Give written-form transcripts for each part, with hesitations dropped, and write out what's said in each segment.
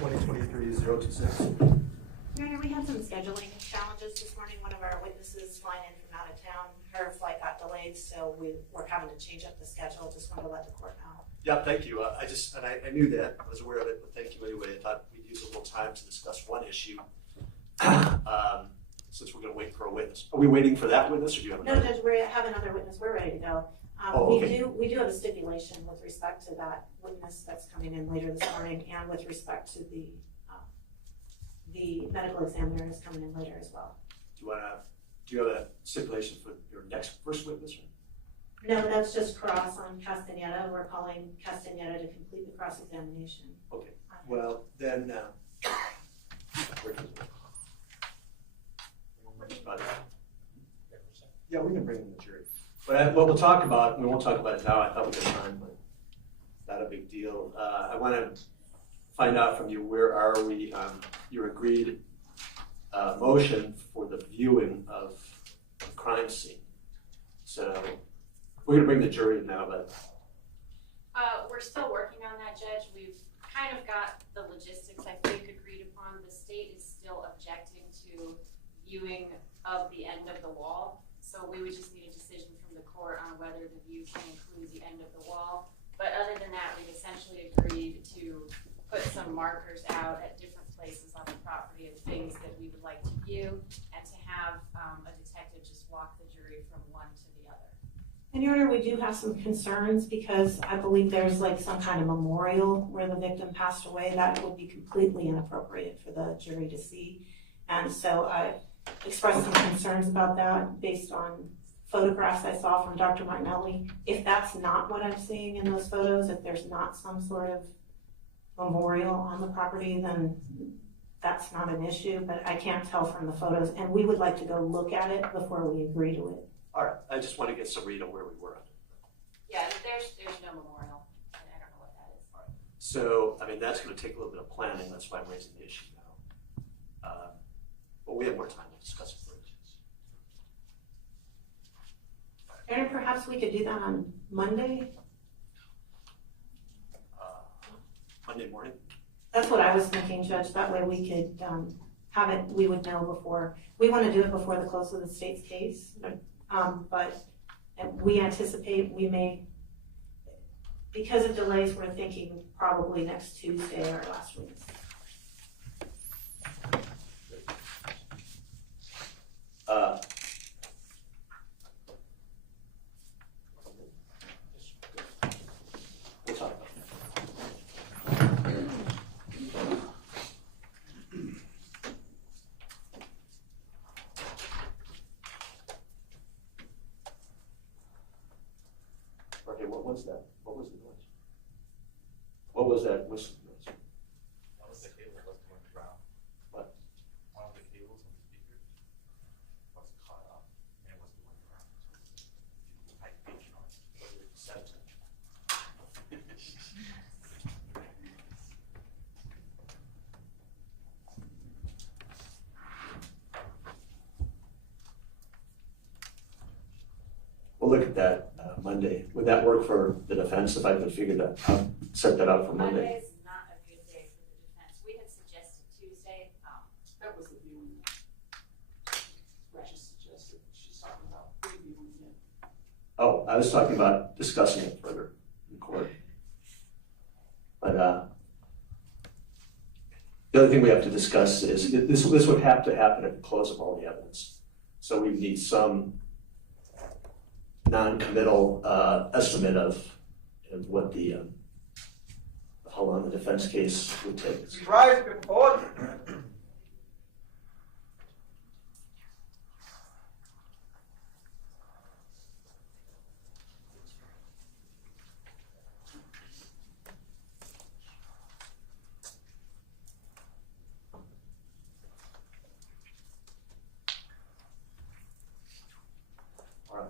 2023-026. Your Honor, we had some scheduling challenges this morning. One of our witnesses flying in from out of town, her flight got delayed, so we're having to change up the schedule. Just wanted to let the court know. Yeah, thank you. I knew that. I was aware of it, but thank you anyway. I thought we'd use a little time to discuss one issue. Since we're going to wait for a witness. Are we waiting for that witness, or do you have another? No, Judge, we have another witness. We're ready to go. Okay. We do have a stipulation with respect to that witness that's coming in later this morning, and with respect to the medical examiner is coming in later as well. Do you have a stipulation for your first witness? No, that's just cross on Castaneda. We're calling Castaneda to complete the cross-examination. Okay. Well, then, yeah, we can bring in the jury. But what we'll talk about, we won't talk about it now. I thought we had time, but not a big deal. I want to find out from you, where are we on your agreed motion for the viewing of the crime scene? So we're going to bring the jury in now, but we're still working on that, Judge. We've kind of got the logistics, I think, agreed upon. The state is still objecting to viewing of the end of the wall. So we would just need a decision from the court on whether the view can include the end of the wall. But other than that, we've essentially agreed to put some markers out at different places on the property of things that we would like to view, and to have a detective just walk the jury from one to the other. And Your Honor, we do have some concerns because I believe there's like some kind of memorial where the victim passed away. That would be completely inappropriate for the jury to see. And so I expressed some concerns about that based on photographs I saw from Dr. Martinelli. If that's not what I'm seeing in those photos, if there's not some sort of memorial on the property, then that's not an issue, but I can't tell from the photos, and we would like to go look at it before we agree to it. all right. I just want to get some read on where we were on it. Yeah, there's no memorial, and I don't know what that is. All right. So, I mean, that's going to take a little bit of planning. That's why I'm raising the issue now. But we have more time to discuss it for instance. Aaron, perhaps we could do that on Monday? Monday morning? That's what I was thinking, Judge. That way we could have it, we would know before. We want to do it before the close of the state's case, but we anticipate we may, because of delays, we're thinking probably next Tuesday or last week. We'll talk about that. Okay, what was that? What was the noise? What was that whistle noise? One of the cables was going around. What? One of the cables on the speaker was caught up and was going around. So high pitch noise. We'll look at that Monday. Would that work for the defense if I could figure that out, set that out for Monday? Monday's not a good day for the defense. We had suggested Tuesday. That was the viewing. What she suggested. She's talking about previewing it. Oh, I was talking about discussing it further in court. But the other thing we have to discuss is this would have to happen at the close of all the evidence. So we need some non-committal estimate of what the how long the defense case would take. Rise before.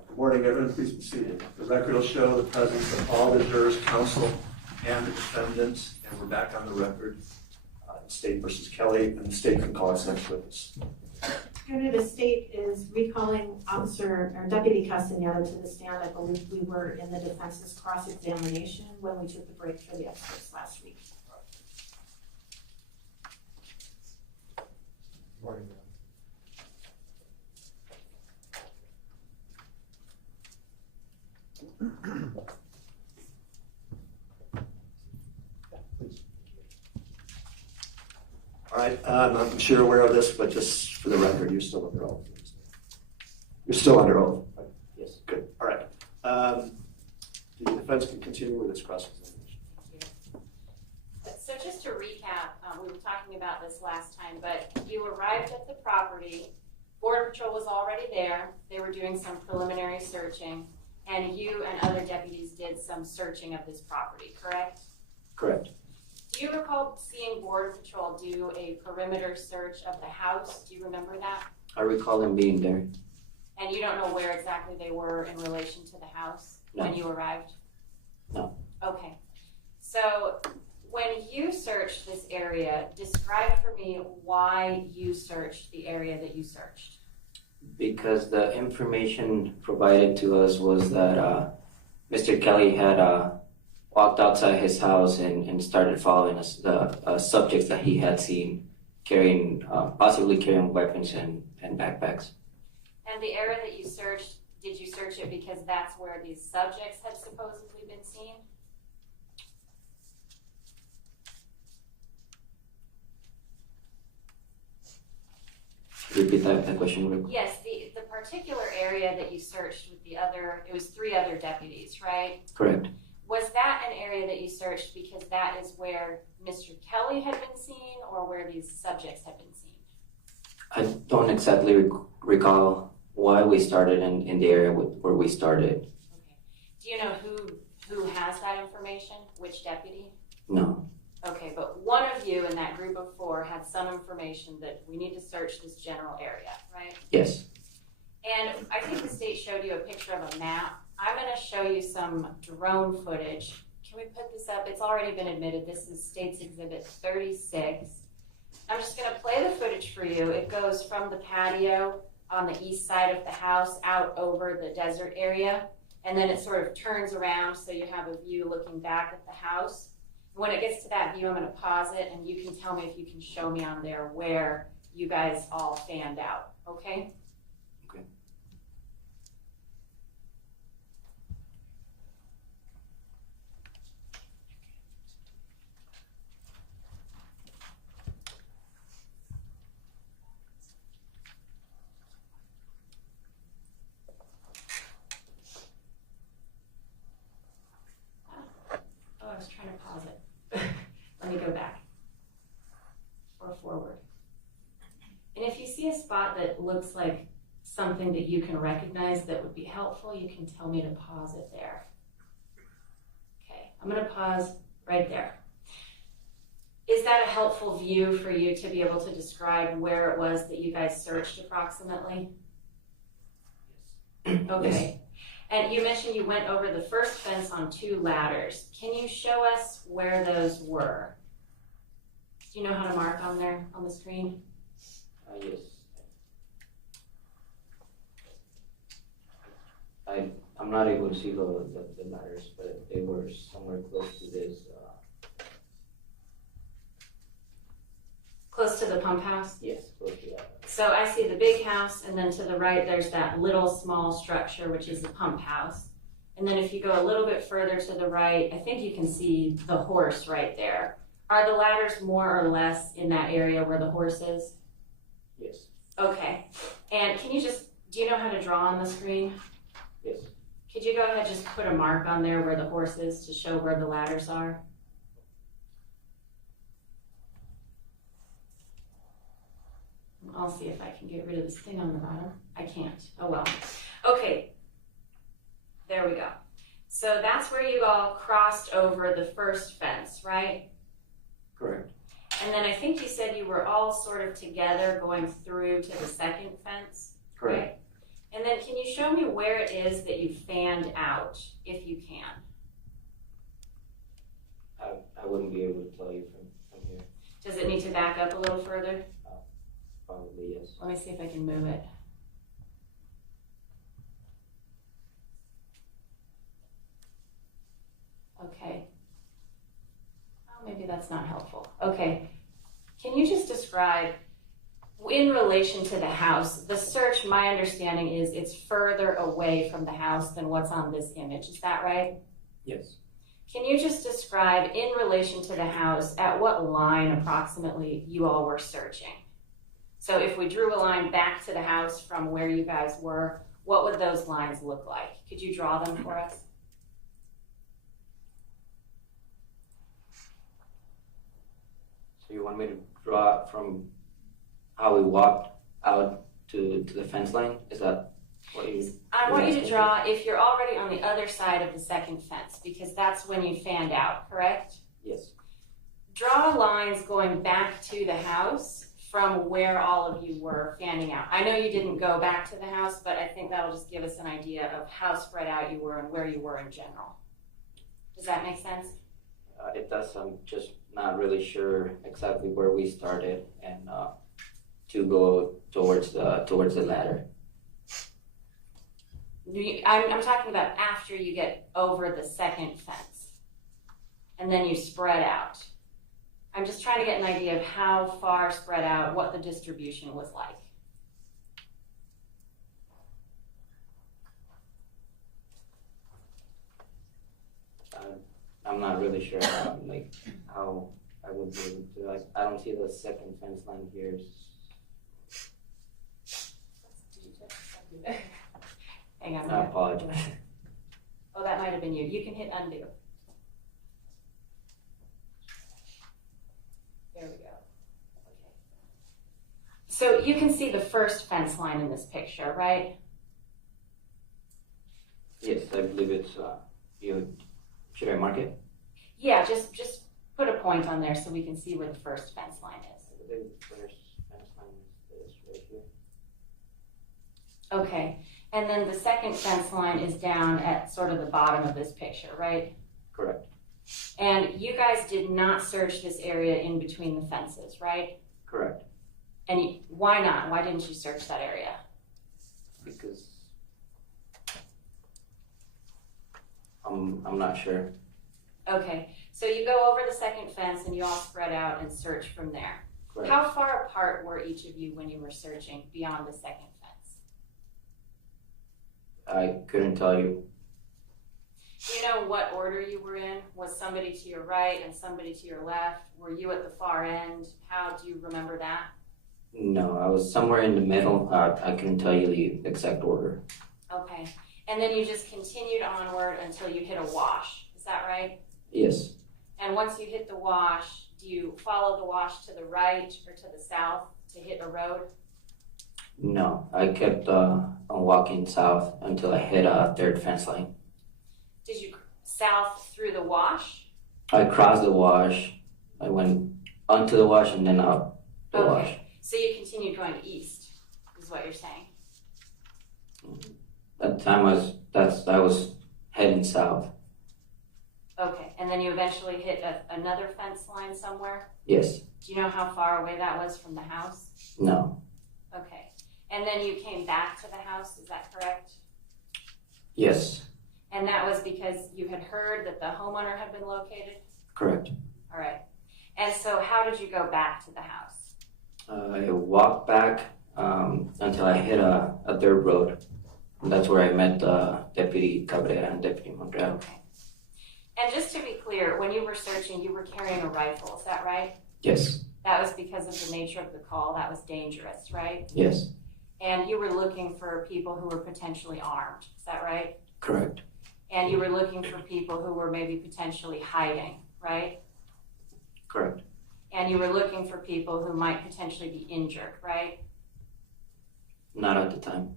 Good morning, everyone. Please be seated. The record will show the presence of all the jurors, counsel, and the defendant, and we're back on the record. State versus Kelly, and the state can call us next witness. The state is recalling Officer or Deputy Castaneda to the stand. I believe we were in the defense's cross-examination when we took the break for the experts last week. Morning. All right, I'm sure you're aware of this, but just for the record, you're still under oath. You're still under oath. Yes. Good. All right. The defense can continue with its cross-examination. So just to recap, we were talking about this last time, but you arrived at the property, Border Patrol was already there, they were doing some preliminary searching, and you and other deputies did some searching of this property, correct? Correct. Do you recall seeing Border Patrol do a perimeter search of the house? Do you remember that? I recall them being there. And you don't know where exactly they were in relation to the house when you arrived? No. Okay. So when you searched this area, describe for me why you searched the area that you searched. Because the information provided to us was that Mr. Kelly had walked outside his house and started following us, the subjects that he had seen carrying, possibly carrying weapons and backpacks. And the area that you searched, did you search it because that's where these subjects had supposedly been seen? Repeat that question, Rick. Yes, the particular area that you searched with the other, it was 3 other deputies, right? Correct. Was that an area that you searched because that is where Mr. Kelly had been seen or where these subjects had been seen? I don't exactly recall why we started in the area where we started. Okay. Do you know who has that information? Which deputy? No. Okay, but one of you in that group of 4 had some information that we need to search this general area, right? Yes. And I think the state showed you a picture of a map. I'm going to show you some drone footage. Can we put this up? It's already been admitted. This is State's Exhibit 36. I'm just going to play the footage for you. It goes from the patio on the east side of the house out over the desert area, and then it sort of turns around so you have a view looking back at the house. When it gets to that view, I'm going to pause it, and you can tell me if you can show me on there where you guys all fanned out, okay? Okay. Oh, I was trying to pause it. Let me go back or forward. And if you see a spot that looks like something that you can recognize that would be helpful, you can tell me to pause it there. Okay, I'm going to pause right there. Is that a helpful view for you to be able to describe where it was that you guys searched approximately? Yes. Okay. Yes. And you mentioned you went over the first fence on 2 ladders. Can you show us where those were? Do you know how to mark on there on the screen? Yes. I'm not able to see the ladders, but they were somewhere close to this. Close to the pump house? Yes, close to that. So I see the big house, and then to the right there's that little small structure, which is the pump house. And then if you go a little bit further to the right, I think you can see the horse right there. Are the ladders more or less in that area where the horse is? Yes. Okay. And can you just, do you know how to draw on the screen? Yes. Could you go ahead and just put a mark on there where the horse is to show where the ladders are? I'll see if I can get rid of this thing on the bottom. I can't. Oh well. Okay. There we go. So that's where you all crossed over the first fence, right? Correct. And then I think you said you were all sort of together going through to the second fence, Correct. right? And then can you show me where it is that you fanned out, if you can? I wouldn't be able to tell you from here. Does it need to back up a little further? Probably yes. Let me see if I can move it. Okay. Oh, maybe that's not helpful. Okay. Can you just describe, in relation to the house, the search, my understanding is it's further away from the house than what's on this image. Is that right? Yes. Can you just describe, in relation to the house, at what line approximately you all were searching? So if we drew a line back to the house from where you guys were, what would those lines look like? Could you draw them for us? So you want me to draw from how we walked out to the fence line? Is that what you? I want you to draw if you're already on the other side of the second fence, because that's when you fanned out, correct? Yes. Draw lines going back to the house from where all of you were fanning out. I know you didn't go back to the house, but I think that'll just give us an idea of how spread out you were and where you were in general. Does that make sense? It does. I'm just not really sure exactly where we started and to go towards the ladder. I'm talking about after you get over the second fence and then you spread out. I'm just trying to get an idea of how far spread out, what the distribution was like. I'm not really sure how I would be able to. I don't see the second fence line here. Hang on. I apologize. Oh, that might have been you. You can hit undo. There we go. Okay. So you can see the first fence line in this picture, right? Yes, I believe it's you. Should I mark it? Yeah, just put a point on there so we can see where the first fence line is. I believe the first fence line is this right here. Okay, and then the second fence line is down at sort of the bottom of this picture, right? Correct. And you guys did not search this area in between the fences, right? Correct. And why not? Why didn't you search that area? Because I'm not sure. Okay, so you go over the second fence and you all spread out and search from there. Correct. How far apart were each of you when you were searching beyond the second fence? I couldn't tell you. Do you know what order you were in? Was somebody to your right and somebody to your left? Were you at the far end? How do you remember that? No, I was somewhere in the middle. I couldn't tell you the exact order. Okay, and then you just continued onward until you hit a wash. Is that right? Yes. And once you hit the wash, do you follow the wash to the right or to the south to hit a road? No, I kept on walking south until I hit a third fence line. Did you south through the wash? I crossed the wash. I went onto the wash and then out the Okay. wash. So you continued going east, is what you're saying? At the time I was heading south. Okay, and then you eventually hit another fence line somewhere? Yes. Do you know how far away that was from the house? No. Okay, and then you came back to the house, is that correct? Yes. And that was because you had heard that the homeowner had been located? Correct. All right, and so how did you go back to the house? I walked back until I hit a dirt road. And that's where I met Deputy Cabrera and Deputy Monreal. Okay. And just to be clear, when you were searching, you were carrying a rifle, is that right? Yes. That was because of the nature of the call, that was dangerous, right? Yes. And you were looking for people who were potentially armed, is that right? Correct. And you were looking for people who were maybe potentially hiding, right? Correct. And you were looking for people who might potentially be injured, right? Not at the time.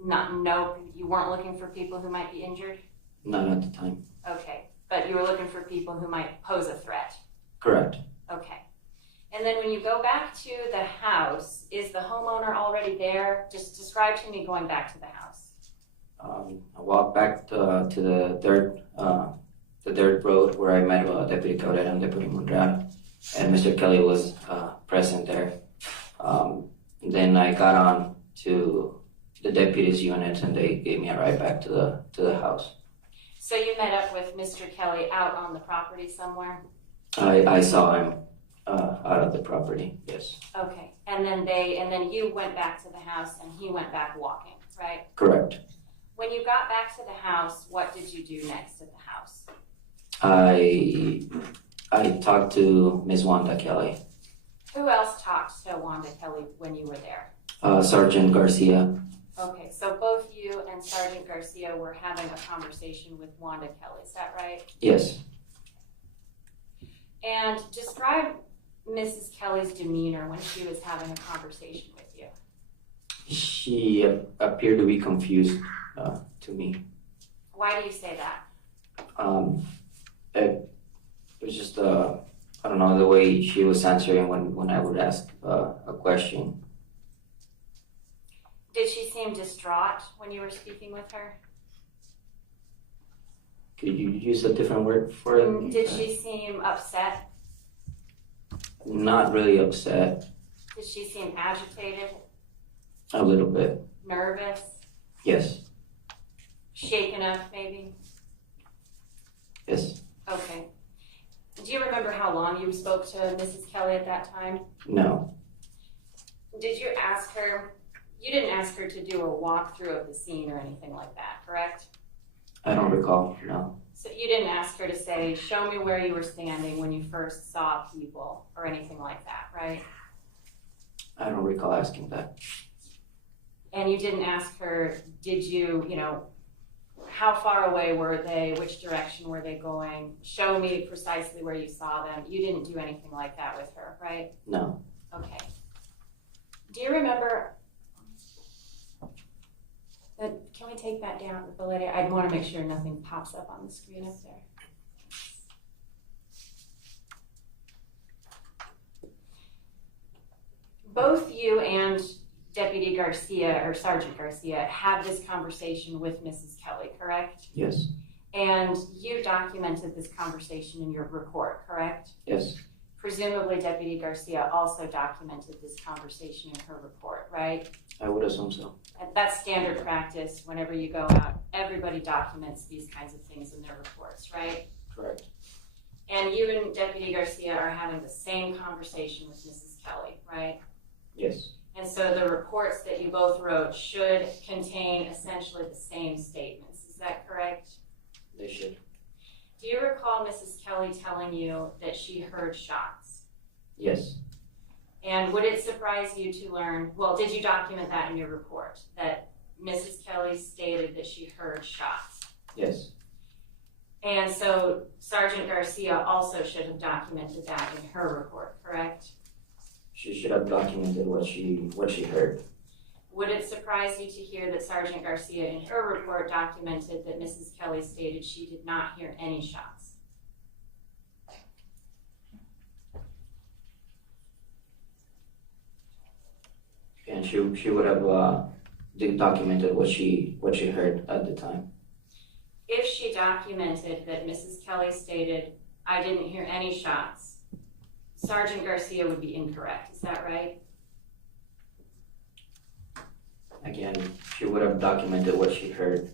No, you weren't looking for people who might be injured? Not at the time. Okay, but you were looking for people who might pose a threat? Correct. Okay. And then when you go back to the house, is the homeowner already there? Just describe to me going back to the house. I walked back to the dirt road where I met Deputy Cabrera and Deputy Monreal, and Mr. Kelly was present there. Then I got on to the deputies' units, and they gave me a ride back to the house. So you met up with Mr. Kelly out on the property somewhere? I saw him out of the property, yes. Okay, and then you went back to the house and he went back walking, right? Correct. When you got back to the house, what did you do next at the house? I talked to Ms. Wanda Kelly, Who else talked to Wanda Kelly when you were there? Sergeant Garcia. Okay, so both you and Sergeant Garcia were having a conversation with Wanda Kelly, is that right? Yes. And describe Mrs. Kelly's demeanor when she was having a conversation with you. She appeared to be confused to me. Why do you say that? It was just, I don't know, the way she was answering when I would ask a question. Did she seem distraught when you were speaking with her? Could you use a different word for it? Did she seem upset? Not really upset, Did she seem agitated, a little bit. nervous, Yes, shaken up maybe? yes, Okay. Do you remember how long you spoke to Mrs. Kelly at that time? no, Did you ask her, you didn't ask her to do a walkthrough of the scene or anything like that, correct? I don't recall, no, So you didn't ask her to say, show me where you were standing when you first saw people or anything like that, right? I don't recall asking that. And you didn't ask her, did you, how far away were they? Which direction were they going? Show me precisely where you saw them. You didn't do anything like that with her, right? No, Okay. Do you remember, can we take that down, the lady? I want to make sure nothing pops up on the screen up there. Both you and Deputy Garcia, or Sergeant Garcia, had this conversation with Mrs. Kelly, correct? yes, And you documented this conversation in your report, correct? yes, Presumably Deputy Garcia also documented this conversation in her report, right? I would assume so. And that's standard practice. Whenever you go out, everybody documents these kinds of things in their reports, right? Correct. And you and Deputy Garcia are having the same conversation with Mrs. Kelly, right? Yes, And so the reports that you both wrote should contain essentially the same statements. Is that correct? they should. Do you recall Mrs. Kelly telling you that she heard shots? Yes, And would it surprise you to learn, well, did you document that in your report, that Mrs. Kelly stated that she heard shots? yes, And so Sergeant Garcia also should have documented that in her report, correct? she should have documented what she heard. Would it surprise you to hear that Sergeant Garcia in her report documented that Mrs. Kelly stated she did not hear any shots? And she would have documented what she heard at the time. If she documented that Mrs. Kelly stated, I didn't hear any shots, Sergeant Garcia would be incorrect, is that right? Again, she would have documented what she heard.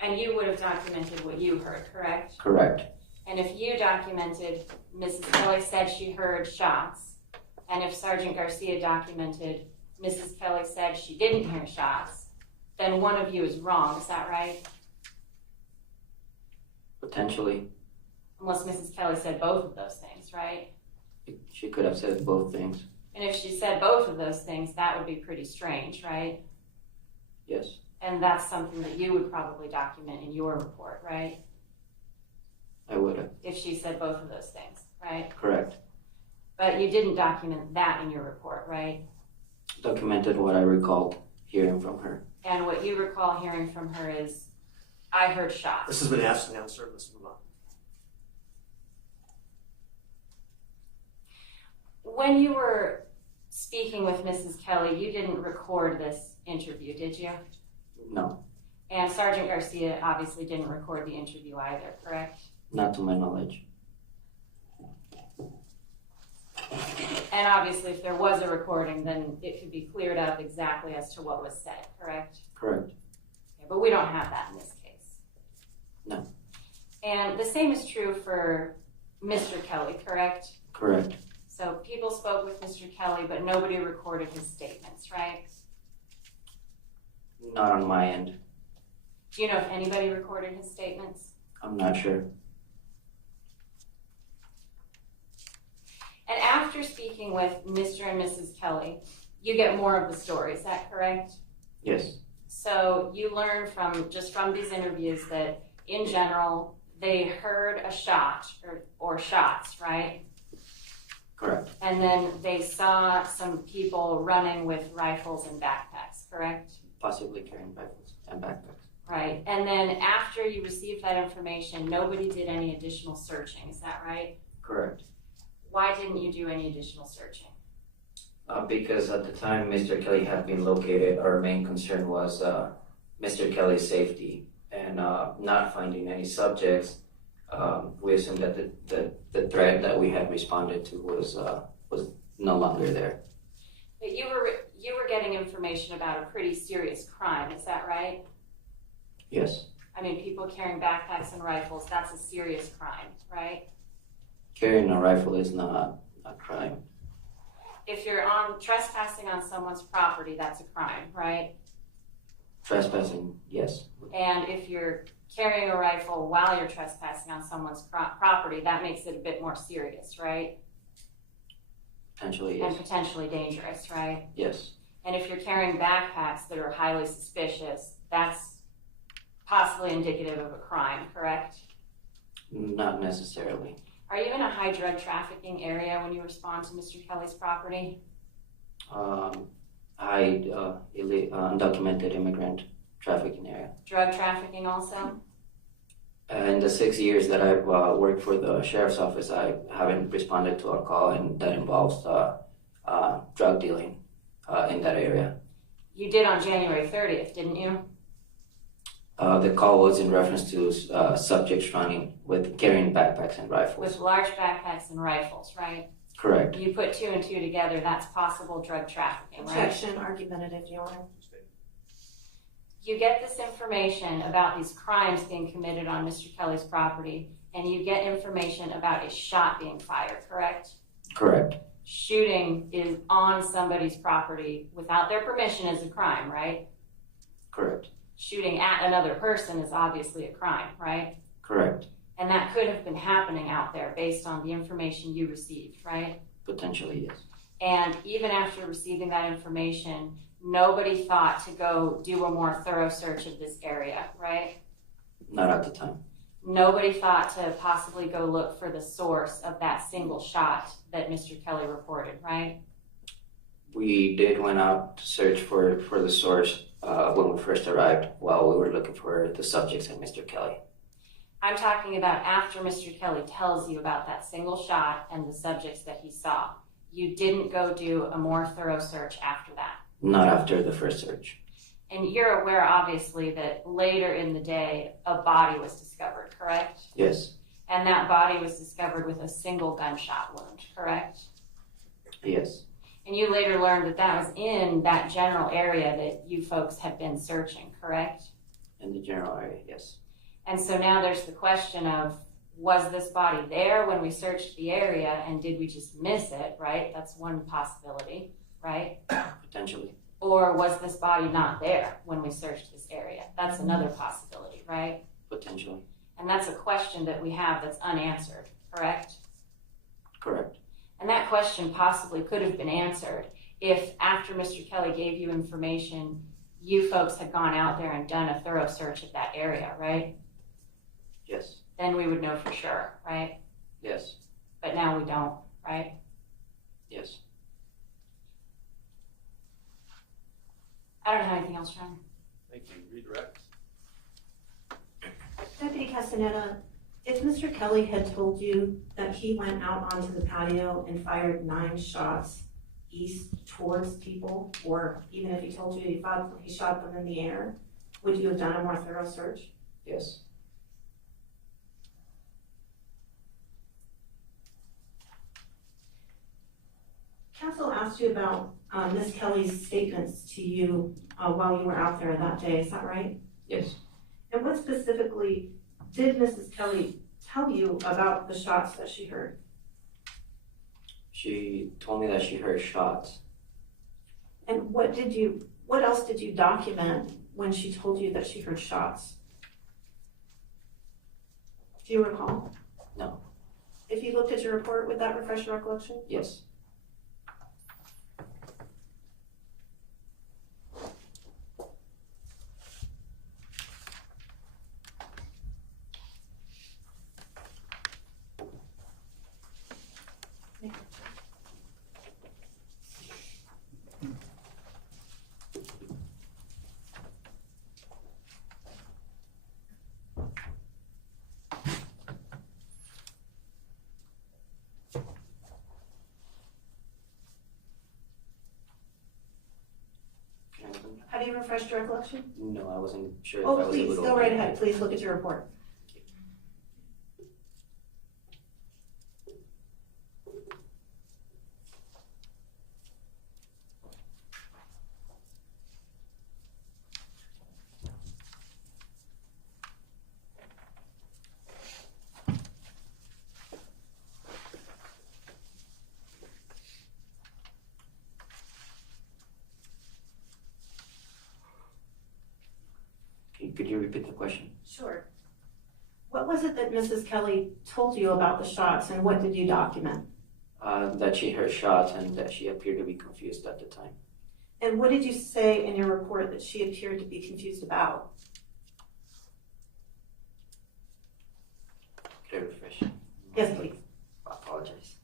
And you would have documented what you heard, correct? Correct. And if you documented Mrs. Kelly said she heard shots, and if Sergeant Garcia documented Mrs. Kelly said she didn't hear shots, then one of you is wrong, is that right? Potentially, Unless Mrs. Kelly said both of those things, right? she could have said both things. And if she said both of those things, that would be pretty strange, right? Yes, And that's something that you would probably document in your report, right? I would have. If she said both of those things, right? Correct. But you didn't document that in your report, right? Documented what I recalled hearing from her. And what you recall hearing from her is, I heard shots. This has been asked and answered, let's move on. When you were speaking with Mrs. Kelly, you didn't record this interview, did you? No, And Sergeant Garcia obviously didn't record the interview either, correct? not to my knowledge. And obviously, if there was a recording, then it could be cleared up exactly as to what was said, correct? Correct. Okay, but we don't have that in this case. No. And the same is true for Mr. Kelly, correct? Correct. So people spoke with Mr. Kelly, but nobody recorded his statements, right? Not on my end. Do you know if anybody recorded his statements? I'm not sure. And after speaking with Mr. and Mrs. Kelly, you get more of the story, is that correct? Yes. So you learn from these interviews that in general, they heard a shot or shots, right? Correct. And then they saw some people running with rifles and backpacks, correct? Possibly carrying rifles and backpacks. Right. And then after you received that information, nobody did any additional searching, is that right? Correct. Why didn't you do any additional searching? Because at the time Mr. Kelly had been located, our main concern was Mr. Kelly's safety, and not finding any subjects. We assumed that the threat that we had responded to was no longer there. But you were getting information about a pretty serious crime, is that right? Yes. I mean, people carrying backpacks and rifles, that's a serious crime, right? Carrying a rifle is not a crime. If you're trespassing on someone's property, that's a crime, right? Trespassing, yes. And if you're carrying a rifle while you're trespassing on someone's property, that makes it a bit more serious, right? Potentially, yes. And potentially dangerous, right? Yes. And if you're carrying backpacks that are highly suspicious, that's possibly indicative of a crime, correct? Not necessarily. Are you in a high drug trafficking area when you respond to Mr. Kelly's property? Undocumented immigrant trafficking area. Drug trafficking also? In the 6 years that I've worked for the sheriff's office, I haven't responded to a call and that involves drug dealing in that area. You did on January 30th, didn't you? The call was in reference to subjects running with carrying backpacks and rifles. With large backpacks and rifles, right? Correct. You put 2 and 2 together, that's possible drug trafficking, right? Objection, argumentative, Your Honor. You get this information about these crimes being committed on Mr. Kelly's property, and you get information about a shot being fired, correct? Correct. Shooting is on somebody's property without their permission is a crime, right? Correct. Shooting at another person is obviously a crime, right? Correct. And that could have been happening out there based on the information you received, right? Potentially, yes. And even after receiving that information, nobody thought to go do a more thorough search of this area, right? Not at the time. Nobody thought to possibly go look for the source of that single shot that Mr. Kelly reported, right? We did went out to search for the source when we first arrived while we were looking for the subjects and Mr. Kelly. I'm talking about after Mr. Kelly tells you about that single shot and the subjects that he saw. You didn't go do a more thorough search after that. Not after the first search. And you're aware, obviously, that later in the day, a body was discovered, correct? Yes. And that body was discovered with a single gunshot wound, correct? Yes. And you later learned that that was in that general area that you folks had been searching, correct? In the general area, yes. And so now there's the question of, was this body there when we searched the area and did we just miss it, right? That's one possibility, right? Potentially. Or was this body not there when we searched this area? That's another possibility, right? Potentially. And that's a question that we have that's unanswered, correct? Correct. And that question possibly could have been answered if after Mr. Kelly gave you information, you folks had gone out there and done a thorough search of that area, right? Yes. Then we would know for sure, right? Yes. But now we don't, right? Yes. I don't have anything else, Sharon. Thank you. Redirect. Deputy Castaneda, if Mr. Kelly had told you that he went out onto the patio and fired 9 shots east towards people, or even if he told you he shot them in the air, would you have done a more thorough search? Yes. Counsel asked you about Ms. Kelly's statements to you while you were out there that day, is that right? Yes. And what specifically did Mrs. Kelly tell you about the shots that she heard? She told me that she heard shots. And what else did you document when she told you that she heard shots? Do you recall? No. If you looked at your report, would that refresh your recollection? Yes. Have you refreshed your recollection? No, I wasn't sure if I Oh, was able please, to. go right ahead. Please look at your report. Could you repeat the question? Sure. What was it that Mrs. Kelly told you about the shots, and what did you document? That she heard shots and that she appeared to be confused at the time. And what did you say in your report that she appeared to be confused about? Could I refresh? Yes, please. I apologize.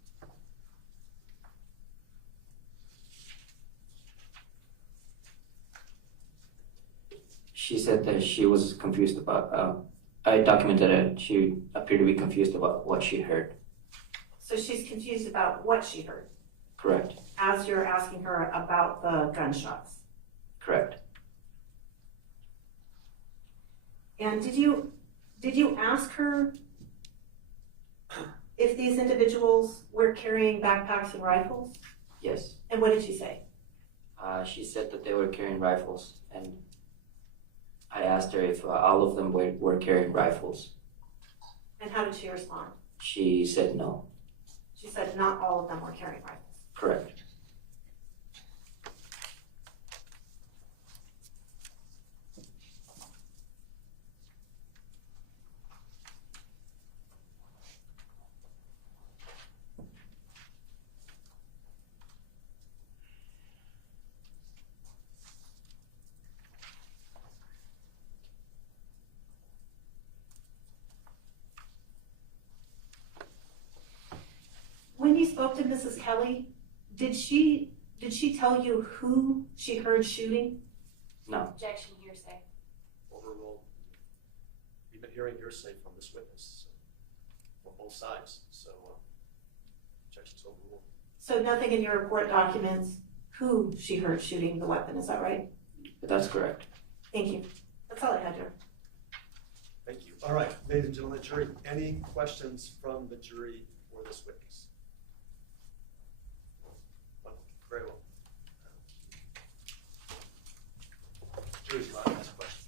She said that she was confused about, I documented it. She appeared to be confused about what she heard. So she's confused about what she heard, Correct. as you're asking her about the gunshots. Correct. And did you ask her if these individuals were carrying backpacks and rifles? Yes. And what did she say? She said that they were carrying rifles, and I asked her if all of them were carrying rifles. And how did she respond? She said no. She said not all of them were carrying rifles. Correct. When you spoke to Mrs. Kelly, did she tell you who she heard shooting? No. Objection, hearsay. Overruled. We've been hearing hearsay from this witness from both sides, so objection's overruled. So nothing in your report documents who she heard shooting the weapon, is that right? That's correct. Thank you. That's all I had, Joe. Thank you. All right, ladies and gentlemen, jury, any questions from the jury for this witness? Very well. Jury's allowed to ask questions.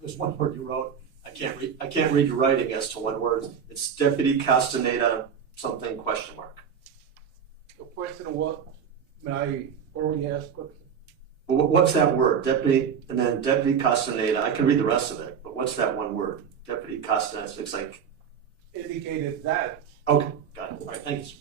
There's one word you wrote. I can't read your writing as to one word. It's Deputy Castaneda something question mark. The question was, May I already ask what? Well, what's that word? Deputy, and then Deputy Castaneda. I can read the rest of it, but what's that one word? Deputy Castaneda. Looks like. Indicated that. Okay, got it. All right, thank you.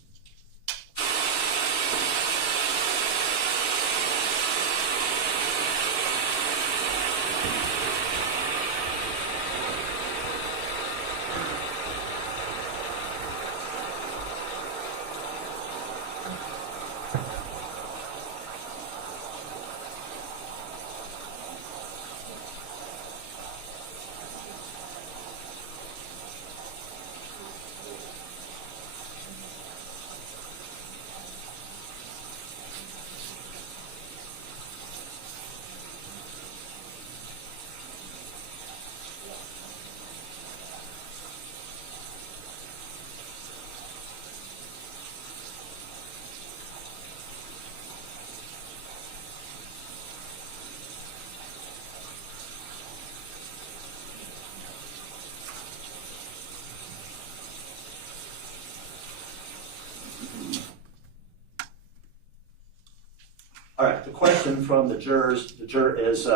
All right, the question from the jurors, the juror is,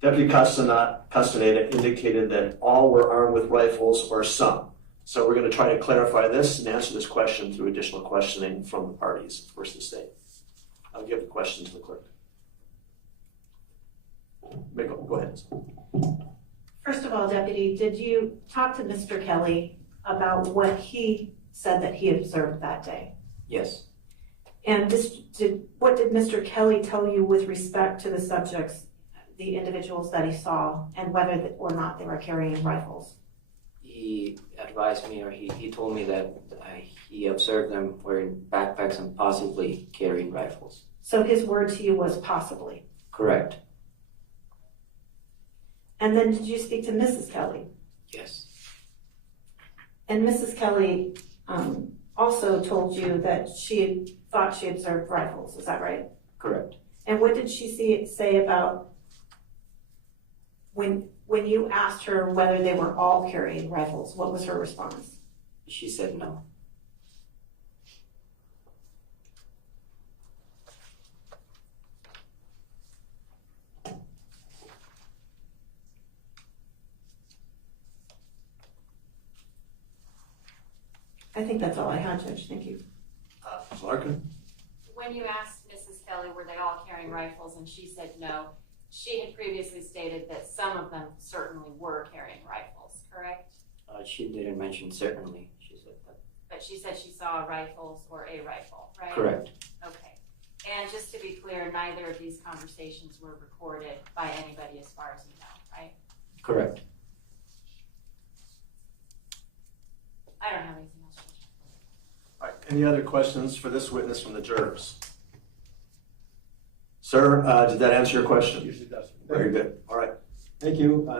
Deputy Castaneda indicated that all were armed with rifles or some. So we're going to try to clarify this and answer this question through additional questioning from the parties, of course, the state. I'll give the question to the clerk. Go ahead. First of all, Deputy, did you talk to Mr. Kelly about what he said that he observed that day? Yes. And what did Mr. Kelly tell you with respect to the subjects, the individuals that he saw, and whether or not they were carrying rifles? He advised me, or he told me that he observed them wearing backpacks and possibly carrying rifles. So his word to you was possibly? Correct. And then did you speak to Mrs. Kelly? Yes. And Mrs. Kelly also told you that she thought she observed rifles, is that right? Correct. And what did she say about when you asked her whether they were all carrying rifles? What was her response? She said no. I think that's all I had, Judge. Thank you. Larkin? When you asked Mrs. Kelly, were they all carrying rifles, and she said no, she had previously stated that some of them certainly were carrying rifles, correct? She didn't mention certainly, she said that. But she said she saw rifles or a rifle, right? Correct. Okay. And just to be clear, neither of these conversations were recorded by anybody as far as you know, right? Correct. I don't have anything else. All right, any other questions for this witness from the jurors? Sir, did that answer your question? Usually does. Very good. All right. Thank you,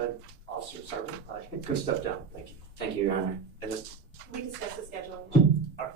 Officer Sergeant. Good step down. Thank you. Thank you, Your Honor. And just, We discussed the schedule. all right.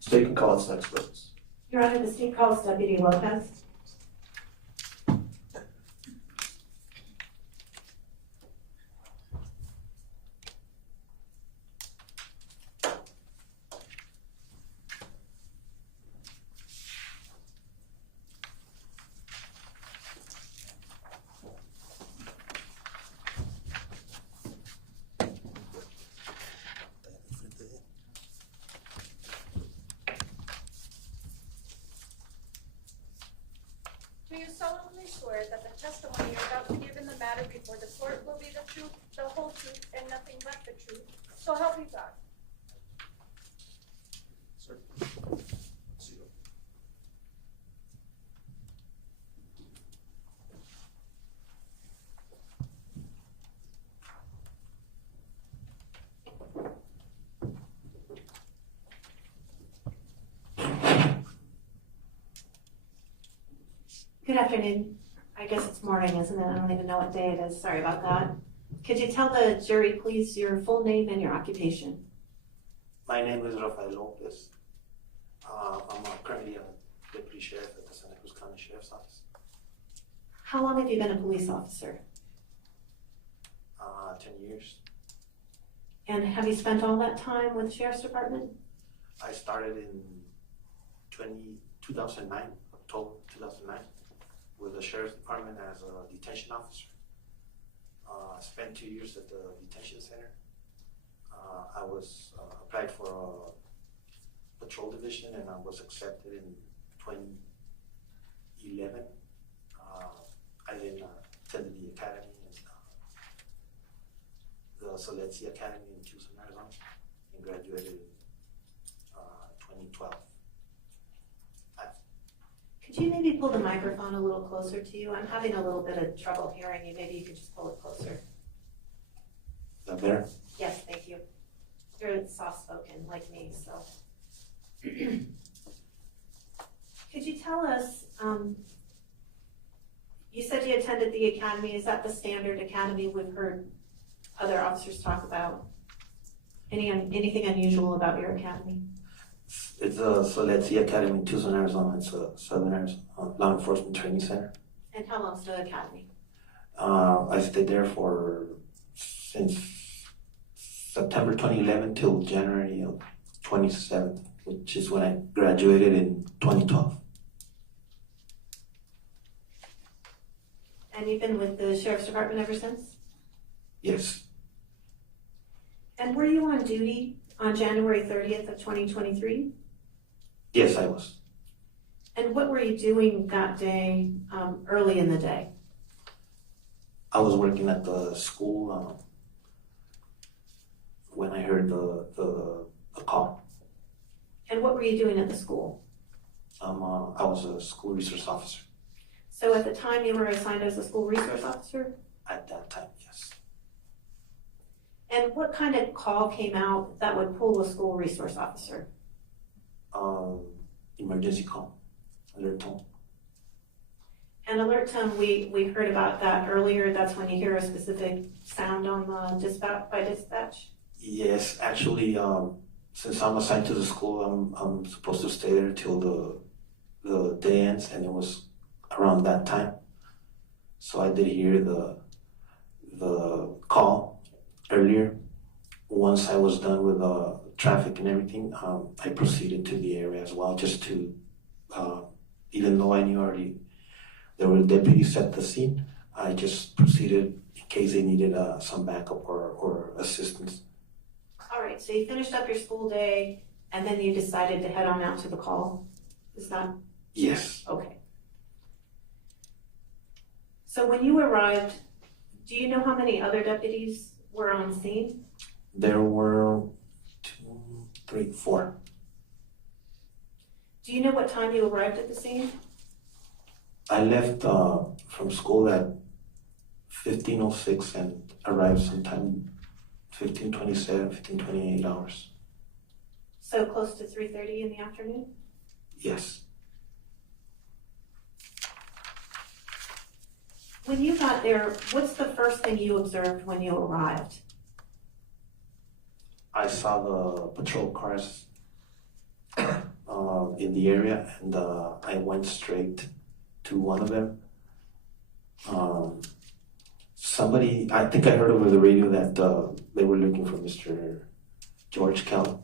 State can call its next witness. Your Honor, the state calls Deputy Lopez. Do you solemnly swear that the testimony you're about to give in the matter before the court will be the truth, the whole truth, and nothing but the truth. So help me God. Sir. See you. Good afternoon. I guess it's morning, isn't it? I don't even know what day it is. Sorry about that. Could you tell the jury, please, your full name and your occupation? My name is Rafael Lopez. I'm currently a deputy sheriff at the Santa Cruz County Sheriff's Office. How long have you been a police officer? 10 years. And have you spent all that time with the Sheriff's Department? I started in 2009, October 2009, with the Sheriff's Department as a detention officer. I spent 2 years at the detention center. I was applied for a patrol division and I was accepted in 2011. I then attended the academy, the Soletzi Academy in Tucson, Arizona, and graduated in 2012. Could you maybe pull the microphone a little closer to you? I'm having a little bit of trouble hearing you. Maybe you could just pull it closer. Is that better? Yes, thank you. You're soft-spoken like me, so. Could you tell us, you said you attended the academy. Is that the standard academy we've heard other officers talk about? Anything unusual about your academy? It's a Soletzi Academy in Tucson, Arizona. It's a Southern Arizona Law Enforcement Training Center. And how long's the academy? I stayed there since September 2011 till January of 27th, which is when I graduated in 2012. And you've been with the Sheriff's Department ever since? Yes, And were you on duty on January 30th of 2023? yes, I was. And what were you doing that day, early in the day? I was working at the school when I heard the call. And what were you doing at the school? I was a school resource officer So at the time you were assigned as a school resource officer? at that time, yes. And what kind of call came out that would pull a school resource officer? Emergency call, alert tone. And alert tone, we heard about that earlier. That's when you hear a specific sound on the dispatch? Yes, actually, since I'm assigned to the school, I'm supposed to stay there till the day ends, and it was around that time. So I did hear the call earlier. Once I was done with traffic and everything, I proceeded to the area as well, just to, even though I knew already there were deputies at the scene, I just proceeded in case they needed some backup or assistance. All right, so you finished up your school day and then you decided to head on out to the call? Is that? Yes. Okay. So when you arrived, do you know how many other deputies were on scene? There were 2, 3, 4. Do you know what time you arrived at the scene? I left from school at 15:06 and arrived sometime 15:27, 15:28 hours. So close to 3:30 in the afternoon? Yes. When you got there, what's the first thing you observed when you arrived? I saw the patrol cars in the area, and I went straight to one of them. Somebody, I think I heard over the radio that they were looking for Mr. George Kelly,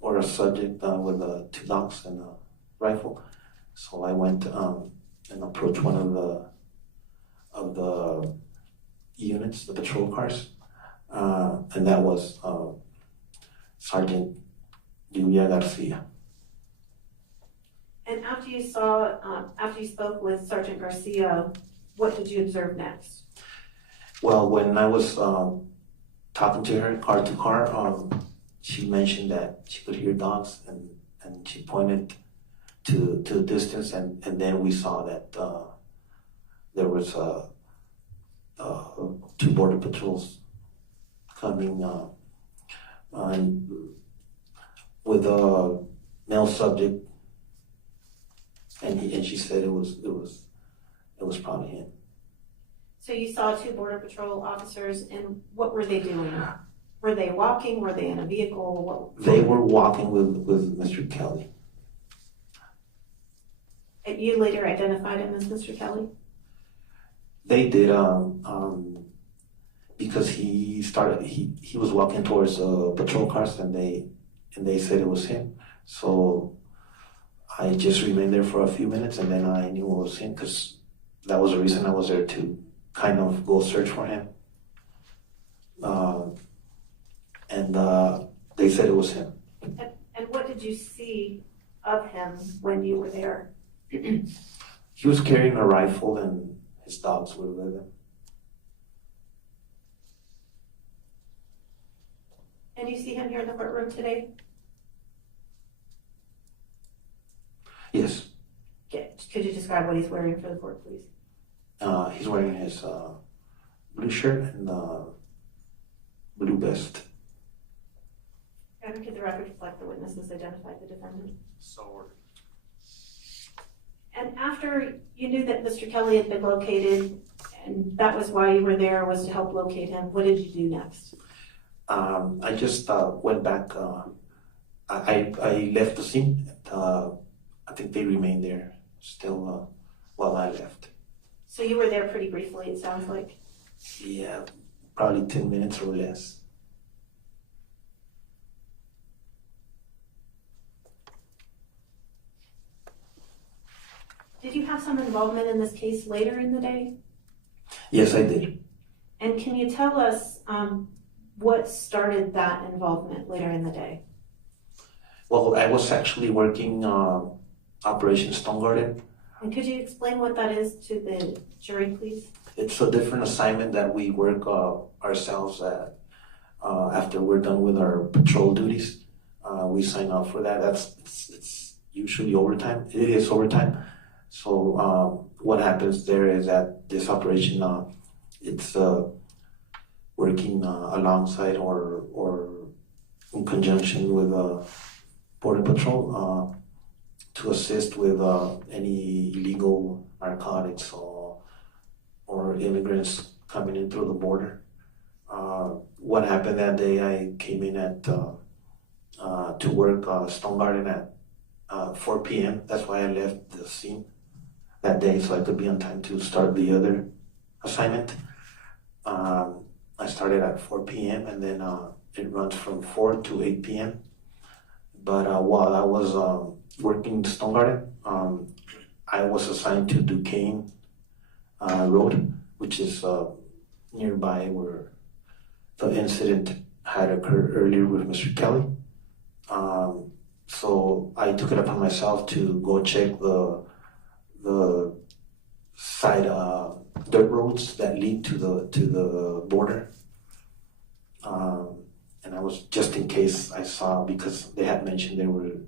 or a subject with 2 dogs and a rifle. So I went and approached one of the units, the patrol cars, and that was Sergeant Julia Garcia. And after you spoke with Sergeant Garcia, what did you observe next? Well, when I was talking to her car to car, she mentioned that she could hear dogs, and she pointed to the distance, and then we saw that there was two border patrols coming and with a male subject, and she said it was probably him. So you saw two Border Patrol officers, and what were they doing? Were they walking? Were they in a vehicle? They were walking with Mr. Kelly. And you later identified him as Mr. Kelly? They did, because he was walking towards patrol cars, and they said it was him. So I just remained there for a few minutes, and then I knew it was him, because that was the reason I was there, to kind of go search for him. And they said it was him. And what did you see of him when you were there? He was carrying a rifle, and his dogs were with him. And you see him here in the courtroom today? Yes. Okay. Could you describe what he's wearing for the court, please? He's wearing his blue shirt and blue vest. And could the record reflect the witnesses identified the defendant? So ordered. And after you knew that Mr. Kelly had been located, and that was why you were there, was to help locate him, what did you do next? I just went back. I left the scene. I think they remained there still while I left. So you were there pretty briefly, it sounds like. Yeah, probably 10 minutes or less. Did you have some involvement in this case later in the day? Yes, I did. And can you tell us what started that involvement later in the day? Well, I was actually working Operation Stone Garden. And could you explain what that is to the jury, please? It's a different assignment that we work ourselves at after we're done with our patrol duties. We sign up for that. It's usually overtime. It is overtime. So what happens there is that this operation, it's working alongside or in conjunction with Border Patrol to assist with any illegal narcotics or immigrants coming in through the border. What happened that day, I came in at to work Stone Garden at 4 p.m. That's why I left the scene that day, so I could be on time to start the other assignment. I started at 4 p.m. and then it runs from 4 to 8 p.m. But while I was working Stone Garden, I was assigned to Duquesne Road, which is nearby where the incident had occurred earlier with Mr. Kelly. So I took it upon myself to go check the side dirt roads that lead to the border. And I was, just in case I saw, because they had mentioned there were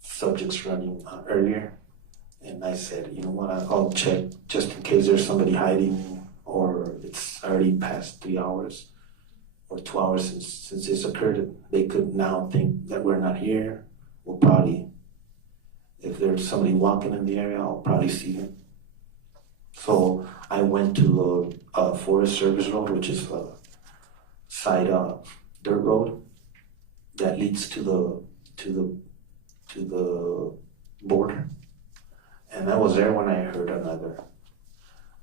subjects running earlier, and I said, you know what, I'll check just in case there's somebody hiding or it's already past 3 hours or 2 hours since this occurred. They could now think that we're not here. We'll probably, if there's somebody walking in the area, I'll probably see them. So I went to Forest Service Road, which is a side dirt road that leads to the border. And I was there when I heard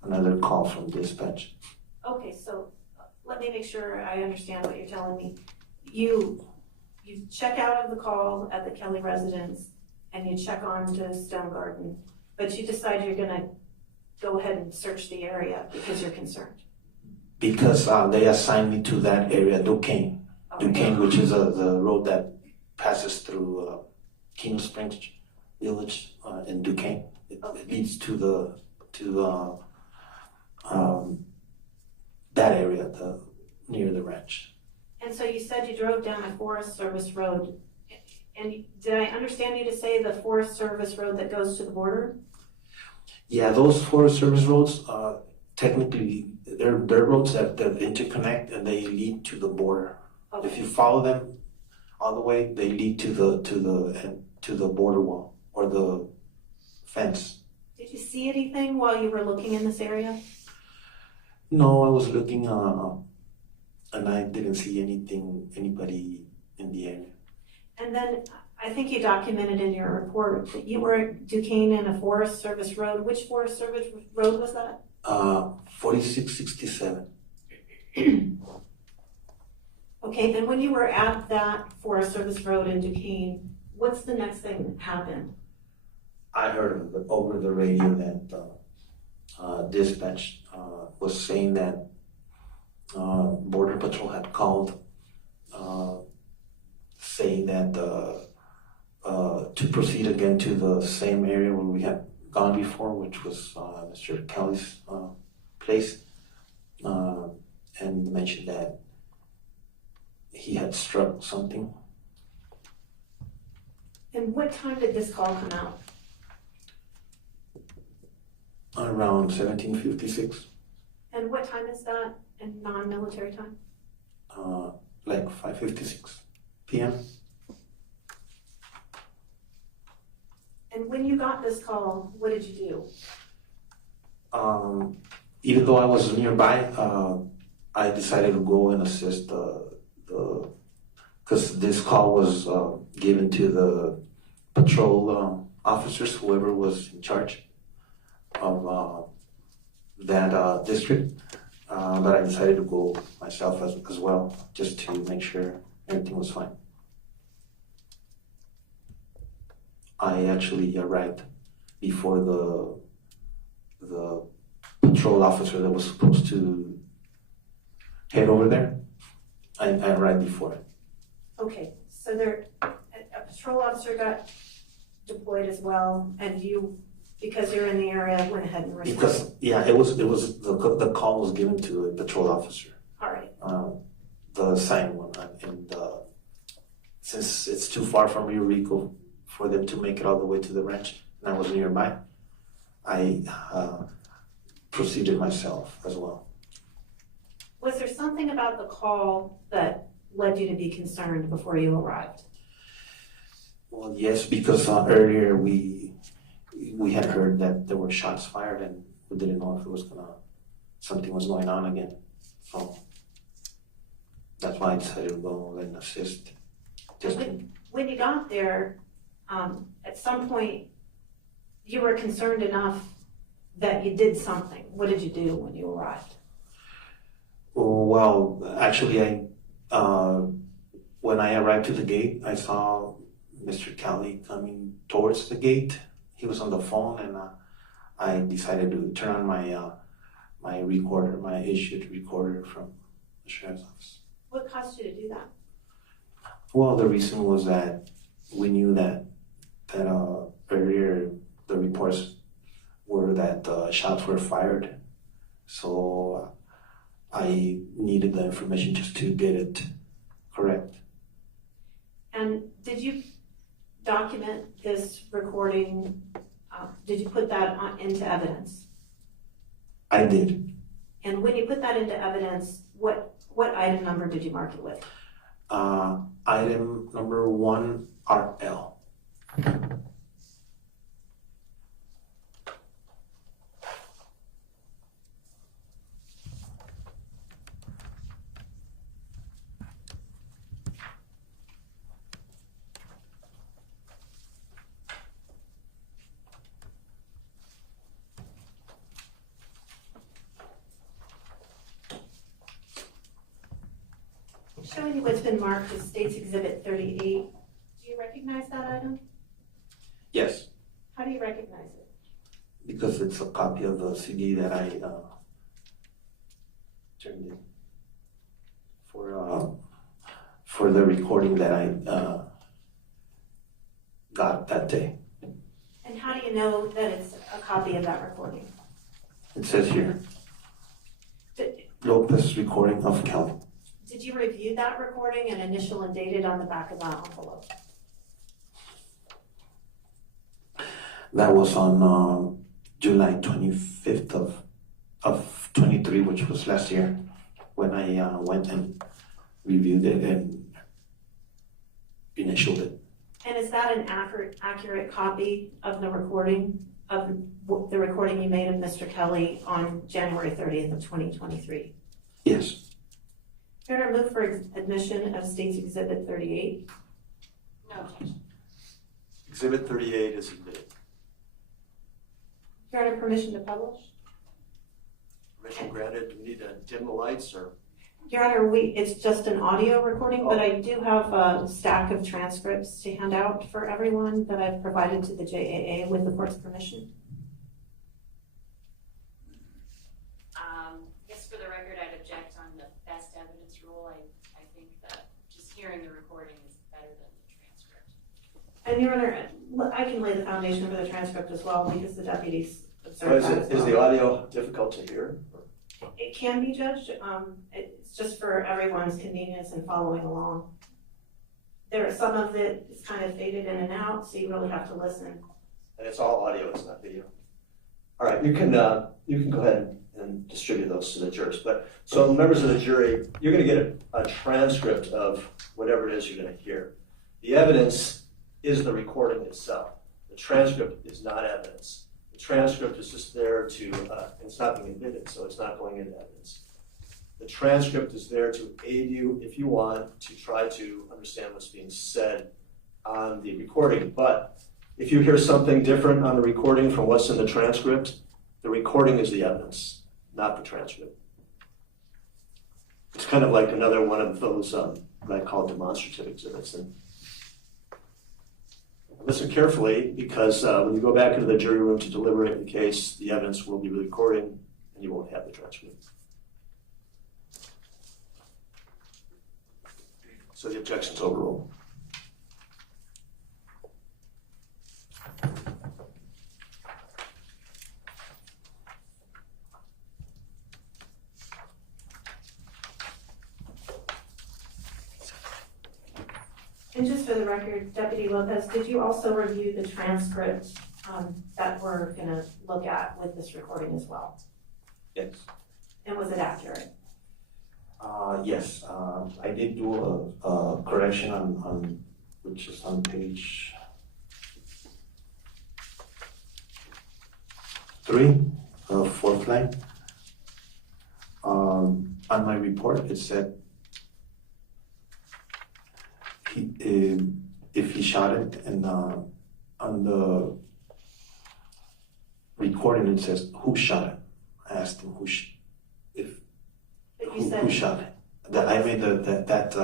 another call from dispatch. Okay, so let me make sure I understand what you're telling me. You check out of the call at the Kelly residence and you check on to Stone Garden, but you decide you're gonna go ahead and search the area because you're concerned. Because they assigned me to that area, Duquesne. Okay. Duquesne, which is the road that passes through Keno Springs village in Duquesne. It leads to that area, near the ranch. And so you said you drove down a Forest Service road, and did I understand you to say the Forest Service road that goes to the border? Yeah, those Forest Service roads, technically, they're roads that interconnect and they lead to the border. Okay. If you follow them all the way, they lead to the border wall or the fence. Did you see anything while you were looking in this area? No, I was looking, and I didn't see anybody in the area. And then I think you documented in your report that you were at Duquesne in a Forest Service road. Which Forest Service road was that? 4667. Okay, and when you were at that Forest Service road in Duquesne, what's the next thing that happened? I heard over the radio that dispatch was saying that Border Patrol had called, saying that to proceed again to the same area where we had gone before, which was Mr. Kelly's place, and mentioned that he had struck something. And what time did this call come out? Around 1756, And what time is that in non-military time? like 5:56 p.m. And when you got this call, what did you do? Even though I was nearby, I decided to go and assist because this call was given to the patrol officers, whoever was in charge of that district. But I decided to go myself as well, just to make sure everything was fine. I actually arrived before the patrol officer that was supposed to head over there. I arrived before it. Okay, so a patrol officer got deployed as well, and you, because you're in the area, went ahead and responded. Because it was the call was given to a patrol officer. All right. The assigned one, and since it's too far from Rio Rico for them to make it all the way to the ranch, and I was nearby, I proceeded myself as well. Was there something about the call that led you to be concerned before you arrived? Well, yes, because earlier we had heard that there were shots fired, and we didn't know if it was something was going on again. So that's why I decided to go and assist. When you got there, at some point, you were concerned enough that you did something. What did you do when you arrived? Well, actually, when I arrived to the gate, I saw Mr. Kelly coming towards the gate. He was on the phone, and I decided to turn on my recorder, my issued recorder from the sheriff's office. What caused you to do that? Well, the reason was that we knew that earlier the reports were that shots were fired, so I needed the information just to get it correct. And did you document this recording? Did you put that into evidence? I did. And when you put that into evidence, what item number did you mark it with? Item number 1RL. Showing you what's been marked as State's Exhibit 38. Do you recognize that item? Yes, How do you recognize it? because it's a copy of the CD that I turned in for the recording that I got that day. And how do you know that it's a copy of that recording? It says here. Lopez recording of Kelly. Did you review that recording and initial and date it on the back of that envelope? That was on July 25th of 23, which was last year, when I went and reviewed it and initialed it. And is that an accurate copy of the recording you made of Mr. Kelly on January 30th of 2023? Yes. Your Honor, move for admission of State's Exhibit 38. No objection. Exhibit 38 is admitted. Your Honor, permission to publish? Permission granted. Do we need to dim the lights or? Your Honor, it's just an audio recording, but I do have a stack of transcripts to hand out for everyone that I've provided to the JAA with the court's permission. I guess for the record, I'd object on the best evidence rule. I think that just hearing the recording is better than the transcript. And Your Honor, I can lay the foundation for the transcript as well because the deputies observed that as well. Is the audio difficult to hear? It can be, Judge. It's just for everyone's convenience in following along. Some of it is kind of faded in and out, so you really have to listen. And it's all audio, it's not video. All right, you can go ahead and distribute those to the jurors. But so members of the jury, you're going to get a transcript of whatever it is you're going to hear. The evidence is the recording itself. The transcript is not evidence. The transcript is just there to, it's not being admitted, so it's not going into evidence. The transcript is there to aid you, if you want, to try to understand what's being said on the recording. But if you hear something different on the recording from what's in the transcript, the recording is the evidence, not the transcript. It's kind of like another one of those what I call demonstrative exhibits. And listen carefully, because when you go back into the jury room to deliberate the case, the evidence will be recording and you won't have the transcript. So the objection's overruled. And just for the record, Deputy Lopez, did you also review the transcript that we're going to look at with this recording as well? Yes. And was it accurate? Yes. I did do a correction on which is on page 3, fourth line. On my report, it said if he shot it, and on the recording it says who shot it. I asked him who shot it. That I made that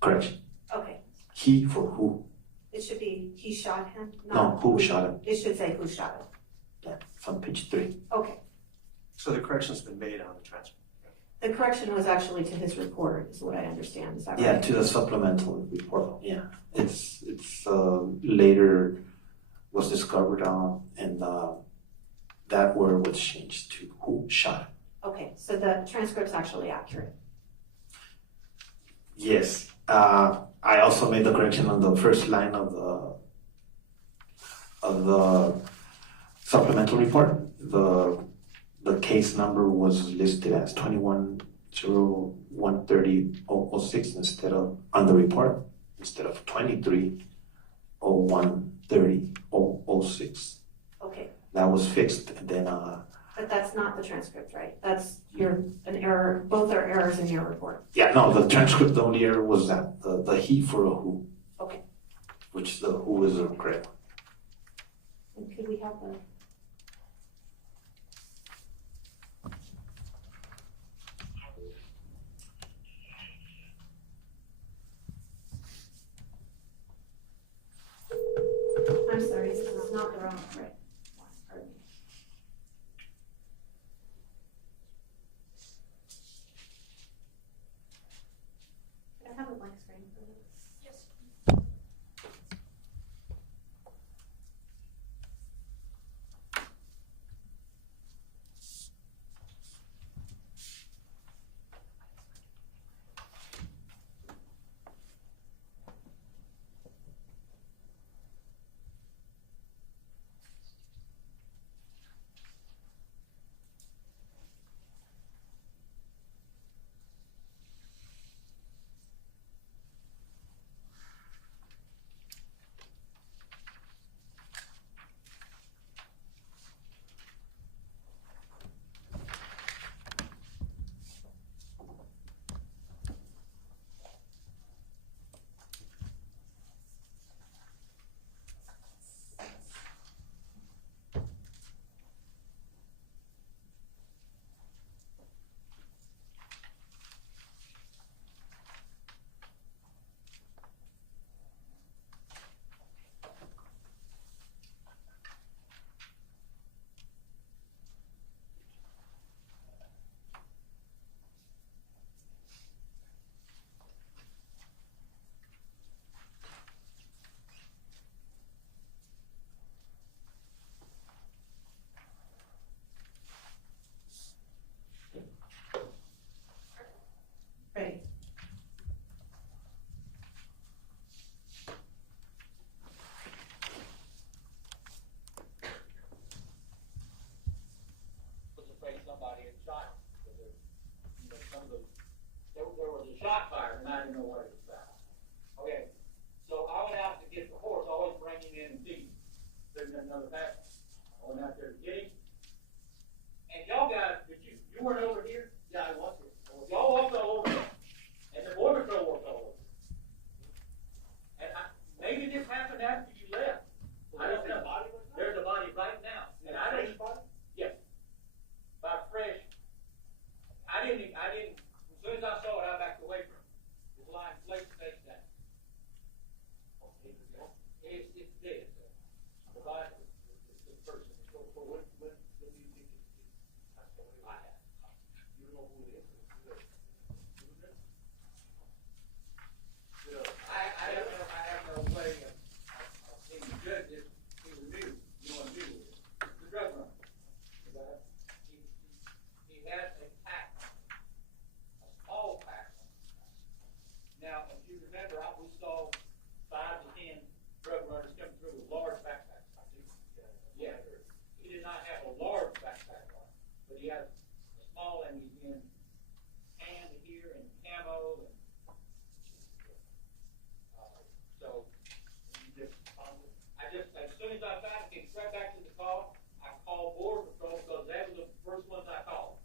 correction. Okay. He for who? It should be he shot him? No, who shot it? It should say who shot him. Yeah, it's on page 3. Okay. So the correction's been made on the transcript. The correction was actually to his report, is what I understand. Is that right? Yeah, to the supplemental report. Yeah, it's later was discovered on, and that word was changed to who shot it. Okay, so the transcript's actually accurate. Yes. I also made the correction on the first line of the supplemental report. The case number was listed as 210130-006 instead of on the report, instead of 230130-006. Okay. That was fixed, and then But that's not the transcript, right? That's an error. Both are errors in your report. yeah, no, the transcript, the only error was that the he for a who. Okay. Which the who is a correct. And could we have the? I'm sorry, this is not the wrong, right? Pardon me. Can I have a blank screen for this? Yes. shot. You know, some of the, there was a shot fired and I didn't know what it was about. Okay, so I went out to get the horse, always bring him in and feed him. There's another back. I went out there to get him. And y'all guys, you weren't over here? Yeah, I was here. Y'all walked all over there. And the border patrol walked all over there. And maybe this happened after you left. I don't know. There's a body right now. And I don't. Yes. By fresh. I didn't, as soon as I saw it, I backed away from it. It's lying face down. It's dead. The body, the person. So when do you think I have? You don't know who it is. I have no way of seeing the judge if he was new. You know what I'm doing with it. The drug runner. He had a pack on him. A small pack on him. Now, if you remember, we saw 5 to 10 drug runners come through with large backpacks. Yeah. He did not have a large backpack on, but he has a small, and he's in tan here and camo and so as soon as I found it, came straight back to the call. I called Border Patrol because that was the first ones I called.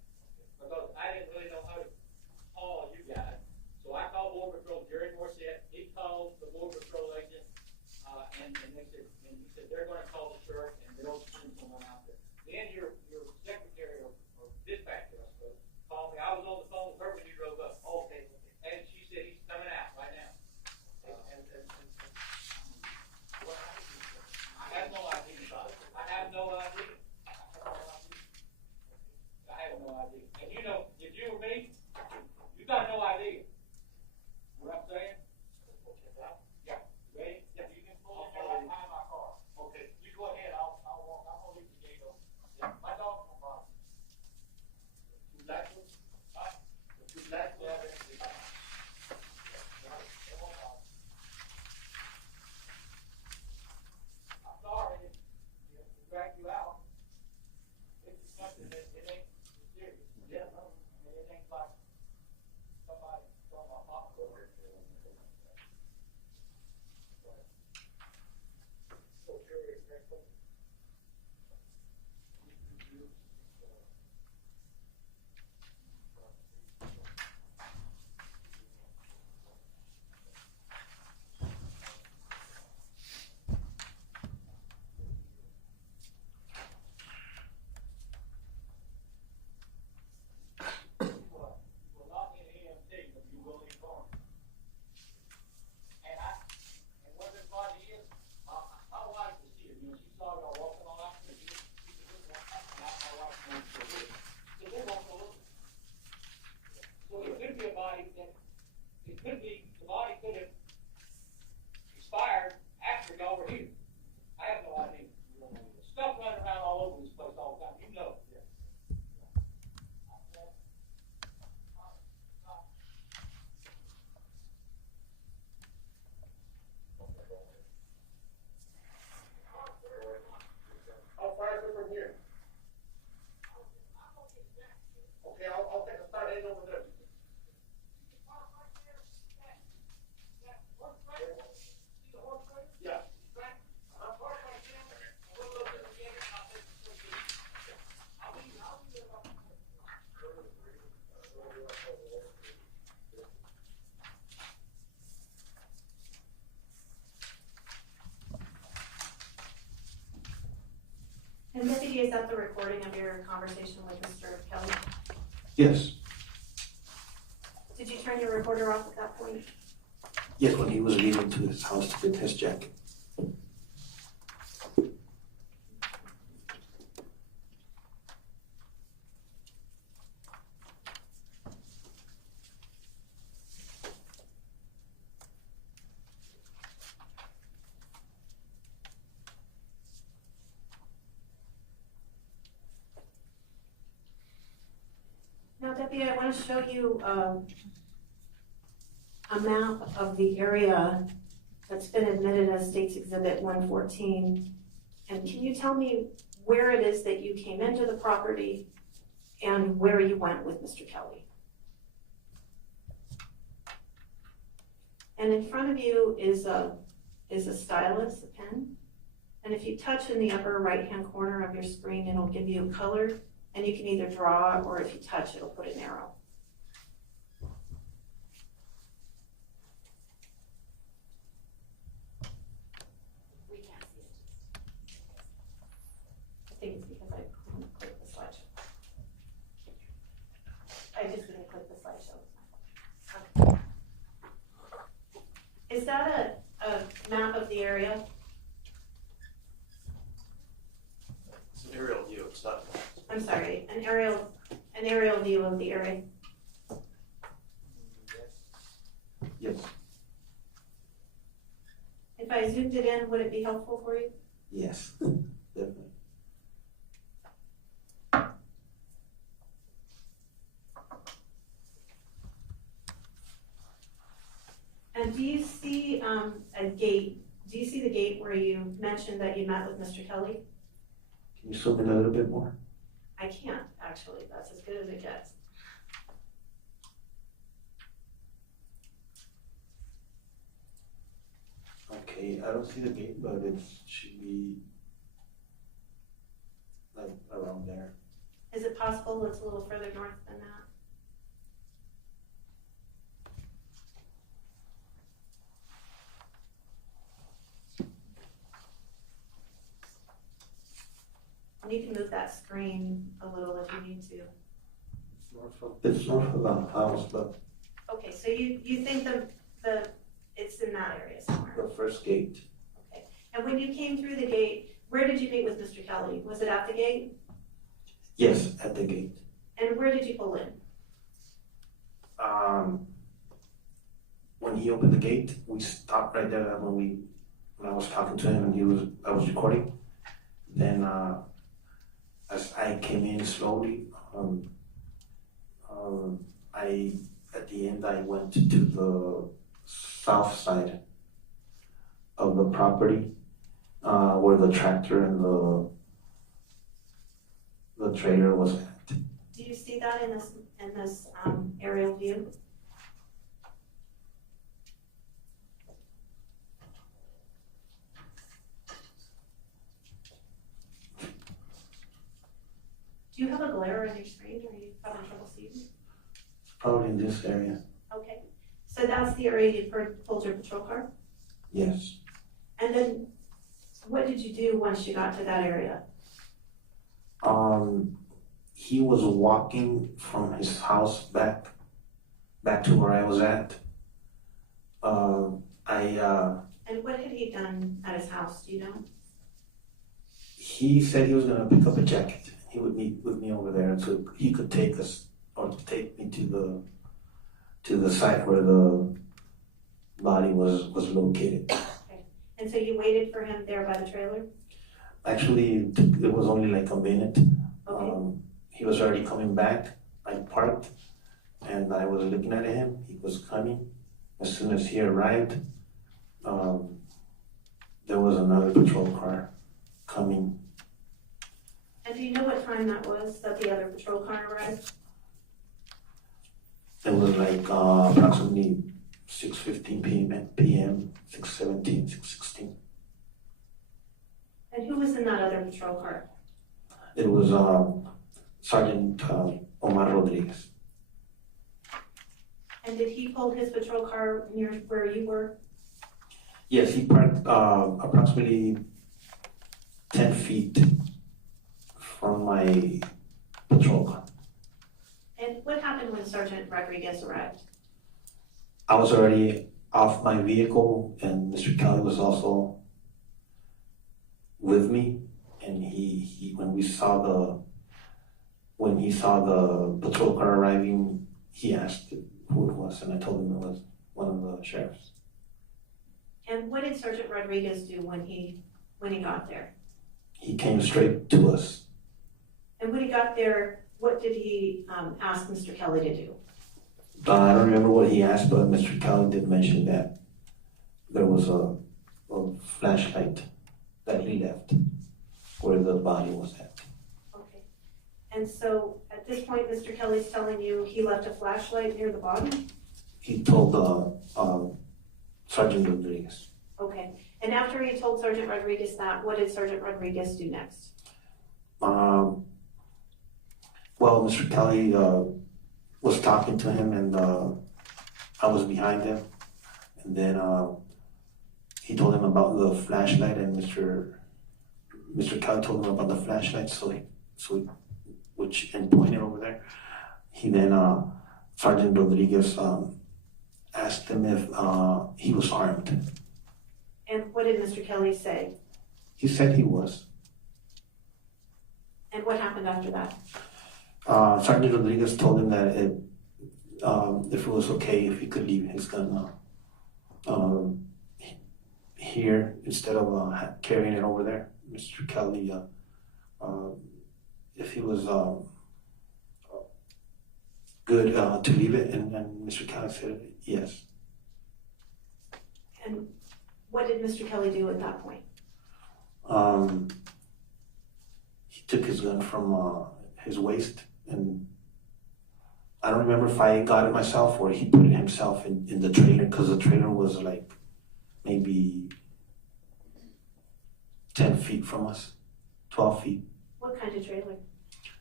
Because I didn't really know how to call you guys. So I called Border Patrol, Jerry Morissette. He called the Border Patrol agent, and they said, and he said they're going to call the sheriff and they'll send someone out there. Then your secretary or dispatcher, I suppose, called me. I was on the phone with her when you drove up. Okay. And she said he's coming out right now. I have no idea. I have no idea. I have no idea. And you know, if you were me, you got no idea. What I'm saying? Yeah. Ready? Yeah. You can pull in there right behind my car. Okay. You go ahead. I'll walk. I'm gonna leave the gate open. Yeah. My dog's gonna bother me. 2 black ones? Huh? The 2 black ones? I'm sorry to drag you out. It's something that it ain't serious. Yeah, no. I mean, it ain't like somebody from a hot quarter. So curious, very quick. Will not be an EMT, but you will inform. And what this body is, my wife was here, you know, she saw y'all walking all out there. She my wife knows so good. So they walked all over. So it could be a body that, it could be, the body could have expired after y'all were here. I have no idea. Stuff running around all over this place all the time, you know. How far is it from here? Okay, I'll take a start heading over there. Yeah. And Deputy, is that the recording of your conversation with Mr. Kelly? Yes. Did you turn your recorder off at that point? Yes, when he was leaving to his house to get his jacket. Now, Deputy, I want to show you a map of the area that's been admitted as State's Exhibit 114. And can you tell me where it is that you came into the property and where you went with Mr. Kelly. And in front of you is a stylus, a pen. And if you touch in the upper right-hand corner of your screen, it'll give you a color, and you can either draw, or if you touch, it'll put an arrow. We can't see it. I think it's because I couldn't click the slideshow. I just didn't click the slideshow. Okay. Is that a map of the area? It's an aerial view, it's not. I'm sorry, an aerial view of the area. Yes, If I zoomed it in, would it be helpful for you? yes, definitely. And do you see a gate? Do you see the gate where you mentioned that you met with Mr. Kelly? Can you zoom in a little bit more? I can't, actually. That's as good as it gets. Okay, I don't see the gate, but it should be like around there. Is it possible it's a little further north than that? And you can move that screen a little if you need to. It's north of the house, but Okay, so you think it's in that area somewhere? the first gate. Okay. And when you came through the gate, where did you meet with Mr. Kelly? Was it at the gate? Yes, at the gate. And where did you pull in? When he opened the gate, we stopped right there when I was talking to him and I was recording. Then as I came in slowly, at the end I went to the south side of the property, where the tractor and the trailer was at. Do you see that in this aerial view? Do you have a glare on your screen, or are you having trouble seeing? Probably in this area. Okay, so that's the area you pulled your patrol car? Yes. And then what did you do once you got to that area? He was walking from his house back to where I was at. And what had he done at his house, do you know? He said he was gonna pick up a jacket. He would meet with me over there so he could take us or take me to the site where the body was located. Okay. And so you waited for him there by the trailer? Actually, it was only like a minute. Okay. He was already coming back. I parked and I was looking at him. He was coming. As soon as he arrived, there was another patrol car coming. And do you know what time that was that the other patrol car arrived? It was like approximately 6:15 p.m., 6:17, 6:16. And who was in that other patrol car? It was Sergeant Omar Rodriguez. And did he pull his patrol car near where you were? Yes, he parked approximately 10 feet from my patrol car. And what happened when Sergeant Rodriguez arrived? I was already off my vehicle and Mr. Kelly was also with me, and he when he saw the patrol car arriving, he asked who it was, and I told him it was one of the sheriffs. And what did Sergeant Rodriguez do when he got there? He came straight to us. And when he got there, what did he ask Mr. Kelly to do? I don't remember what he asked, but Mr. Kelly did mention that there was a flashlight that he left where the body was at. Okay. And so at At this point, Mr. Kelly's telling you he left a flashlight near the body? He told Sergeant Rodriguez. Okay. And after he told Sergeant Rodriguez that, what did Sergeant Rodriguez do next? Well, Mr. Kelly was talking to him, and I was behind him, and then he told him about the flashlight, and Mr. Kelly told him about the flashlight, and pointed over there. He then Sergeant Rodriguez asked him if he was armed. And what did Mr. Kelly say? He said he was. And what happened after that? Sergeant Rodriguez told him that if it was okay, if he could leave his gun here instead of carrying it over there. Mr. Kelly, if he was good to leave it, and Mr. Kelly said yes. And what did Mr. Kelly do at that point? He took his gun from his waist, and I don't remember if I got it myself or he put it himself in the trailer, because the trailer was like maybe 10 feet from us, 12 feet. What kind of trailer?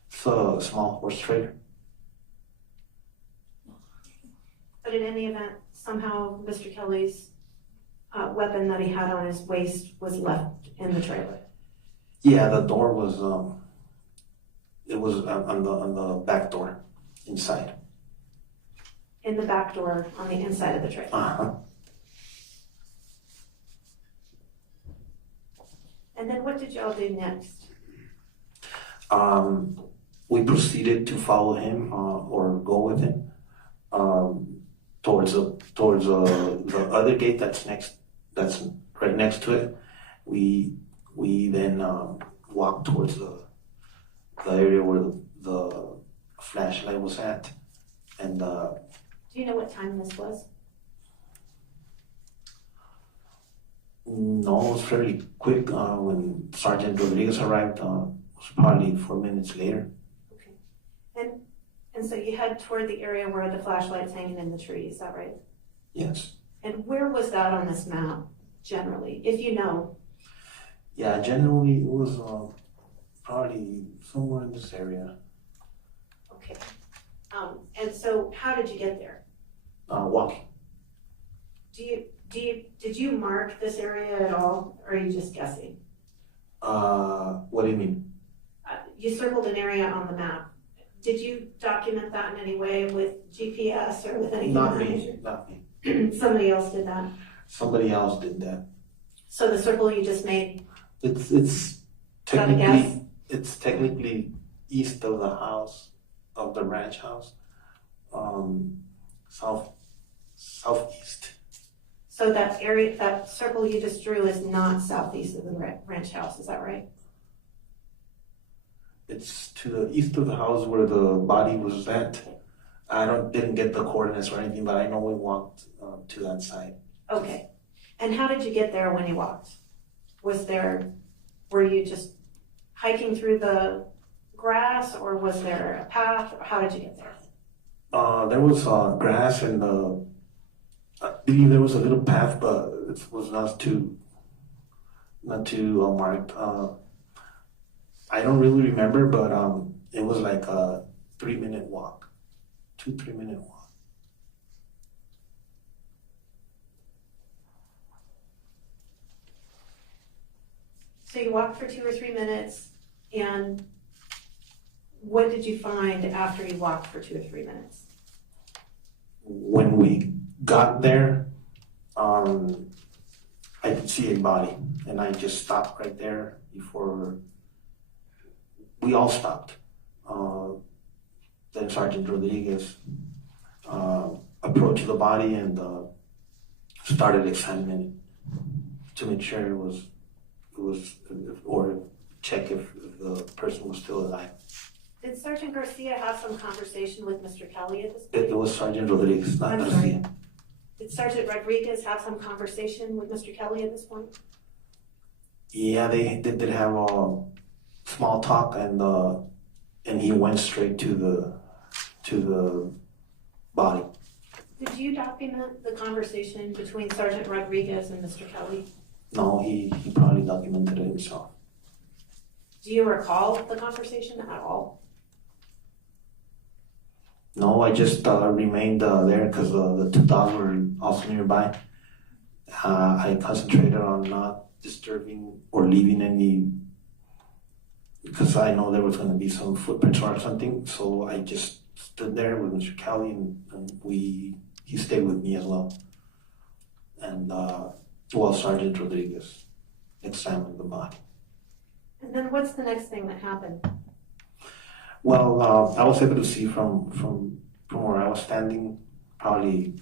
It's a small horse trailer. But in any event, somehow Mr. Kelly's weapon that he had on his waist was left in the trailer. Yeah, the door was it was on the back door inside. In the back door on the inside of the trailer. Uh-huh. And then what did y'all do next? We proceeded to follow him or go with him towards the other gate that's right next to it. We then walked towards the area where the flashlight was at, and Do you know what time this was? no, it was fairly quick. When Sergeant Rodriguez arrived, it was probably 4 minutes later. Okay. And so you head toward the area where the flashlight's hanging in the tree, is that right? Yes. And where was that on this map, generally, if you know? Yeah, generally it was probably somewhere in this area. Okay. And so how did you get there? Walking. Did you mark this area at all, or are you just guessing? What do you mean? You circled an area on the map. Did you document that in any way with GPS or with anything? Not me. Not me. Somebody else did that. Somebody else did that. So the circle you just made. It's Got a guess? technically east of the house, of the ranch house, southeast. So that area, that circle you just drew is not southeast of the ranch house, is that right? It's to the east of the house where the body was at. I didn't get the coordinates or anything, but I know we walked to that side. Okay. And how did you get there when you walked? Were you just hiking through the grass, or was there a path? How did you get there? There was grass, and I believe there was a little path, but it was not too marked. I don't really remember, but it was like a 3-minute walk, 2-3-minute walk. So you walked for 2 or 3 minutes, and what did you find after you walked for 2 or 3 minutes? When we got there, I could see a body, and I just stopped right there before we all stopped. Then Sergeant Rodriguez approached the body and started examining it to make sure it was, or check if the person was still alive. Did Sergeant Garcia have some conversation with Mr. Kelly at this point? It was Sergeant Rodriguez, not I'm Garcia. sorry. Did Sergeant Rodriguez have some conversation with Mr. Kelly at this point? Yeah, they did have a small talk, and and he went straight to the body. Did you document the conversation between Sergeant Rodriguez and Mr. Kelly? No, he probably documented it himself. Do you recall the conversation at all? No, I just remained there because the two dogs were also nearby. I concentrated on not disturbing or leaving any, because I know there was going to be some footprints or something. So I just stood there with Mr. Kelly, and he stayed with me as well. And while Sergeant Rodriguez examined the body. And then what's the next thing that happened? Well, I was able to see from where I was standing, probably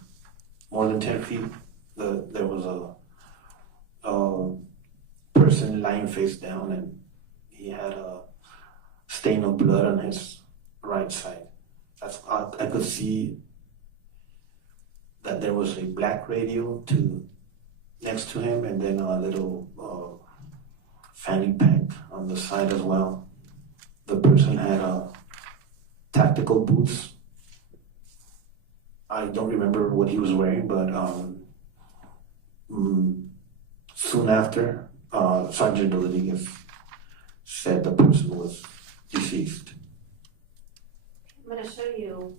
more than 10 feet, there was a person lying face down, and he had a stain of blood on his right side. I could see that there was a black radio next to him, and then a little fanny pack on the side as well. The person had tactical boots. I don't remember what he was wearing, but soon after, Sergeant Rodriguez said the person was deceased. I'm going to show you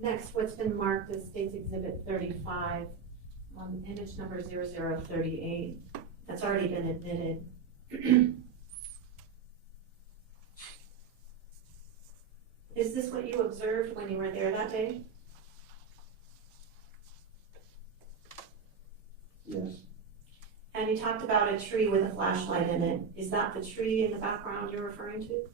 next what's been marked as State's Exhibit 35, image number 0038. That's already been admitted. Is this what you observed when you were there that day? Yes. And you talked about a tree with a flashlight in it. Is that the tree in the background you're referring to?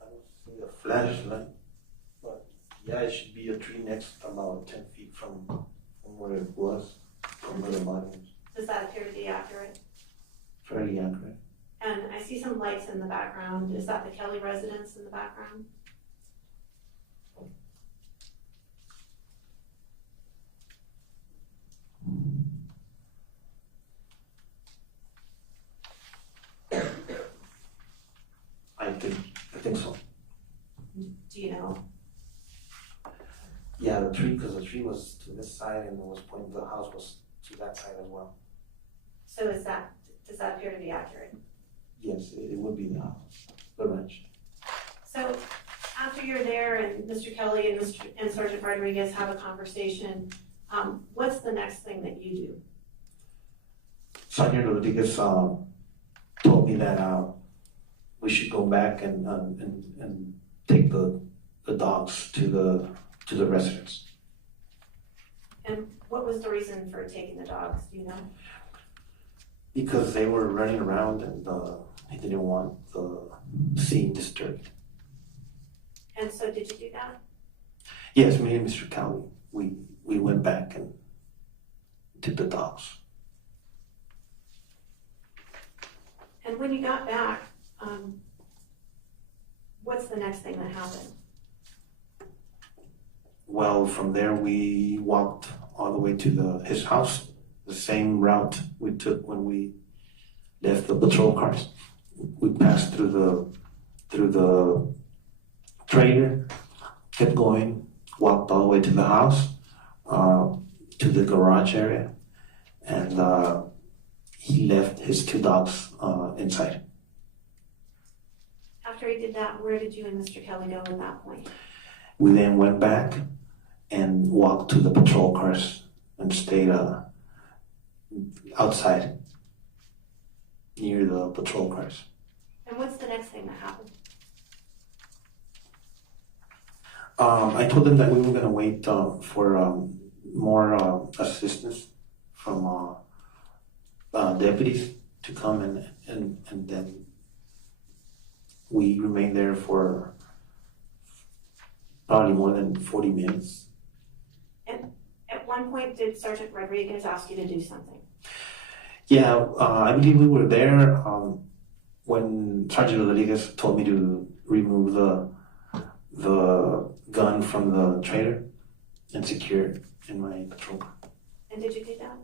I don't see a flashlight, but yeah, it should be a tree next about 10 feet from where it was, from where the body was. Does that appear to be accurate? Fairly accurate. And I see some lights in the background. Is that the Kelly residence in the background? I think so. Do you know? Yeah, the tree, because the tree was to this side and the house was to that side as well. So does that appear to be accurate? Yes, it would be the house, the ranch. So after you're there and Mr. Kelly and Sergeant Rodriguez have a conversation, what's the next thing that you do? Sergeant Rodriguez told me that we should go back and take the dogs to the residence. And what was the reason for taking the dogs, do you know? Because they were running around and he didn't want the scene disturbed. And so did you do that? Yes, me and Mr. Kelly, we went back and took the dogs. And when you got back, what's the next thing that happened? Well, from there we walked all the way to his house, the same route we took when we left the patrol cars. We passed through the trailer, kept going, walked all the way to the house, to the garage area, and he left his two dogs inside. After he did that, where did you and Mr. Kelly go at that point? We then went back and walked to the patrol cars and stayed outside near the patrol cars. And what's the next thing that happened? I told them that we were going to wait for more assistance from deputies to come and then we remained there for probably more than 40 minutes. And at one point, did Sergeant Rodriguez ask you to do something? Yeah, I believe we were there when Sergeant Rodriguez told me to remove the gun from the trailer and secure it in my patrol car. And did you do that?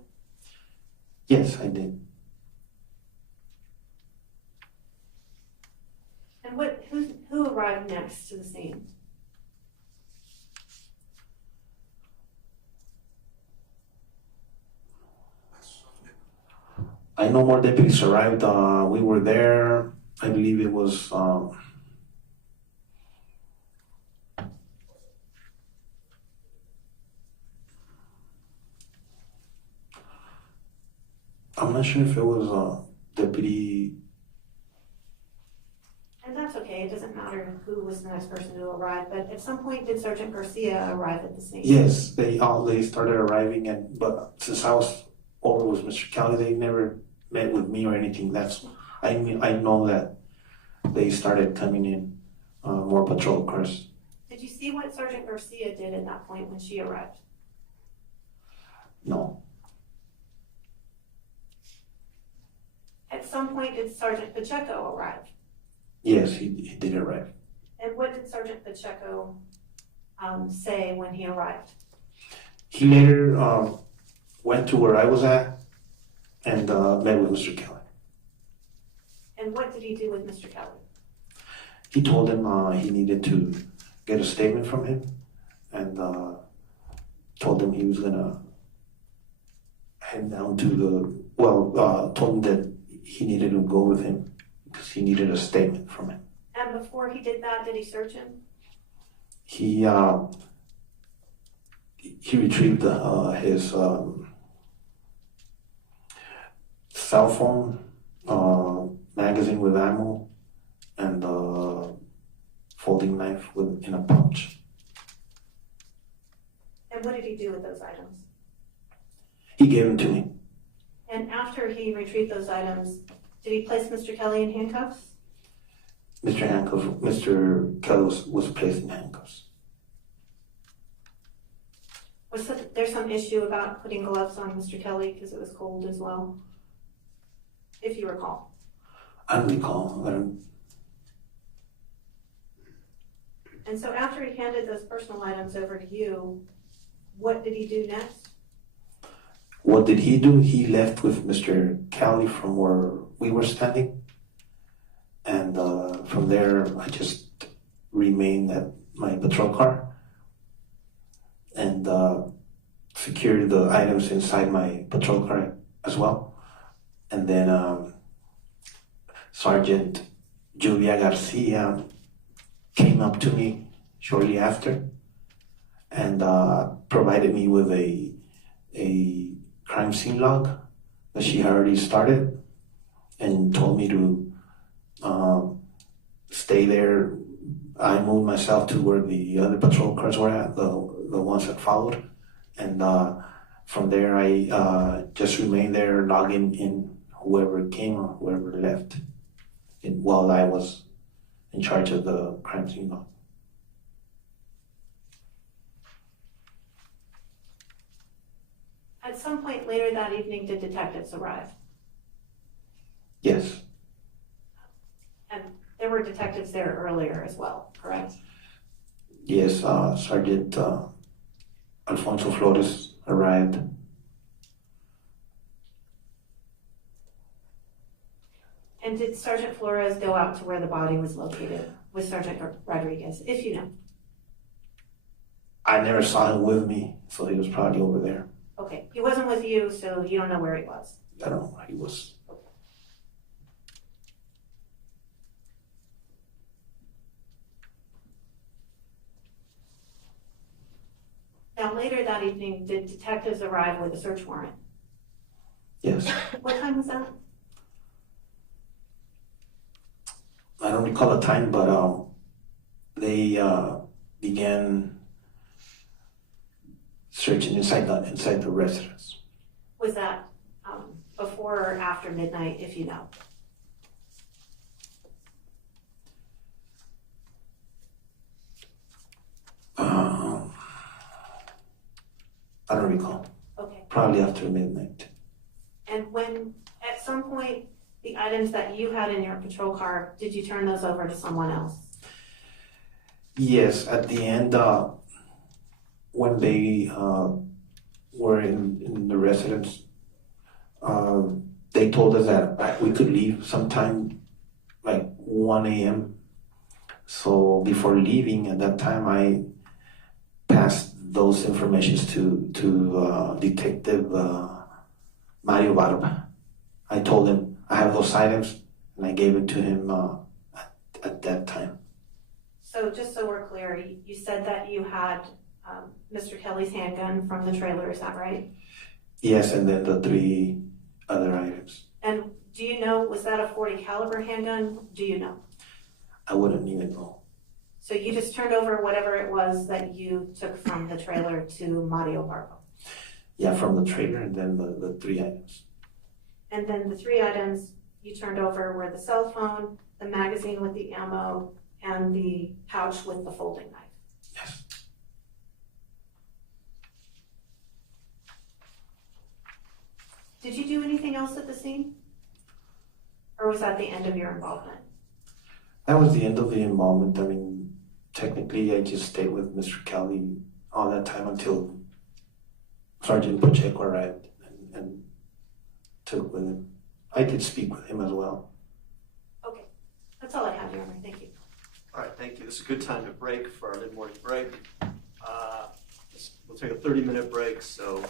Yes, I did. And who arrived next to the scene? I know more deputies arrived. We were there. I believe it was. I'm not sure if it was deputy. And that's okay, it doesn't matter who was the next person to arrive, but at some point did Sergeant Garcia arrive at the scene? Yes, they started arriving, but since I was over with Mr. Kelly, they never met with me or anything. I know that they started coming in more patrol cars. Did you see what Sergeant Garcia did at that point when she arrived? No. At some point did Sergeant Pacheco arrive? Yes, he did arrive. And what did Sergeant Pacheco say when he arrived? He later went to where I was at and met with Mr. Kelly. And what did he do with Mr. Kelly? He told him he needed to get a statement from him and told him he was going to head down to told him that he needed to go with him because he needed a statement from him. And before he did that, did he search him? He retrieved his cell phone, magazine with ammo, and folding knife in a pouch. And what did he do with those items? He gave them to me. And after he retrieved those items, did he place Mr. Kelly in handcuffs? Mr. Kelly was placed in handcuffs. Was there some issue about putting gloves on Mr. Kelly because it was cold as well? If you recall. I don't recall. And so after he handed those personal items over to you, what did he do next? What did he do? He left with Mr. Kelly from where we were standing. And from there, I just remained at my patrol car and secured the items inside my patrol car as well. And then Sergeant Julia Garcia came up to me shortly after and provided me with a crime scene log that she had already started and told me to stay there. I moved myself to where the other patrol cars were at, the ones that followed. And from there, I just remained there, logging in whoever came or whoever left while I was in charge of the crime scene log. At some point later that evening, did detectives arrive? Yes. And there were detectives there earlier as well, correct? Yes, Sergeant Alfonso Flores arrived. And did Sergeant Flores go out to where the body was located with Sergeant Rodriguez, if you know? I never saw him with me, so he was probably over there. Okay, he wasn't with you, so you don't know where he was. I don't know where he was. Now later that evening, did detectives arrive with a search warrant? Yes. What time was that? I don't recall the time, but they began searching inside the residence. Was that before or after midnight, if you know? I don't recall. Okay. Probably after midnight. And when, at some point, the items that you had in your patrol car, did you turn those over to someone else? Yes, at the end, when they were in the residence, They told us that we could leave sometime like 1 a.m. So before leaving at that time, I passed those informations to Detective Mario Barba. I told him I have those items, and I gave it to him at that time. So just so we're clear, you said that you had Mr. Kelly's handgun from the trailer, is that right? Yes, and then the 3 other items. And do you know, was that a .40 caliber handgun? Do you know? I wouldn't even know. So you just turned over whatever it was that you took from the trailer to Mario Barbo? Yeah, from the trailer, and then the 3 items. And then the 3 items you turned over were the cell phone, the magazine with the ammo, and the pouch with the folding knife. Yes. Did you do anything else at the scene? Or was that the end of your involvement? That was the end of the involvement. I mean, technically, I just stayed with Mr. Kelly all that time until Sergeant Pacheco arrived and took with him. I did speak with him as well. Okay, that's all I have, Your Honor. Thank you. All right, thank you. This is a good time to break for our mid-morning break. We'll take a 30-minute break, so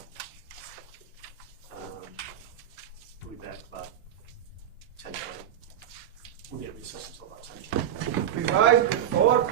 we'll be back about 10:20. We'll be at recess until about 10:20. We rise, report.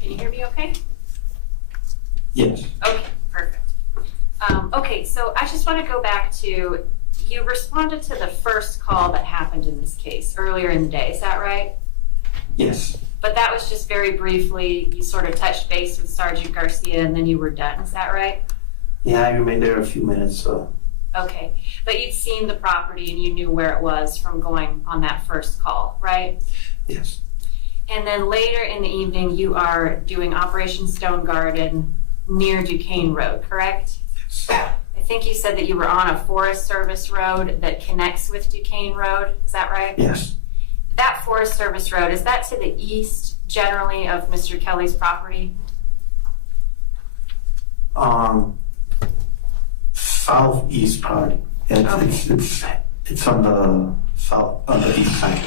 Can you hear me okay? Yes. Okay, perfect. Okay, so I just want to go back to, you responded to the first call that happened in this case earlier in the day, is that right? Yes. But that was just very briefly, you sort of touched base with Sergeant Garcia and then you were done, is that right? Yeah, I remained there a few minutes, so. Okay, but you'd seen the property and you knew where it was from going on that first call, right? Yes. And then later in the evening, you are doing Operation Stone Garden near Duquesne Road, correct? Yes. I think you said that you were on a Forest Service road that connects with Duquesne Road, is that right? Yes. That Forest Service road, is that to the east generally of Mr. Kelly's property? Southeast probably. Yeah, it's on the east side.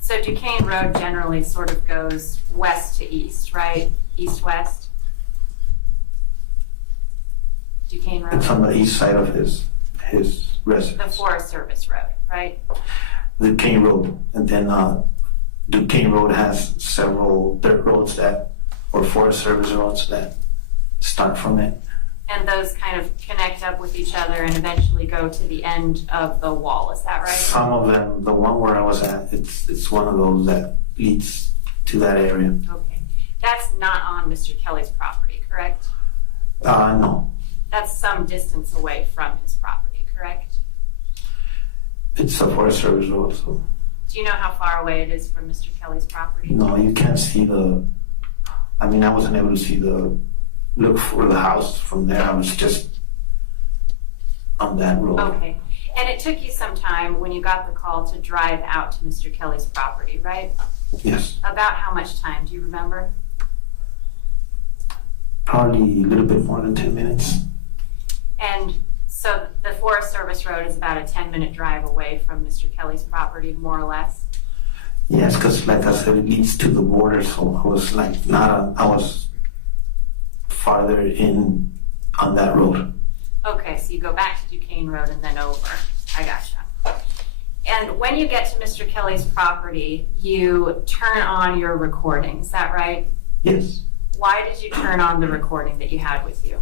So Duquesne Road generally sort of goes west to east, right? East-west? Duquesne Road? It's on the east side of his residence. The Forest Service road, right? The Duquesne Road, and then Duquesne Road has several dirt roads or Forest Service roads that start from it. And those kind of connect up with each other and eventually go to the end of the wall, is that right? Some of them, the one where I was at, it's one of those that leads to that area. Okay. That's not on Mr. Kelly's property, correct? No, That's some distance away from his property, correct? it's a Forest Service road, so Do you know how far away it is from Mr. Kelly's property? no, you can't see I wasn't able to see look for the house from there. I was just on that road. Okay. And it took you some time when you got the call to drive out to Mr. Kelly's property, right? Yes, About how much time, do you remember? probably a little bit more than 10 minutes. And so the Forest Service road is about a 10-minute drive away from Mr. Kelly's property, more or less? Yes, because like I said, it leads to the border, so I was I was farther in on that road. Okay, so you go back to Duquesne Road and then over. I gotcha. And when you get to Mr. Kelly's property, you turn on your recording, is that right? Yes. Why did you turn on the recording that you had with you?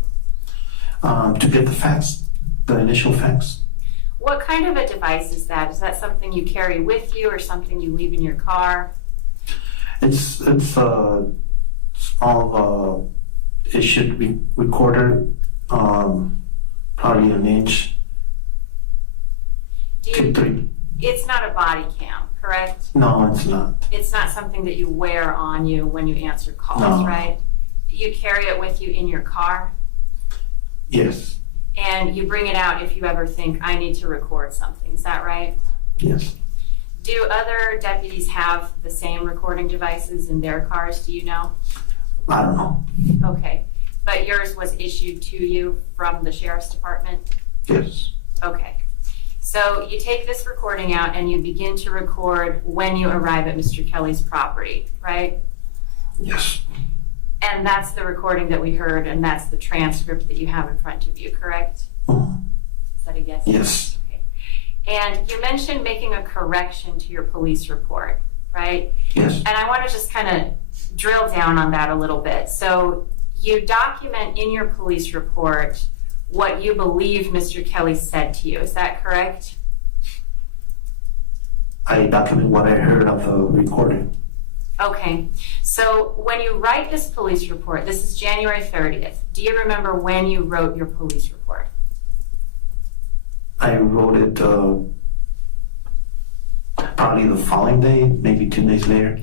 To get the facts, the initial facts. What kind of a device is that? Is that something you carry with you or something you leave in your car? It's small. It should be recorded, probably an inch, Do 2, you, 3. it's not a body cam, correct? No, it's not. It's not something that you wear on you when you answer calls, No. right? You carry it with you in your car, Yes. and you bring it out if you ever think, I need to record something, is that right? Yes. Do other deputies have the same recording devices in their cars, do you know? I don't know. Okay, but yours was issued to you from the sheriff's department? Yes. Okay, so you take this recording out and you begin to record when you arrive at Mr. Kelly's property, right? Yes. And that's the recording that we heard, and that's the transcript that you have in front of you, correct? Mhm. Is that a yes? Yes. Okay. And you mentioned making a correction to your police report, right? Yes. And I want to just kind of drill down on that a little bit. So you document in your police report what you believe Mr. Kelly said to you, is that correct? I document what I heard of the recording. Okay, so when you write this police report, this is January 30th, do you remember when you wrote your police report? I wrote it probably the following day, maybe 2 days later.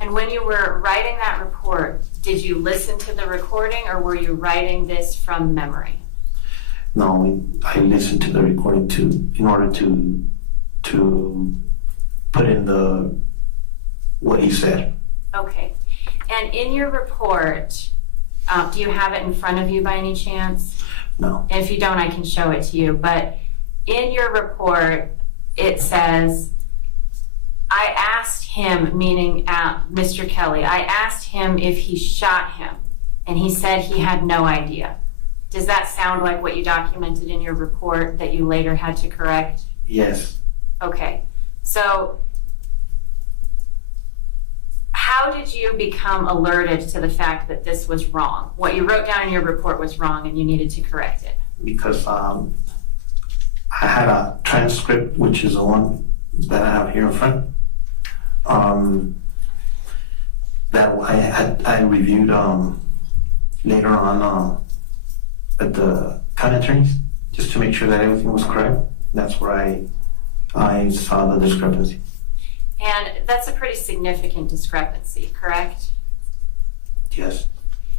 And when you were writing that report, did you listen to the recording or were you writing this from memory? No, I listened to the recording in order to put in what he said. Okay, and in your report, do you have it in front of you by any chance? No. And if you don't, I can show it to you. But in your report, it says, I asked him, meaning Mr. Kelly, I asked him if he shot him, and he said he had no idea. Does that sound like what you documented in your report that you later had to correct? Yes. Okay, so how did you become alerted to the fact that this was wrong? What you wrote down in your report was wrong and you needed to correct it. Because I had a transcript, which is the one that I have here in front. That I reviewed later on at the county attorneys, just to make sure that everything was correct. That's where I saw the discrepancy. And that's a pretty significant discrepancy, correct? Yes.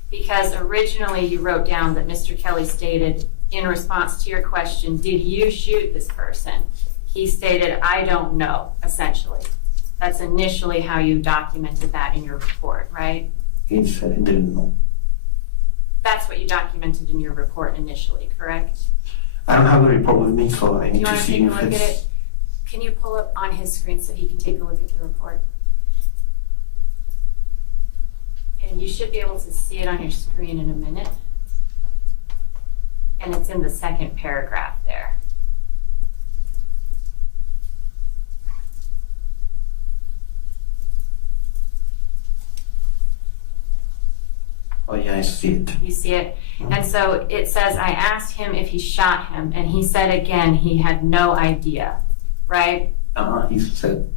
Because originally you wrote down that Mr. Kelly stated in response to your question, did you shoot this person? He stated, I don't know, essentially. That's initially how you documented that in your report, right? He said he didn't know. That's what you documented in your report initially, correct? I don't have the report with me, so I need to see if Do you want to take a look at it's... it? Can you pull up on his screen so he can take a look at the report? And you should be able to see it on your screen in a minute. And it's in the second paragraph there. Oh yeah, I see it. You see it? And so it says, I asked him if he shot him, and he said again he had no idea, right? He said.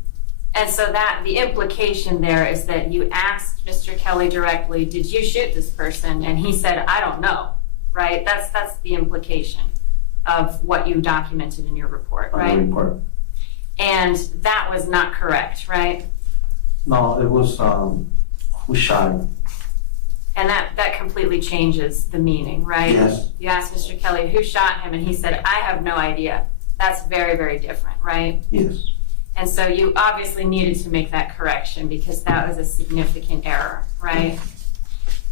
And so that the implication there is that you asked Mr. Kelly directly, did you shoot this person? And he said, I don't know, right? That's the implication of what you documented in your report, right? On the report. And that was not correct, right? No, it was who shot him. And that completely changes the meaning, right? Yes. You asked Mr. Kelly who shot him, and he said, I have no idea. That's very, very different, right? Yes. And so you obviously needed to make that correction because that was a significant error, right?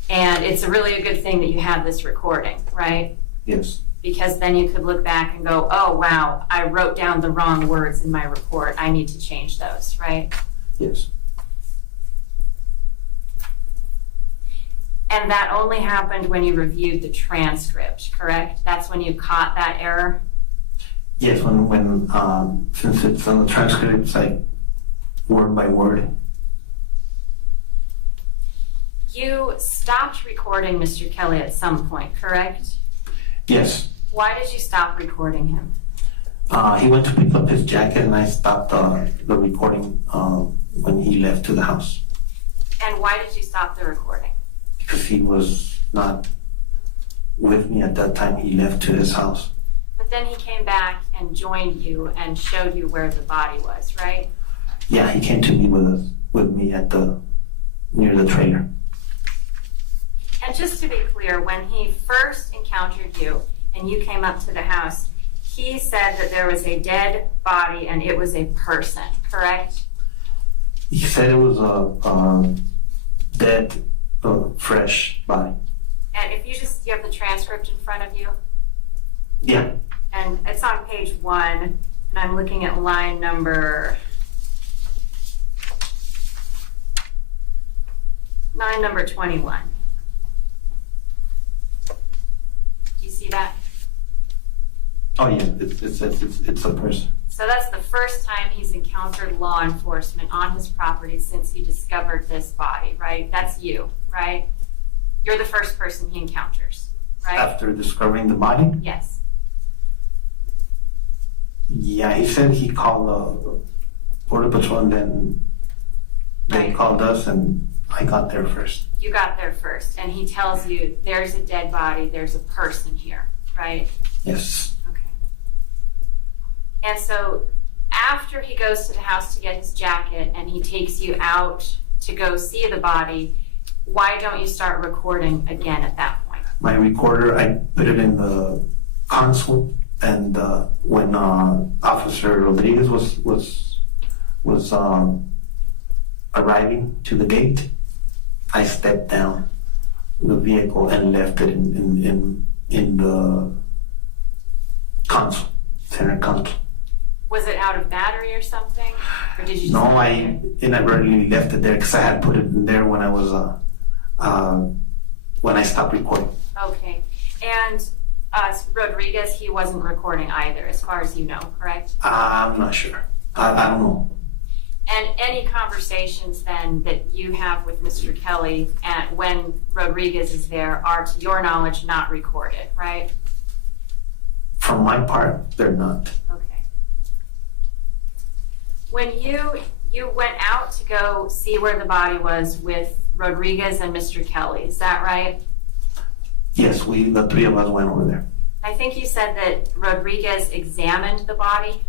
And it's really a good thing that you have this recording, right? Yes. Because then you could look back and go, oh, wow, I wrote down the wrong words in my report. I need to change those, right? Yes. And that only happened when you reviewed the transcript, correct? That's when you caught that error? Yes, when since it's on the transcript, it's like word by word. You stopped recording Mr. Kelly at some point, correct? Yes. Why did you stop recording him? He went to pick up his jacket and I stopped the recording when he left to the house. And why did you stop the recording? Because he was not with me at that time. He left to his house. But then he came back and joined you and showed you where the body was, right? Yeah, he came to meet with me at near the trailer. And just to be clear, when he first encountered you and you came up to the house, he said that there was a dead body and it was a person, correct? He said it was a dead, fresh body. And if you have the transcript in front of you, Yeah. and it's on page 1, and I'm looking at line number 21. Do you see that? Oh yeah, it's a person. So that's the first time he's encountered law enforcement on his property since he discovered this body, right? That's you, right? You're the first person he encounters, right? After discovering the body? Yes. Yeah, he said he called the Border Patrol and then they Right. called us and I got there first. You got there first, and he tells you there's a dead body, there's a person here, right? Yes. Okay. And so after he goes to the house to get his jacket and he takes you out to go see the body, why don't you start recording again at that point? My recorder, I put it in the console, and when Officer Rodriguez was arriving to the gate, I stepped down the vehicle and left it in the console, center console. Was it out of battery or something? Or did you just No, leave it I there? inadvertently left it there because I had put it in there when I was when I stopped recording. Okay. And Rodriguez, he wasn't recording either, as far as you know, correct? I'm not sure. I don't know. And any conversations then that you have with Mr. Kelly and when Rodriguez is there are, to your knowledge, not recorded, right? From my part, they're not. Okay. When you went out to go see where the body was with Rodriguez and Mr. Kelly, is that right? Yes, the three of us went over there. I think you said that Rodriguez examined the body.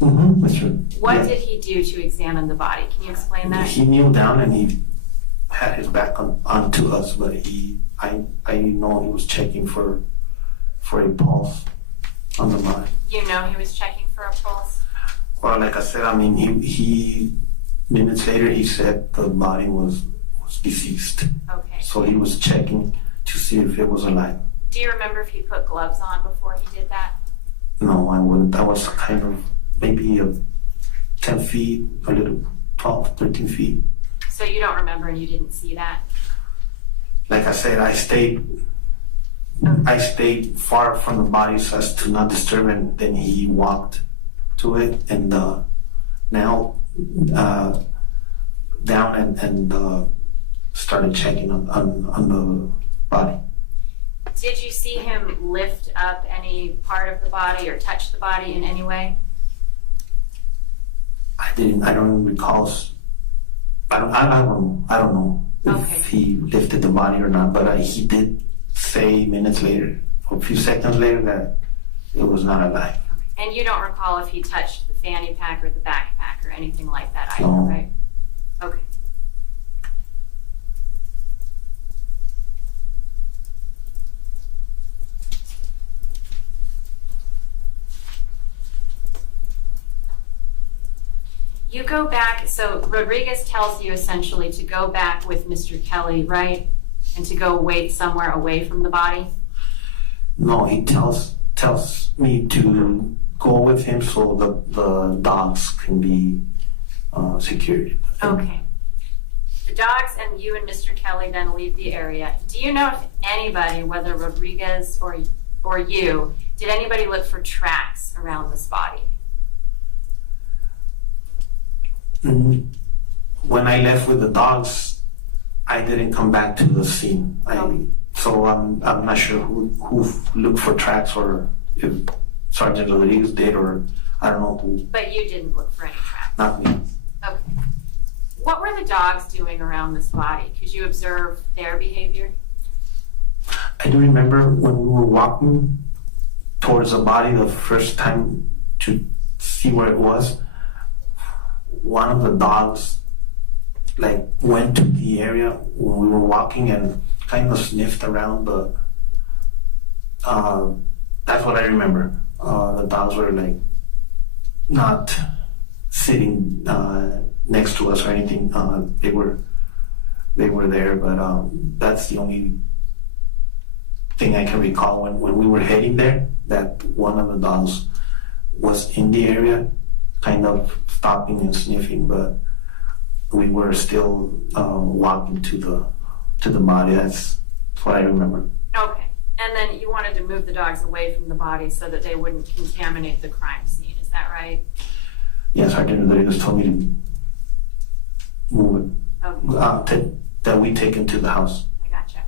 Mm-hmm, that's true. What Yeah. did he do to examine the body? Can you explain that? He kneeled down and he had his back onto us, but I know he was checking for a pulse on the body. You know he was checking for a pulse? Well, like I said, I mean, he minutes later he said the body was deceased. Okay. So he was checking to see if it was alive. Do you remember if he put gloves on before he did that? No, I wouldn't. That was kind of maybe 10 feet, a little 12, 13 feet. So you don't remember and you didn't see that? Like I said, I stayed far from the body so as to not disturb it. And then he walked to it and now down and started checking on the body. Did you see him lift up any part of the body or touch the body in any way? I don't recall. I don't know if he lifted the body or not, but he did say minutes later, or a few seconds later, that it was not alive. And you don't recall if he touched the fanny pack or the backpack or anything like that either, No. right? Okay. You go back, so Rodriguez tells you essentially to go back with Mr. Kelly, right? And to go wait somewhere away from the body? No, he tells me to go with him so the dogs can be secured. Okay. The dogs and you and Mr. Kelly then leave the area. Do you know if anybody, whether Rodriguez or you, did anybody look for tracks around this body? When I left with the dogs, I didn't come back to the scene. So I'm not sure who looked for tracks or if Sergeant Rodriguez did, or I don't know who. But you didn't look for any tracks? Not me. Okay. What were the dogs doing around this body? Could you observe their behavior? I do remember when we were walking towards the body the first time to see where it was, one of the dogs went to the area when we were walking and kind of sniffed around, but that's what I remember. The dogs were not sitting next to us or anything. They were there, but that's the only thing I can recall when we were heading there, that one of the dogs was in the area, kind of stopping and sniffing, but we were still walking to the body. That's what I remember. Okay. And then you wanted to move the dogs away from the body so that they wouldn't contaminate the crime scene. Is that right? Yes, Sergeant Rodriguez told me to move it, that we take him to the house. I gotcha.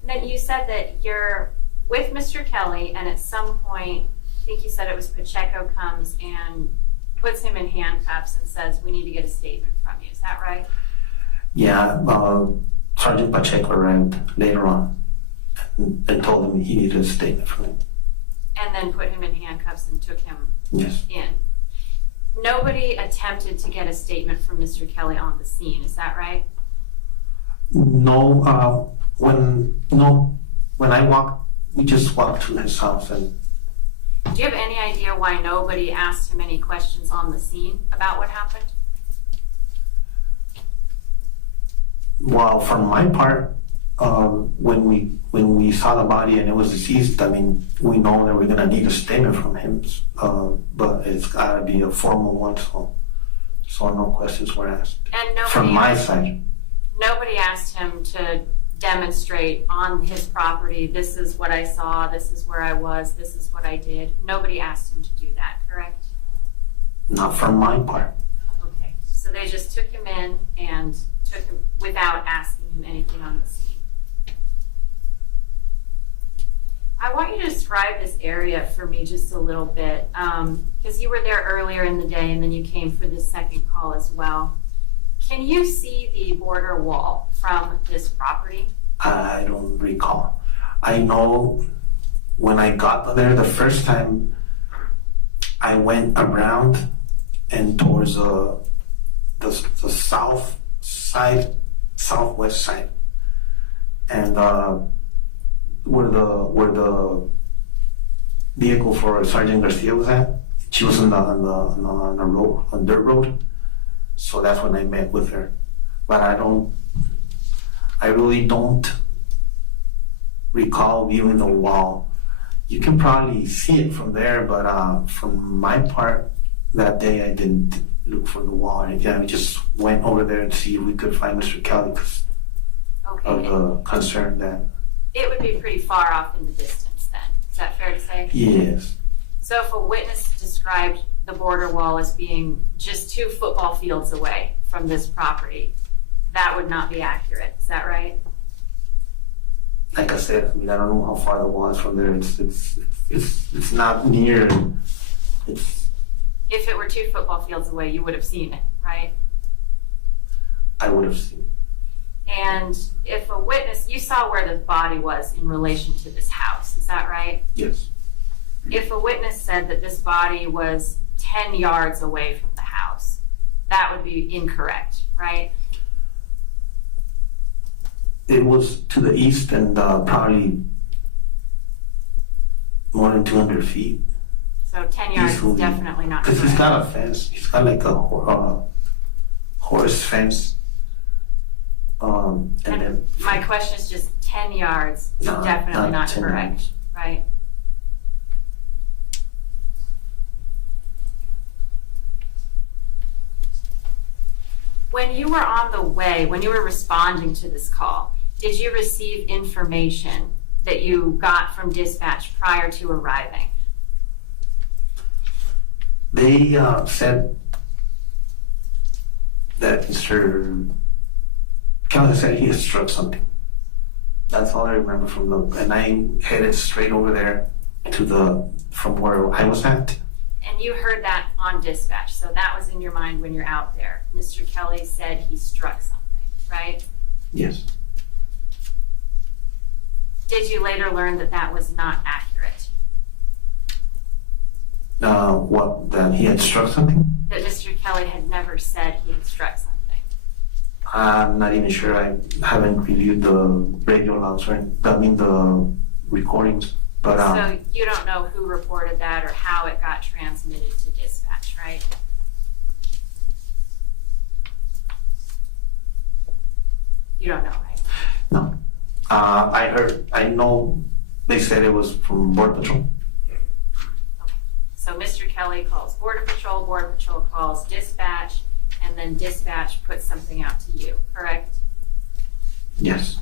And then you said that you're with Mr. Kelly, and at some point, I think you said it was Pacheco comes and puts him in handcuffs and says, we need to get a statement from you. Is that right? Yeah, Sergeant Pacheco arrived later on and told him he needed a statement from him. And then put him in handcuffs and took him Yes. in. Nobody attempted to get a statement from Mr. Kelly on the scene. Is that right? No, when I walked, we just walked to his house, and Do you have any idea why nobody asked him any questions on the scene about what happened? well, from my part, when we saw the body and it was deceased, I mean, we know that we're gonna need a statement from him, but it's gotta be a formal one, so no questions were asked. And From my side, nobody asked him to demonstrate on his property, this is what I saw, this is where I was, this is what I did. Nobody asked him to do that, correct? not from my part. Okay, so they just took him in and took him without asking him anything on the scene. I want you to describe this area for me just a little bit, because you were there earlier in the day and then you came for this second call as well. Can you see the border wall from this property? I don't recall. I know when I got there the first time, I went around and towards the south side, southwest side, and where the vehicle for Sergeant Garcia was at. She was on the road, on dirt road. So that's when I met with her. But I really don't recall viewing the wall. You can probably see it from there, but from my part, that day I didn't look for the wall. And again, we just went over there and see if we could find Mr. Kelly because of the concern that. It would be pretty far off in the distance then. Is that fair to say? Yes. So if a witness described the border wall as being just 2 football fields away from this property, that would not be accurate. Is that right? Like I said, I mean, I don't know how far the wall is from there. It's not near. If it were 2 football fields away, you would have seen it, right? I would have seen. And if a witness, you saw where the body was in relation to this house, is that right? Yes. If a witness said that this body was 10 yards away from the house, that would be incorrect, right? It was to the east and probably more than 200 feet. So 10 yards is definitely not correct. Because he's got a fence. He's got like a horse fence. And then my question is just 10 yards is definitely not correct, right? When you were on the way, when you were responding to this call, did you receive information that you got from dispatch prior to arriving? They said that Mr. Kelly said he had struck something. That's all I remember from and I headed straight over there to from where I was at. And you heard that on dispatch, so that was in your mind when you're out there. Mr. Kelly said he struck something, right? Yes. Did you later learn that that was not accurate? What, that he had struck something? That Mr. Kelly had never said he had struck something? I'm not even sure. I haven't reviewed the radio logs or the recordings. But so you don't know who reported that or how it got transmitted to dispatch, right? You don't know, right? No. I know they said it was from Border Patrol. Okay. So Mr. Kelly calls Border Patrol calls dispatch, and then dispatch puts something out to you, correct? Yes.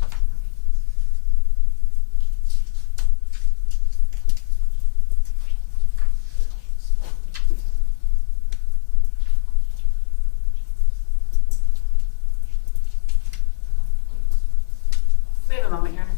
We have a moment, Your Honor.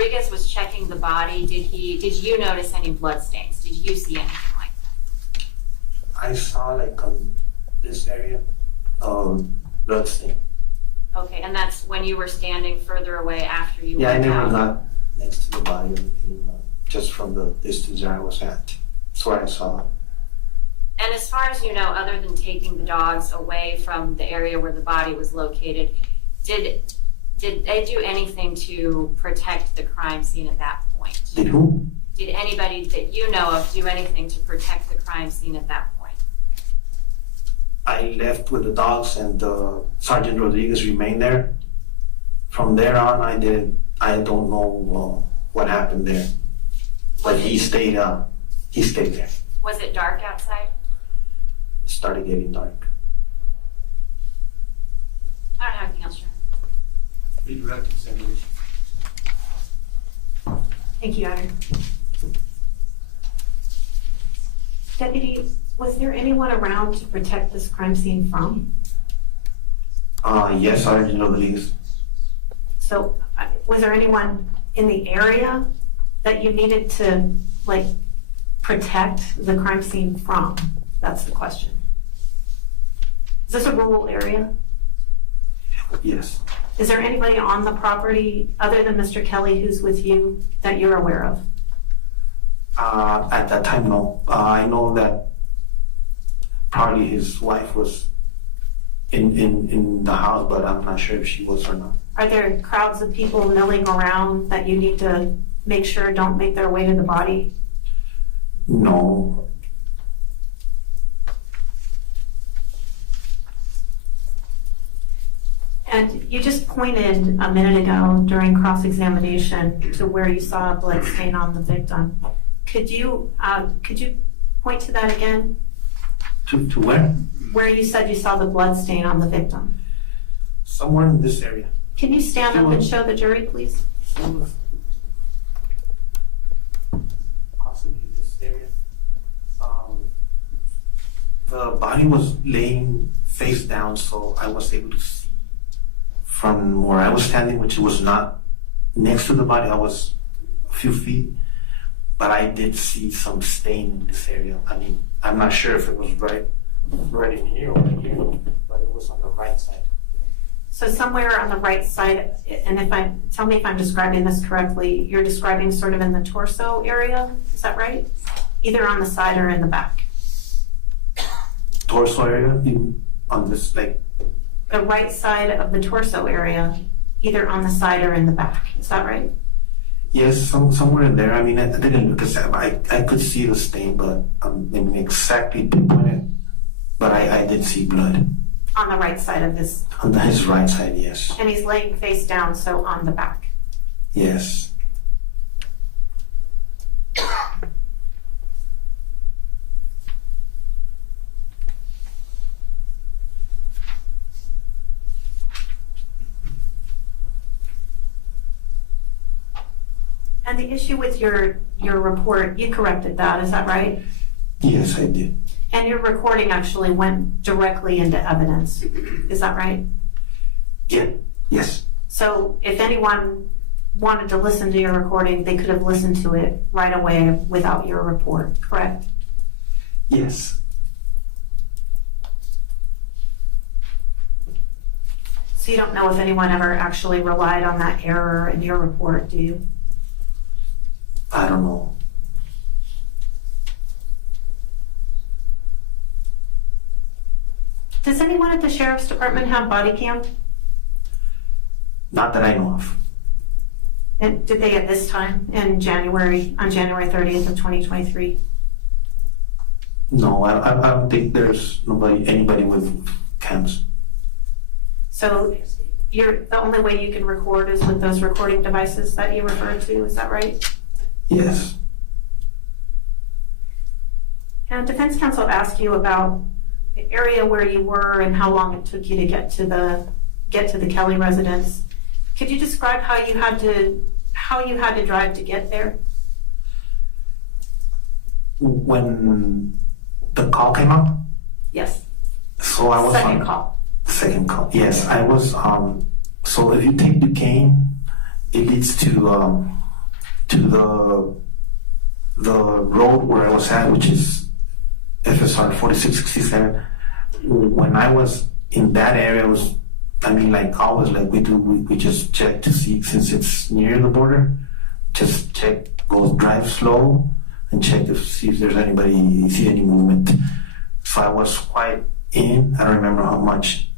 Rodriguez was checking the body, did you notice any blood stains? Did you see anything like that? I saw like this area, blood stain. Okay, and that's when you were standing further away after you Yeah, I went never out? got next to the body or anything, just from the distance that I was at. That's where I saw it. And as far as you know, other than taking the dogs away from the area where the body was located, did they do anything to protect the crime scene at that point? Did who? Did anybody that you know of do anything to protect the crime scene at that point? I left with the dogs and Sergeant Rodriguez remained there. From there on, I don't know what happened there. But he stayed there. Was it dark outside? It started getting dark. I don't have anything else, Sharon. Redirect examination. Thank you, Honor. Deputy, was there anyone around to protect this crime scene from? Yes, Sergeant Rodriguez. So, was there anyone in the area that you needed to, like, protect the crime scene from? That's the question. Is this a rural area? Yes. Is there anybody on the property other than Mr. Kelly who's with you that you're aware of? At that time, no. I know that probably his wife was in the house, but I'm not sure if she was or not. Are there crowds of people milling around that you need to make sure don't make their way to the body? No. And you just pointed a minute ago during cross-examination to where you saw a blood stain on the victim. Could you point to that again? To where? Where you said you saw the blood stain on the victim. Somewhere in this area. Can you stand up and show the jury, please? Possibly this area. The body was laying face down, so I was able to see from where I was standing, which was not next to the body. I was a few feet, but I did see some stain in this area. I mean, I'm not sure if it was right in here or in here, but it was on the right side. So somewhere on the right side, and tell me if I'm describing this correctly, you're describing sort of in the torso area, is that right? Either on the side or in the back? Torso area on this, like, The right side of the torso area, either on the side or in the back, is that right? yes, somewhere in there. I mean, I didn't look at I could see the stain, but I didn't exactly pinpoint it. But I did see blood. On the right side of this, On his right side, yes. and he's laying face down, so on the back. Yes. And the issue with your report, you corrected that, is that right? Yes, I did. And your recording actually went directly into evidence, is that right? Yeah. Yes. So if anyone wanted to listen to your recording, they could have listened to it right away without your report, correct? Yes. So you don't know if anyone ever actually relied on that error in your report, do you? I don't know. Does anyone at the Sheriff's Department have body cam? Not that I know of. And did they at this time on January 30th of 2023? No, I don't think there's anybody with cams. So the only way you can record is with those recording devices that you referred to, is that right? Yes. And defense counsel asked you about the area where you were and how long it took you to get to the Kelly residence. Could you describe how you had to drive to get there? When the call came up, Yes. so I was Second call. Second call. Yes, I was. So if you take Duquesne, it leads to to the road where I was at, which is FSR 4667. When I was in that area, we just check to see, since it's near the border, just check, drive slow and check to see if there's see any movement. So I was quite in, I don't remember how much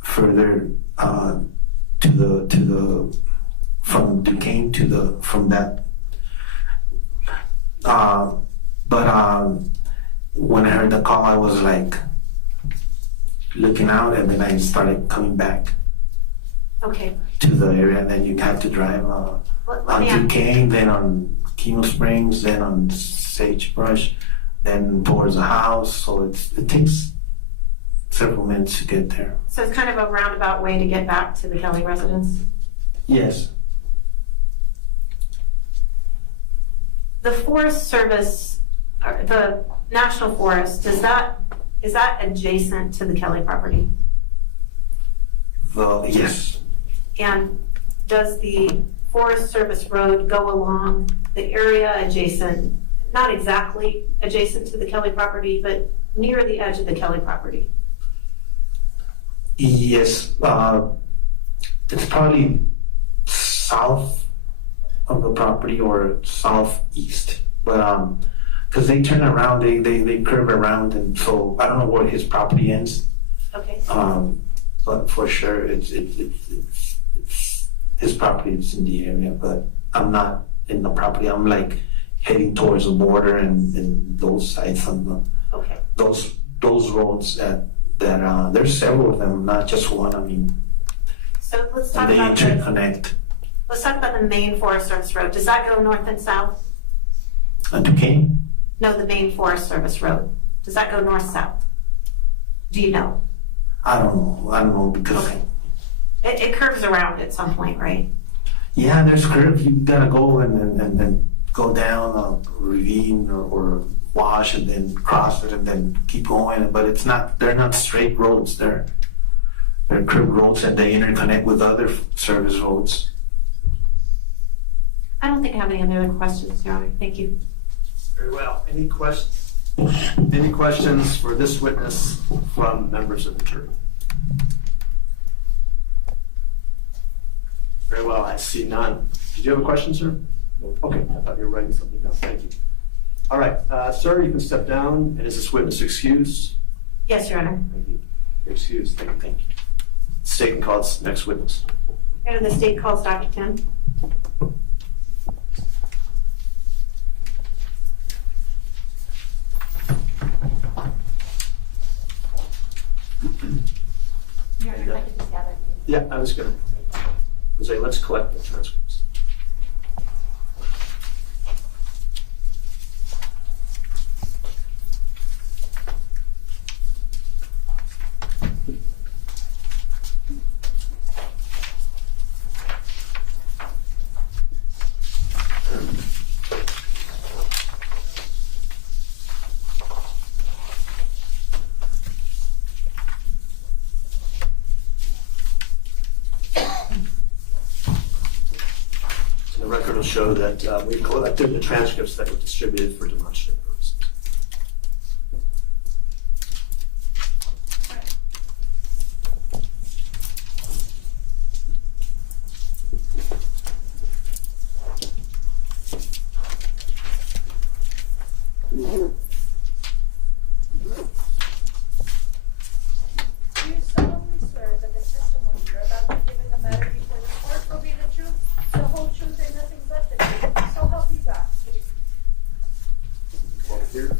further from Duquesne from that. When I heard the call, I was like looking out, and then I started coming back Okay. to the area. And then you have to drive Let on me ask, Duquesne, then on Keno Springs, then on Sagebrush, then towards the house. So it takes several minutes to get there. so it's kind of a roundabout way to get back to the Kelly residence. Yes. The Forest Service, or the National Forest, is that adjacent to the Kelly property? Yes. And does the Forest Service road go along the area adjacent, not exactly adjacent to the Kelly property, but near the edge of the Kelly property? Yes. It's probably south of the property or southeast, but because they turn around, they curve around, and so I don't know where his property ends. Okay. But for sure, it's his property is in the area, but I'm not in the property. I'm like heading towards the border and those sites on the Okay. those roads that there's several of them, not just one. I mean, So let's talk and they about interconnect. let's talk about the main Forest Service road. Does that go north and south? Duquesne? No, the main Forest Service road. Does that go north-south? Do you know? I don't know because Okay. It curves around at some point, right? yeah, there's curves. You gotta go and then go down a ravine or wash and then cross it and then keep going. But they're not straight roads. They're curved roads, and they interconnect with other service roads. I don't think I have any other questions, Your Honor. Thank you. Very well. Any questions? Any questions for this witness from members of the jury? Very well. I see none. Did you have a question, sir? Okay, I thought you were writing something down. Thank you. All right, sir, you can step down. And is this witness excused? Yes, Your Honor. Thank you. You're excused. Thank you. Thank you. State can call its next witness. Go to the state calls Dr. Tim. Your Honor, if I could just gather these. Yeah, I was gonna. Jose, let's collect the transcripts. The record will show that we collected the transcripts that were distributed for demonstrative purposes. Do you solemnly swear that the testimony you're about to give in the matter before the court will be the truth, the whole truth, and nothing but the truth? So help you God. Over here.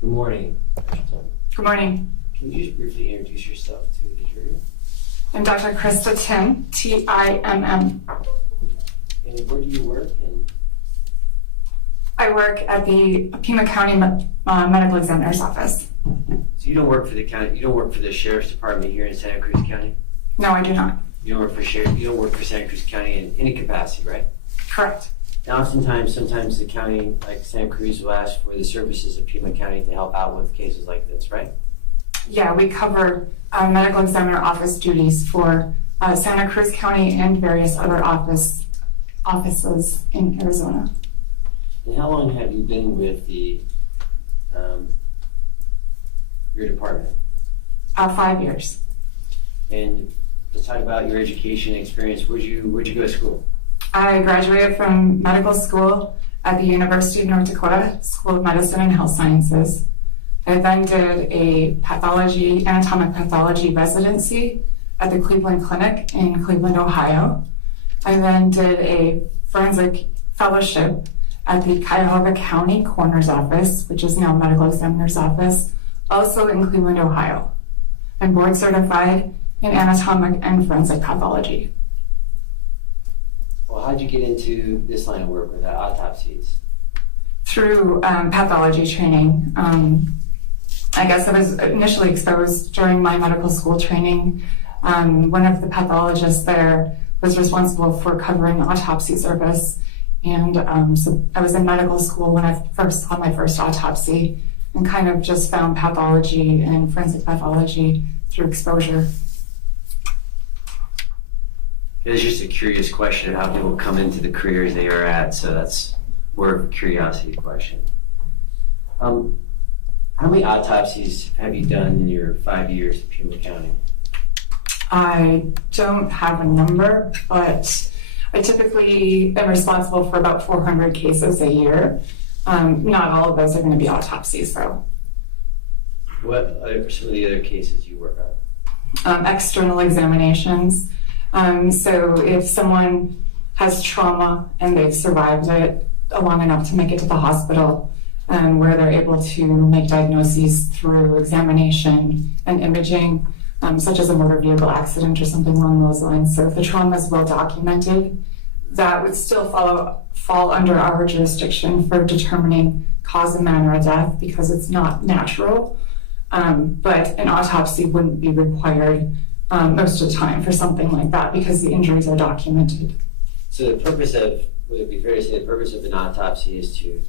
Good morning. Good morning. Can you just briefly introduce yourself to the jury? I'm Dr. Krista Tim, Timm. And where do you work? And I work at the Pima County Medical Examiner's Office. so you don't work for the county. You don't work for the sheriff's department here in Santa Cruz County. No, I do not. You don't work for sheriff. You don't work for Santa Cruz County in any capacity, right? Correct. Now, sometimes the county, like Santa Cruz, will ask for the services of Pima County to help out with cases like this, right? Yeah, we cover medical examiner office duties for Santa Cruz County and various other offices in Arizona. And how long have you been with the your department? 5 years. And let's talk about your education experience. Where'd you go to school? I graduated from medical school at the University of North Dakota School of Medicine and Health Sciences. I then did a anatomic pathology residency at the Cleveland Clinic in Cleveland, Ohio. I then did a forensic fellowship at the Cuyahoga County Coroner's Office, which is now Medical Examiner's Office, also in Cleveland, Ohio. I'm board certified in anatomic and forensic pathology. Well, how'd you get into this line of work with autopsies? Through pathology training. I guess I was initially exposed during my medical school training. One of the pathologists there was responsible for covering the autopsy service. And so I was in medical school when I first saw my first autopsy and kind of just found pathology and forensic pathology through exposure. It's just a curious question of how people come into the careers they are at, so that's more of a curiosity question. How many autopsies have you done in your 5 years at Pima County? I don't have a number, but I typically am responsible for about 400 cases a year. Not all of those are going to be autopsies, though. What are some of the other cases you work on? External examinations. So if someone has trauma and they've survived it long enough to make it to the hospital, where they're able to make diagnoses through examination and imaging, such as a motor vehicle accident or something along those lines. So if the trauma is well documented, that would still fall under our jurisdiction for determining cause and manner of death because it's not natural. But an autopsy wouldn't be required most of the time for something like that because the injuries are documented. So the purpose of, would it be fair to say the purpose of an autopsy is to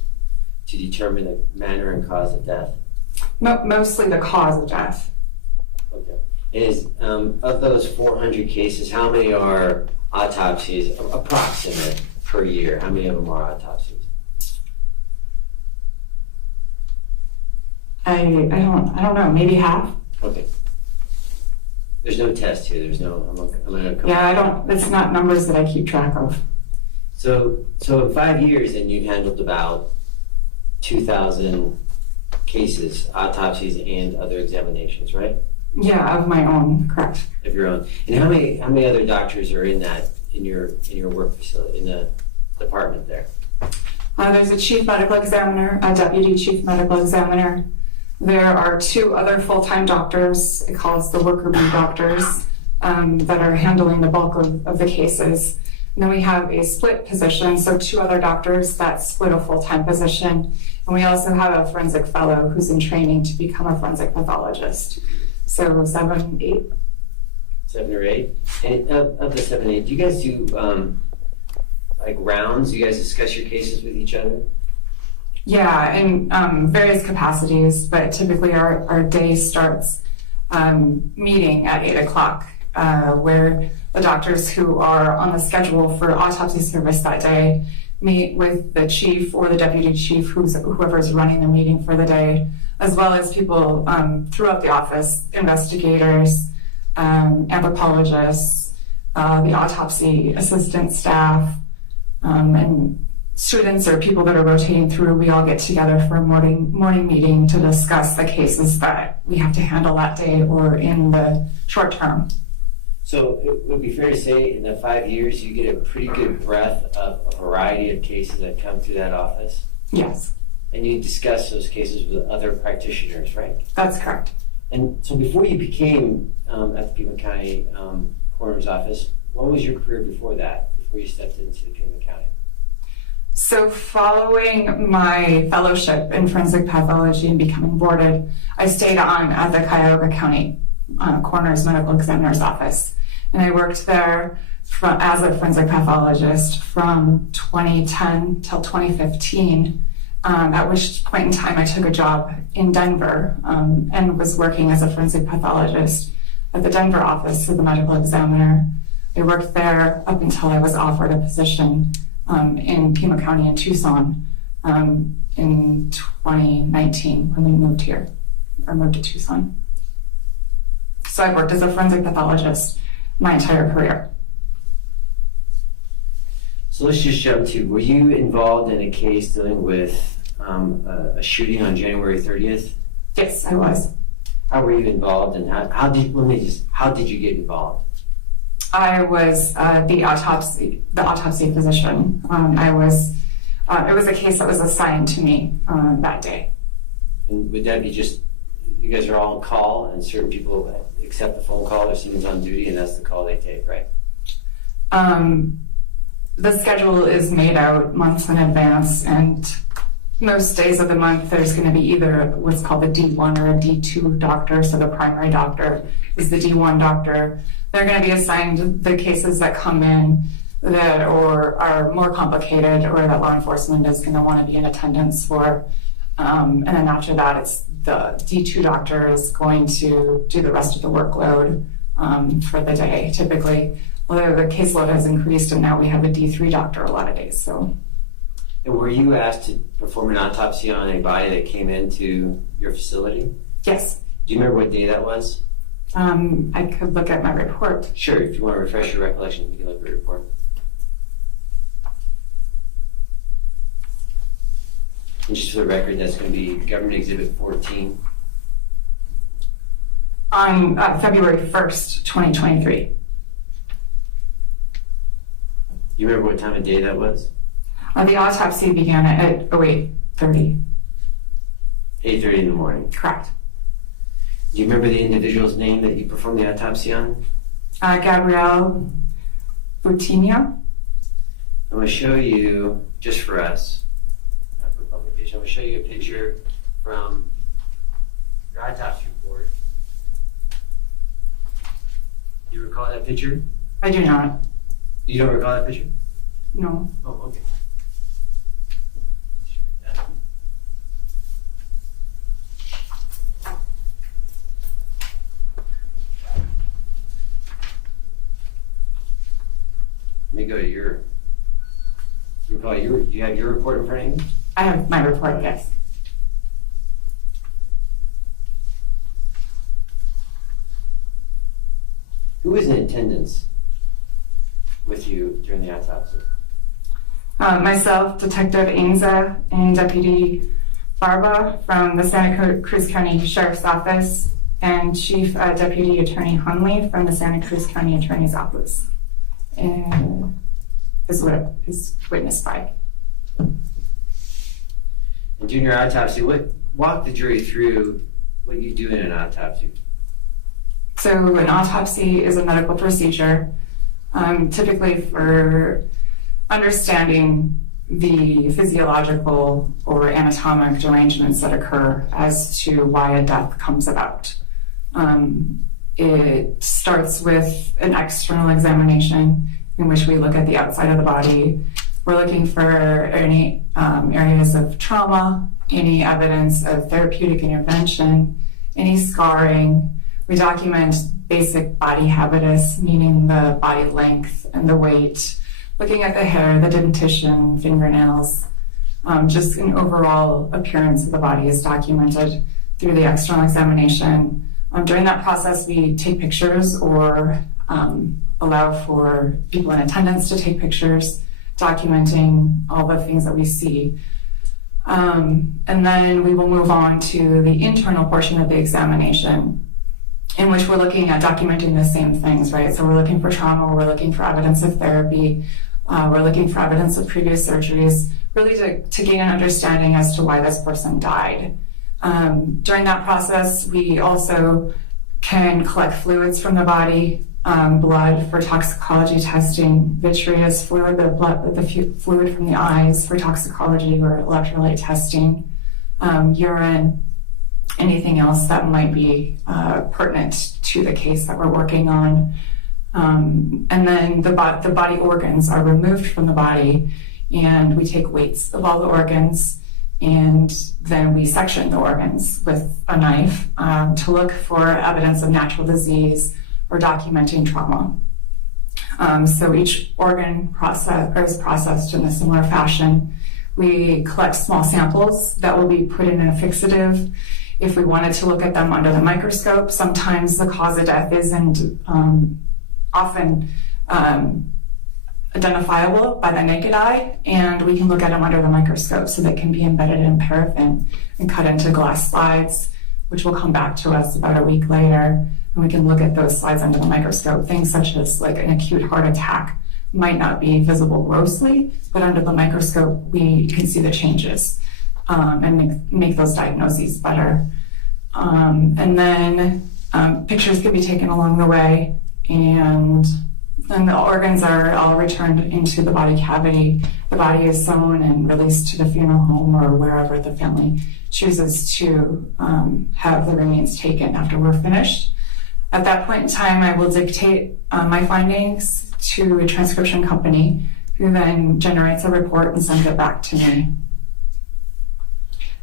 determine the manner and cause of death? Mostly the cause of death. Okay. Is of those 400 cases, how many are autopsies, approximate, per year? How many of them are autopsies? I don't know, maybe half. Okay. There's no test here. There's no. I'm gonna come. Yeah, it's not numbers that I keep track of. So in 5 years, then you handled about 2,000 cases, autopsies, and other examinations, right? Yeah, of my own, correct. Of your own. And how many other doctors are in your work facility, in the department there? There's a chief medical examiner, a deputy chief medical examiner. There are 2 other full-time doctors, it calls the worker bee doctors, that are handling the bulk of the cases. And then we have a split position, so 2 other doctors that split a full-time position. And we also have a forensic fellow who's in training to become a forensic pathologist. So 7, 8. 7 or 8. And of the 7, 8, do you guys do like rounds? Do you guys discuss your cases with each other? Yeah, in various capacities, but typically our day starts meeting at 8 o'clock, where the doctors who are on the schedule for autopsy service that day meet with the chief or the deputy chief, whoever's running the meeting for the day, as well as people throughout the office, investigators, anthropologists, the autopsy assistant staff, and students or people that are rotating through. We all get together for a morning meeting to discuss the cases that we have to handle that day or in the short term. So it would be fair to say in the 5 years you get a pretty good breadth of a variety of cases that come through that office? Yes. And you discuss those cases with other practitioners, right? That's correct. And so before you became at the Pima County Coroner's Office, what was your career before that? before you stepped into Pima County? So following my fellowship in forensic pathology and becoming boarded, I stayed on at the Cuyahoga County Coroner's Medical Examiner's Office. And I worked there as a forensic pathologist from 2010 till 2015, at which point in time I took a job in Denver and was working as a forensic pathologist at the Denver office of the medical examiner. I worked there up until I was offered a position in Pima County in Tucson in 2019 when we moved here, or moved to Tucson. So I've worked as a forensic pathologist my entire career. So let's just jump to, were you involved in a case dealing with a shooting on January 30th? Yes, I was. How were you involved, and how did you get involved? I was the autopsy physician. It was a case that was assigned to me that day. And would that be just, you guys are all on call and certain people accept the phone call, or someone's on duty and that's the call they take, right? The schedule is made out months in advance, and most days of the month there's going to be either what's called a D1 or a D2 doctor. So the primary doctor is the D1 doctor. They're going to be assigned the cases that come in that or are more complicated or that law enforcement is going to want to be in attendance for. And then after that, it's the D2 doctor is going to do the rest of the workload for the day, typically. Although the caseload has increased and now we have a D3 doctor a lot of days. So. And were you asked to perform an autopsy on a body that came into your facility? Yes. Do you remember what day that was? I could look at my report. Sure, if you want to refresh your recollection, you can look at your report. And just for the record, that's going to be Government Exhibit 14. On February 1st, 2023. You remember what time of day that was? The autopsy began at 8:30. 8:30 in the morning. Correct. Do you remember the individual's name that you performed the autopsy on? Gabriel Butimea. I'm going to show you, just for us, not for publication, I'm going to show you a picture from your autopsy report. Do you recall that picture? I do not. You don't recall that picture? No. Oh, okay. Let me go to your, you have your report in front of you? I have my report, yes. Who was in attendance with you during the autopsy? Myself, Detective Ainza, and Deputy Barba from the Santa Cruz County Sheriff's Office, and Chief Deputy Attorney Hunley from the Santa Cruz County Attorney's Office. And is witnessed by. And during your autopsy, walk the jury through what you do in an autopsy. So an autopsy is a medical procedure, typically for understanding the physiological or anatomic derangements that occur as to why a death comes about. It starts with an external examination in which we look at the outside of the body. We're looking for any areas of trauma, any evidence of therapeutic intervention, any scarring. We document basic body habitus, meaning the body length and the weight, looking at the hair, the dentition, fingernails, just an overall appearance of the body is documented through the external examination. During that process, we take pictures or allow for people in attendance to take pictures, documenting all the things that we see. And then we will move on to the internal portion of the examination, in which we're looking at documenting the same things, right? So we're looking for trauma, we're looking for evidence of therapy, we're looking for evidence of previous surgeries, really to gain an understanding as to why this person died. During that process, we also can collect fluids from the body, blood for toxicology testing, vitreous fluid, the fluid from the eyes for toxicology or electrolyte testing, urine, anything else that might be pertinent to the case that we're working on. And then the body organs are removed from the body, and we take weights of all the organs, and then we section the organs with a knife to look for evidence of natural disease or documenting trauma. So each organ is processed in a similar fashion. We collect small samples that will be put in a fixative. If we wanted to look at them under the microscope, sometimes the cause of death isn't often identifiable by the naked eye, and we can look at them under the microscope, so they can be embedded in paraffin and cut into glass slides, which will come back to us about a week later, and we can look at those slides under the microscope. Things such as like an acute heart attack might not be visible grossly, but under the microscope we can see the changes and make those diagnoses better. And then pictures can be taken along the way, and then the organs are all returned into the body cavity. The body is sewn and released to the funeral home or wherever the family chooses to have the remains taken after we're finished. At that point in time, I will dictate my findings to a transcription company, who then generates a report and sends it back to me.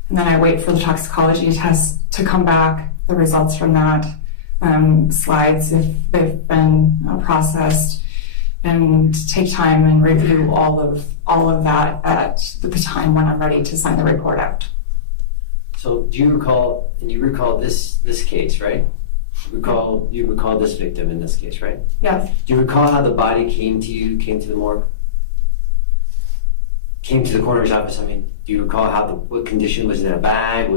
And then I wait for the toxicology test to come back, the results from that, slides if they've been processed, and take time and review all of that at the time when I'm ready to sign the report out. So do you recall, and you recall this case, right? You recall this victim in this case, right? Yes. Do you recall how the body came to you, came to the morgue? Came to the coroner's office, I mean. Do you recall what condition? Was it in a bag? Do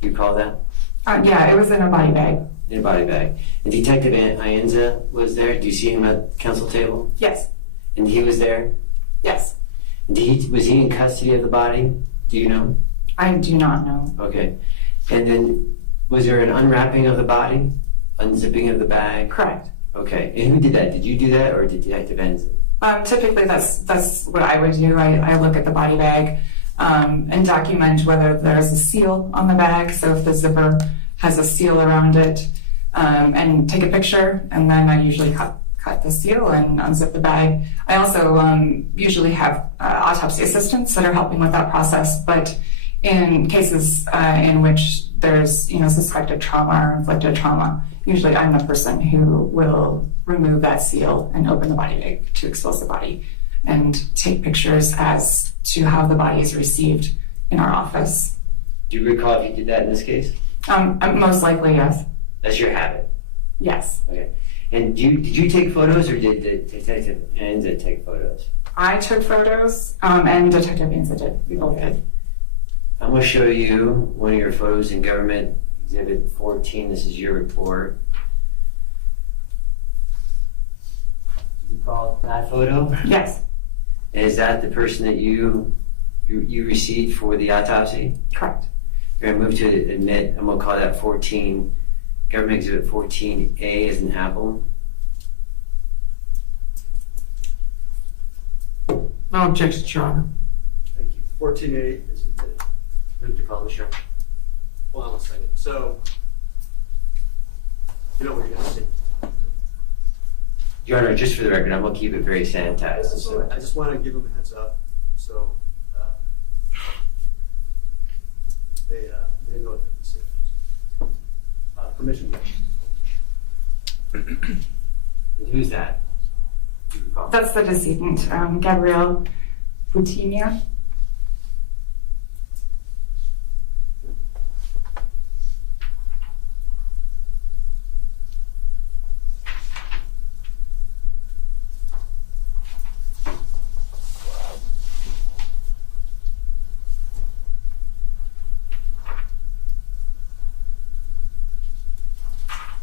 you recall that? Yeah, it was in a body bag. In a body bag. And Detective Ienza was there. Do you see him at the council table? Yes. And he was there? Yes. Was he in custody of the body? Do you know? I do not know. Okay. And then was there an unwrapping of the body? Unzipping of the bag? Correct. Okay. And who did that? Did you do that, or did Detective Ienza? Typically, that's what I would do. I look at the body bag and document whether there's a seal on the bag. So if the zipper has a seal around it, and take a picture, and then I usually cut the seal and unzip the bag. I also usually have autopsy assistants that are helping with that process, but in cases in which there's suspected trauma or inflicted trauma, usually I'm the person who will remove that seal and open the body bag to expose the body and take pictures as to how the body is received in our office. Do you recall if you did that in this case? Most likely, yes. That's your habit? Yes. Okay. And did you take photos, or did Detective Ienza take photos? I took photos, and Detective Ienza did. We both did. I'm going to show you one of your photos in Government Exhibit 14. This is your report. Do you recall that photo? Yes. And is that the person that you received for the autopsy? Correct. You're going to move to admit, and we'll call that 14, Government Exhibit 14A as an apple. No objection, Your Honor. Thank you. 14A is admitted. Move to publisher. Hold on a second. So, you know what you're gonna see. Your Honor, just for the record, I'm going to keep it very sanitized. I just want to give them a heads up, so they know what they're seeing. Permission. And who's that? Do you recall? That's the decedent, Gabriel Butimea.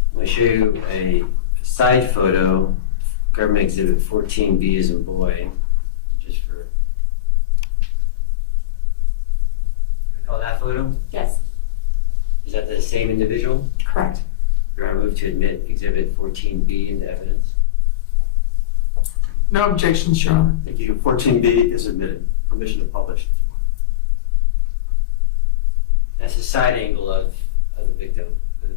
I'm going to show you a side photo, Government Exhibit 14B as in boy, just for. Recall that photo? Yes. Is that the same individual? Correct. Your Honor, move to admit Exhibit 14B into evidence. No objections, Your Honor. Thank you. 14B is admitted. Permission to publish. That's a side angle of the victim, the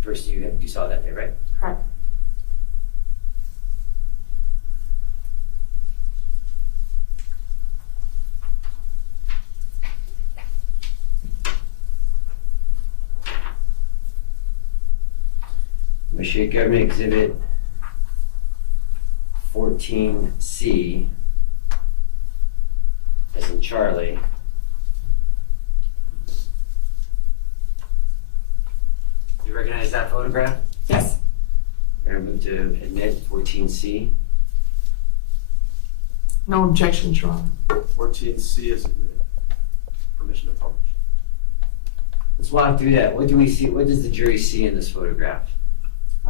person you saw that day, right? Correct. I'm going to show you Government Exhibit 14C, as in Charlie. Do you recognize that photograph? Yes. We're going to move to admit 14C. No objections, Your Honor. 14C is admitted. Permission to publish. Let's walk through that. What do we see? What does the jury see in this photograph?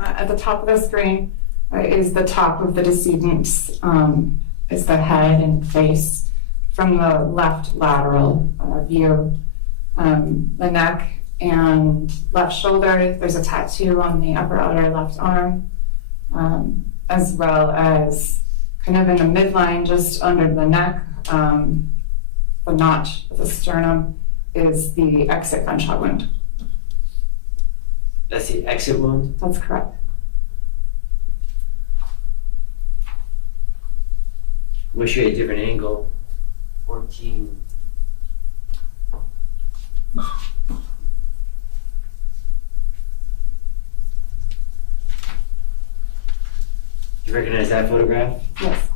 At the top of the screen is the top of the decedent's, is the head and face. From the left lateral view, the neck and left shoulder, there's a tattoo on the upper outer left arm, as well as kind of in the midline, just under the neck, the notch of the sternum is the exit gunshot wound. That's the exit wound? That's correct. I'm going to show you a different angle. 14. Do you recognize that photograph? Yes.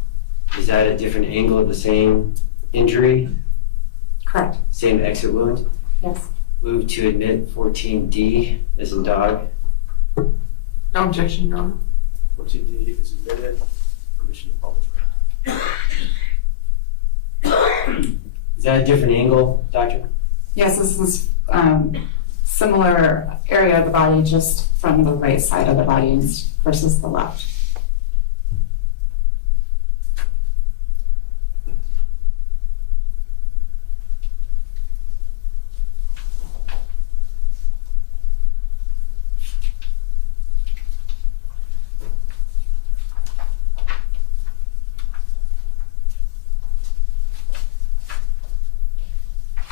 Is that a different angle of the same injury? Correct. Same exit wound? Yes. Move to admit 14D as in dog. No objection, Your Honor. 14D is admitted. Permission to publish. Is that a different angle, Doctor? Yes, this is similar area of the body, just from the right side of the body versus the left.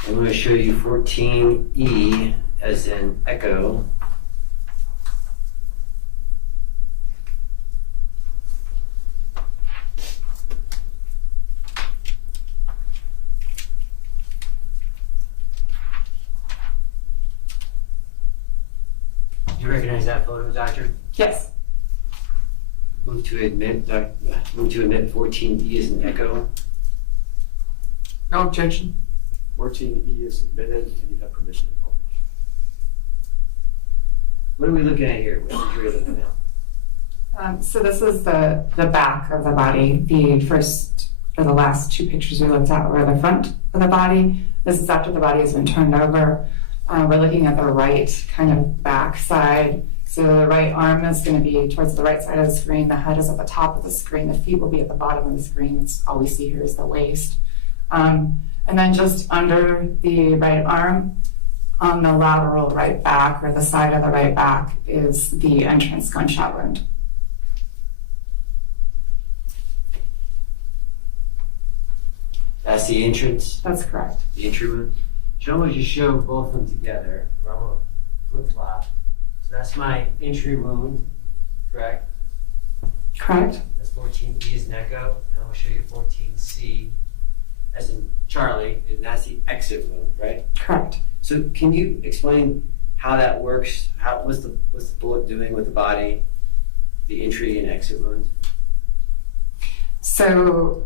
I'm going to show you 14E as in echo. Do you recognize that photo, Doctor? Yes. Move to admit 14E as in echo. No objection. 14E is admitted, and you have permission to publish. What are we looking at here? What's the jury looking at? So this is the back of the body. The first or the last two pictures we looked at were the front of the body. This is after the body has been turned over. We're looking at the right kind of back side. So the right arm is going to be towards the right side of the screen. The head is at the top of the screen. The feet will be at the bottom of the screen. It's all we see here is the waist. And then just under the right arm, on the lateral right back, or the side of the right back, is the entrance gunshot wound. That's the entrance, That's correct. the entry wound. So I'm going to just show both of them together. I'm going to flip flop. So that's my entry wound, correct? Correct. That's 14E as in echo. And I'll show you 14C as in Charlie, and that's the exit wound, right? Correct. So can you explain how that works? What's the bullet doing with the body, the entry and exit wound? So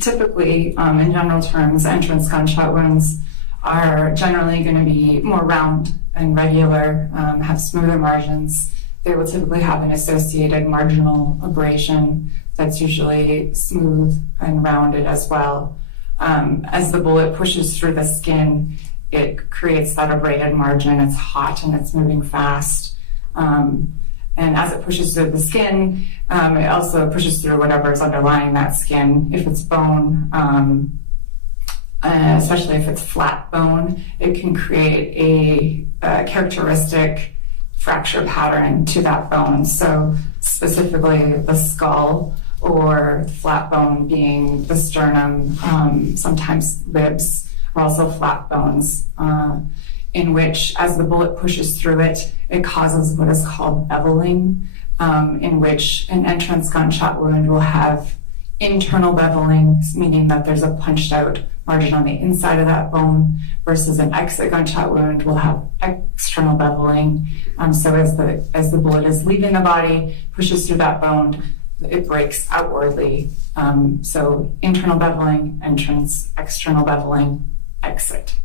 typically, in general terms, entrance gunshot wounds are generally going to be more round and regular, have smoother margins. They will typically have an associated marginal abrasion that's usually smooth and rounded as well. As the bullet pushes through the skin, it creates that abraded margin. It's hot and it's moving fast. And as it pushes through the skin, it also pushes through whatever is underlying that skin. If it's bone, especially if it's flat bone, it can create a characteristic fracture pattern to that bone. So specifically the skull or flat bone being the sternum, sometimes ribs are also flat bones, in which as the bullet pushes through it, it causes what is called beveling, in which an entrance gunshot wound will have internal beveling, meaning that there's a punched out margin on the inside of that bone, versus an exit gunshot wound will have external beveling. So as the bullet is leaving the body, pushes through that bone, it breaks outwardly. So internal beveling, entrance, external beveling, exit.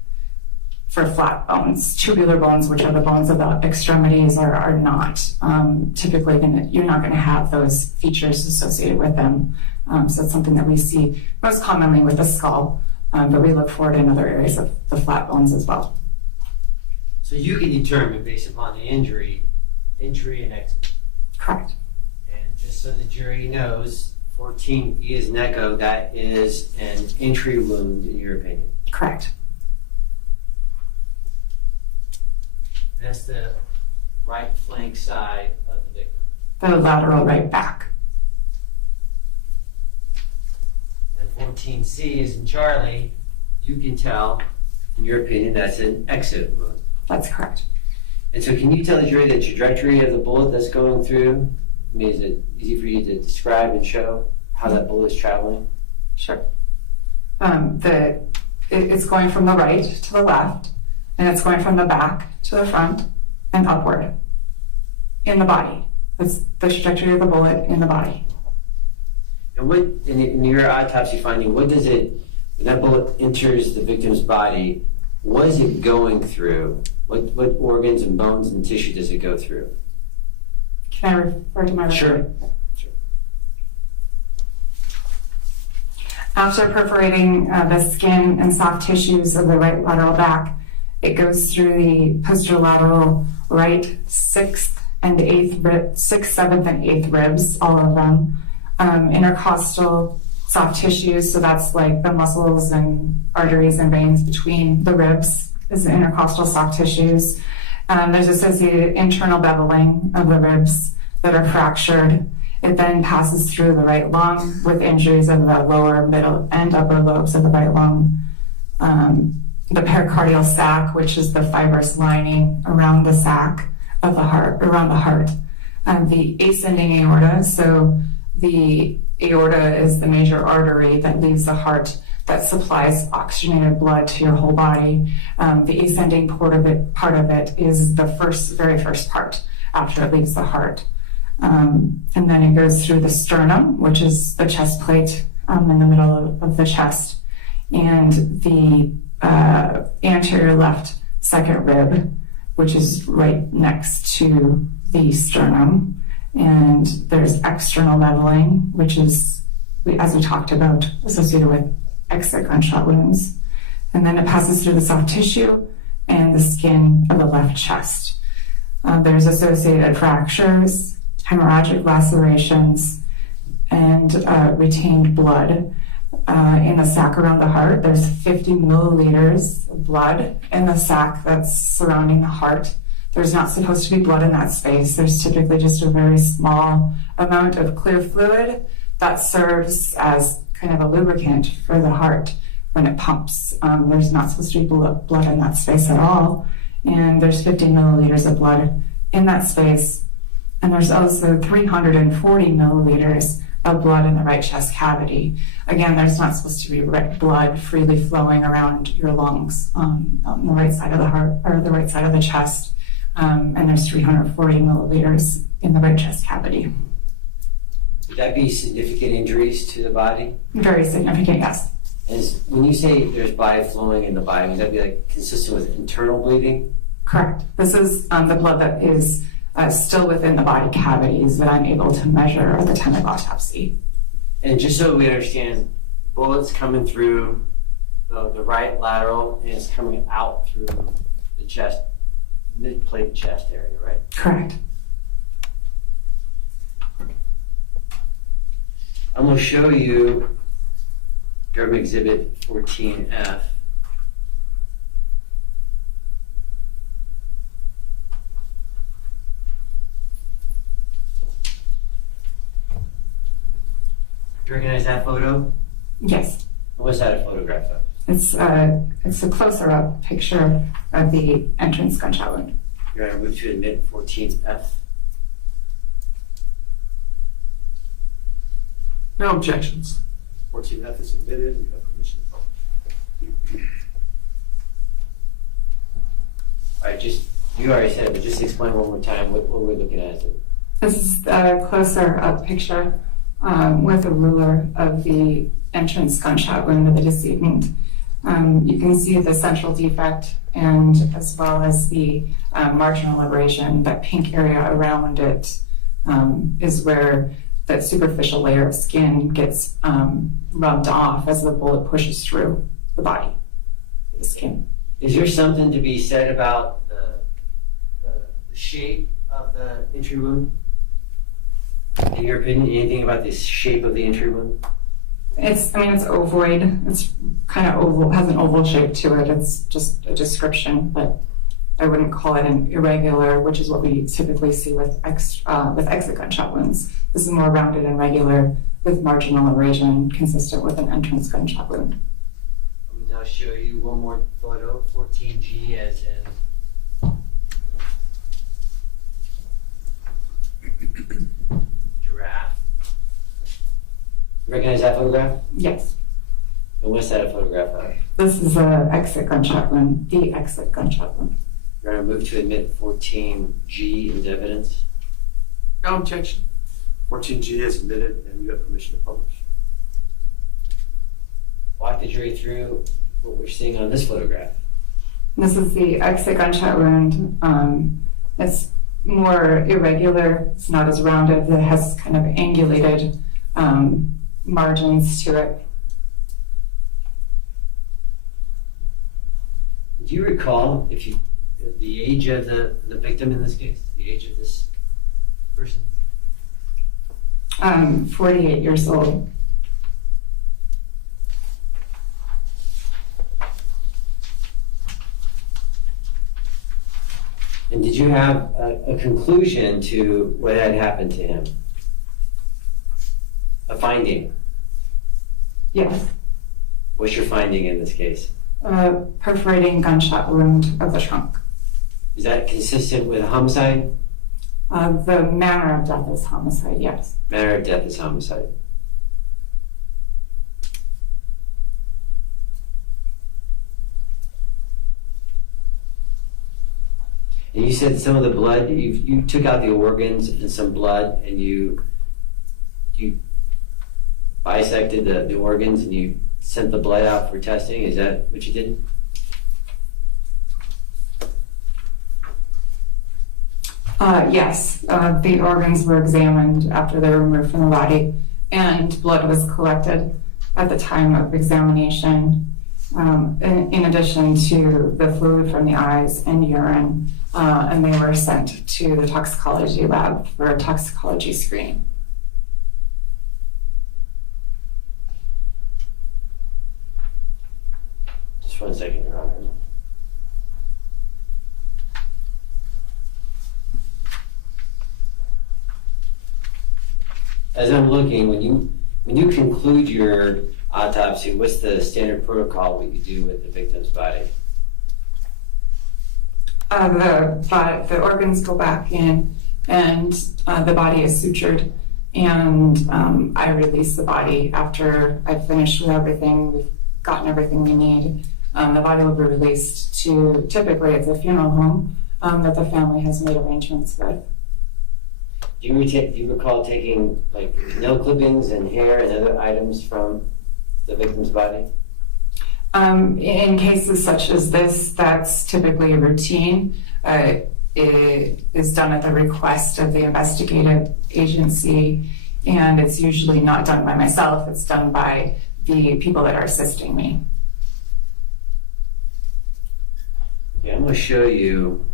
For flat bones, tubular bones, which are the bones of the extremities, are not typically you're not going to have those features associated with them. So it's something that we see most commonly with the skull, but we look for it in other areas of the flat bones as well. So you can determine based upon the injury, entry and exit. Correct. And just so the jury knows, 14E is an echo, that is an entry wound in your opinion. Correct. That's the right flank side of the victim. The lateral right back. And 14C is in Charlie. You can tell, in your opinion, that's an exit wound. That's correct. And so can you tell the jury the trajectory of the bullet that's going through? I mean, is it easy for you to describe and show how that bullet is traveling? Sure. It's going from the right to the left, and it's going from the back to the front and upward in the body. That's the trajectory of the bullet in the body. And what, in your autopsy finding, what does it, when that bullet enters the victim's body, what is it going through? What organs and bones and tissue does it go through? Can I refer to my record? Sure. After perforating the skin and soft tissues of the right lateral back, it goes through the posterolateral right 6th, 7th, and 8th ribs, all of them. Intercostal soft tissues, so that's like the muscles and arteries and veins between the ribs is the intercostal soft tissues. There's associated internal beveling of the ribs that are fractured. It then passes through the right lung with injuries of the lower, middle, and upper lobes of the right lung. The pericardial sac, which is the fibrous lining around the sac of the heart, around the heart. The ascending aorta, so the aorta is the major artery that leaves the heart that supplies oxygenated blood to your whole body. The ascending part of it is the very first part after it leaves the heart. And then it goes through the sternum, which is the chest plate in the middle of the chest, and the anterior left second rib, which is right next to the sternum. And there's external beveling, which is, as we talked about, associated with exit gunshot wounds. And then it passes through the soft tissue and the skin of the left chest. There's associated fractures, hemorrhagic lacerations, and retained blood in the sac around the heart. There's 50 milliliters of blood in the sac that's surrounding the heart. There's not supposed to be blood in that space. There's typically just a very small amount of clear fluid that serves as kind of a lubricant for the heart when it pumps. There's not supposed to be blood in that space at all. And there's 50 milliliters of blood in that space. And there's also 340 milliliters of blood in the right chest cavity. Again, there's not supposed to be blood freely flowing around your lungs on the right side of the heart or the right side of the chest. And there's 340 milliliters in the right chest cavity. Would that be significant injuries to the body? Very significant, yes. And when you say there's blood flowing in the body, would that be like consistent with internal bleeding? Correct. This is the blood that is still within the body cavities that I'm able to measure at the time of autopsy. And just so we understand, bullets coming through the right lateral and it's coming out through the chest, mid-plate chest area, right? Correct. I'm going to show you Government Exhibit 14F. you recognize that photo? Yes, What's that a photograph of? it's a closer up picture of the entrance gunshot wound. Your Honor, move to admit 14F. No objections. 14F is admitted, you have permission to publish. All right, you already said it, but just explain one more time what we're looking at. This is a closer up picture with a ruler of the entrance gunshot wound of the decedent. You can see the central defect and as well as the marginal abrasion. That pink area around it is where that superficial layer of skin gets rubbed off as the bullet pushes through the body, the skin. Is there something to be said about the shape of the entry wound? In your opinion, anything about the shape of the entry wound? It's ovoid. It's kind of oval, has an oval shape to it. It's just a description, but I wouldn't call it an irregular, which is what we typically see with exit gunshot wounds. This is more rounded and regular with marginal abrasion consistent with an entrance gunshot wound. Let me now show you one more photo, 14G as in giraffe. You recognize that photograph? Yes. And what's that a photograph of? This is an exit gunshot wound, the exit gunshot wound. You're going to move to admit 14G into evidence. No objection. 14G is admitted, and you have permission to publish. Walk the jury through what we're seeing on this photograph. This is the exit gunshot wound. It's more irregular. It's not as rounded. It has kind of angulated margins to it. Do you recall the age of the victim in this case? The age of this person? 48 years old. And did you have a conclusion to what had happened to him? A finding? Yes. What's your finding in this case? Perforating gunshot wound of the trunk. Is that consistent with a homicide? The manner of death is homicide, yes. Manner of death is homicide. And you said some of the blood, you took out the organs and some blood, and you bisected the organs and you sent the blood out for testing. Is that what you did? Yes, the organs were examined after they were removed from the body, and blood was collected at the time of examination, in addition to the fluid from the eyes and urine, and they were sent to the toxicology lab for a toxicology screening. Just 1 second, Your Honor. As I'm looking, when you conclude your autopsy, what's the standard protocol what you do with the victim's body? The organs go back in, and the body is sutured, and I release the body after I've finished with everything. We've gotten everything we need. The body will be released to, typically it's a funeral home that the family has made arrangements with. Do you recall taking like nail clippings and hair and other items from the victim's body? In cases such as this, that's typically a routine. It is done at the request of the investigative agency, and it's usually not done by myself. It's done by the people that are assisting me. Yeah, I'm going to show you.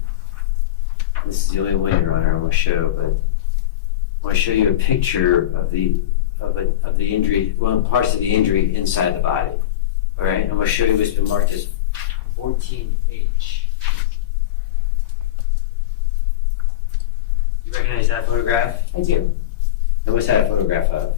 This is the only one, Your Honor, I'm going to show, but I want to show you a picture of the injury, well, parts of the injury inside the body. All right, I'm going to show you what's been marked as 14H. You recognize that photograph? I do. And what's that a photograph of?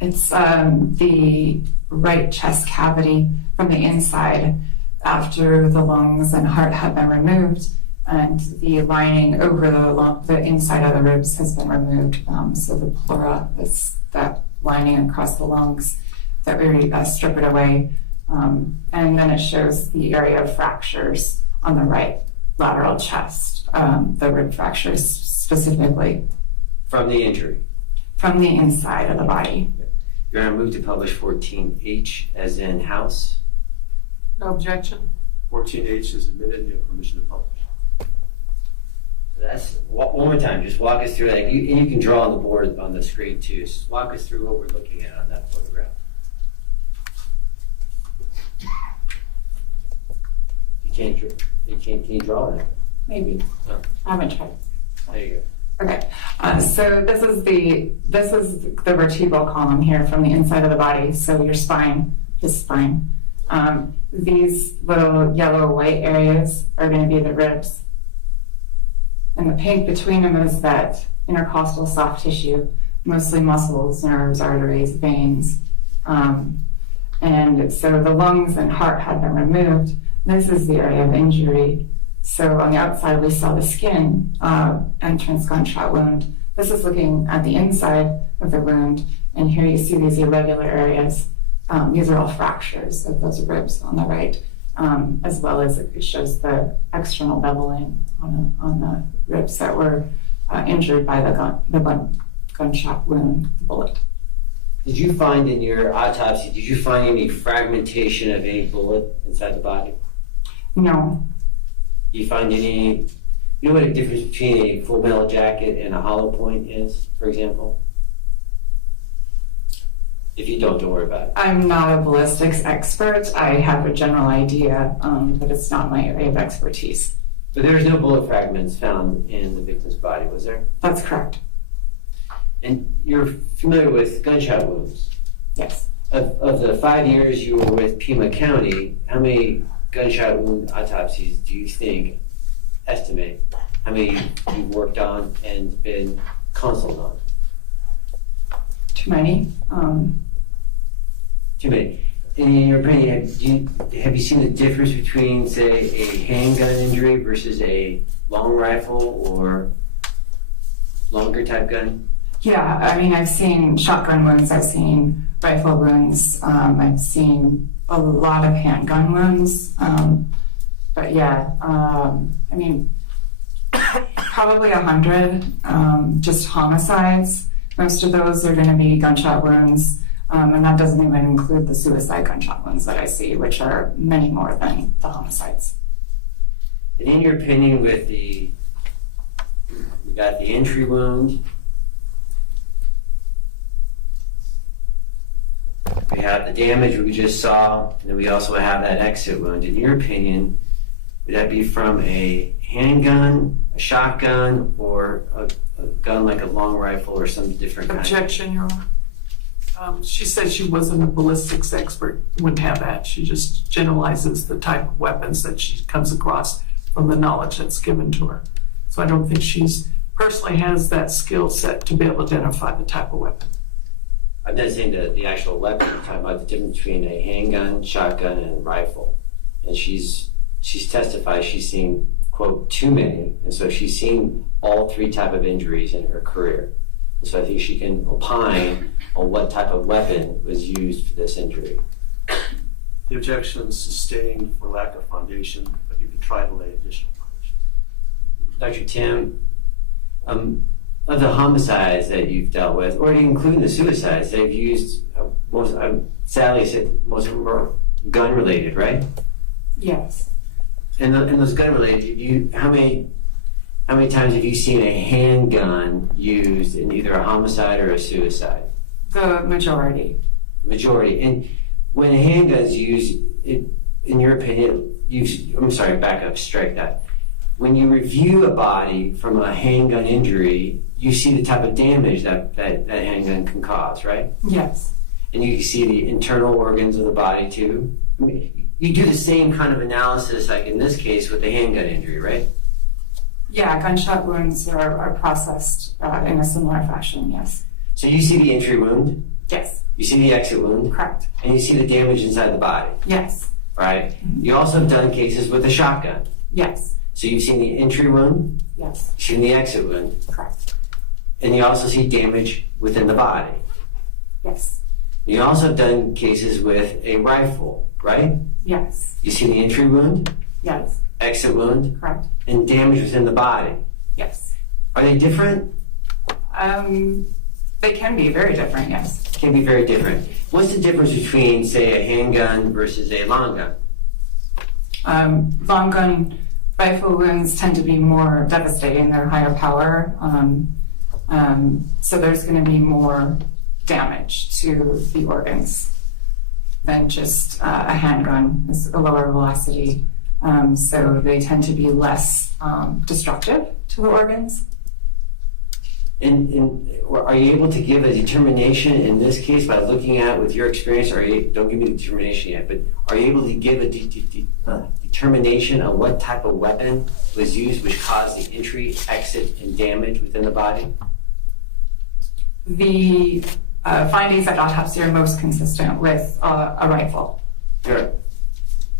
It's the right chest cavity from the inside after the lungs and heart have been removed, and the lining over the inside of the ribs has been removed. So the pleura is that lining across the lungs that we strip it away. And then it shows the area of fractures on the right lateral chest, the rib fractures specifically. From the injury? From the inside of the body. You're going to move to publish 14H as in House. No objection? 14H is admitted, you have permission to publish. That's one more time. Just walk us through that. And you can draw on the board on the screen too. Just walk us through what we're looking at on that photograph. Can you draw it? Maybe. No. I haven't tried. There you go. Okay, so this is the vertebral column here from the inside of the body. So your spine, his spine. These little yellow white areas are going to be the ribs. And the pink between them is that intercostal soft tissue, mostly muscles, nerves, arteries, veins. And so the lungs and heart have been removed. This is the area of injury. So on the outside, we saw the skin, entrance gunshot wound. This is looking at the inside of the wound. And here you see these irregular areas. These are all fractures of those ribs on the right, as well as it shows the external beveling on the ribs that were injured by the gunshot wound, the bullet. Did you find in your autopsy, did you find any fragmentation of any bullet inside the body? No. Do you find any, you know what the difference between a full metal jacket and a hollow point is, for example? If you don't worry about it. I'm not a ballistics expert. I have a general idea, but it's not my area of expertise. But there was no bullet fragments found in the victim's body, was there? That's correct. And you're familiar with gunshot wounds? Yes. Of the 5 years you were with Pima County, how many gunshot wound autopsies do you estimate, how many you've worked on and been consulted on? Too many. Too many. In your opinion, have you seen the difference between, say, a handgun injury versus a long rifle or longer type gun? Yeah, I mean, I've seen shotgun wounds, I've seen rifle wounds, I've seen a lot of handgun wounds. But yeah, I mean, probably 100, just homicides. Most of those are going to be gunshot wounds. And that doesn't even include the suicide gunshot wounds that I see, which are many more than the homicides. And in your opinion, we got the entry wound, we have the damage we just saw, and then we also have that exit wound. In your opinion, would that be from a handgun, a shotgun, or a gun like a long rifle or some different kind? Objection, Your Honor. She said she wasn't a ballistics expert, wouldn't have that. She just generalizes the type of weapons that she comes across from the knowledge that's given to her. So I don't think she's personally has that skill set to be able to identify the type of weapon. I'm not saying the actual weapon, I'm talking about the difference between a handgun, shotgun, and a rifle. And she's testified she's seen, quote, too many, and so she's seen all three type of injuries in her career. And so I think she can opine on what type of weapon was used for this injury. The objection is sustained for lack of foundation, but you can try to lay additional foundation. Dr. Tim, of the homicides that you've dealt with, or including the suicides, they've used most, sadly said most of them are gun related, right? Yes. And those gun related, how many times have you seen a handgun used in either a homicide or a suicide? The majority. Majority. And when a handgun is used, in your opinion, I'm sorry, back up, strike that. When you review a body from a handgun injury, you see the type of damage that handgun can cause, right? Yes. And you can see the internal organs of the body too. I mean, you do the same kind of analysis, like in this case with the handgun injury, right? Yeah, gunshot wounds are processed in a similar fashion, yes. So you see the entry wound? Yes. You see the exit wound, Correct. and you see the damage inside the body, Yes. right? You also have done cases with a shotgun. Yes. So you've seen the entry wound, Yes. you've seen the exit wound, Correct. and you also see damage within the body. Yes. You also have done cases with a rifle, right? Yes. You see the entry wound, Yes. exit wound, Correct. and damage within the body. Yes. Are they different? They can be very different, yes. Can be very different. What's the difference between, say, a handgun versus a long gun? Long gun rifle wounds tend to be more devastating. They're higher power. So there's going to be more damage to the organs than just a handgun. It's a lower velocity. So they tend to be less destructive to the organs. And are you able to give a determination in this case by looking at with your experience? Don't give me the determination yet, but are you able to give a determination on what type of weapon was used which caused the entry, exit, and damage within the body? The findings at autopsy are most consistent with a rifle. Sure.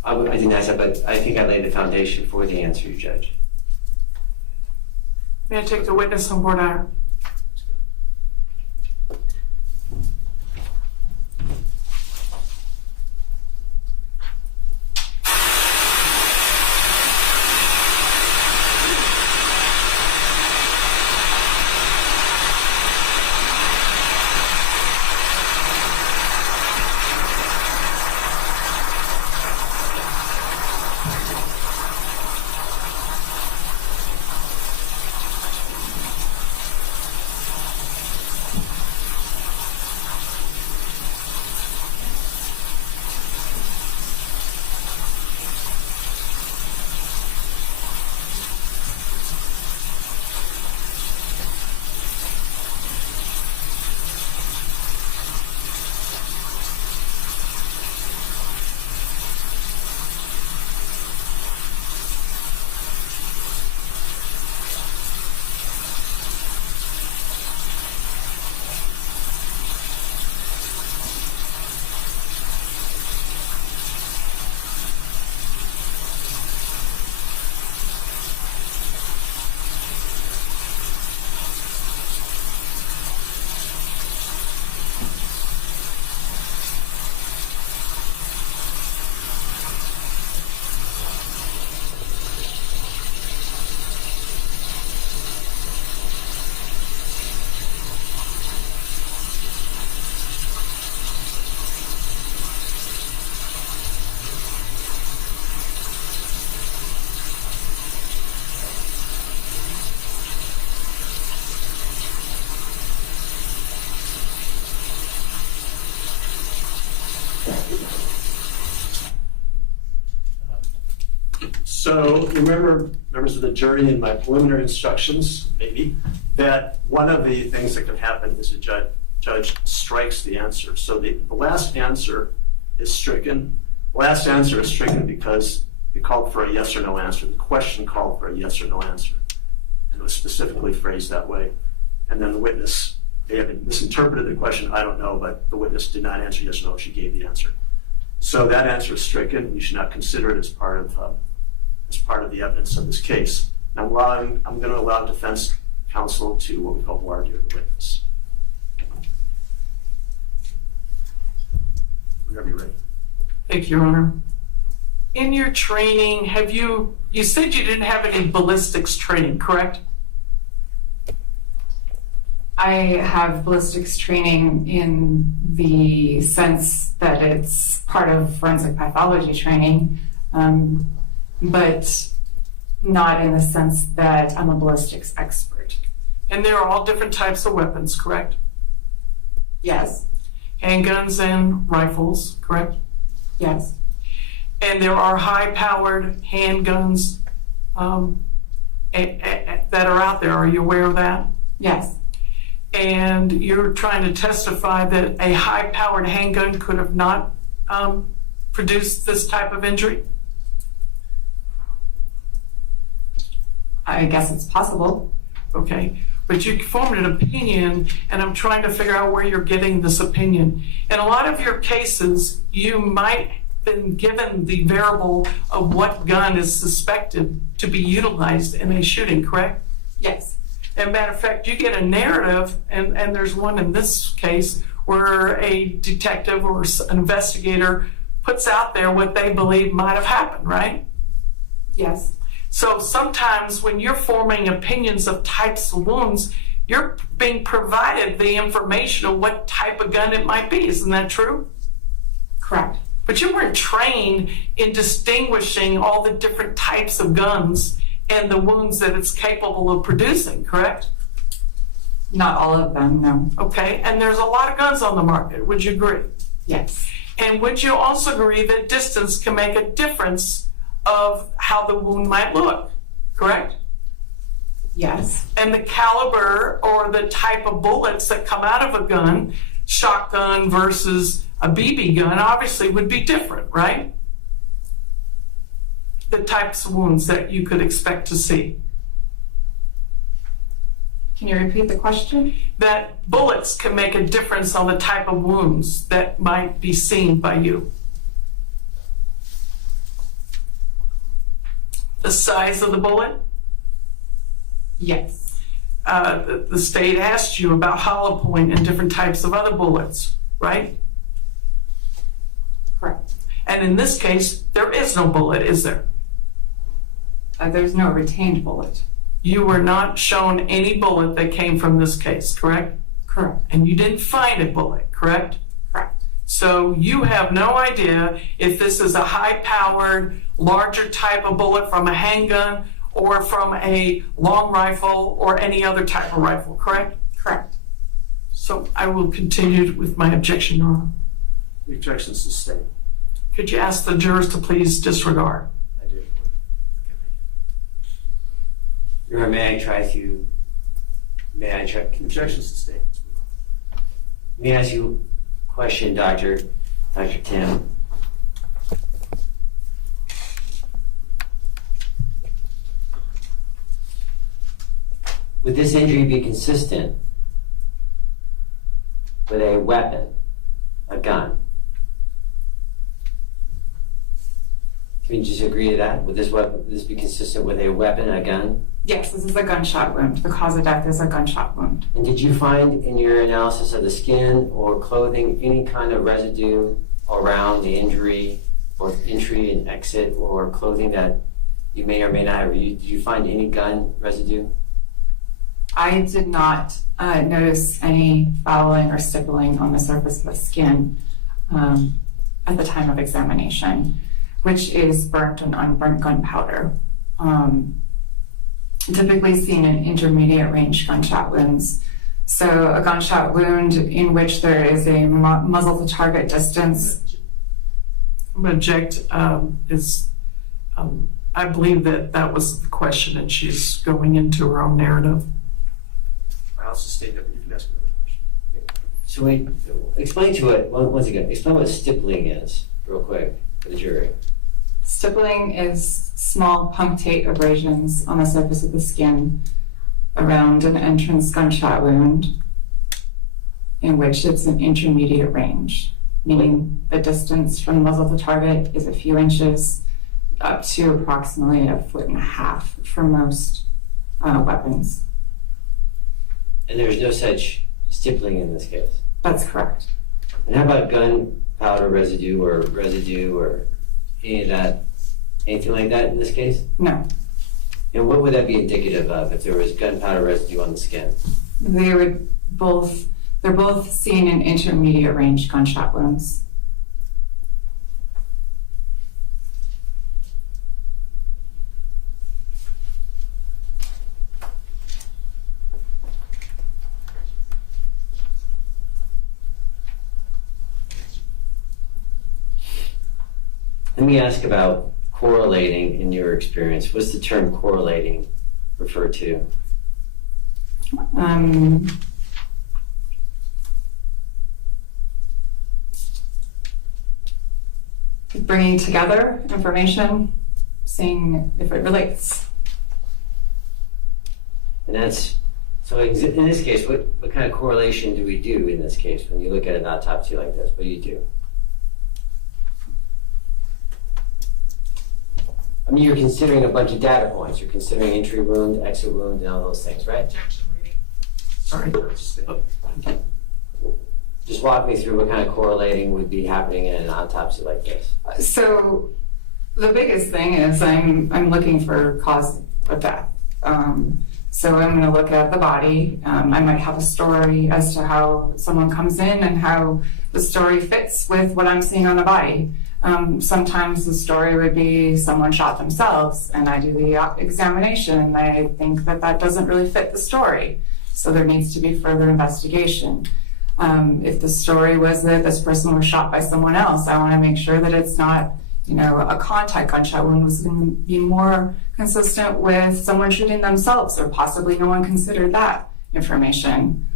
I didn't ask that, but I think I laid the foundation for the answer, Judge. May I take the witness on board, Ira? So remember, members of the jury, in my preliminary instructions, maybe, that one of the things that can happen is a judge strikes the answer. So the last answer is stricken. The last answer is stricken because it called for a yes or no answer. The question called for a yes or no answer. And it was specifically phrased that way. And then the witness, they have misinterpreted the question, I don't know, but the witness did not answer yes or no, she gave the answer. So that answer is stricken. You should not consider it as part of the evidence of this case. And I'm going to allow defense counsel to what we call voir dire the witness. Whenever you're ready. Thank you, Your Honor. In your training, you said you didn't have any ballistics training, correct? I have ballistics training in the sense that it's part of forensic pathology training, but not in the sense that I'm a ballistics expert. And there are all different types of weapons, correct? Yes. Handguns and rifles, correct? Yes. And there are high-powered handguns that are out there. Are you aware of that? Yes. And you're trying to testify that a high-powered handgun could have not produced this type of injury? I guess it's possible. Okay. but you formed an opinion, and I'm trying to figure out where you're getting this opinion. In a lot of your cases, you might have been given the variable of what gun is suspected to be utilized in a shooting, correct? Yes. As a matter of fact, you get a narrative, and there's one in this case where a detective or an investigator puts out there what they believe might have happened, right? Yes. So sometimes when you're forming opinions of types of wounds, you're being provided the information of what type of gun it might be. Isn't that true? Correct. But you weren't trained in distinguishing all the different types of guns and the wounds that it's capable of producing, correct? Not all of them, no. Okay, and there's a lot of guns on the market. Would you agree? Yes. And would you also agree that distance can make a difference of how the wound might look, correct? Yes. And the caliber or the type of bullets that come out of a gun, shotgun versus a BB gun, obviously would be different, right? The types of wounds that you could expect to see. Can you repeat the question? That bullets can make a difference on the type of wounds that might be seen by you. The size of the bullet? Yes. The state asked you about hollow point and different types of other bullets, right? Correct. And in this case, there is no bullet, is there? There's no retained bullet. You were not shown any bullet that came from this case, correct? Correct. And you didn't find a bullet, correct? Correct. So you have no idea if this is a high-powered, larger type of bullet from a handgun or from a long rifle or any other type of rifle, correct? Correct. So I will continue with my objection, Your Honor. The objection is sustained. Could you ask the jurors to please disregard? I do. Your Honor, may I try? Objection sustained. Let me ask you a question, Dr. Tim. Would this injury be consistent with a weapon, a gun? Can we just agree to that? Would this be consistent with a weapon, a gun? Yes, this is a gunshot wound. The cause of death is a gunshot wound. And did you find in your analysis of the skin or clothing any kind of residue around the injury or entry and exit or clothing that you may or may not have used? Did you find any gun residue? I did not notice any fouling or stippling on the surface of the skin at the time of examination, which is burnt and unburnt gunpowder. Typically seen in intermediate range gunshot wounds. So a gunshot wound in which there is a muzzle to target distance. I'm going to object. I believe that was the question, and she's going into her own narrative. I'll sustain it, but you can ask another question. So wait, explain to it, once again, explain what stippling is, real quick, for the jury. Stippling is small punctate abrasions on the surface of the skin around an entrance gunshot wound in which it's an intermediate range, meaning the distance from muzzle to target is a few inches up to approximately 1.5 feet for most weapons. And there's no such stippling in this case? That's correct. And how about gunpowder residue or any of that, anything like that in this case? No. And what would that be indicative of if there was gunpowder residue on the skin? They're both seen in intermediate range gunshot wounds. Let me ask about correlating in your experience. What's the term correlating refer to? Bringing together information, seeing if it relates. And that's So in this case, what kind of correlation do we do in this case when you look at an autopsy like this? What do you do? I mean, you're considering a bunch of data points. You're considering entry wound, exit wound, and all those things, right? Objection reading. Sorry. Just walk me through what kind of correlating would be happening in an autopsy like this. So the biggest thing is I'm looking for cause of death. So I'm going to look at the body. I might have a story as to how someone comes in and how the story fits with what I'm seeing on the body. Sometimes the story would be someone shot themselves, and I do the examination, and I think that doesn't really fit the story. So there needs to be further investigation. If the story was that this person was shot by someone else, I want to make sure that it's not, a contact gunshot wound was going to be more consistent with someone shooting themselves, or possibly no one considered that information.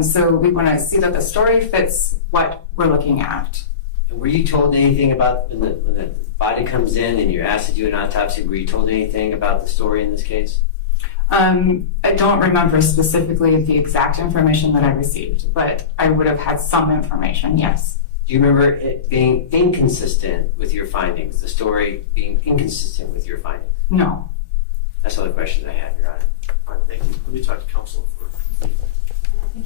So we want to see that the story fits what we're looking at. And were you told anything about when the body comes in and you're asked to do an autopsy? Were you told anything about the story in this case? I don't remember specifically the exact information that I received, but I would have had some information, yes. Do you remember it being inconsistent with your findings, the story being inconsistent with your findings? No. That's all the questions I have, Your Honor. All right, thank you. Let me talk to counsel for. I'm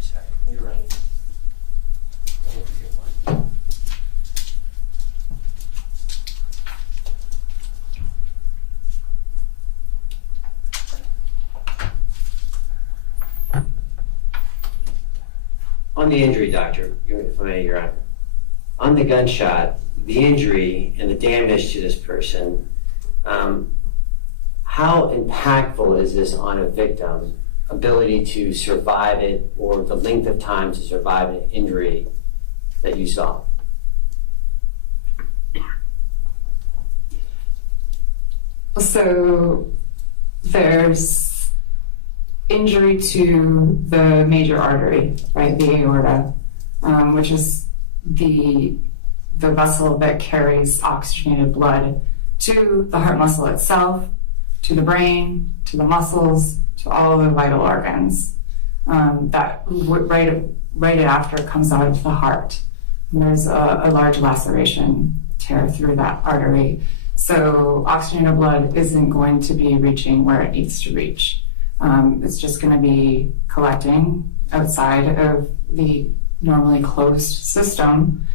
sorry. You're right. On the injury, doctor, if I may, Your Honor, on the gunshot, the injury and the damage to this person, how impactful is this on a victim's ability to survive it, or the length of time to survive an injury that you saw? So there's injury to the major artery, right, the aorta, which is the vessel that carries oxygenated blood to the heart muscle itself, to the brain, to the muscles, to all the vital organs. That right after comes out of the heart. And there's a large laceration tear through that artery. So oxygenated blood isn't going to be reaching where it needs to reach. It's just going to be collecting outside of the normally closed system.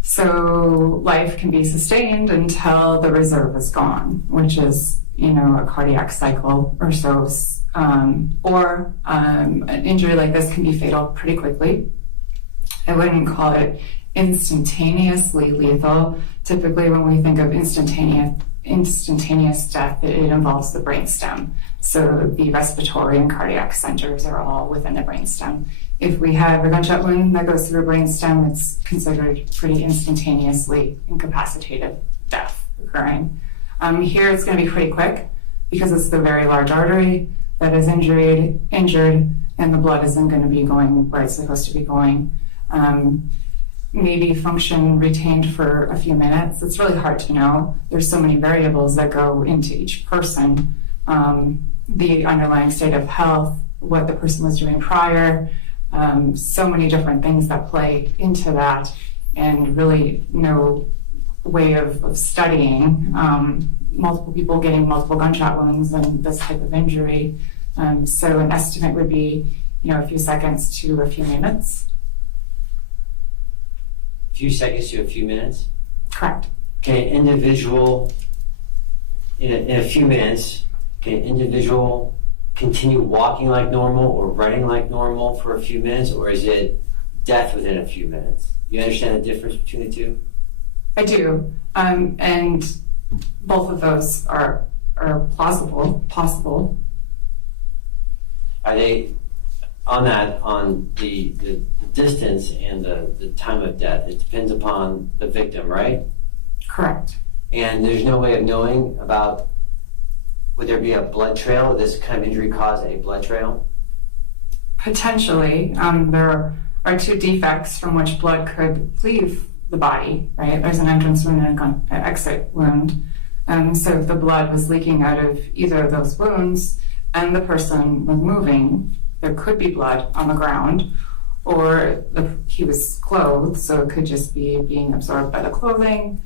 So life can be sustained until the reserve is gone, which is, a cardiac cycle or so. Or an injury like this can be fatal pretty quickly. I wouldn't call it instantaneously lethal. Typically, when we think of instantaneous death, it involves the brainstem. So the respiratory and cardiac centers are all within the brainstem. If we have a gunshot wound that goes through a brainstem, it's considered pretty instantaneously incapacitated death occurring. Here it's going to be pretty quick because it's the very large artery that is injured, and the blood isn't going to be going where it's supposed to be going. Maybe function retained for a few minutes. It's really hard to know. There's so many variables that go into each person. The underlying state of health, what the person was doing prior, so many different things that play into that, and really no way of studying multiple people getting multiple gunshot wounds and this type of injury. So an estimate would be, a few seconds to a few minutes. A few seconds to a few minutes? Correct. Can an individual, in a few minutes, can an individual continue walking like normal or running like normal for a few minutes, or is it death within a few minutes? You understand the difference between the two? I do, and both of those are possible. Are they on the distance and the time of death? It depends upon the victim, right? Correct. And there's no way of knowing about, would there be a blood trail? Would this kind of injury cause a blood trail? Potentially. There are two defects from which blood could leave the body, right? There's an entrance wound and an exit wound. So if the blood was leaking out of either of those wounds and the person was moving, there could be blood on the ground, or he was clothed, so it could just be being absorbed by the clothing.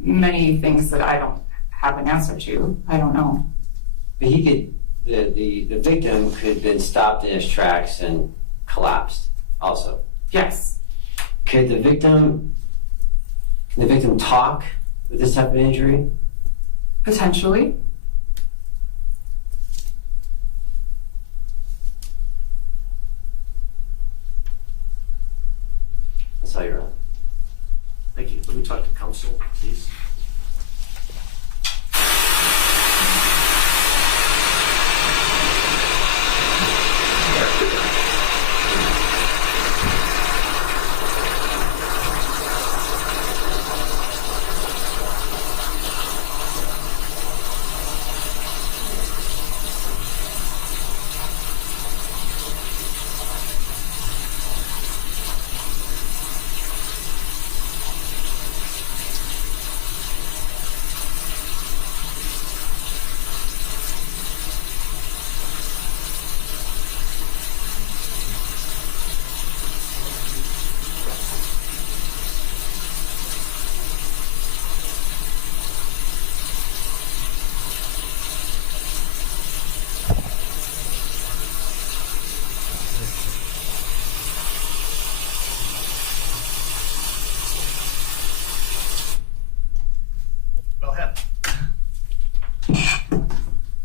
Many things that I don't have an answer to. I don't know. But he could, the victim could have been stopped in his tracks and collapsed also. Yes. Could the victim talk with this type of injury? Potentially. That's how you're on. Thank you. Let me talk to counsel, please.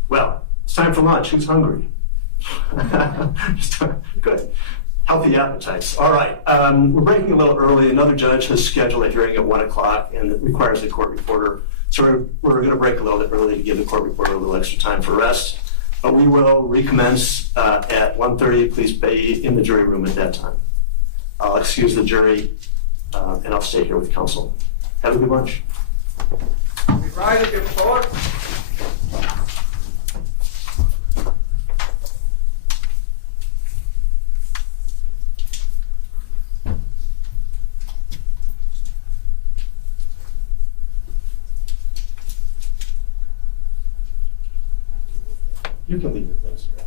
Well, it's time for lunch. Who's hungry? Good. Healthy appetites. All right. We're breaking a little early. Another judge has scheduled a hearing at 1 o'clock, and it requires the court reporter. So we're going to break a little bit early to give the court reporter a little extra time for rest. But we will recommence at 1:30. Please be in the jury room at that time. I'll excuse the jury, and I'll stay here with counsel. Have a good lunch. Right of your court. You can leave your things here.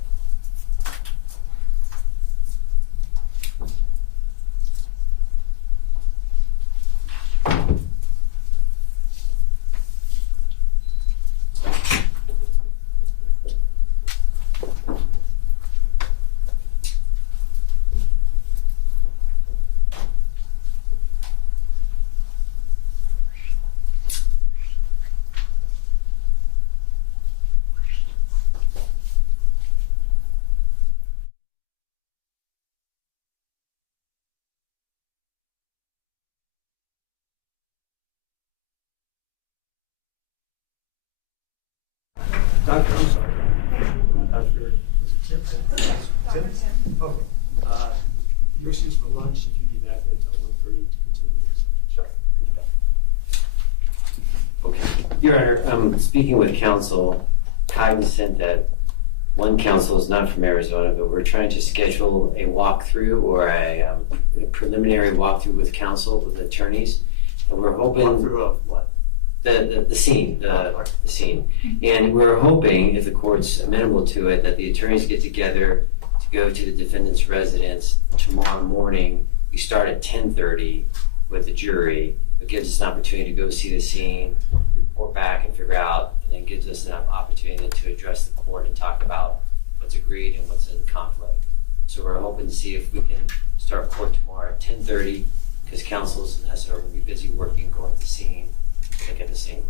Doctor, I'm sorry. Doctor, was it Tim? Tim? Okay. Your excuse for lunch, if you'd be back until 1:30 to continue this. Sure. Okay. Your Honor, speaking with counsel, cognizant that one counsel is not from Arizona, but we're trying to schedule a walkthrough or a preliminary walkthrough with counsel, with attorneys. And we're hoping. Walkthrough of what? The scene, the scene. And we're hoping, if the court's amenable to it, that the attorneys get together to go to the defendant's residence tomorrow morning. We start at 10:30 with the jury. It gives us an opportunity to go see the scene, report back and figure out, and then gives us an opportunity to address the court and talk about what's agreed and what's in conflict. So we're hoping to see if we can start court tomorrow at 10:30, because counsels and us are going to be busy working, going to the scene, look at the scene.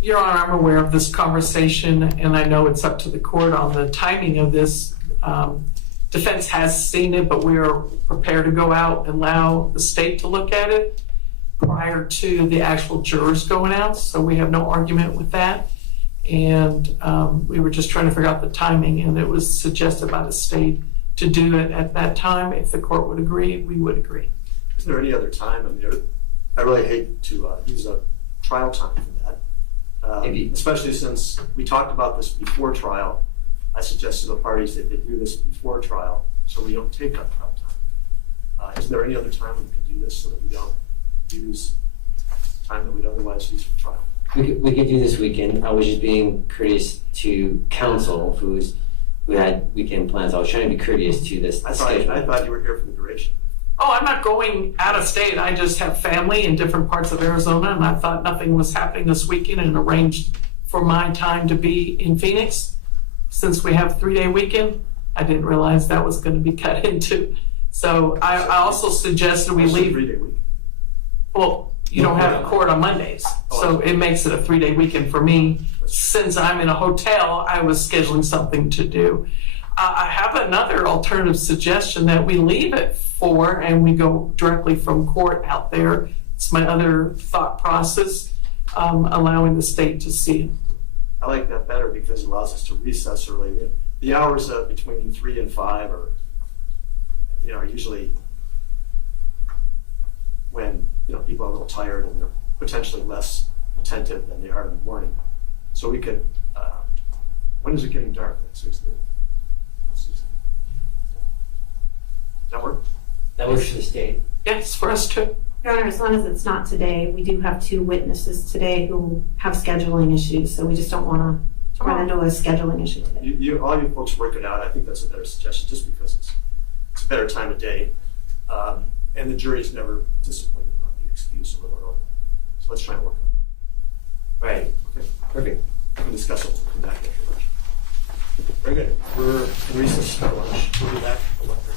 Your Honor, I'm aware of this conversation, and I know it's up to the court on the timing of this. Defense has seen it, but we are prepared to go out and allow the state to look at it prior to the actual jurors going out, so we have no argument with that. And we were just trying to figure out the timing, and it was suggested by the state to do it at that time. If the court would agree, we would agree. Is there any other time? I mean, I really hate to use a trial time for that, Maybe. especially since we talked about this before trial. I suggested to the parties that they do this before trial, so we don't take up trial time. Is there any other time we could do this so that we don't use time that we'd otherwise use for trial? We could do this weekend. I was just being courteous to counsel who had weekend plans. I was trying to be courteous to this schedule. I thought you were here for the duration. Oh, I'm not going out of state. I just have family in different parts of Arizona, and I thought nothing was happening this weekend and arranged for my time to be in Phoenix. Since we have a 3-day weekend, I didn't realize that was going to be cut into. So I also suggested we It's a leave. 3-day week. Well, you don't have a court on Mondays, so it makes it a 3-day weekend for me. Since I'm in a hotel, I was scheduling something to do. I have another alternative suggestion that we leave at 4 and we go directly from court out there. It's my other thought process, allowing the state to see it. I like that better because it allows us to recess early. The hours between 3 and 5 are usually when people are a little tired and they're potentially less attentive than they are in the morning. So we could. When is it getting dark? Like 6:30. Does that work? That works for the state. Yes, for us too. Your Honor, as long as it's not today, we do have 2 witnesses today who have scheduling issues, so we just don't want to run into a scheduling issue today. All you folks work it out. I think that's a better suggestion, just because it's a better time of day, and the jury's never disappointed about the excuse a little early. So let's try and work it out. Right. Okay. Perfect. We can discuss it. We'll come back after lunch. Very good. We're in recess for lunch. We'll be back at 11:30.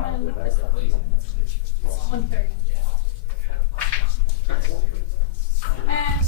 1:30. And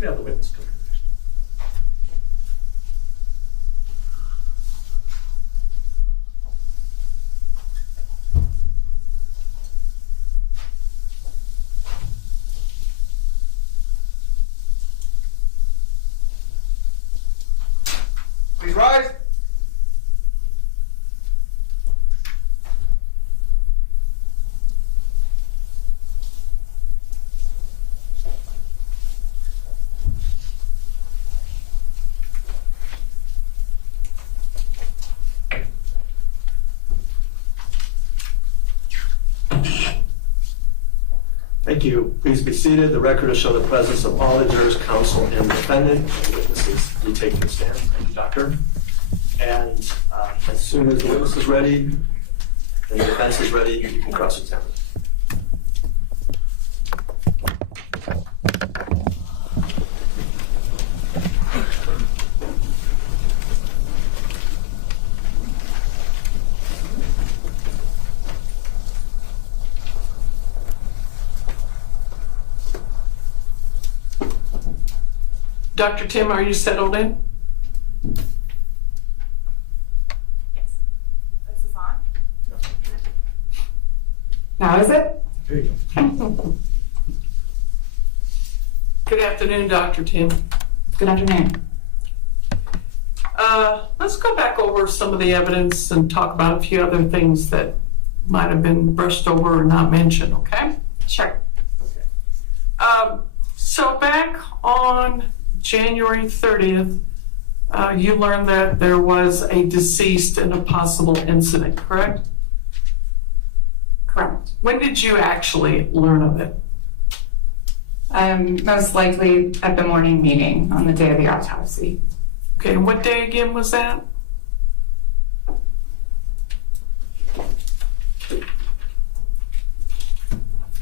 We have the witness come in. Please rise. Thank you. Please be seated. The record will show the presence of all the jurors, counsel, and defendant. The witnesses, you take your stand. Thank you, doctor. And as soon as the witness is ready and the defense is ready, you can cross-examine. Dr. Tim, are you settled in? This is on. Now is it? There you go. Good afternoon, Dr. Tim. Good afternoon. Let's go back over some of the evidence and talk about a few other things that might have been brushed over or not mentioned, okay? Sure. So back on January 30th, you learned that there was a deceased in a possible incident, correct? Correct. When did you actually learn of it? Most likely at the morning meeting on the day of the autopsy. Okay, and what day again was that?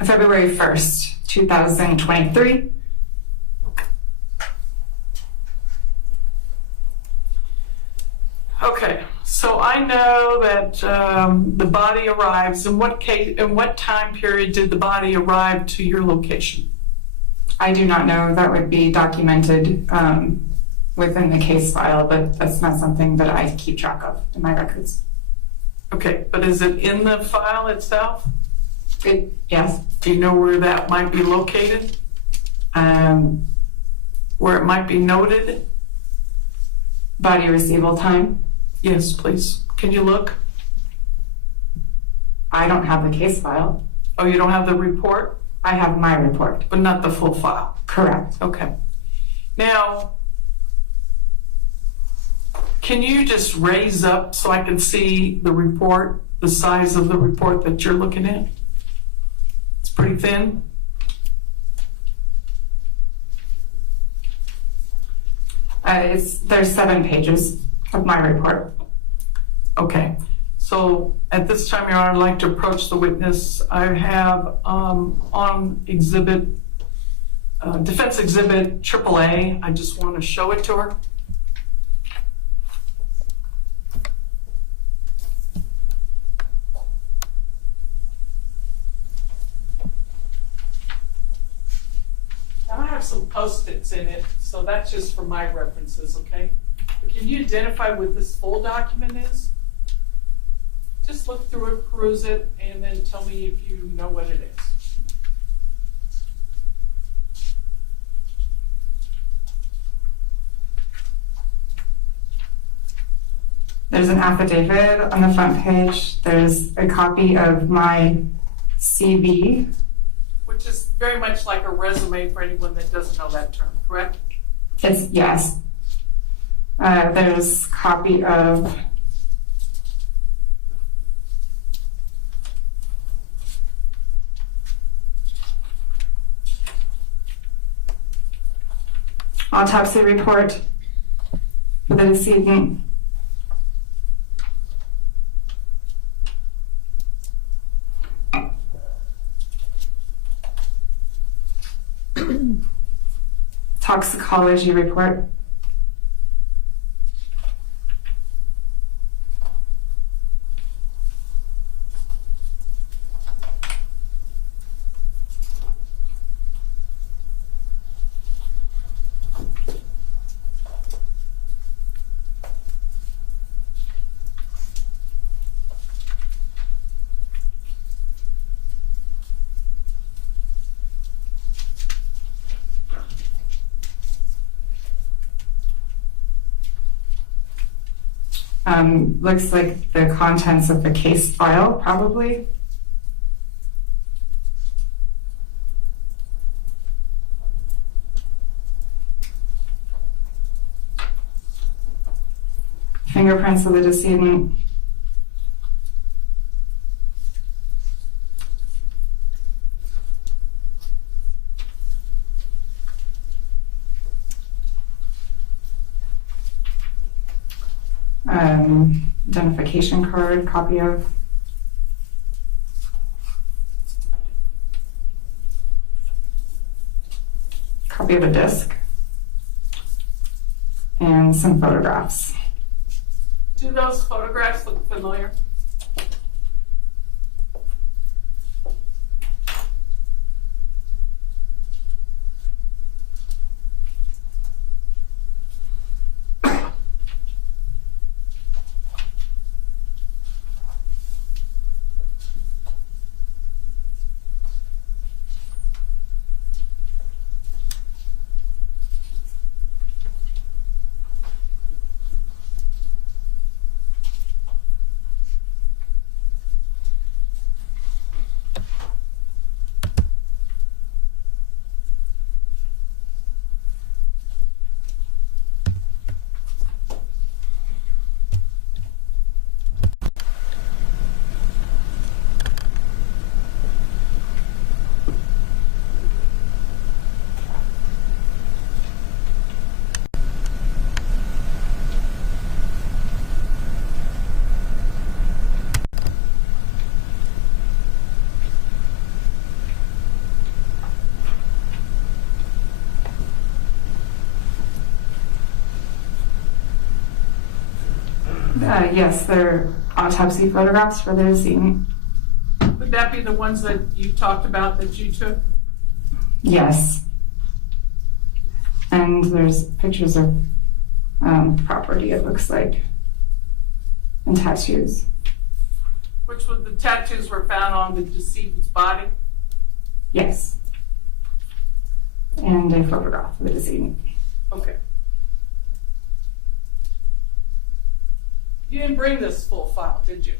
February 1st, 2023. Okay, so I know that the body arrives. In what time period did the body arrive to your location? I do not know. That would be documented within the case file, but that's not something that I keep track of in my records. Okay, but is it in the file itself? Yes. Do you know where that might be located? Where it might be noted? body receival time. Yes, please. Can you look? I don't have the case file. Oh, you don't have the report, I have my report. but not the full file? Correct. Okay. Now, can you just raise up so I can see the report, the size of the report that you're looking at? It's pretty thin. There's 7 pages of my report. Okay. So at this time, Your Honor, I'd like to approach the witness. I have on exhibit, defense exhibit AAA. I just want to show it to her. I have some Post-its in it, so that's just for my references, okay? But can you identify what this full document is? Just look through it, peruse it, and then tell me if you know what it is. There's an affidavit on the front page. There's a copy of my CV. Which is very much like a resume for anyone that doesn't know that term, correct? Yes. There's a copy of autopsy report for the decedent. Toxicology report. Looks like the contents of the case file, probably. Fingerprints of the decedent. Identification card, copy of. Copy of a disc. And some photographs. Do those photographs look familiar? Yes, they're autopsy photographs for the decedent. Would that be the ones that you talked about that you took? Yes. And there's pictures of property, it looks like, and tattoos. Which were the tattoos were found on the decedent's body? Yes. And a photograph of the decedent. Okay. You didn't bring this full file, did you?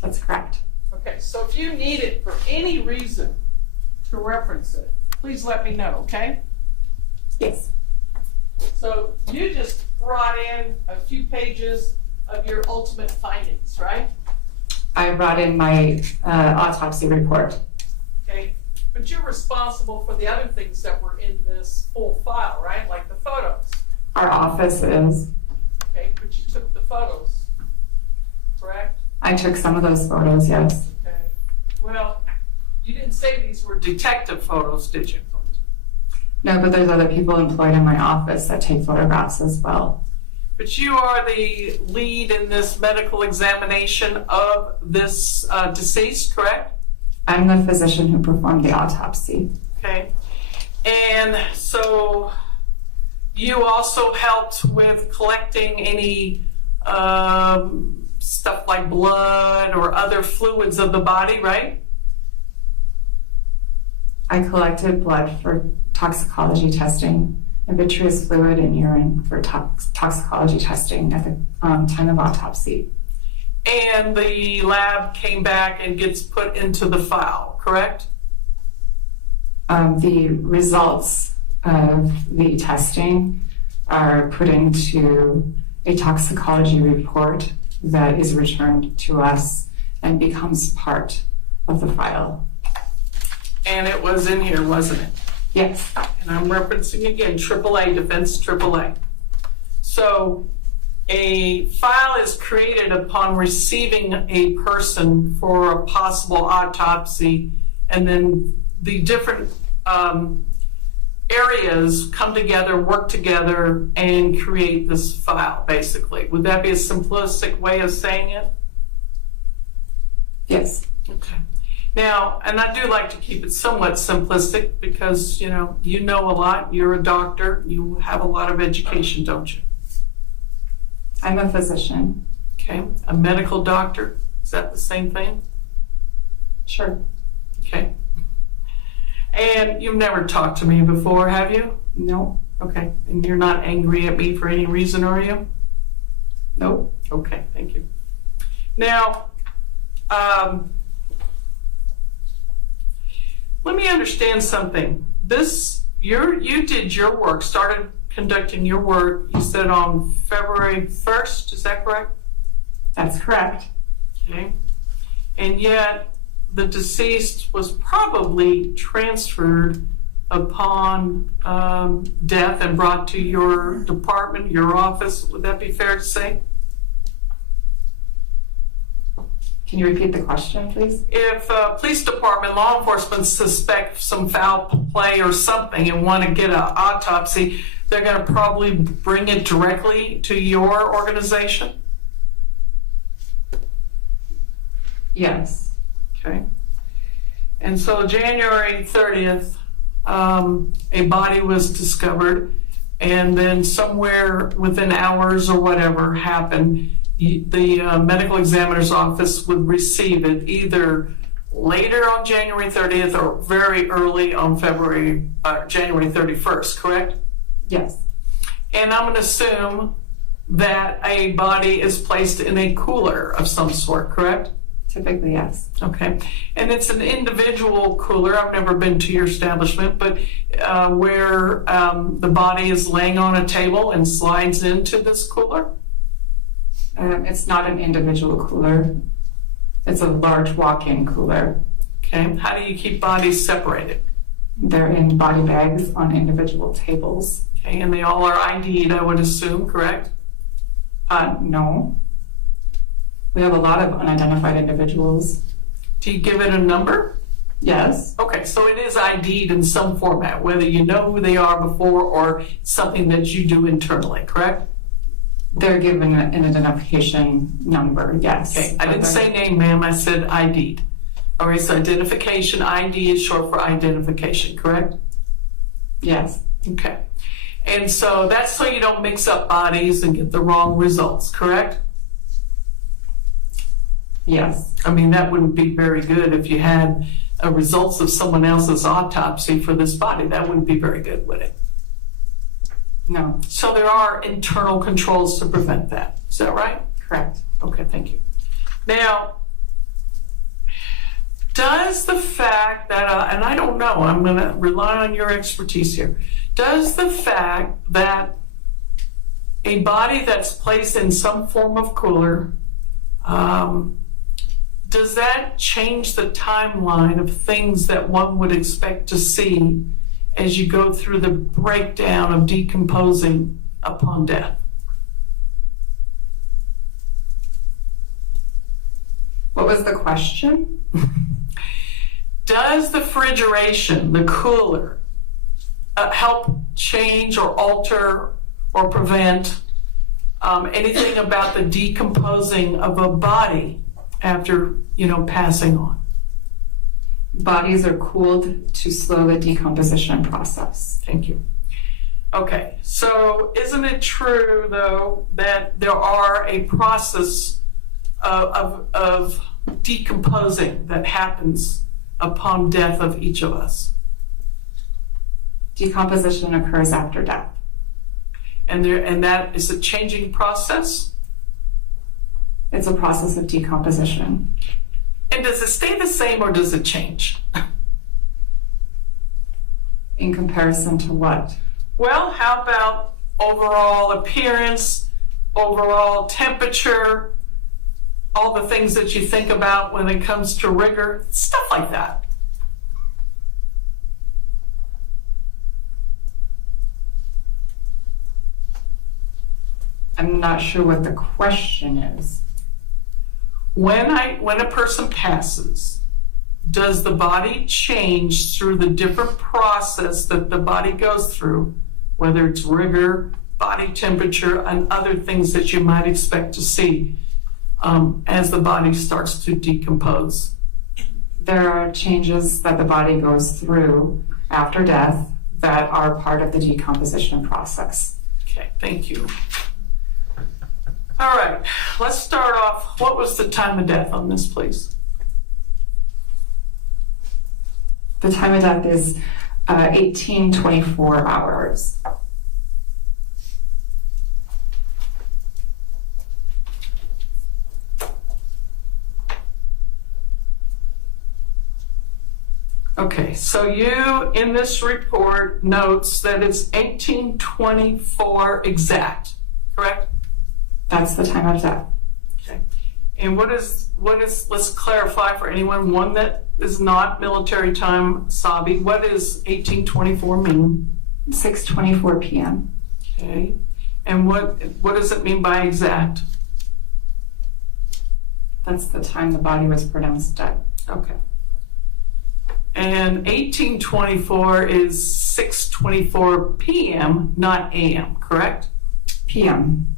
That's correct. Okay, so if you need it for any reason to reference it, please let me know, okay? Yes. So you just brought in a few pages of your ultimate findings, right? I brought in my autopsy report. Okay, but you're responsible for the other things that were in this full file, right? Like the photos, Our office is. okay? But you took the photos, correct? I took some of those photos, yes. Okay. Well, you didn't say these were detective photos, did you? No, but there's other people employed in my office that take photographs as well. But you are the lead in this medical examination of this deceased, correct? I'm the physician who performed the autopsy. Okay. And so you also helped with collecting any stuff like blood or other fluids of the body, right? I collected blood for toxicology testing and vitreous fluid and urine for toxicology testing at the time of autopsy. And the lab came back and gets put into the file, correct? The results of the testing are put into a toxicology report that is returned to us and becomes part of the file. And it was in here, wasn't it? Yes. And I'm referencing again, AAA, Defense AAA. So a file is created upon receiving a person for a possible autopsy, and then the different areas come together, work together, and create this file, basically. Would that be a simplistic way of saying it? Yes. Okay. Now, and I do like to keep it somewhat simplistic because, you know a lot, you're a doctor, you have a lot of education, don't you? I'm a physician. Okay, a medical doctor, is that the same thing? Sure. Okay. And you've never talked to me before, have you? No. Okay, and you're not angry at me for any reason, are you? Nope. Okay, thank you. Now, let me understand something. You did your work, started conducting your work, you said on February 1st, is that correct? That's correct. Okay. And yet, the deceased was probably transferred upon death and brought to your department, your office. Would that be fair to say? Can you repeat the question, please? If police department, law enforcement suspect some foul play or something and want to get an autopsy, they're going to probably bring it directly to your organization? Yes. Okay. And so January 30th, a body was discovered, and then somewhere within hours or whatever happened, the medical examiner's office would receive it either later on January 30th or very early on January 31st, correct? Yes. And I'm going to assume that a body is placed in a cooler of some sort, correct? Typically, yes. Okay. And it's an individual cooler. I've never been to your establishment, but where the body is laying on a table and slides into this cooler? It's not an individual cooler. It's a large walk-in cooler. Okay. How do you keep bodies separated? They're in body bags on individual tables. Okay. And they all are ID'd, I would assume, correct? No. We have a lot of unidentified individuals. Do you give it a number? Yes. Okay, so it is ID'd in some format, whether you know who they are before or something that you do internally, correct? They're given an identification number, yes. Okay, I didn't say name, ma'am, I said ID'd. All right, so identification, ID is short for identification, correct? Yes. Okay. And so that's so you don't mix up bodies and get the wrong results, correct? Yes. I mean, that wouldn't be very good if you had results of someone else's autopsy for this body. That wouldn't be very good, would it? No. So there are internal controls to prevent that. Is that right? Correct. Okay, thank you. Now, does the fact that, and I don't know, I'm going to rely on your expertise here. Does the fact that a body that's placed in some form of cooler, does that change the timeline of things that one would expect to see as you go through the breakdown of decomposing upon death? What was the question? Does the refrigeration, the cooler, help change or alter or prevent anything about the decomposing of a body after, passing on? Bodies are cooled to slow the decomposition process. Thank you. Okay, so isn't it true, though, that there are a process of decomposing that happens upon death of each of us? Decomposition occurs after death. And that is a changing process? It's a process of decomposition. And does it stay the same or does it change? In comparison to what? Well, how about overall appearance, overall temperature, all the things that you think about when it comes to rigor, stuff like that? I'm not sure what the question is. When a person passes, does the body change through the different process that the body goes through, whether it's rigor, body temperature, and other things that you might expect to see as the body starts to decompose? There are changes that the body goes through after death that are part of the decomposition process. Okay, thank you. All right, let's start off. What was the time of death on this, please? The time of death is 1824 hours. Okay, so you in this report notes that it's 1824 exact, correct? That's the time of death. Okay. And what is, let's clarify for anyone, one that is not military time savvy, what does 1824 mean? 6:24 p.m. Okay. And what does it mean by exact? That's the time the body was pronounced dead. Okay. And 1824 is 6:24 p.m., not a.m., correct? p.m.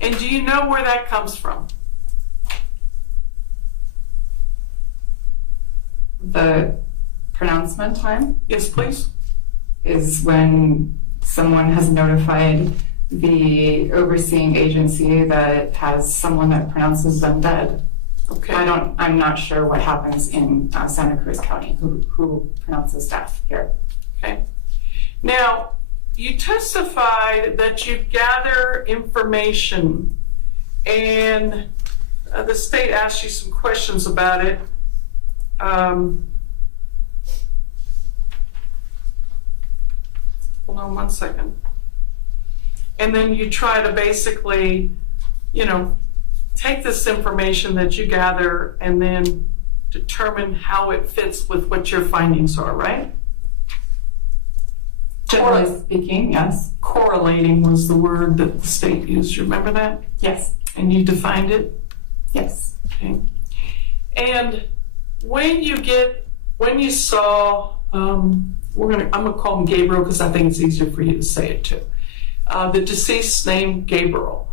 And do you know where that comes from? The pronouncement time Yes, please. is when someone has notified the overseeing agency that has someone that pronounces them dead. Okay. I'm not sure what happens in Santa Cruz County, who pronounces death here. Okay. Now, you testified that you gather information, and the state asked you some questions about it. Hold on 1 second. And then you try to basically, take this information that you gather and then determine how it fits with what your findings are, right? Generally speaking, yes. Correlating was the word that the state used. You remember that? Yes. And you defined it? Yes. Okay. And when you saw, I'm gonna call him Gabriel because I think it's easier for you to say it too. The deceased named Gabriel.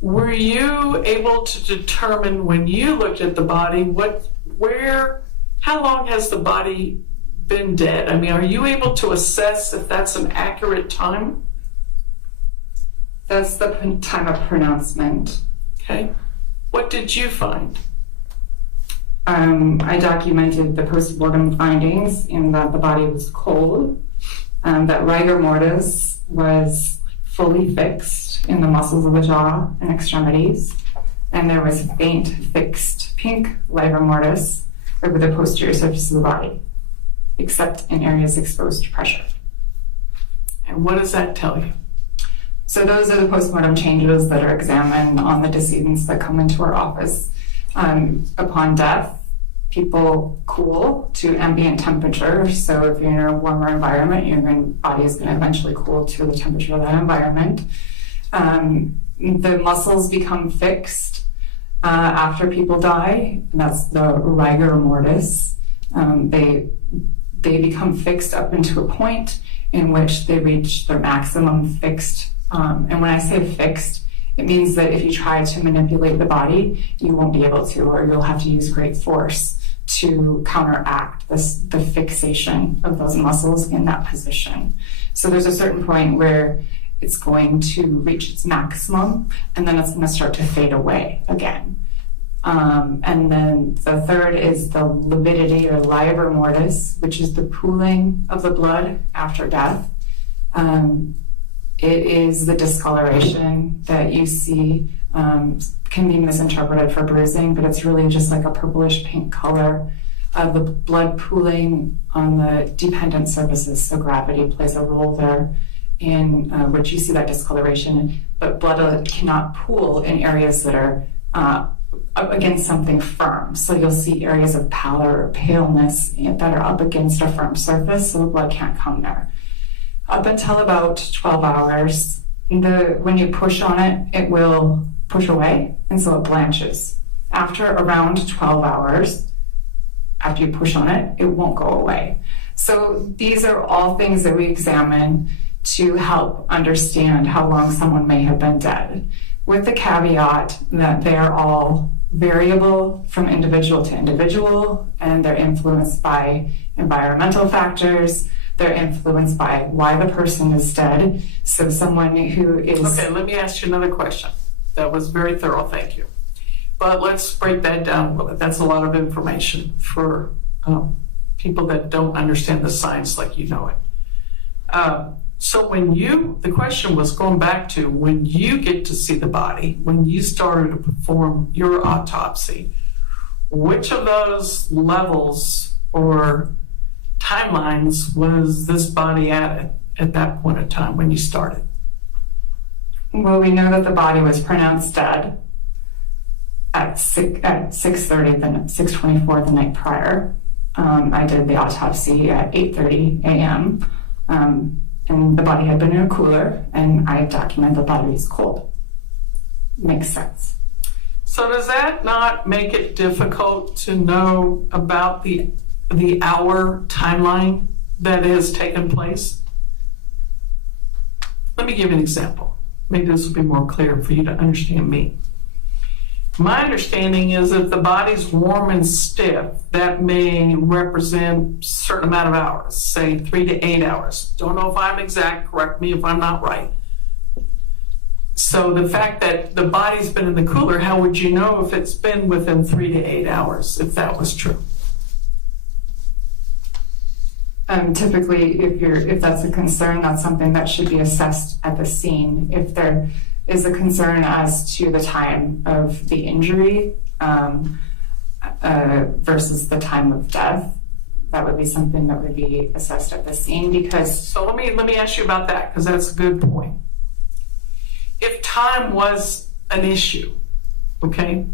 Were you able to determine when you looked at the body, how long has the body been dead? I mean, are you able to assess if that's an accurate time? That's the time of pronouncement. Okay. What did you find? I documented the post-mortem findings in that the body was cold, that rigor mortis was fully fixed in the muscles of the jaw and extremities, and there was faint fixed pink livor mortis over the posterior surface of the body, except in areas exposed to pressure. And what does that tell you? So those are the postmortem changes that are examined on the decedents that come into our office. Upon death, people cool to ambient temperature. So if you're in a warmer environment, your body is going to eventually cool to the temperature of that environment. The muscles become fixed after people die. And that's the rigor mortis. They become fixed up into a point in which they reach their maximum fixed. And when I say fixed, it means that if you try to manipulate the body, you won't be able to, or you'll have to use great force to counteract the fixation of those muscles in that position. So there's a certain point where it's going to reach its maximum, and then it's going to start to fade away again. And then the third is the lividity or livor mortis, which is the pooling of the blood after death. It is the discoloration that you see, can be misinterpreted for bruising, but it's really just like a purplish pink color of the blood pooling on the dependent surfaces. So gravity plays a role there in which you see that discoloration, but blood cannot pool in areas that are up against something firm. So you'll see areas of pallor or paleness that are up against a firm surface, so the blood can't come there. Up until about 12 hours, when you push on it, it will push away, and so it blanches. After around 12 hours, after you push on it, it won't go away. So these are all things that we examine to help understand how long someone may have been dead, with the caveat that they are all variable from individual to individual, and they're influenced by environmental factors. They're influenced by why the person is dead. So someone who is... Okay, let me ask you another question. That was very thorough, thank you. But let's break that down a little bit. That's a lot of information for people that don't understand the science like you know it. So the question was going back to when you get to see the body, when you started to perform your autopsy, which of those levels or timelines was this body at that point in time when you started? Well, we know that the body was pronounced dead at 6:30, 6:24 the night prior. I did the autopsy at 8:30 a.m. And the body had been in a cooler, and I documented the body was cold. Makes sense. So does that not make it difficult to know about the hour timeline that has taken place? Let me give you an example. Maybe this will be more clear for you to understand me. My understanding is if the body's warm and stiff, that may represent a certain amount of hours, say 3 to 8 hours. Don't know if I'm exact, correct me if I'm not right. So the fact that the body's been in the cooler, how would you know if it's been within 3 to 8 hours, if that was true? Typically, if that's a concern, that's something that should be assessed at the scene. If there is a concern as to the time of the injury versus the time of death, that would be something that would be assessed at the scene. Because so let me ask you about that, because that's a good point. If time was an issue, okay,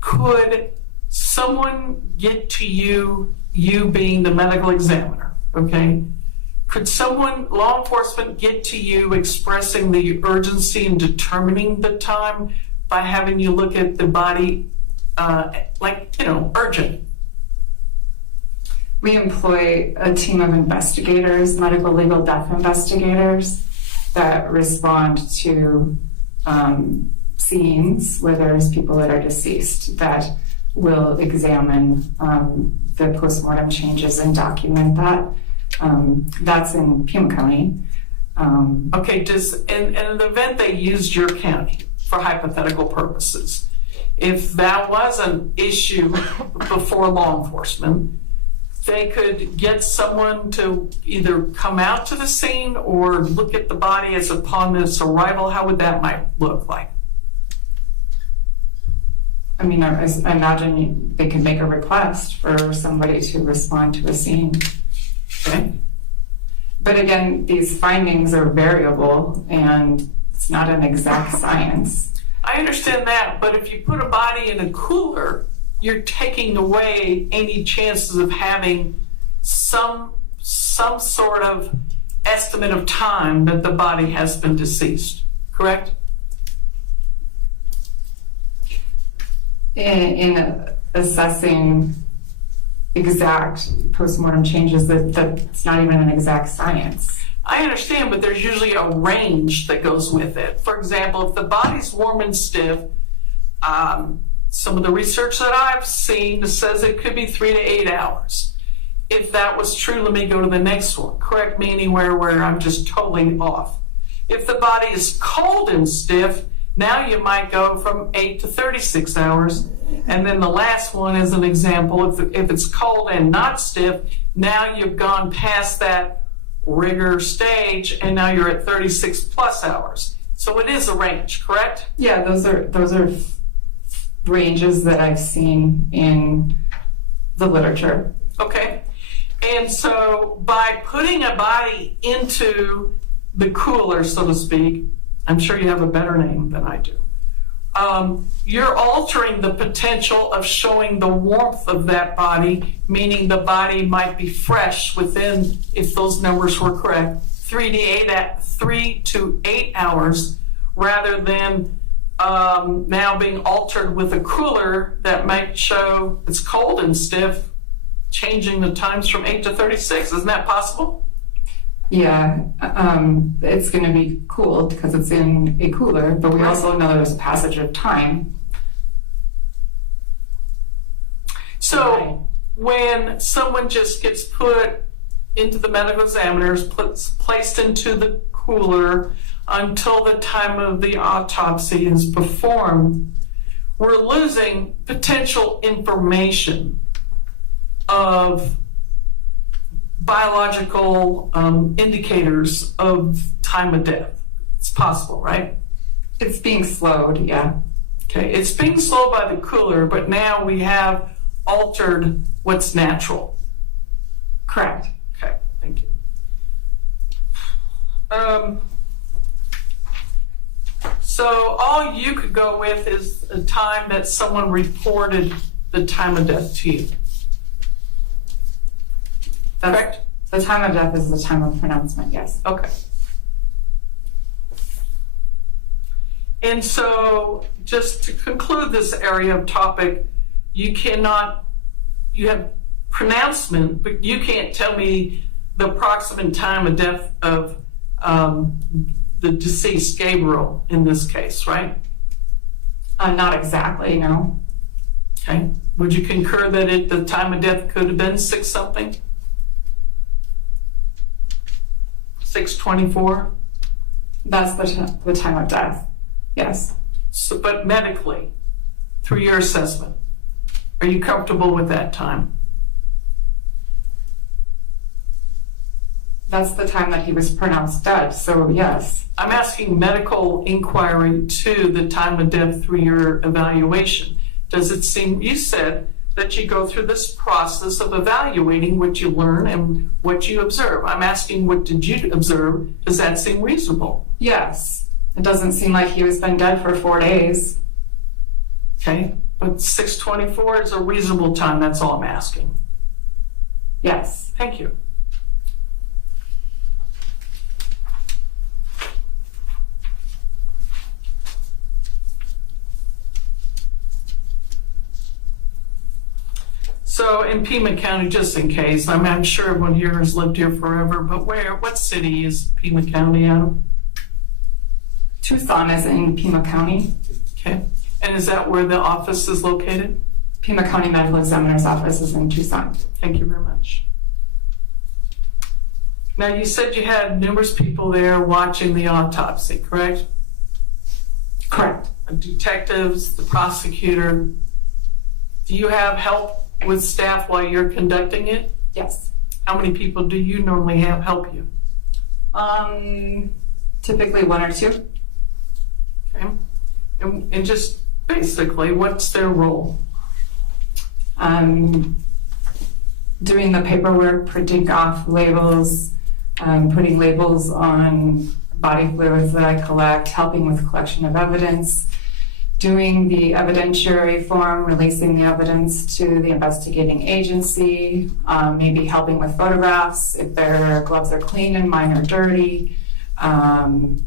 could someone get to you being the medical examiner, okay? Could law enforcement get to you expressing the urgency in determining the time by having you look at the body, urgent? we employ a team of investigators, medical legal death investigators, that respond to scenes where there's people that are deceased, that will examine the postmortem changes and document that. That's in Pima County. Okay, in an event they used your county for hypothetical purposes, if that was an issue before law enforcement, they could get someone to either come out to the scene or look at the body as upon its arrival? How would that might look like? I mean, I imagine they could make a request for somebody to respond to a scene. Okay. But again, these findings are variable and it's not an exact science. I understand that, but if you put a body in a cooler, you're taking away any chances of having some sort of estimate of time that the body has been deceased, correct? In assessing exact postmortem changes, that's not even an exact science. I understand, but there's usually a range that goes with it. For example, if the body's warm and stiff, some of the research that I've seen says it could be 3 to 8 hours. If that was true, let me go to the next one. Correct me anywhere where I'm just totally off. If the body is cold and stiff, now you might go from 8 to 36 hours. And then the last one is an example. If it's cold and not stiff, now you've gone past that rigor stage and now you're at 36 plus hours. So it is a range, correct? Yeah, those are ranges that I've seen in the literature. Okay. And so by putting a body into the cooler, so to speak, I'm sure you have a better name than I do, you're altering the potential of showing the warmth of that body, meaning the body might be fresh within, if those numbers were correct, 3 to 8 hours, rather than now being altered with a cooler that might show it's cold and stiff, changing the times from 8 to 36. Isn't that possible? Yeah, it's going to be cooled because it's in a cooler, but we also know there's a passage of time. So when someone just gets put into the medical examiner's, placed into the cooler until the time of the autopsy is performed, we're losing potential information of biological indicators of time of death. It's possible, right? It's being slowed, yeah. Okay, it's being slowed by the cooler, but now we have altered what's natural. Correct. Okay, thank you. So all you could go with is the time that someone reported the time of death to you. Correct? The time of death is the time of pronouncement, yes. Okay. And so just to conclude this area of topic, you have pronouncement, but you can't tell me the approximate time of death of the deceased Gabriel in this case, right? Not exactly, no. Okay. Would you concur that the time of death could have been 6 something? 6:24? That's the time of death, yes. So, but medically, through your assessment, are you comfortable with that time? That's the time that he was pronounced dead, so yes. I'm asking medical inquiry to the time of death through your evaluation. Does it seem, you said that you go through this process of evaluating what you learn and what you observe. I'm asking, what did you observe? Does that seem reasonable? Yes. It doesn't seem like he was been dead for 4 days. Okay, but 6:24 is a reasonable time, that's all I'm asking. Yes. Thank you. So in Pima County, just in case, I'm sure everyone here has lived here forever, but what city is Pima County out of? Tucson is in Pima County. Okay, and is that where the office is located? Pima County Medical Examiner's office is in Tucson. Thank you very much. Now you said you had numerous people there watching the autopsy, correct? Correct. Detectives, the prosecutor. Do you have help with staff while you're conducting it? Yes. How many people do you normally have help you? Typically 1 or 2. Okay. And just basically, what's their role? Doing the paperwork, printing off labels, putting labels on body fluids that I collect, helping with collection of evidence, doing the evidentiary form, releasing the evidence to the investigating agency, maybe helping with photographs if their gloves are clean and mine are dirty, and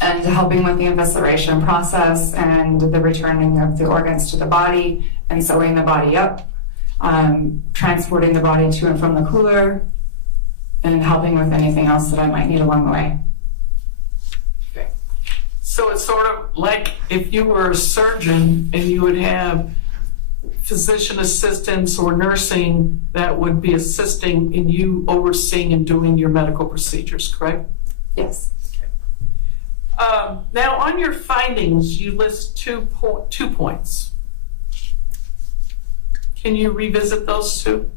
helping with the evisceration process and the returning of the organs to the body and sewing the body up, transporting the body to and from the cooler, and helping with anything else that I might need along the way. Okay. So it's sort of like if you were a surgeon and you would have physician assistants or nursing that would be assisting in you overseeing and doing your medical procedures, correct? Yes. Now, on your findings, you list 2 points. Can you revisit those 2?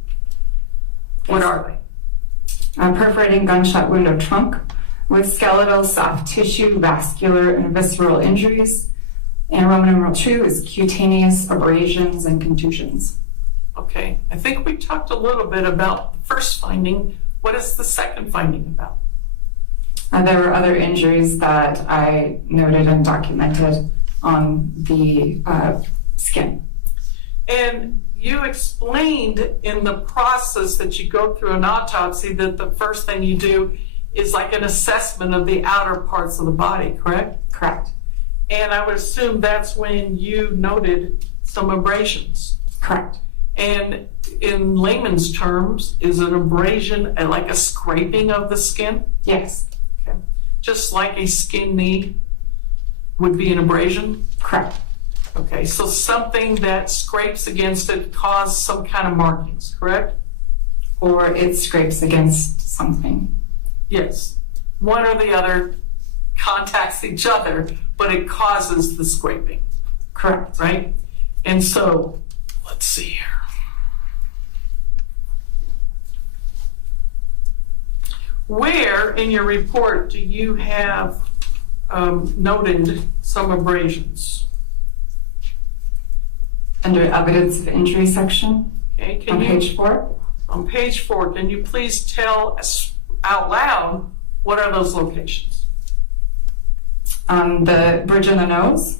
What are they? A perforating gunshot wound of trunk with skeletal, soft tissue, vascular, and visceral injuries. And Roman numeral 2 is cutaneous abrasions and contusions. Okay, I think we talked a little bit about the first finding. What is the second finding about? There were other injuries that I noted and documented on the skin. And you explained in the process that you go through an autopsy that the first thing you do is like an assessment of the outer parts of the body, correct? Correct. And I would assume that's when you noted some abrasions. Correct. And in layman's terms, is an abrasion like a scraping of the skin? Yes. Okay. Just like a skin knee would be an abrasion? Correct. Okay, so something that scrapes against it caused some kind of markings, correct? Or it scrapes against something. Yes. One or the other contacts each other, but it causes the scraping. Correct. Right? And so, let's see here. Where in your report do you have noted some abrasions? Under evidence of injury section, Okay, on page 4. On page 4, can you please tell us out loud what are those locations? The bridge of the nose,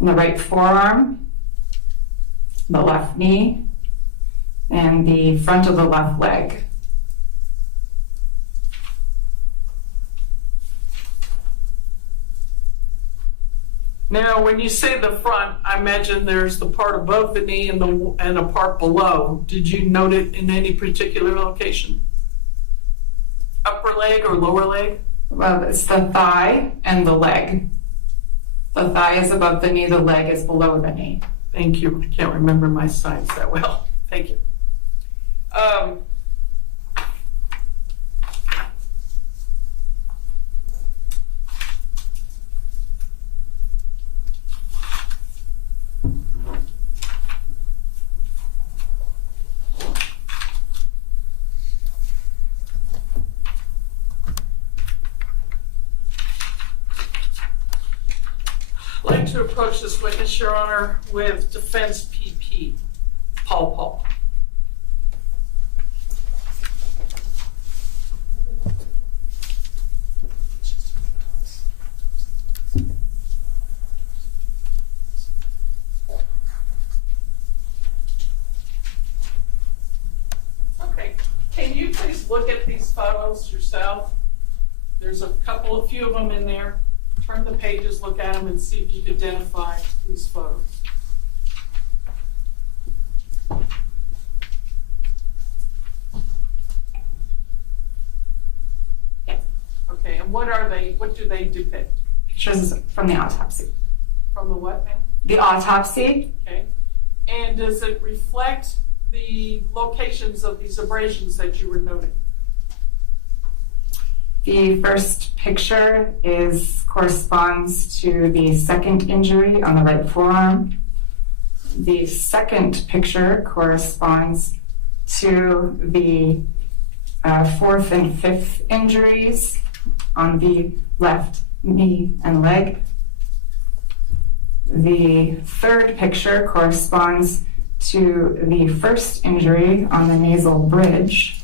the right forearm, the left knee, and the front of the left leg. Now, when you say the front, I imagine there's the part above the knee and a part below. Did you note it in any particular location? Upper leg or lower leg? Well, it's the thigh and the leg. The thigh is above the knee, the leg is below the knee. Thank you. I can't remember my science that well. Thank you. I'd like to approach this witness, Your Honor, with defense PP, Paul. Okay, can you please look at these photos yourself? There's a few of them in there. Turn the pages, look at them, and see if you can identify these photos. Okay, and what are they? What do they depict? Pictures from the autopsy. From the what, ma'am? The autopsy, Okay. And does it reflect the locations of these abrasions that you were noting? the first picture corresponds to the second injury on the right forearm. The second picture corresponds to the fourth and fifth injuries on the left knee and leg. The third picture corresponds to the first injury on the nasal bridge,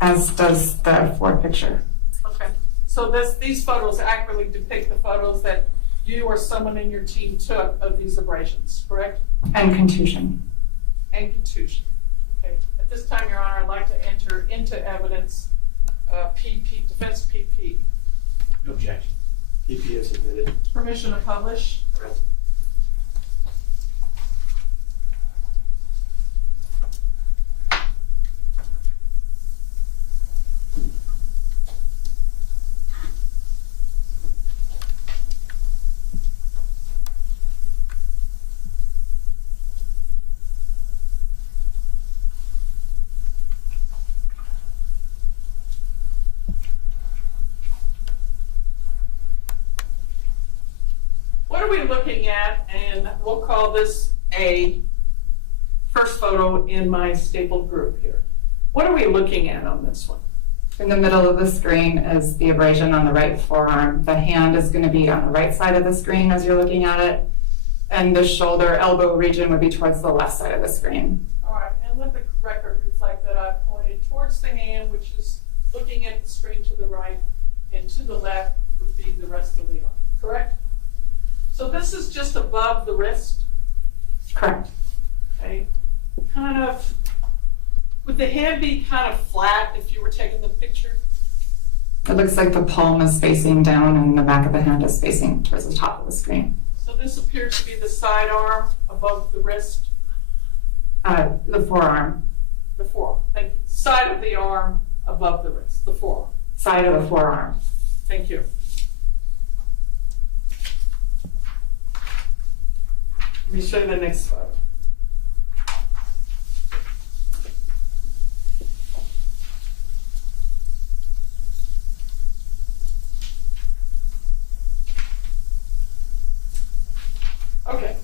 as does the fourth picture. Okay, so these photos accurately depict the photos that you or someone in your team took of these abrasions, correct? And contusion. And contusion. Okay, at this time, Your Honor, I'd like to enter into evidence PP, defense PP. No objection. PP is submitted. Permission to publish. What are we looking at? And we'll call this a first photo in my stapled group here. What are we looking at on this one? In the middle of the screen is the abrasion on the right forearm. The hand is going to be on the right side of the screen as you're looking at it, and the shoulder elbow region would be towards the left side of the screen. All right, and let the record reflect that I pointed towards the hand, which is looking at the screen to the right, and to the left would be the rest of the arm, correct? So this is just above the wrist? Correct. Okay, kind of, would the hand be kind of flat if you were taking the picture? It looks like the palm is facing down and the back of the hand is facing towards the top of the screen. So this appears to be the side arm above the wrist? The forearm. The forearm, thank you. Side of the arm above the wrist, the forearm. Side of the forearm. Thank you. Let me show you the next photo. Okay.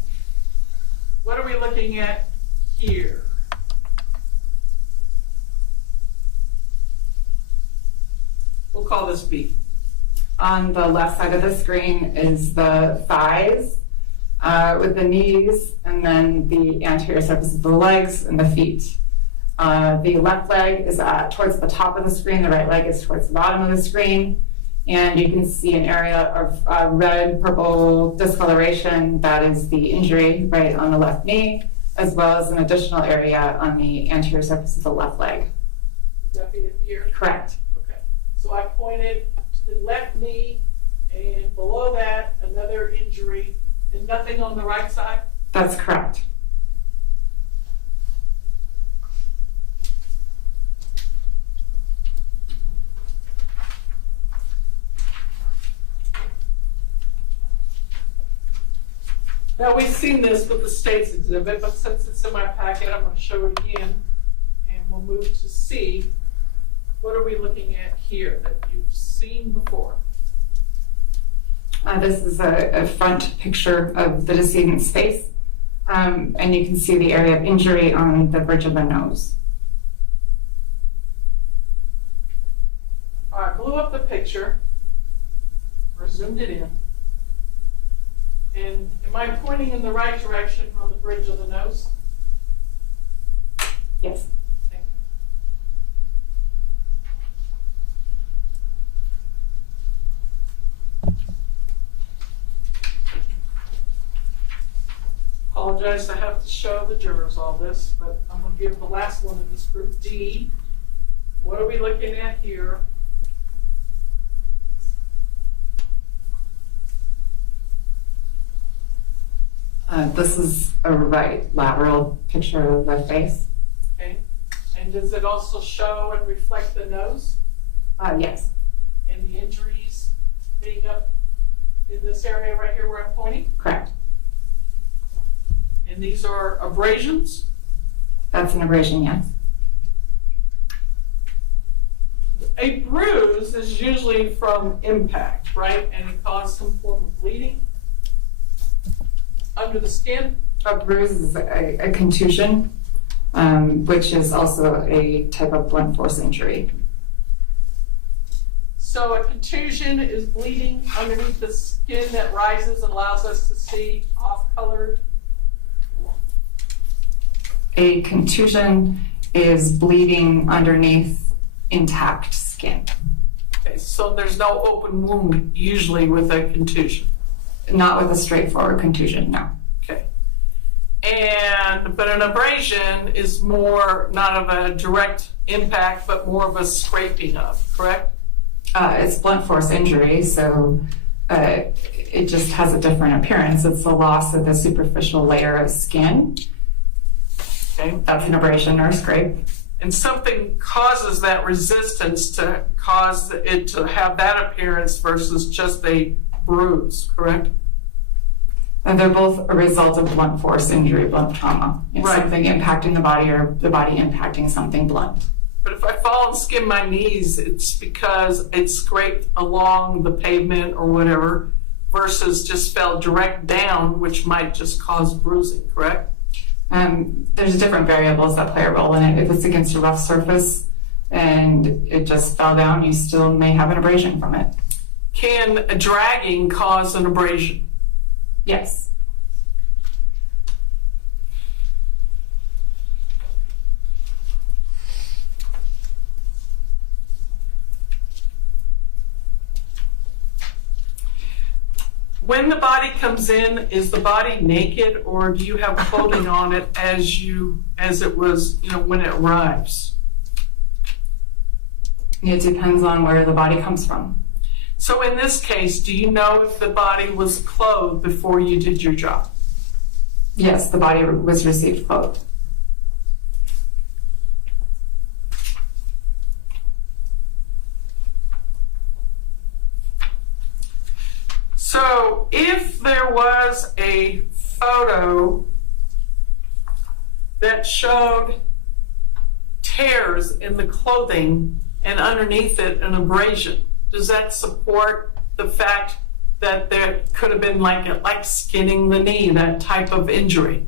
What are we looking at here? We'll call this B. On the left side of the screen is the thighs with the knees, and then the anterior surface of the legs and the feet. The left leg is towards the top of the screen, the right leg is towards the bottom of the screen, and you can see an area of red, purple discoloration. That is the injury right on the left knee, as well as an additional area on the anterior surface of the left leg. Would that be it here? Correct. Okay. So I pointed to the left knee, and below that, another injury, and nothing on the right side? That's correct. Now, we've seen this with the state's exhibit, but since it's in my packet, I'm going to show it again, and we'll move to C. What are we looking at here that you've seen before? This is a front picture of the decedent's face, and you can see the area of injury on the bridge of the nose. All right, blew up the picture, or zoomed it in. And am I pointing in the right direction on the bridge of the nose? Yes. Thank you. Apologize, I have to show the jurors all this, but I'm going to give the last one in this group, D. What are we looking at here? This is a right lateral picture of the face. Okay. And does it also show and reflect the nose? Yes. And the injuries being up in this area right here where I'm pointing? Correct. And these are abrasions? That's an abrasion, yes. A bruise is usually from impact, right? And it causes some form of bleeding under the skin. A bruise is a contusion, which is also a type of blunt force injury. So a contusion is bleeding underneath the skin that rises and allows us to see off-colored. A contusion is bleeding underneath intact skin. Okay, so there's no open wound usually with a contusion. Not with a straightforward contusion, no. Okay. But an abrasion is more not of a direct impact, but more of a scraping of, correct? It's blunt force injury, so it just has a different appearance. It's the loss of the superficial layer of skin. Okay. That's an abrasion or a scrape. And something causes that resistance to cause it to have that appearance versus just a bruise, correct? And they're both a result of blunt force injury, blunt trauma. It's Right. something impacting the body or the body impacting something blunt. But if I fall and skin my knees, it's because it scraped along the pavement or whatever versus just fell direct down, which might just cause bruising, correct? There's different variables that play a role in it. If it's against a rough surface and it just fell down, you still may have an abrasion from it. Can a dragging cause an abrasion? Yes. When the body comes in, is the body naked or do you have clothing on it as it was, when it arrives? It depends on where the body comes from. So in this case, do you know if the body was clothed before you did your job? Yes, the body was received clothed. So if there was a photo that showed tears in the clothing and underneath it an abrasion, does that support the fact that there could have been like skinning the knee, that type of injury?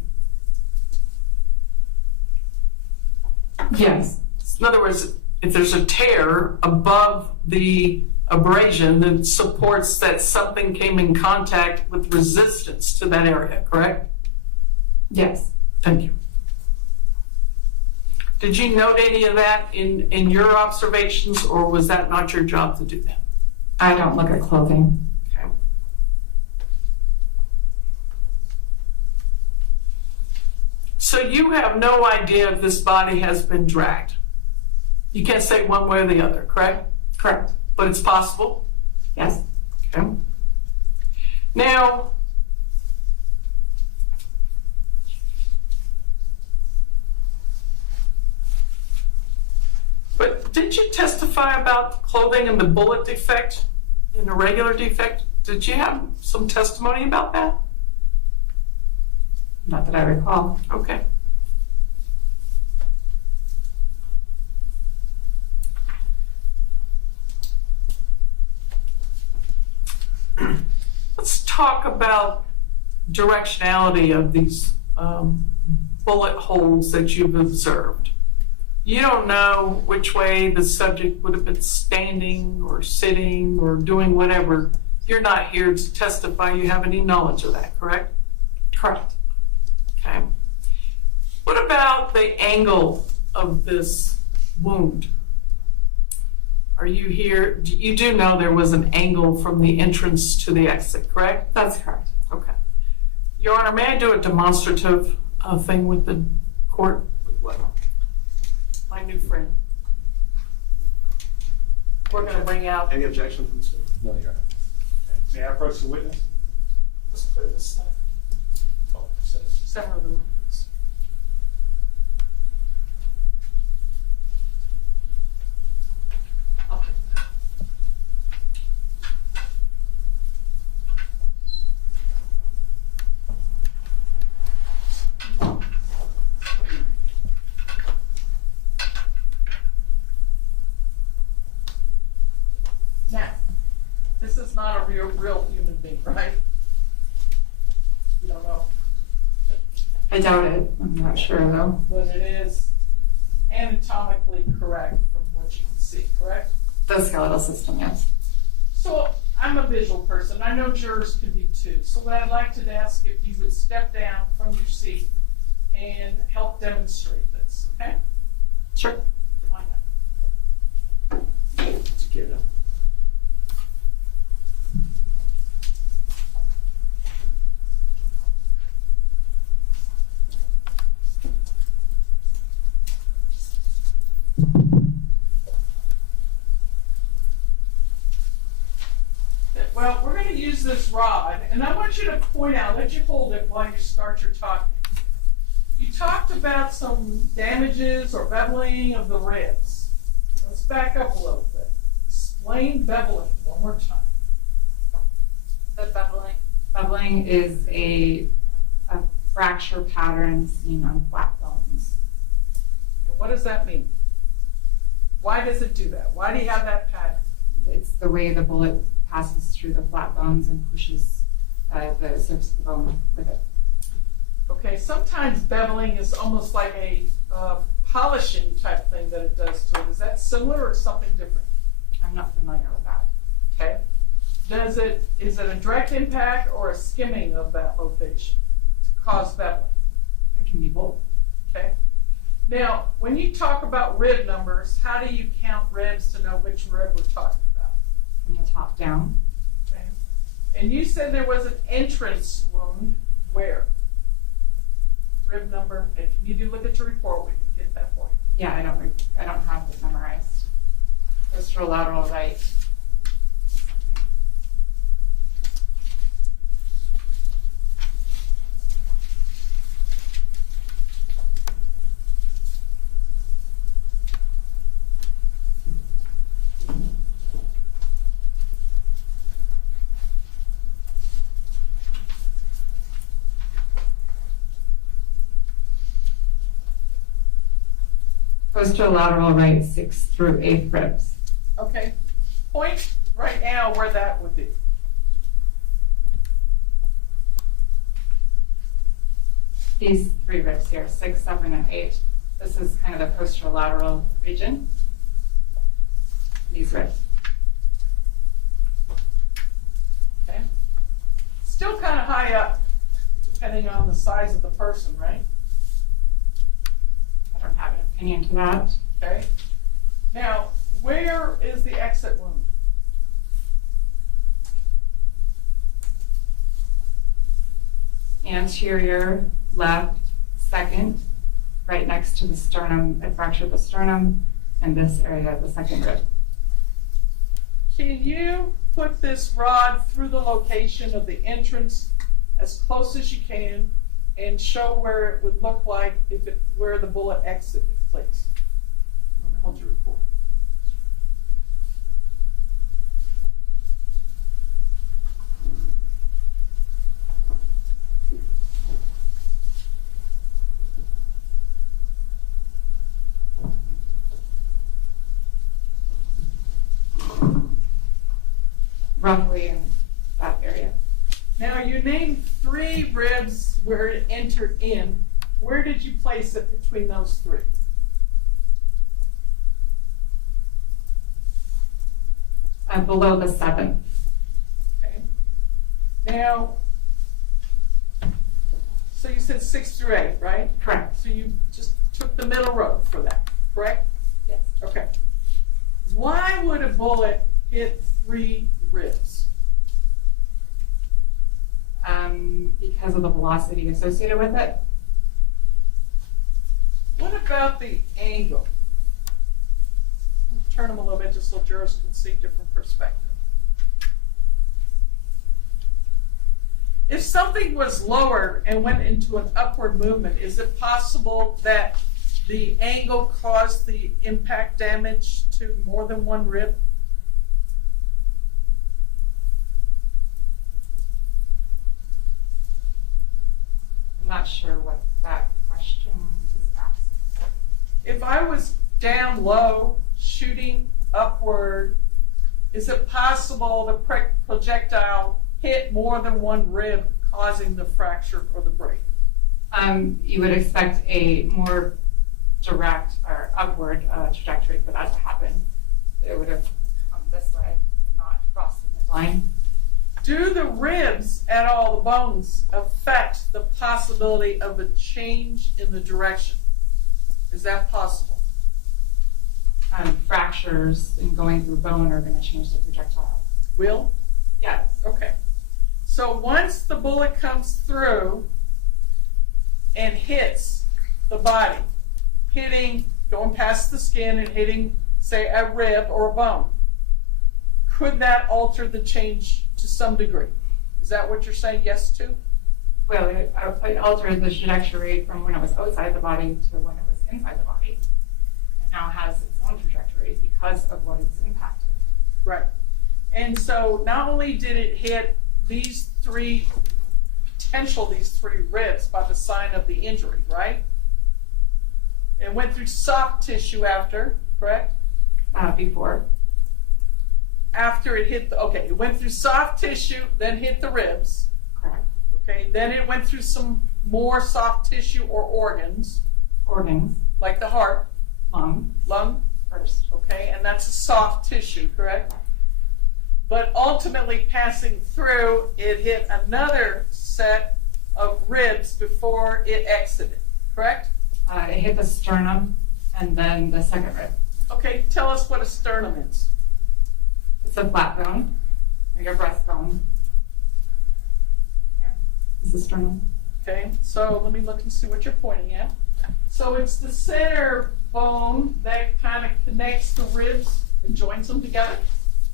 Yes. In other words, if there's a tear above the abrasion that supports that something came in contact with resistance to that area, correct? Yes. Thank you. Did you note any of that in your observations, or was that not your job to do that? I don't look at clothing. Okay. So you have no idea if this body has been dragged. You can't say one way or the other, correct? Correct. But it's possible? Yes. Okay. Now, but did you testify about clothing and the bullet defect and the regular defect? Did you have some testimony about that? Not that I recall. Okay. Let's talk about directionality of these bullet holes that you've observed. You don't know which way the subject would have been standing or sitting or doing whatever. You're not here to testify you have any knowledge of that, correct? Correct. Okay. What about the angle of this wound? Are you here? You do know there was an angle from the entrance to the exit, correct? That's correct. Okay. Your Honor, may I do a demonstrative thing with the court? With what? My new friend. We're going to bring out. Any objection from the state? No, Your Honor. May I approach the witness? Let's put this center of the room. Okay. Now, this is not a real human being, right? You don't know. I doubt it. I'm not sure though. But it is anatomically correct from what you can see, correct? The skeletal system, yes. So I'm a visual person. I know jurors can be too. So what I'd like to ask if you would step down from your seat and help demonstrate this, okay? Sure. Line up. Together. Well, we're going to use this rod, and I want you to point out, let you hold it while you start your talking. You talked about some damages or beveling of the ribs. Let's back up a little bit. Explain beveling one more time. The beveling is a fracture pattern seen on flat bones. And what does that mean? Why does it do that? Why do you have that pattern? It's the way the bullet passes through the flat bones and pushes the surface of the bone with it. Okay, sometimes beveling is almost like a polishing type thing that it does to it. Is that similar or something different? I'm not familiar with that. Okay. Is it a direct impact or a skimming of that location to cause beveling? It can be both. Okay. Now, when you talk about rib numbers, how do you count ribs to know which rib we're talking about? From the top down. Okay. And you said there was an entrance wound where? Rib number, and if you need to look at your report, we can get that for you. Yeah, I don't have it memorized. Posterolateral right. Posterolateral right 6th through 8th ribs. Okay. Point right now where that would be. These 3 ribs here, 6, 7, and 8. This is kind of the posterolateral region. These ribs. Okay. Still kind of high up, depending on the size of the person, right? I don't have an opinion to that. Okay. Now, where is the exit wound? Anterior left 2nd, right next to the sternum. I fractured the sternum and this area of the 2nd rib. Can you put this rod through the location of the entrance as close as you can and show where it would look like if it where the bullet exited, please? Hold your report. Roughly in that area. Now you named 3 ribs where it entered in. Where did you place it between those 3? Below the 7th. Okay. Now, so you said 6 through 8, right? Correct. So you just took the middle road for that, correct? Yes. Okay. Why would a bullet hit 3 ribs? Because of the velocity associated with it. What about the angle? Turn them a little bit just so jurors can see different perspective. If something was lowered and went into an upward movement, is it possible that the angle caused the impact damage to more than one rib? I'm not sure what that question is asking. If I was down low, shooting upward, is it possible the projectile hit more than one rib, causing the fracture or the break? You would expect a more direct or upward trajectory for that to happen. It would have come this way, not crossed the midline. Do the ribs and all the bones affect the possibility of a change in the direction? Is that possible? Fractures and going through bone are going to change the projectile. Will? Yes. Okay. So once the bullet comes through and hits the body, going past the skin and hitting, say, a rib or a bone, could that alter the change to some degree? Is that what you're saying yes to? Well, it altered the trajectory from when it was outside the body to when it was inside the body. It now has its own trajectory because of what it's impacted. Right. And so not only did it hit these three ribs by the sign of the injury, right? It went through soft tissue after, correct? Before. After it hit it went through soft tissue, then hit the ribs. Correct. Okay, then it went through some more soft tissue or organs. Organs. Like the heart. Lung. First. Okay, and that's a soft tissue, correct? But ultimately passing through, it hit another set of ribs before it exited, correct? It hit the sternum and then the second rib. Okay, tell us what a sternum is. It's a flat bone, like a breastbone. Here is the sternum. Okay, so let me look and see what you're pointing at. So it's the center bone that kind of connects the ribs and joins them together?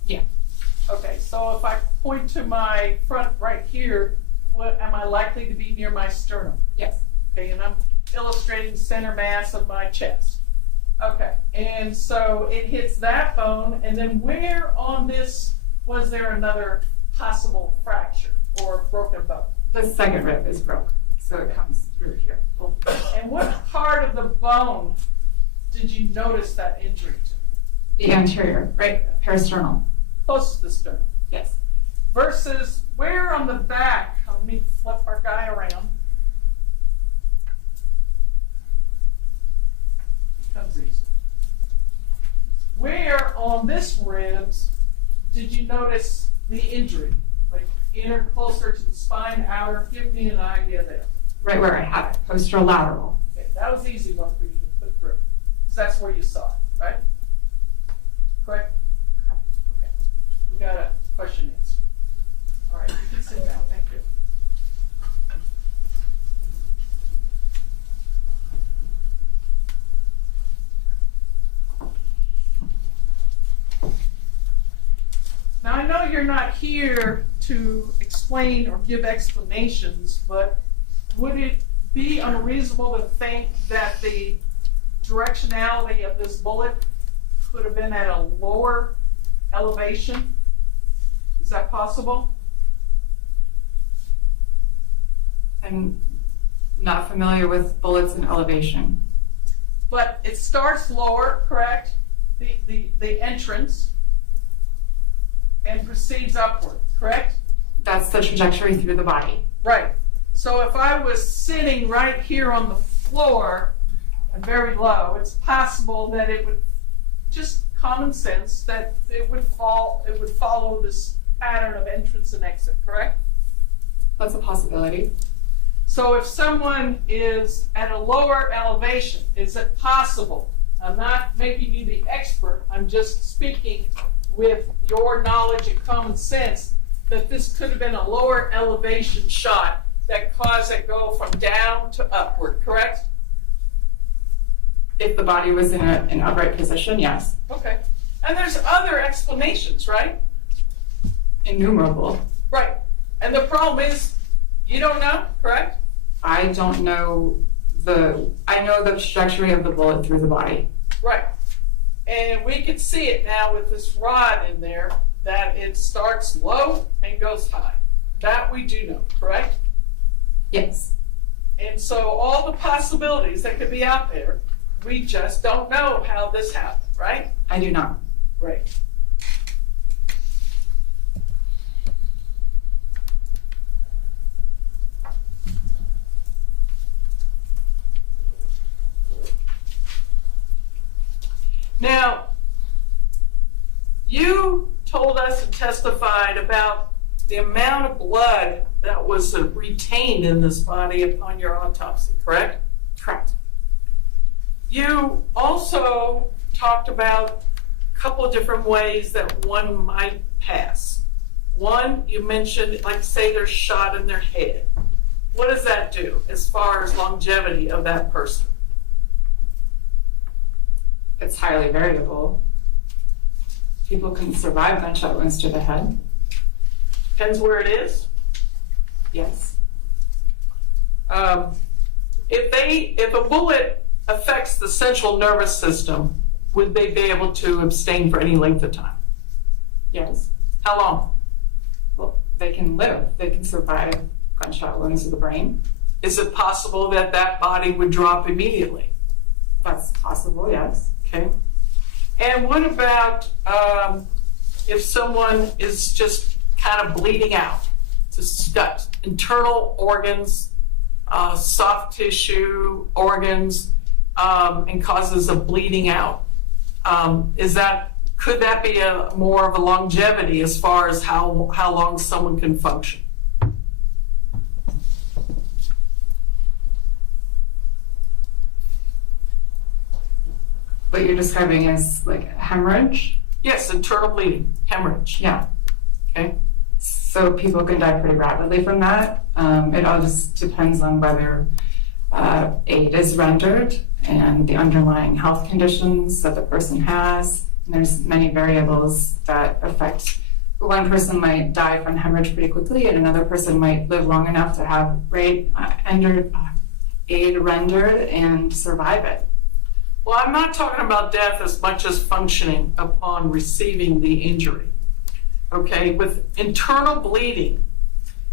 Yeah. Okay, so if I point to my front right here, what am I likely to be near my sternum? Yes. Okay, and I'm illustrating center mass of my chest. Okay, and so it hits that bone, and then where on this was there another possible fracture or broken bone? The second rib is broke, so it comes through here. And what part of the bone did you notice that injury to? The anterior, right, peristernal. Close to the sternum. Yes. Versus where on the back, let me flip our guy around. Becomes easy. Where on this ribs did you notice the injury? Like inner, closer to the spine, outer? Give me an idea there. Right where I have it, posterolateral. Okay, that was an easy one for you to put through. Because that's where you saw it, right? Correct? Okay. We got a question answer. All right, you can sit down. Thank you. Now, I know you're not here to explain or give explanations, but would it be unreasonable to think that the directionality of this bullet could have been at a lower elevation? Is that possible? I'm not familiar with bullets in elevation. But it starts lower, correct? The entrance, and proceeds upward, correct? That's the trajectory through the body. Right. So if I was sitting right here on the floor and very low, it's possible that it would, just common sense, that it would follow this pattern of entrance and exit, correct? That's a possibility. So if someone is at a lower elevation, is it possible? I'm not making you the expert, I'm just speaking with your knowledge and common sense that this could have been a lower elevation shot that caused it go from down to upward, correct? If the body was in an upright position, yes. Okay. And there's other explanations, right? Innumerable. Right. And the problem is, you don't know, correct? I don't know I know the trajectory of the bullet through the body. Right. And we can see it now with this rod in there, that it starts low and goes high. That we do know, correct? Yes. And so all the possibilities that could be out there, we just don't know how this happened, right? I do not. Right. Now, you told us and testified about the amount of blood that was retained in this body upon your autopsy, correct? Correct. You also talked about a couple of different ways that one might pass. One, you mentioned, like say they're shot in their head. What does that do as far as longevity of that person? It's highly variable. People can survive gunshot wounds to the head. Depends where it is. Yes. If a bullet affects the central nervous system, would they be able to abstain for any length of time? Yes. How long? Well, they can live. They can survive gunshot wounds to the brain. Is it possible that that body would drop immediately? That's possible, yes. Okay. And what about if someone is just kind of bleeding out? Just got internal organs, soft tissue organs, and causes a bleeding out. Could that be more of a longevity as far as how long someone can function? What you're describing is like hemorrhage? Yes, internal bleeding, hemorrhage. Yeah. Okay. So people can die pretty rapidly from that. It all just depends on whether aid is rendered and the underlying health conditions that the person has. And there's many variables that affect. One person might die from hemorrhage pretty quickly, and another person might live long enough to have aid rendered and survive it. Well, I'm not talking about death as much as functioning upon receiving the injury. Okay, with internal bleeding,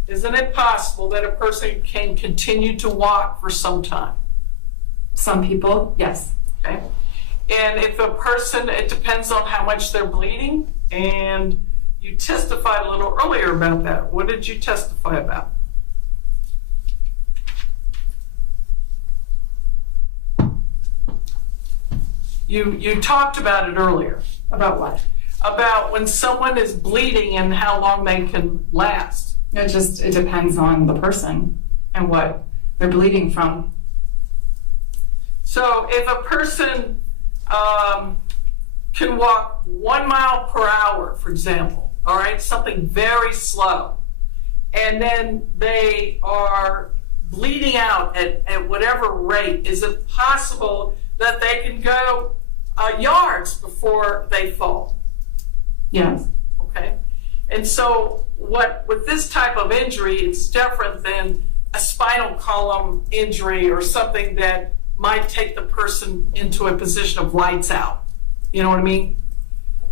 isn't it possible that a person can continue to walk for some time? Some people, yes. Okay, and if a person, it depends on how much they're bleeding, and you testified a little earlier about that. What did you testify about? You talked about it earlier. About what? About when someone is bleeding and how long they can last. It depends on the person and what they're bleeding from. So if a person can walk 1 mile per hour, for example, all right, something very slow, and then they are bleeding out at whatever rate, is it possible that they can go yards before they fall? Yes. Okay. And so with this type of injury, it's different than a spinal column injury or something that might take the person into a position of lights out. You know what I mean?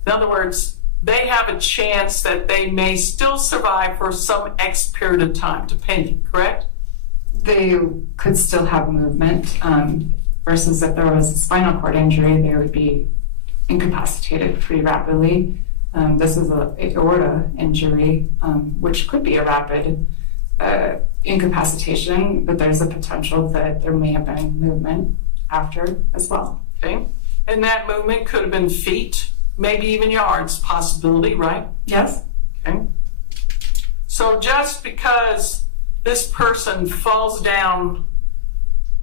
In other words, they have a chance that they may still survive for some X period of time, depending, correct? They could still have movement, versus if there was a spinal cord injury, they would be incapacitated pretty rapidly. This is an aorta injury, which could be a rapid incapacitation, but there's a potential that there may have been movement after as well. Okay. And that movement could have been feet, maybe even yards, possibility, right? Yes. Okay. So just because this person falls down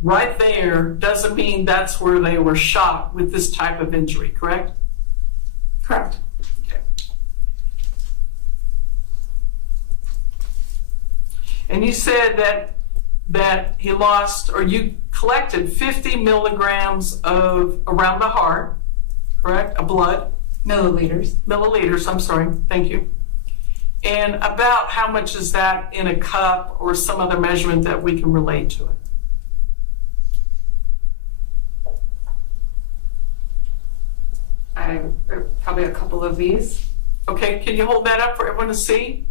right there doesn't mean that's where they were shot with this type of injury, correct? Correct. Okay. And you said that he lost, or you collected 50 milligrams of around the heart, correct? Of blood? Milliliters, I'm sorry, thank you. And about how much is that in a cup or some other measurement that we can relate to it? Probably a couple of these. Okay, can you hold that up for everyone to see?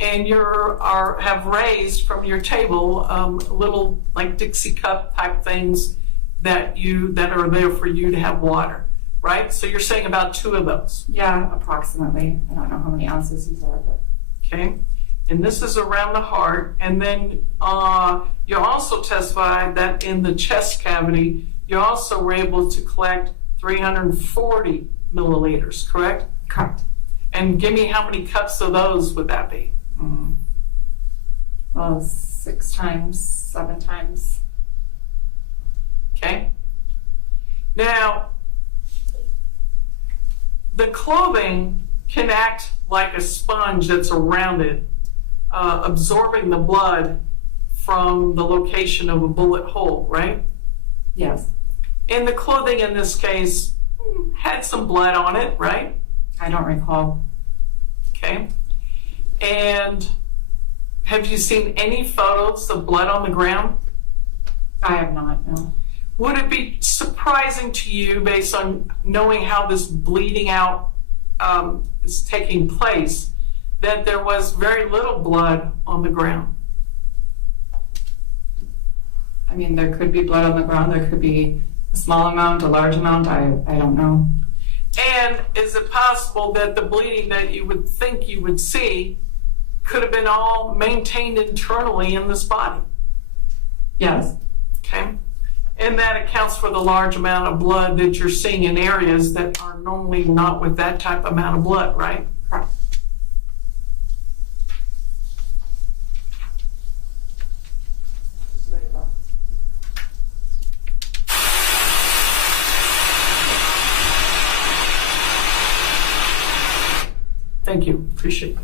And have raised from your table little like Dixie cup type things that are there for you to have water, right? So you're saying about 2 of those. Yeah, approximately. I don't know how many ounces these are, but. Okay, and this is around the heart, and then you also testified that in the chest cavity, you also were able to collect 340 milliliters, correct? Correct. And give me how many cups of those would that be? Well, 6 times, 7 times. Okay. Now, the clothing can act like a sponge that's around it, absorbing the blood from the location of a bullet hole, right? Yes. And the clothing in this case had some blood on it, right? I don't recall. Okay. And have you seen any photos of blood on the ground? I have not, no. Would it be surprising to you, based on knowing how this bleeding out is taking place, that there was very little blood on the ground? I mean, there could be blood on the ground. There could be a small amount, a large amount. I don't know. And is it possible that the bleeding that you would think you would see could have been all maintained internally in this body? Yes. Okay. And that accounts for the large amount of blood that you're seeing in areas that are normally not with that type of amount of blood, right? Correct. Thank you. Appreciate that.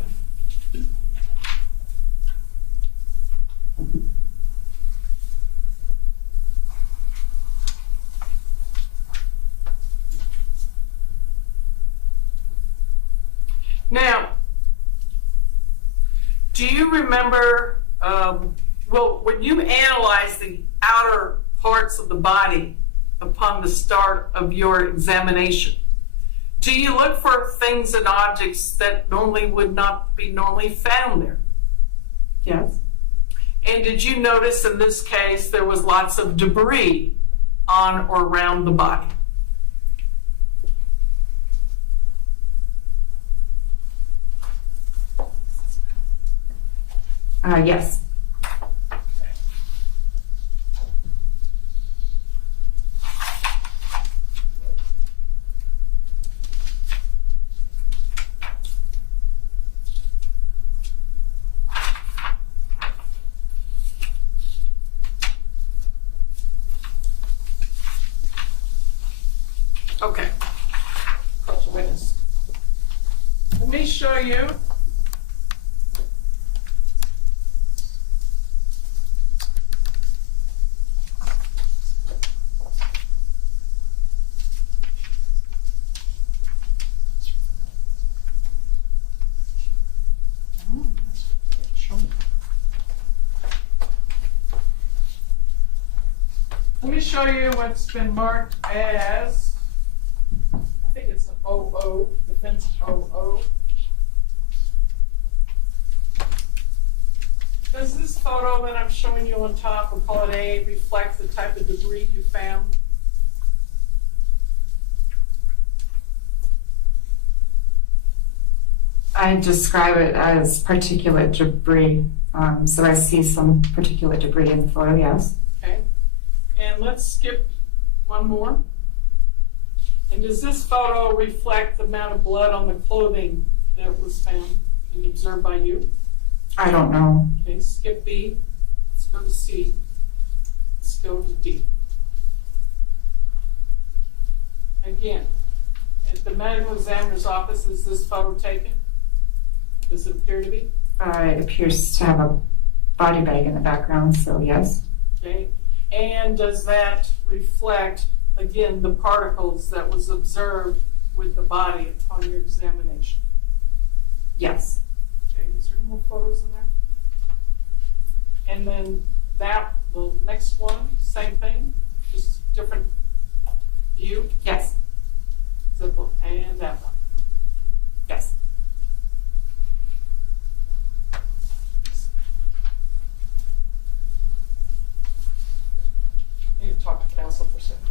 Now, do you remember, when you analyze the outer parts of the body upon the start of your examination, do you look for things and objects that normally would not be normally found there? Yes. And did you notice in this case there was lots of debris on or around the body? Yes. Okay. Cross witness. Let me show you. Let me show you what's been marked as, I think it's an 00, defense 00. Does this photo that I'm showing you on top, we'll call it A, reflect the type of debris you found? I describe it as particulate debris. So I see some particulate debris in the photo, yes. Okay. And let's skip one more. And does this photo reflect the amount of blood on the clothing that was found and observed by you? I don't know. Okay, skip B. Let's go to C. Let's go to D. Again, at the medical examiner's office, is this photo taken? Does it appear to be? It appears to have a body bag in the background, so yes. Okay. And does that reflect, again, the particles that was observed with the body upon your examination? Yes. Okay, is there any more photos in there? And then that, the next one, same thing, just different view? Yes. And that one. Yes. I need to talk to counsel for a second.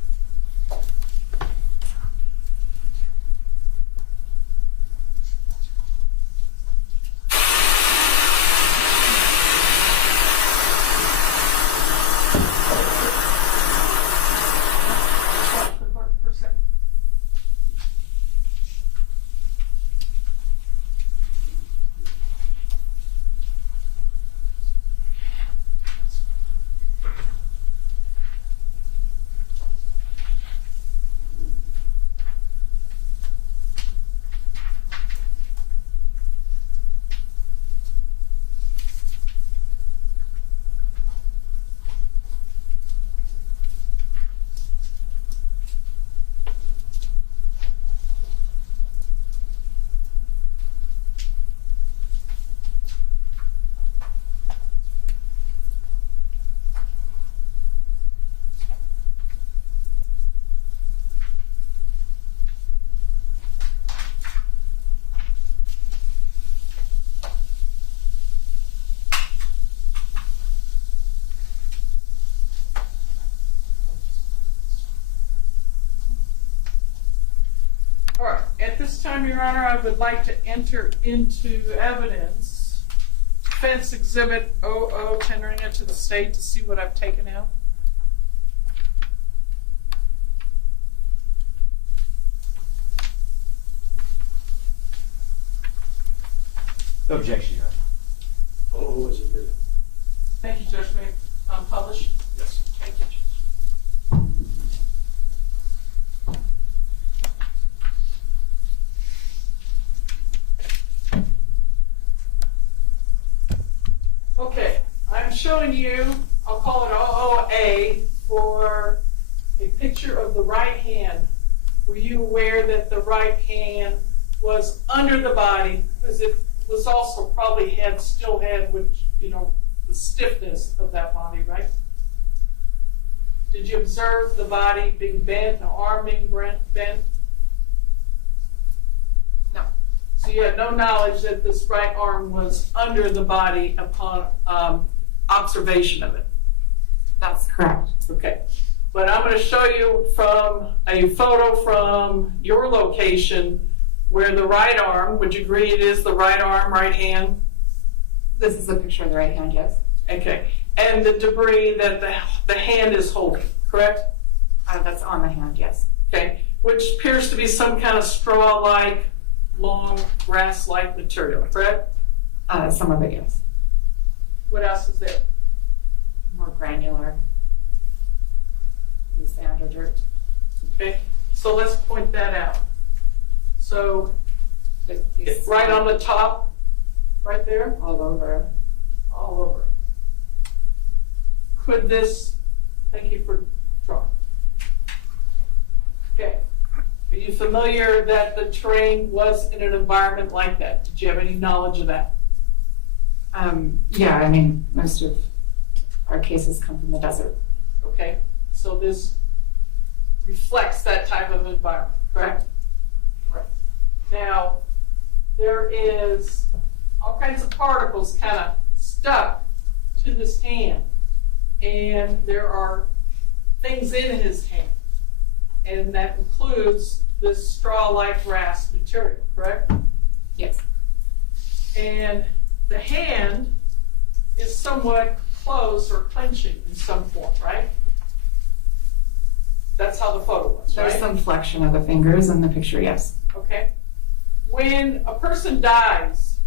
Talk to the clerk for a second. All right, at this time, Your Honor, I would like to enter into evidence Defense Exhibit 00, tendering it to the state to see what I've taken out. No objection, Your Honor. Oh, was it good? Thank you, Judge. May I publish? Yes. Thank you, Judge. Okay, I'm showing you, I'll call it 00A, for a picture of the right hand. Were you aware that the right hand was under the body? Because it was also probably still had, which, you know, the stiffness of that body, right? Did you observe the body being bent, the arm being bent? No. So you had no knowledge that this right arm was under the body upon observation of it? That's correct. Okay. But I'm going to show you from a photo from your location where the right arm, would you agree it is the right arm, right hand? This is a picture of the right hand, yes. Okay. And the debris that the hand is holding, correct? That's on the hand, yes. Okay. Which appears to be some kind of straw-like, long, grass-like material, correct? Some of it, yes. What else is there? More granular. Maybe sand or dirt. Okay. So let's point that out. So These right on the top, right there, all over. all over. Could this, thank you for drawing. Okay. Are you familiar that the terrain was in an environment like that? Did you have any knowledge of that? Yeah, I mean, most of our cases come from the desert. Okay. So this reflects that type of environment, correct? Right. Now, there is all kinds of particles kind of stuck to this hand. And there are things in his hand. And that includes this straw-like grass material, correct? Yes. And the hand is somewhat closed or clenching in some form, right? That's how the photo was, right? There's some flexion of the fingers in the picture, yes. Okay. When a person dies,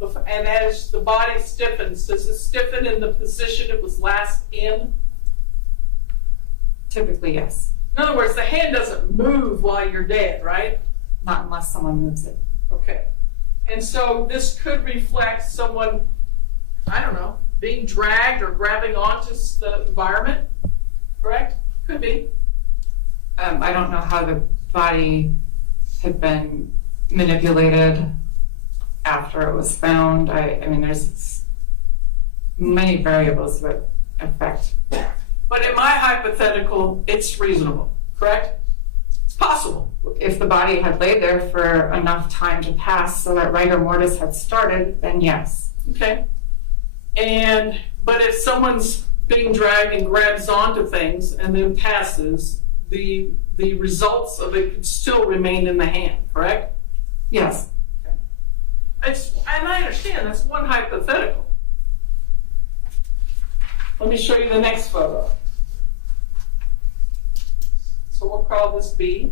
and as the body stiffens, does it stiffen in the position it was last in? Typically, yes. In other words, the hand doesn't move while you're dead, right? Not unless someone moves it. Okay. And so this could reflect someone, I don't know, being dragged or grabbing onto the environment, correct? Could be. I don't know how the body had been manipulated after it was found. I mean, there's many variables that affect. But in my hypothetical, it's reasonable, correct? It's possible. If the body had laid there for enough time to pass so that rigor mortis had started, then yes. Okay. But if someone's being dragged and grabs onto things and then passes, the results of it could still remain in the hand, correct? Yes. Okay. And I understand, that's one hypothetical. Let me show you the next photo. So we'll call this B.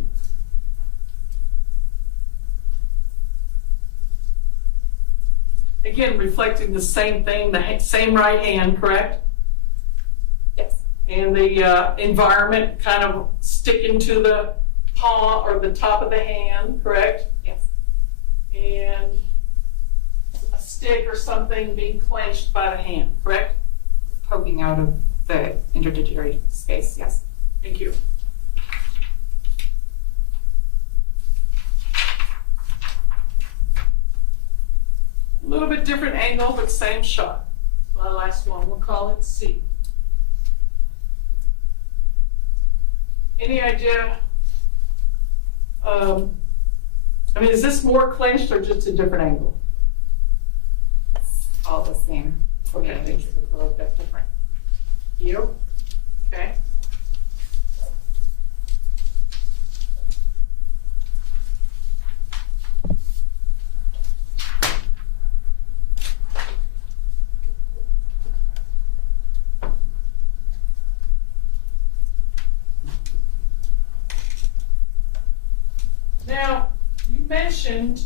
Again, reflecting the same thing, the same right hand, correct? Yes. And the environment kind of sticking to the palm or the top of the hand, correct? Yes. And a stick or something being clenched by the hand, correct? Poking out of the interdigitory space, yes. Thank you. A little bit different angle, but same shot. My last one, we'll call it C. Any idea? I mean, is this more clenched or just a different angle? It's all the same. Okay. Yeah, it's a little bit different. You? Okay. Now, you mentioned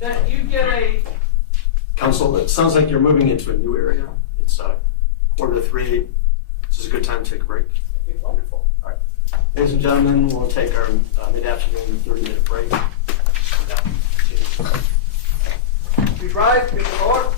that you get a, Council, it sounds like you're moving into a new area. It's 2:45. This is a good time to take a break. okay, wonderful. Ladies and gentlemen, we'll take our mid-afternoon 30-minute break. Please rise, get the floor.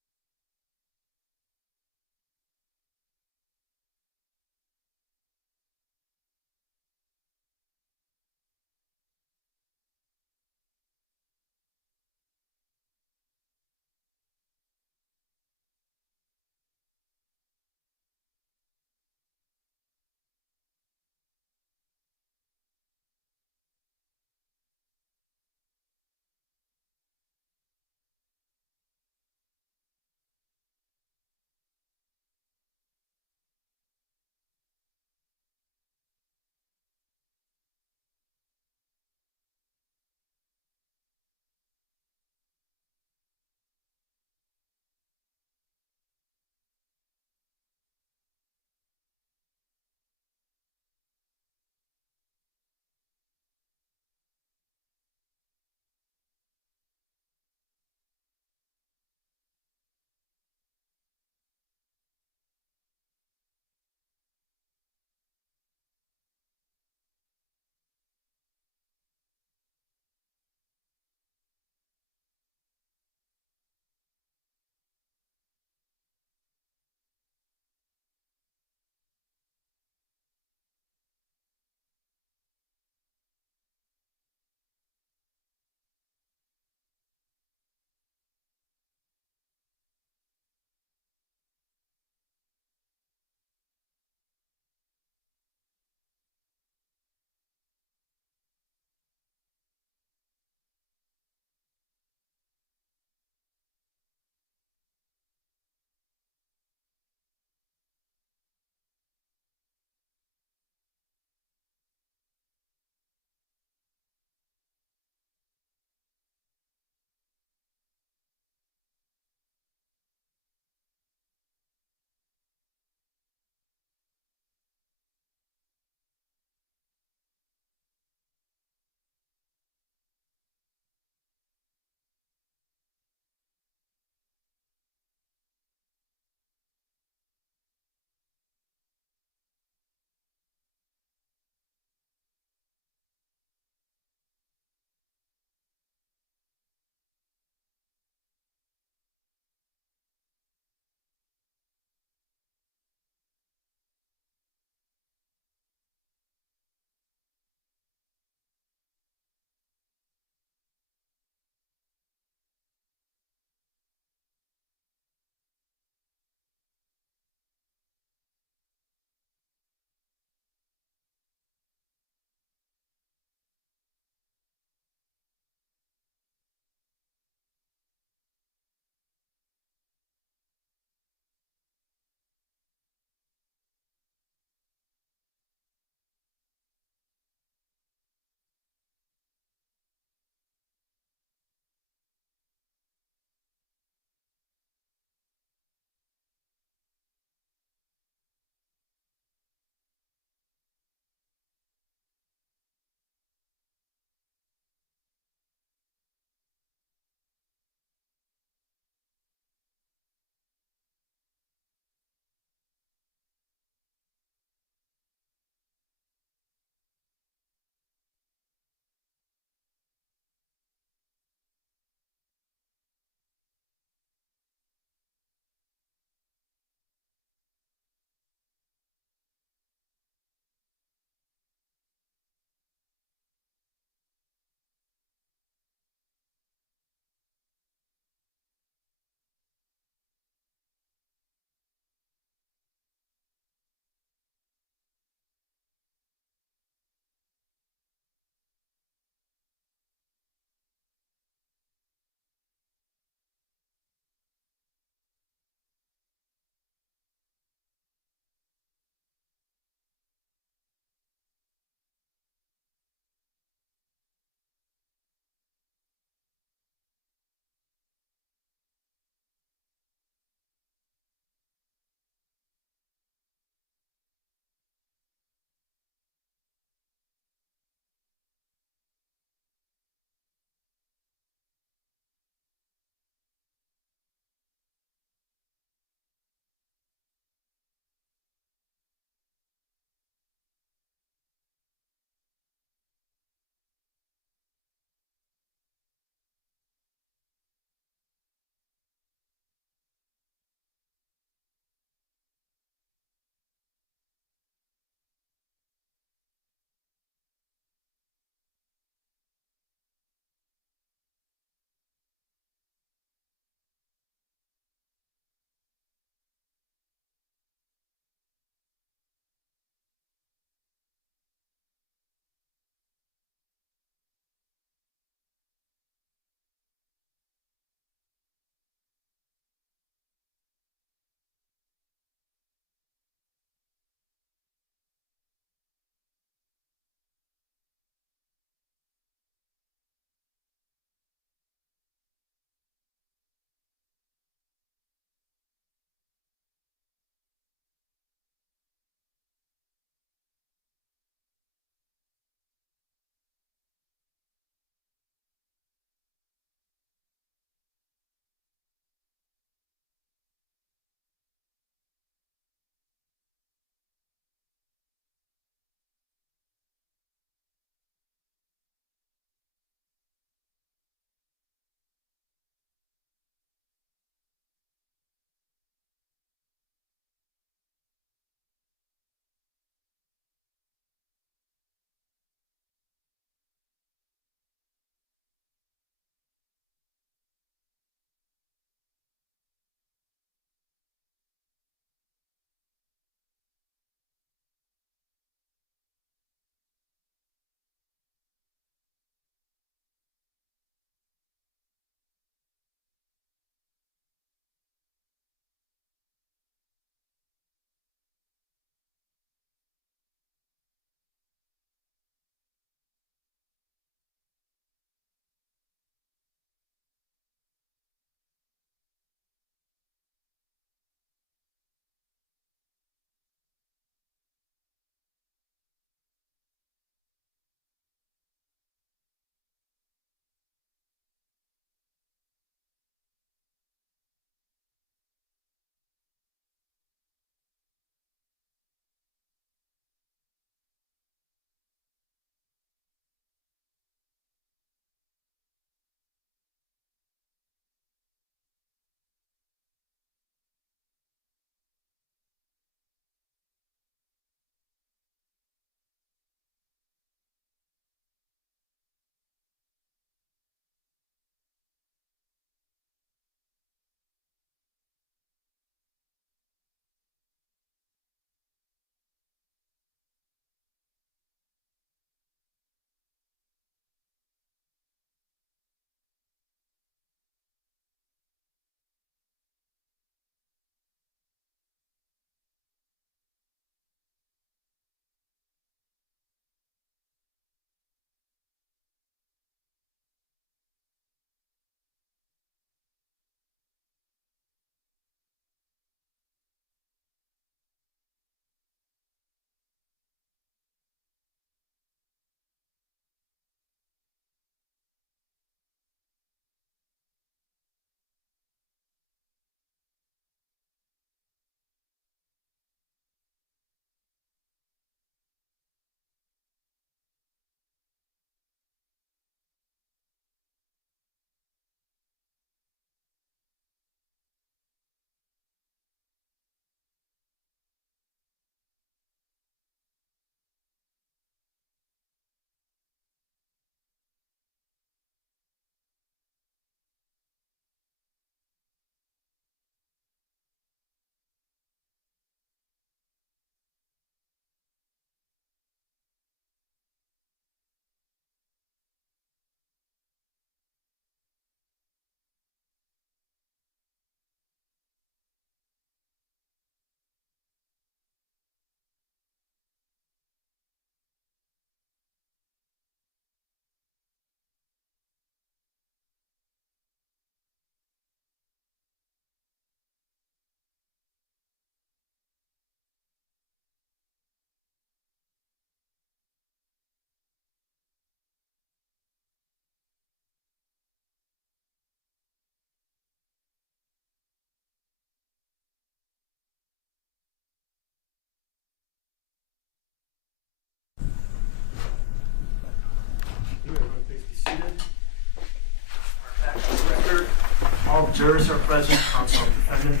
Jurors are present, counsel and defendant.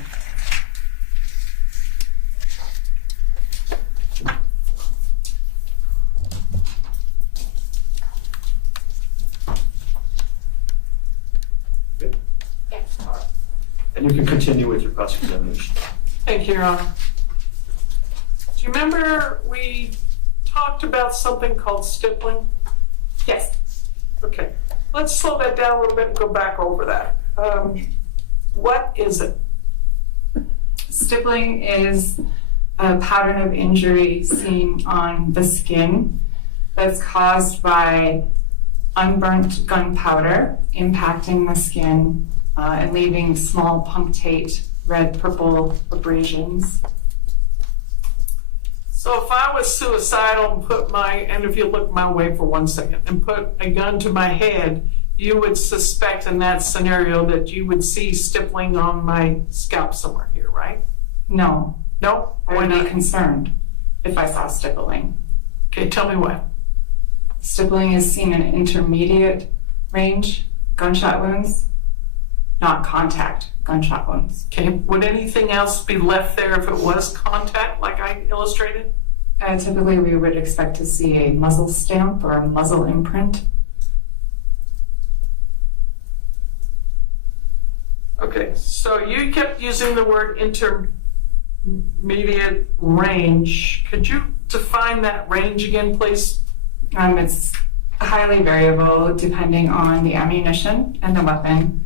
Good? Yes. All right. And you can continue with your cross-examination. Thank you, Your Honor. Do you remember we talked about something called stippling? Yes. Okay, let's slow that down a little bit and go back over that. What is it? Stippling is a pattern of injury seen on the skin that's caused by unburnt gunpowder impacting the skin and leaving small punctate red-purple abrasions. So if I was suicidal and and if you look my way for 1 second, and put a gun to my head, you would suspect in that scenario that you would see stippling on my scalp somewhere here, right? No, No? I Why would be not? concerned if I saw stippling. Okay, tell me why. Stippling is seen in intermediate range gunshot wounds, not contact gunshot wounds. Okay, would anything else be left there if it was contact, like I illustrated? Typically, we would expect to see a muzzle stamp or a muzzle imprint. Okay, so you kept using the word intermediate range. Could you define that range again, please? It's highly variable depending on the ammunition and the weapon.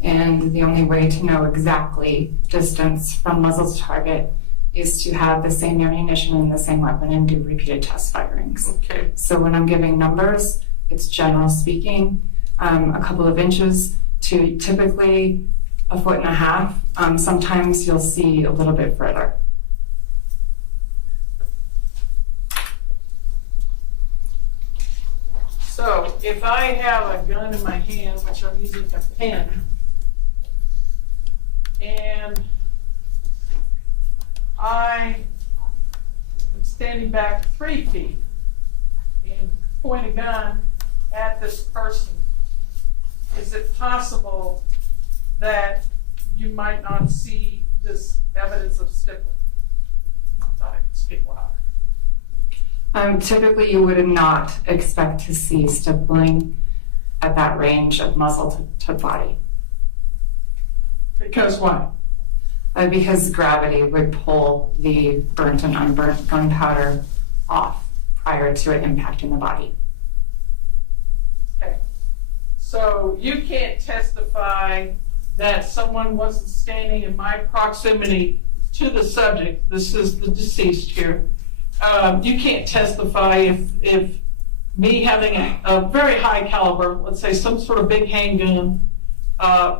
And the only way to know exactly distance from muzzle to target is to have the same ammunition and the same weapon and do repeated test firings. Okay, So when I'm giving numbers, it's general speaking, a couple of inches to typically 1.5 feet. Sometimes you'll see a little bit further. so if I have a gun in my hand, which I'm using a pen, and I am standing back 3 feet and point a gun at this person, is it possible that you might not see this evidence of stippling? I thought I could speak louder. Typically, you would not expect to see stippling at that range of muzzle to body. Because why? Because gravity would pull the burnt and unburnt gunpowder off prior to it impacting the body. Okay. So you can't testify that someone wasn't standing in my proximity to the subject. This is the deceased here. You can't testify if me having a very high caliber, let's say some sort of big handgun,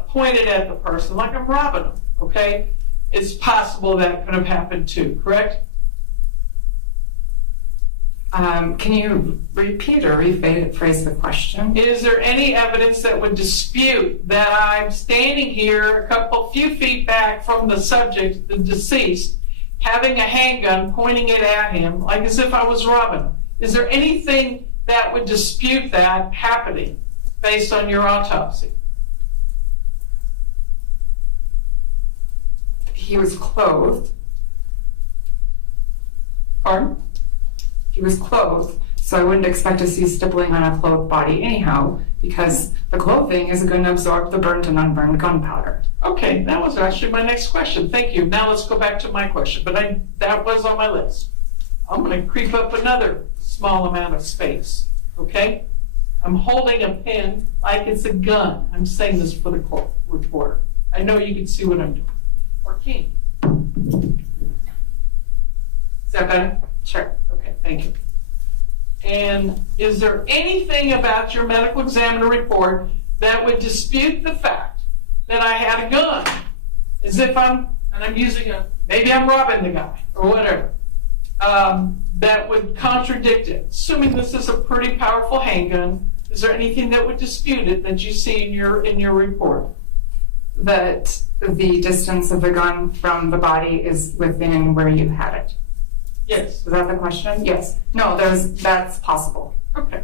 pointed at the person, like I'm robbing them, okay? It's possible that could have happened too, correct? Can you repeat or rephrase the question? Is there any evidence that would dispute that I'm standing here a few feet back from the subject, the deceased, having a handgun, pointing it at him, like as if I was robbing him? Is there anything that would dispute that happening based on your autopsy? He was clothed. Pardon? He was clothed, so I wouldn't expect to see stippling on a clothed body anyhow, because the clothing is going to absorb the burnt and unburned gunpowder. Okay, that was actually my next question. Thank you. Now let's go back to my question, but that was on my list. I'm going to creep up another small amount of space, okay? I'm holding a pen like it's a gun. I'm saying this for the court reporter. I know you can see what I'm doing. Or can you? Is that better? Sure. Okay, thank you. And is there anything about your medical examiner report that would dispute the fact that I had a gun? As if I'm using maybe I'm robbing the guy or whatever, that would contradict it. Assuming this is a pretty powerful handgun, is there anything that would dispute it that you see in your report? That the distance of the gun from the body is within where you had it. Yes. Is that the question? Yes. No, that's possible. Okay.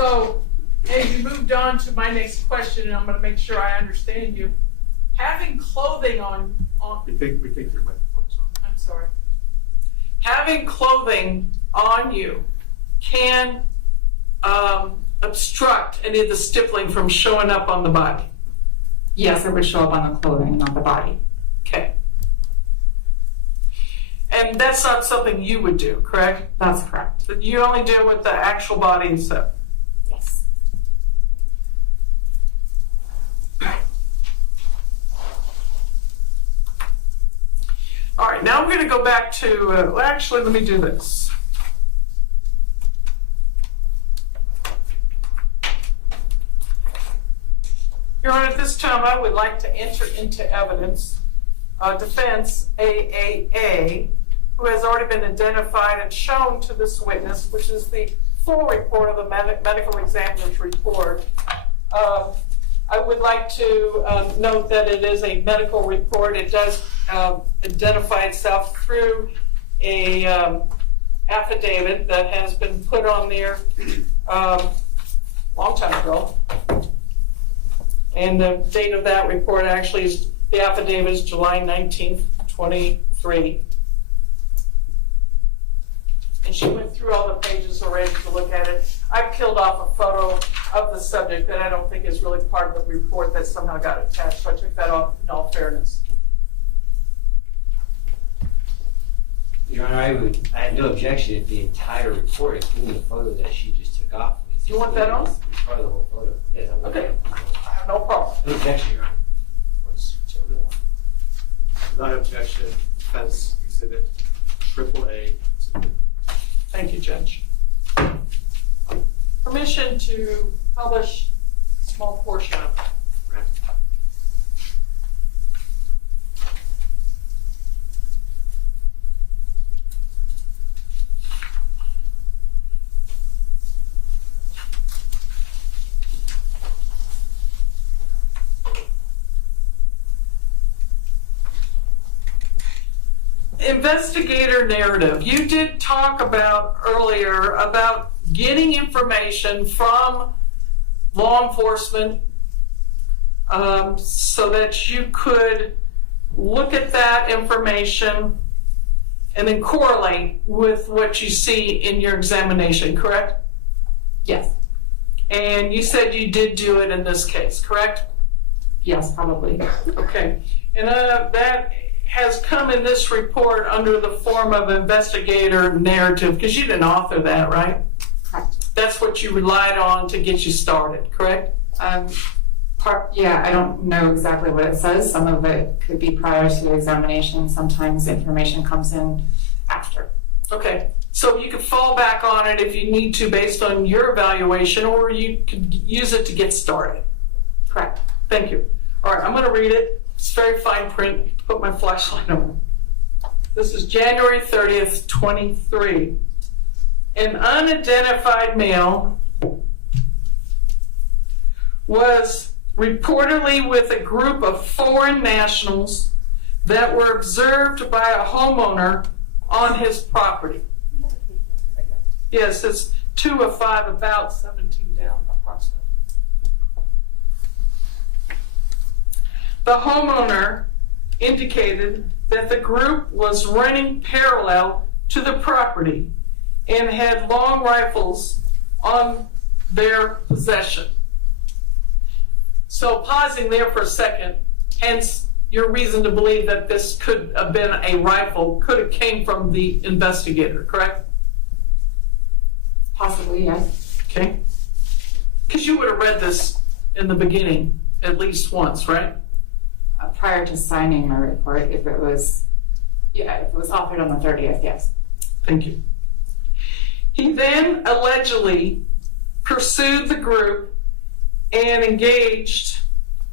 So, as you moved on to my next question, and I'm going to make sure I understand you. Having clothing on We think there might be points on. I'm sorry. Having clothing on you can obstruct any of the stippling from showing up on the body. Yes, it would show up on the clothing, not the body. Okay. And that's not something you would do, correct? That's correct. But you only deal with the actual body itself. Yes. All right, now I'm going to go back to, well, actually, let me do this. Your Honor, at this time, I would like to enter into evidence defense AAA, who has already been identified and shown to this witness, which is the full report of the medical examiner's report. I would like to note that it is a medical report. It does identify itself through a affidavit that has been put on there a long time ago. And the date of that report actually is, the affidavit is July 19th, 23. And she went through all the pages already to look at it. I've killed off a photo of the subject that I don't think is really part of the report that somehow got attached, so I took that off in all fairness. Your Honor, I have no objection if the entire report, including the photo that she just took off. You want that on? It's part of the whole photo. Yes, I'm Okay, I have no problem. No objection, Your Honor. No objection, defense exhibit AAA. Thank you, Judge. Permission to publish a small portion of it. Investigator narrative. You did talk about earlier about getting information from law enforcement so that you could look at that information and then correlate with what you see in your examination, correct? Yes. And you said you did do it in this case, correct? Yes, probably. Okay. And that has come in this report under the form of investigator narrative, because you didn't author that, right? Correct. That's what you relied on to get you started, correct? Yeah, I don't know exactly what it says. Some of it could be prior to the examination. Sometimes information comes in after. Okay, so you could fall back on it if you need to based on your evaluation, or you could use it to get started. Correct. Thank you. All right, I'm going to read it. It's very fine print. Put my flashlight on. This is January 30th, 23. An unidentified male was reportedly with a group of foreign nationals that were observed by a homeowner on his property. Yes, it's 2 of 5, about 17 down approximately. The homeowner indicated that the group was running parallel to the property and had long rifles on their possession. So pausing there for a second, hence your reason to believe that this could have been a rifle, could have came from the investigator, correct? Possibly, yes. Okay. Because you would have read this in the beginning at least once, right? Prior to signing my report, if it was authored on the 30th, yes. Thank you. He then allegedly pursued the group and engaged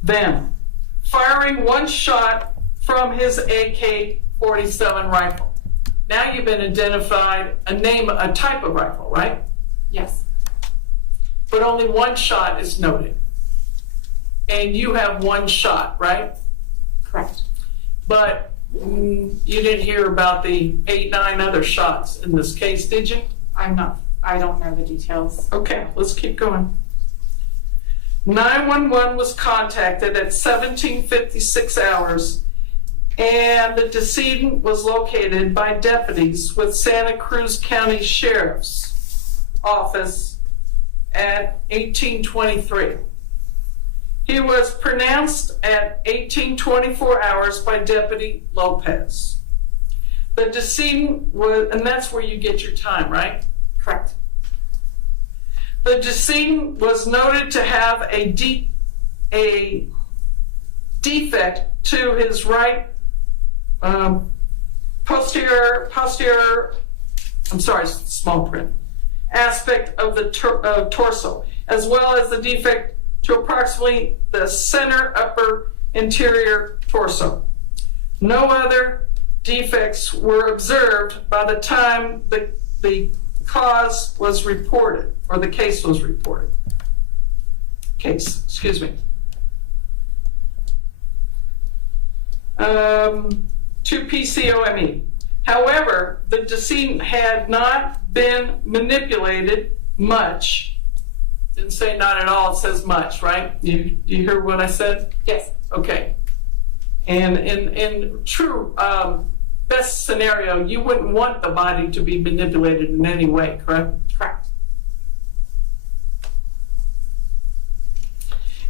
them, firing one shot from his AK-47 rifle. Now you've been identified a type of rifle, right? Yes. But only one shot is noted. And you have one shot, right? Correct. But you didn't hear about the 8, 9 other shots in this case, did you? I I don't know the details. Okay, let's keep going. 911 was contacted at 17:56 hours, and the decedent was located by deputies with Santa Cruz County Sheriff's Office at 18:23. He was pronounced at 18:24 hours by Deputy Lopez. The decedent was, and that's where you get your time, right? Correct. The decedent was noted to have a defect to his right posterior, small print, aspect of the torso, as well as the defect to approximately the center upper interior torso. No other defects were observed by the time the cause was reported, or the case was reported. Excuse me. 2 PCOME. However, the decedent had not been manipulated much. Didn't say not at all, it says much, right? You hear what I said? Yes. Okay. And in true best scenario, you wouldn't want the body to be manipulated in any way, correct? Correct.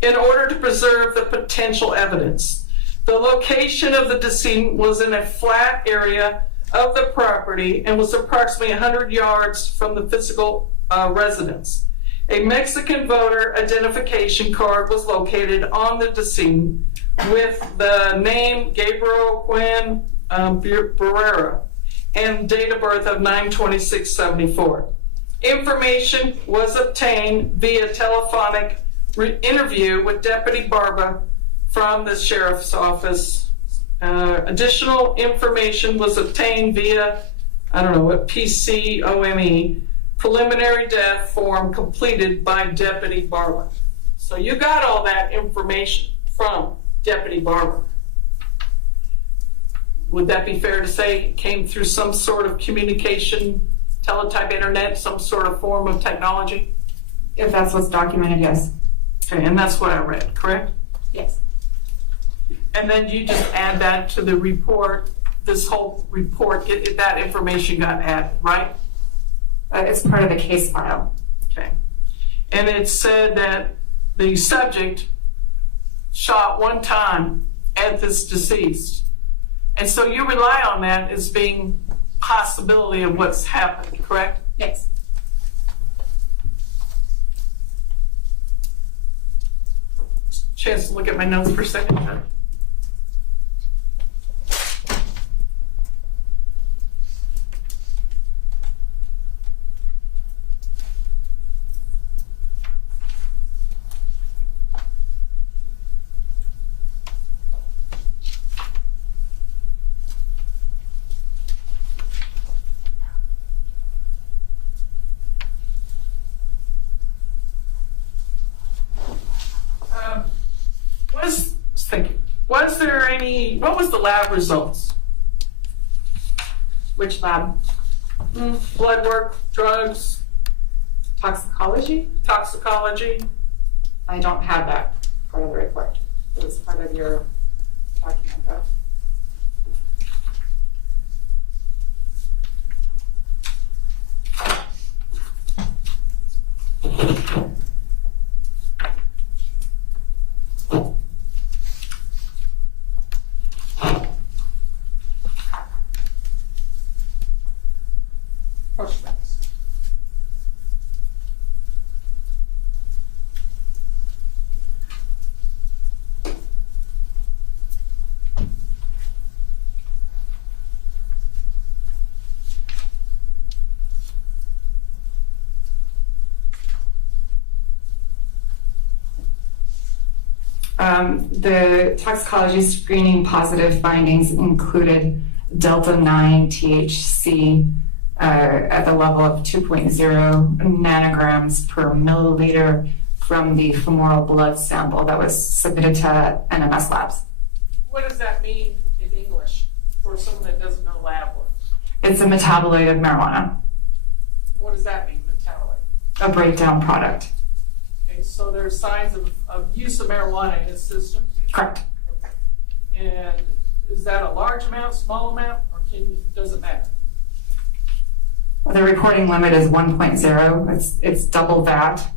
In order to preserve the potential evidence, the location of the decedent was in a flat area of the property and was approximately 100 yards from the physical residence. A Mexican voter identification card was located on the decedent with the name Gabriel Cuen Buitimea and date of birth of 9/26/74. Information was obtained via telephonic interview with Deputy Barba from the Sheriff's Office. Additional information was obtained via, PCOME, preliminary death form completed by Deputy Barba. So you got all that information from Deputy Barba. Would that be fair to say it came through some sort of communication, teletype internet, some sort of form of technology? If that's what's documented, yes. Okay, and that's what I read, correct? Yes. And then you just add that to the report, this whole report, that information got added, right? It's part of the case file. Okay. And it said that the subject shot one time at this deceased. And so you rely on that as being possibility of what's happened, correct? Yes. Chance to look at my notes for a second, Judge. What was the lab results? Which lab? Blood work, drugs, Toxicology? toxicology. I don't have that part of the report. It was part of your document, though. The toxicology screening positive findings included delta-9 THC at the level of 2.0 nanograms per milliliter from the femoral blood sample that was submitted to NMS labs. What does that mean in English for someone that doesn't know lab work? It's a metabolite of marijuana. What does that mean, metabolite? a breakdown product. Okay, so there are signs of use of marijuana in his system. Correct. And is that a large amount, small amount, or does it matter? The reporting limit is 1.0. It's double that.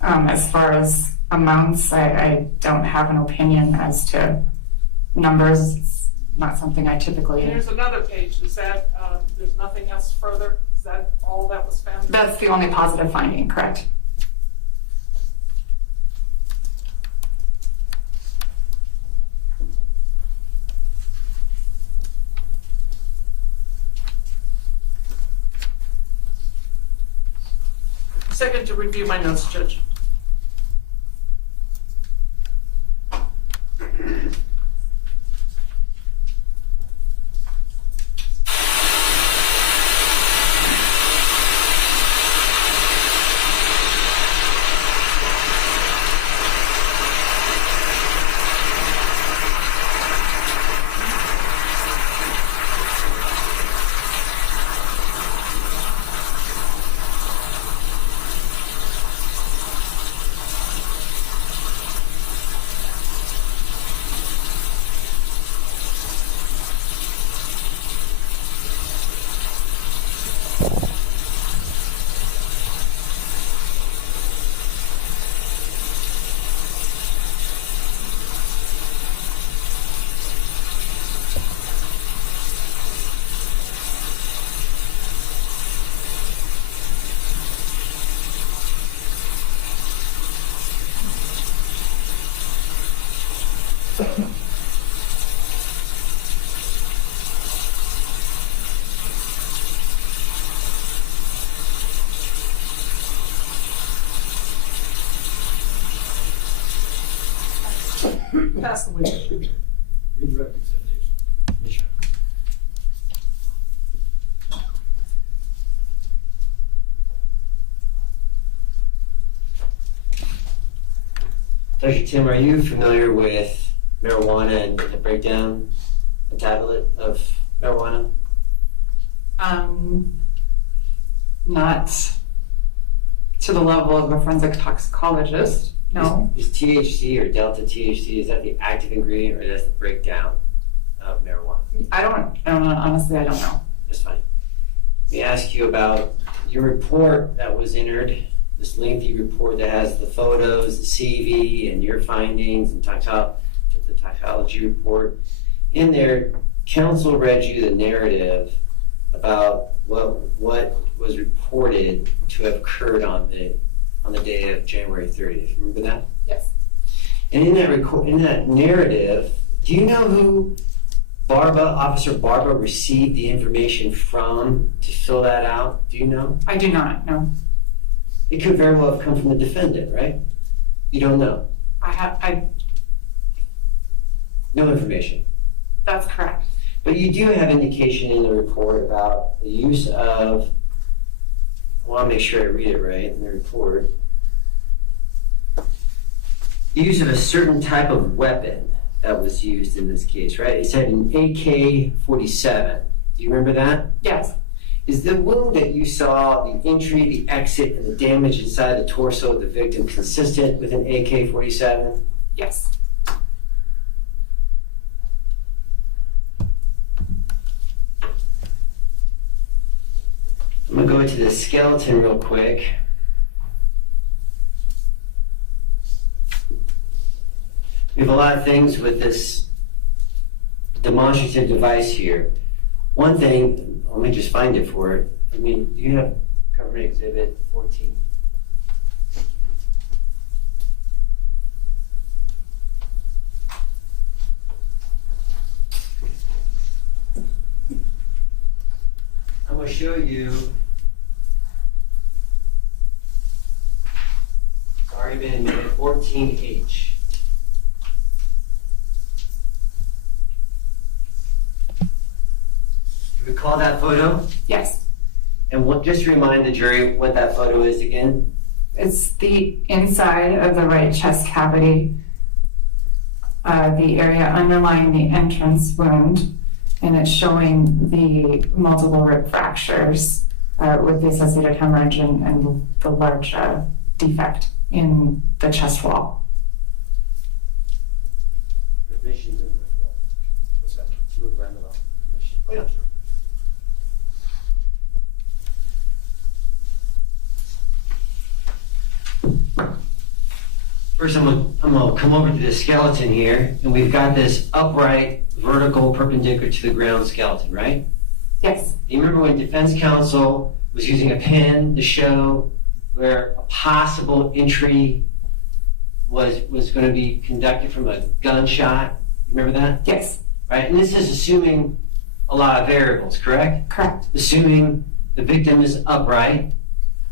As far as amounts, I don't have an opinion as to numbers. It's not something I typically. There's another page. Is that there's nothing else further? Is that all that was found? That's the only positive finding, correct? Second to review my notes, Judge. Pass the window. Good representation. Dr. Tim, are you familiar with marijuana and the breakdown, a tablet of marijuana? Not to the level of a forensic toxicologist, no. Is THC or delta THC, is that the active ingredient or that's the breakdown of marijuana? I don't honestly, I don't know. That's fine. Let me ask you about your report that was entered, this lengthy report that has the photos, the CV, and your findings, and the toxicology report. In there, counsel read you the narrative about what was reported to have occurred on the day of January 30th. Remember that? Yes. And in that narrative, do you know who Officer Barba received the information from to fill that out? Do you know? I do not, no. It could very well have come from the defendant, right? You don't know. No information. That's correct. But you do have indication in the report about the use of, I want to make sure I read it right in the report. The use of a certain type of weapon that was used in this case, right? It said an AK-47. Do you remember that? Yes. Is the wound that you saw, the entry, the exit, and the damage inside the torso of the victim consistent with an AK-47? Yes. I'm going to go into the skeleton real quick. We have a lot of things with this demonstrative device here. One thing, let me just find it for it. I mean, do you have government exhibit 14? I'm going to show you. Sorry, been a minute. 14H. Do you recall that photo? Yes. And just remind the jury what that photo is again. It's the inside of the right chest cavity, the area underlying the entrance wound, and it's showing the multiple rib fractures with the associated hemorrhage and the large defect in the chest wall. Permission to what's that? Move around the permission. Oh, yeah, sure. First, I'm gonna come over to the skeleton here, and we've got this upright, vertical, perpendicular to the ground skeleton, right? Yes, You remember when defense counsel was using a pen to show where a possible entry was going to be conducted from a gunshot? You remember that? yes, Right? And this is assuming a lot of variables, correct? correct, Assuming the victim is upright,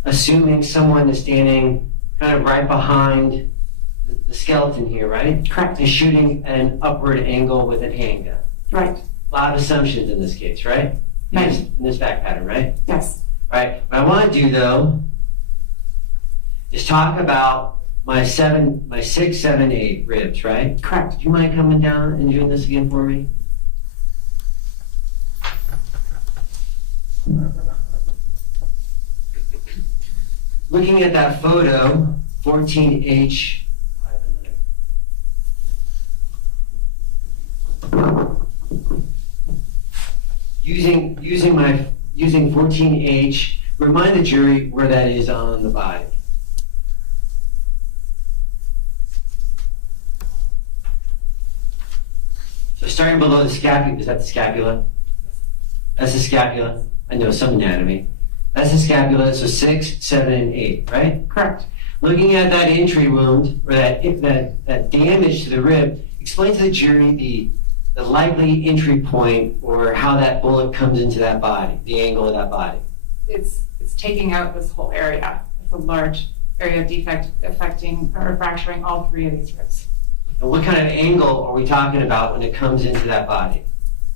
assuming someone is standing kind of right behind the skeleton here, right? correct, And shooting at an upward angle with a handgun. right, A lot of assumptions in this case, right? Right. In this fact pattern, right? yes, Right. What I want to do though is talk about my 6, 7, 8 ribs, right? correct. Do you mind coming down and doing this again for me? Looking at that photo, 14H. I have another. Using 14H, remind the jury where that is on the body. So starting below the scapula, is that the scapula? That's the scapula. I know some anatomy. That's the scapula, so 6, 7, and 8, right? Correct. Looking at that entry wound, or that damage to the rib, explain to the jury the likely entry point or how that bullet comes into that body, the angle of that body. It's taking out this whole area. It's a large area of defect affecting or fracturing all 3 of these ribs. And what kind of angle are we talking about when it comes into that body?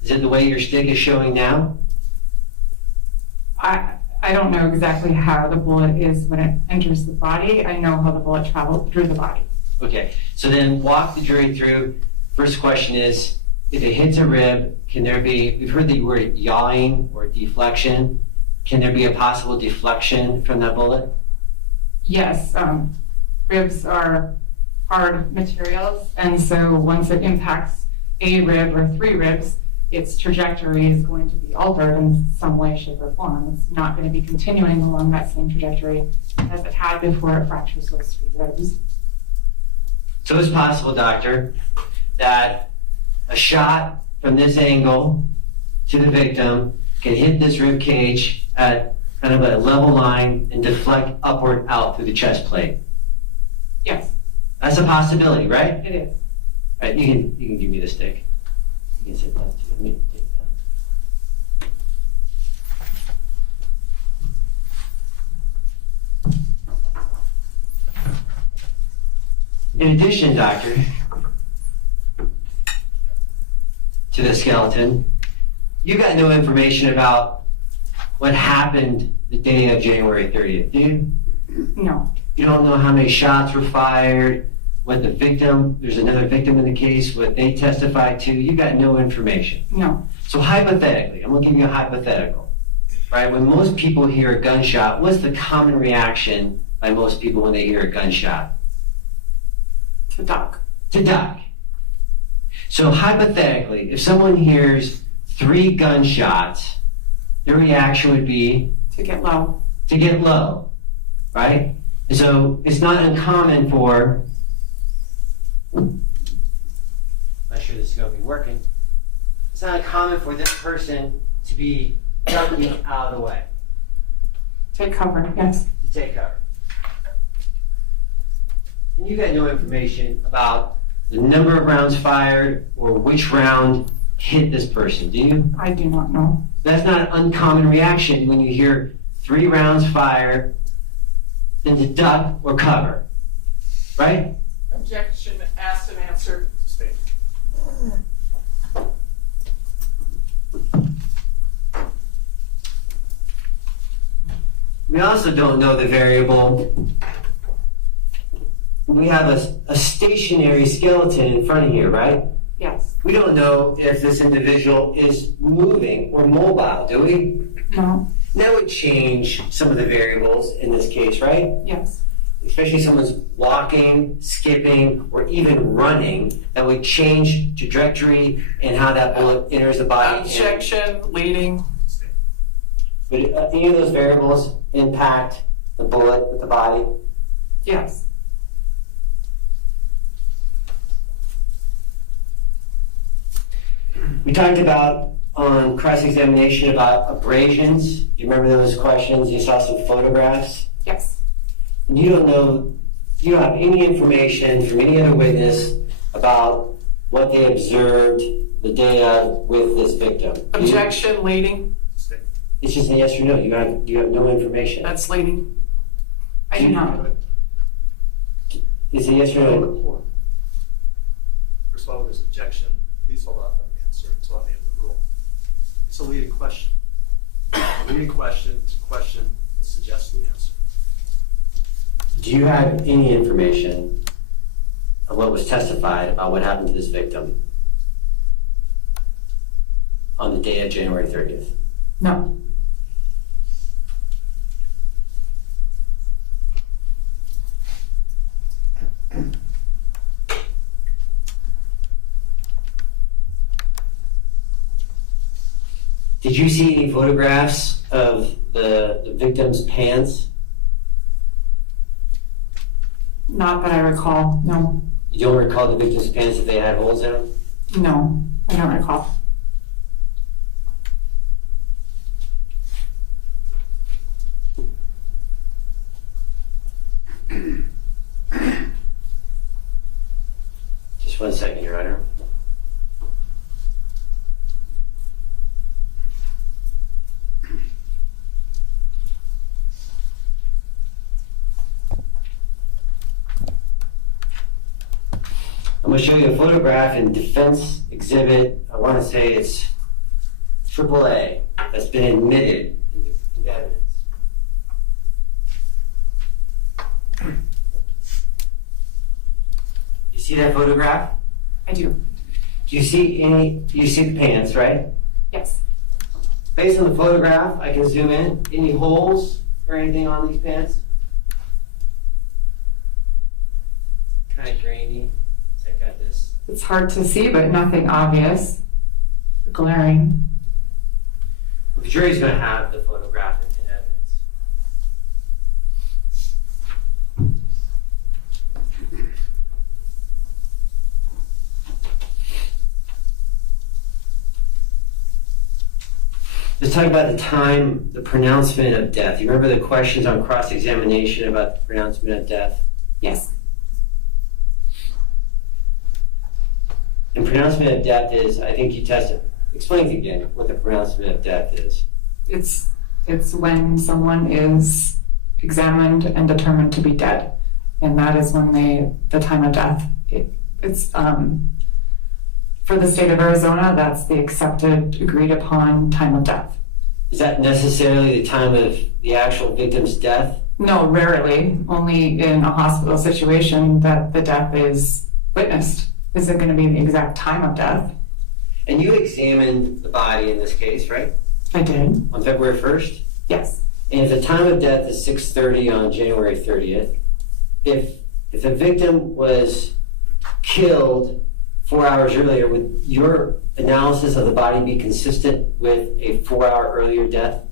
Is it the way your stick is showing now? I don't know exactly how the bullet is when it enters the body. I know how the bullet traveled through the body. Okay, so then walk the jury through. First question is, if it hits a rib, can there be, we've heard the word yawing or deflection. Can there be a possible deflection from that bullet? Yes, ribs are hard materials, and so once it impacts a rib or 3 ribs, its trajectory is going to be altered in some way, shape, or form. It's not going to be continuing along that same trajectory as it had before it fractures those 3 ribs. So it's possible, doctor, that a shot from this angle to the victim can hit this rib cage at kind of a level line and deflect upward out through the chest plate. Yes, That's a possibility, right? it is. Right, you can give me the stick. You can sit down too. Let me take that. In addition, doctor, to the skeleton, you got no information about what happened the day of January 30th, do you? No, You don't know how many shots were fired, what the victim, there's another victim in the case, what they testified to. You got no information. no. So hypothetically, I'm gonna give you a hypothetical, right? When most people hear a gunshot, what's the common reaction by most people when they hear a gunshot? To duck. To duck. So hypothetically, if someone hears 3 gunshots, their reaction would be To get low. to get low, right? And so it's not uncommon for, I'm not sure this is going to be working, it's not uncommon for this person to be ducking out of the way, Take cover, yes. to take cover. And you got no information about the number of rounds fired or which round hit this person, do you? I do not know. That's not an uncommon reaction when you hear 3 rounds fired, then to duck or cover, right? Objection, asked and answered. Stay. We also don't know the variable. We have a stationary skeleton in front of here, right? Yes. We don't know if this individual is moving or mobile, do we? No. That would change some of the variables in this case, right? Yes. Especially someone's walking, skipping, or even running, that would change trajectory and how that bullet enters the body. Objection, leading. Would any of those variables impact the bullet with the body? Yes. We talked about on cross-examination about abrasions. Do you remember those questions? You saw some photographs. Yes. And you don't have any information from any other witness about what they observed the day of with this victim. Objection, leading. It's just a yes or no. You have no information. That's leading. I do not. Is it yes or no? First of all, there's objection. Please hold off on the answer until I'm the end of the rule. It's a leading question. A leading question is a question that suggests the answer. Do you have any information of what was testified about what happened to this victim on the day of January 30th? No. Did you see any photographs of the victim's pants? Not that I recall. No. You don't recall the victim's pants if they had holes in them? No. I don't recall. Just 1 second, Your Honor. I'm going to show you a photograph in defense exhibit. I want to say it's AAA that's been admitted into evidence. You see that photograph? I do. Do you see the pants, right? Yes. Based on the photograph, I can zoom in. Any holes or anything on these pants? Kind of grainy. Check out this. It's hard to see, but nothing obvious. Glaring. The jury's going to have the photograph in evidence. Let's talk about the time, the pronouncement of death. You remember the questions on cross-examination about the pronouncement of death? Yes. And pronouncement of death is, I think you tested. Explain again what the pronouncement of death is. It's when someone is examined and determined to be dead, and that is when the time of death. It's for the state of Arizona, that's the accepted, agreed upon time of death. Is that necessarily the time of the actual victim's death? No, rarely. Only in a hospital situation that the death is witnessed. Is it going to be the exact time of death? And you examined the body in this case, right? I did. On February 1st? Yes. And if the time of death is 6:30 on January 30th, if the victim was killed 4 hours earlier, would your analysis of the body be consistent with a 4-hour earlier death?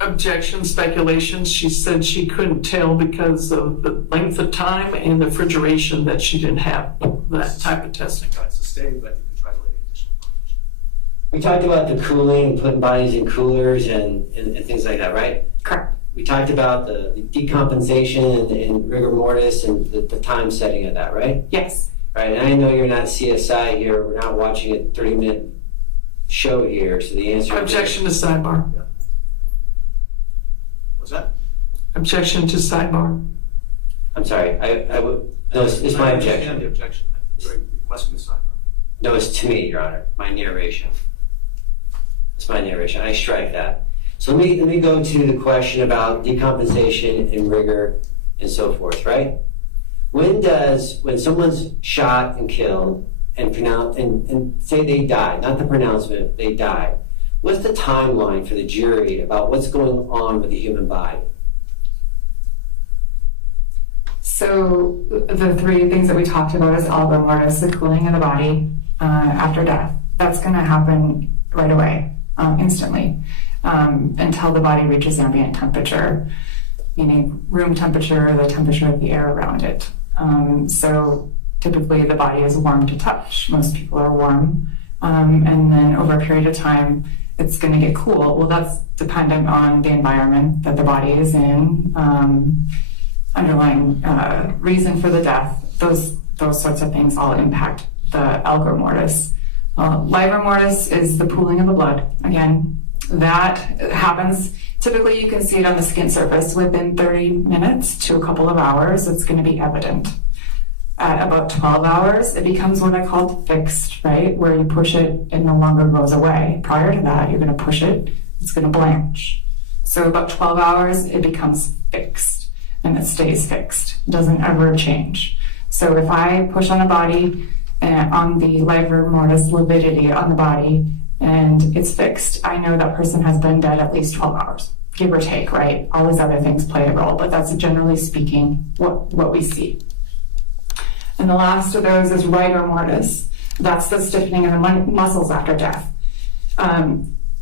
Objection, speculation. She said she couldn't tell because of the length of time and the refrigeration that she didn't have that type of testing. It's sustained, but you can try to lay additional information. We talked about the cooling, putting bodies in coolers and things like that, right? Correct. We talked about the decompensation and rigor mortis and the time setting of that, right? Yes. Right, and I know you're not CSI here. We're not watching a 30-minute show here, so the answer is... Objection to sidebar. What's that? Objection to sidebar. I'm sorry, I would... No, it's my I objection. understand the objection. You're requesting a sidebar. No, it's to me, Your Honor, my narration. It's my narration. I strike that. So let me go to the question about decompensation and rigor and so forth, right? When someone's shot and killed and say they died, not the pronouncement, they died, what's the timeline for the jury about what's going on with the human body? So the three things that we talked about is algo mortis, the cooling of the body after death. That's going to happen right away, instantly, until the body reaches ambient temperature, meaning room temperature, the temperature of the air around it. So typically the body is warm to touch. Most people are warm. And then over a period of time, it's going to get cool. Well, that's dependent on the environment that the body is in, underlying reason for the death. Those sorts of things all impact the algo mortis. Livor mortis is the pooling of the blood. Again, that happens. Typically, you can see it on the skin surface within 30 minutes to a couple of hours. It's going to be evident. At about 12 hours, it becomes what I call fixed, right? Where you push it, it no longer goes away. Prior to that, you're going to push it, it's going to blanch. So about 12 hours, it becomes fixed, and it stays fixed. It doesn't ever change. So if I push on a body, on the livor mortis lividity on the body, and it's fixed, I know that person has been dead at least 12 hours, give or take, right? All these other things play a role, but that's generally speaking what we see. And the last of those is rigor mortis. That's the stiffening of the muscles after death.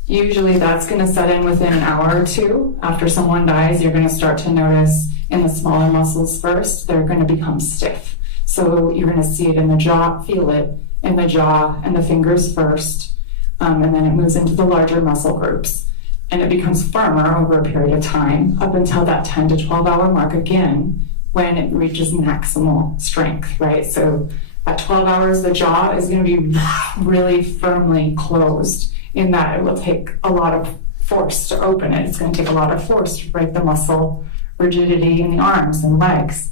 Usually that's going to set in within an hour or two. After someone dies, you're going to start to notice in the smaller muscles first, they're going to become stiff. So you're going to see it in the jaw, feel it in the jaw and the fingers first, and then it moves into the larger muscle groups. And it becomes firmer over a period of time up until that 10 to 12 hour mark again, when it reaches maximal strength, right? So at 12 hours, the jaw is going to be really firmly closed in that it will take a lot of force to open it. It's going to take a lot of force to break the muscle rigidity in the arms and legs.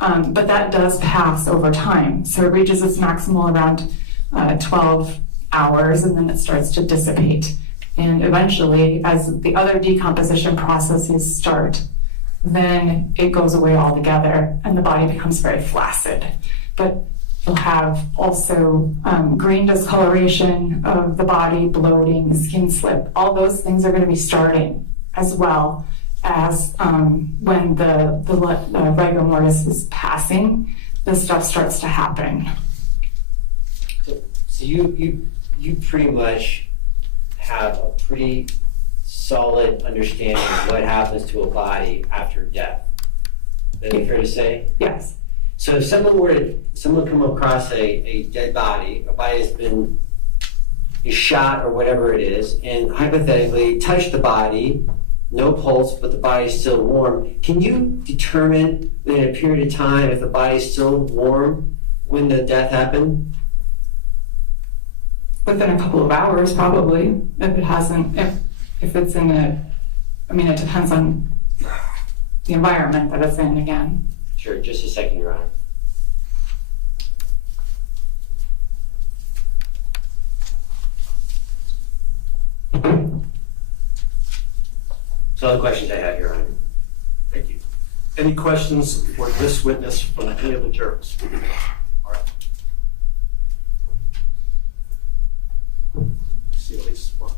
But that does pass over time. So it reaches its maximal around 12 hours, and then it starts to dissipate. And eventually, as the other decomposition processes start, then it goes away altogether and the body becomes very flaccid. But you'll have also green discoloration of the body, bloating, skin slip. All those things are going to be starting as well as when the rigor mortis is passing, this stuff starts to happen. So you pretty much have a pretty solid understanding of what happens to a body after death. Is that fair to say? Yes. So if someone come across a dead body, a body has been shot or whatever it is, and hypothetically touch the body, no pulse, but the body is still warm, can you determine within a period of time if the body is still warm when the death happened? Within a couple of hours, probably. If it hasn't, if it's in a, I mean, it depends on the environment that it's in again. Sure, just a second, Your Honor. So all the questions I have, Your Honor. Thank you. Any questions for this witness from any of the jurors? All right. Let's see at least one.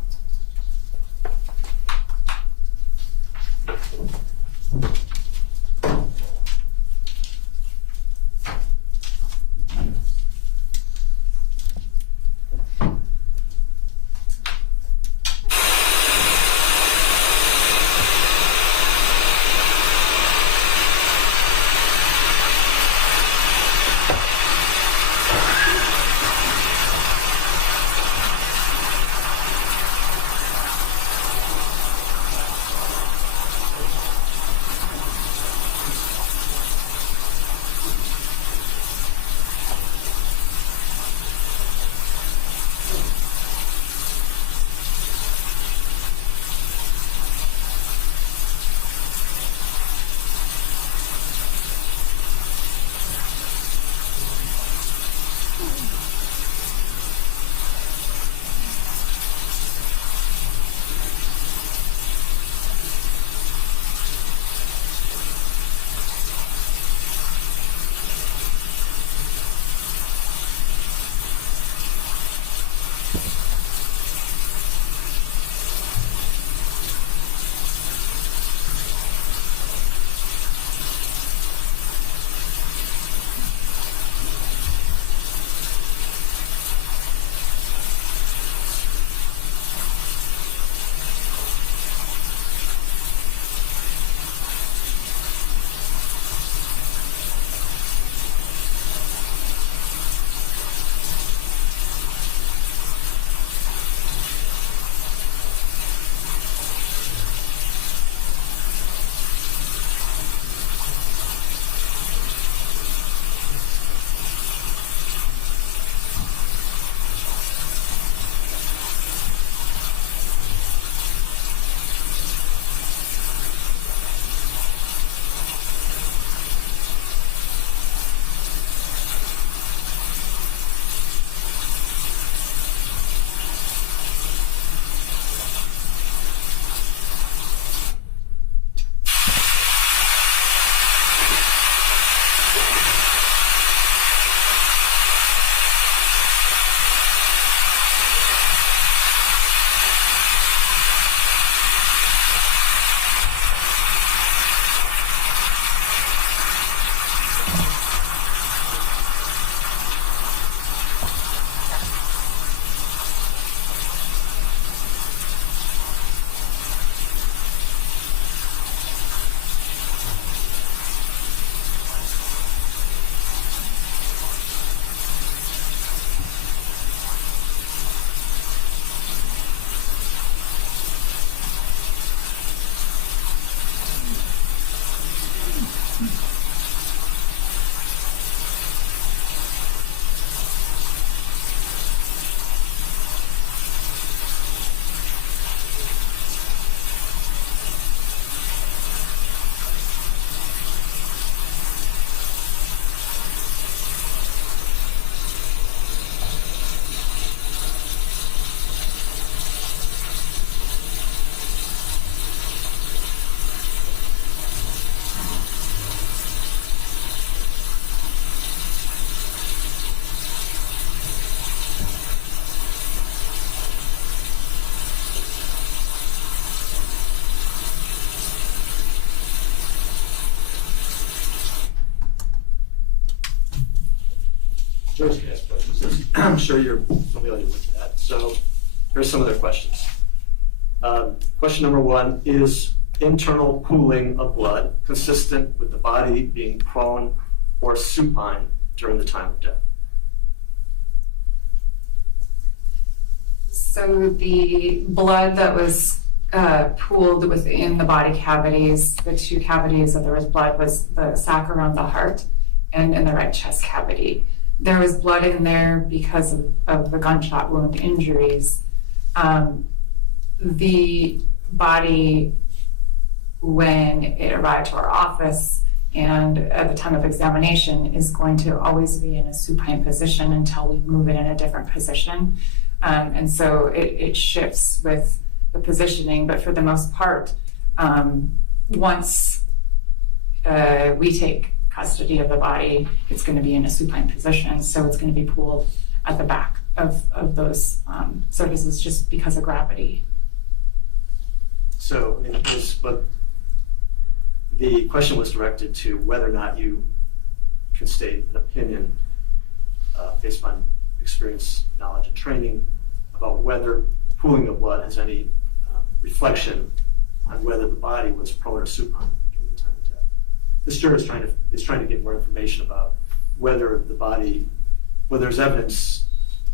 Jurors can ask questions. I'm sure you're familiar with that. So here's some of their questions. Question number 1, is internal pooling of blood consistent with the body being prone or supine during the time of death? So the blood that was pooled within the body cavities, the 2 cavities that there was blood, was the sac around the heart and in the right chest cavity. There was blood in there because of the gunshot wound injuries. The body, when it arrived to our office and at the time of examination, is going to always be in a supine position until we move it in a different position. And so it shifts with the positioning, but for the most part, once we take custody of the body, it's going to be in a supine position, so it's going to be pooled at the back of those surfaces just because of gravity. So, but the question was directed to whether or not you can state an opinion based on experience, knowledge, and training about whether pooling of blood has any reflection on whether the body was prone or supine during the time of death. This juror is trying to get more information about whether the body, whether there's evidence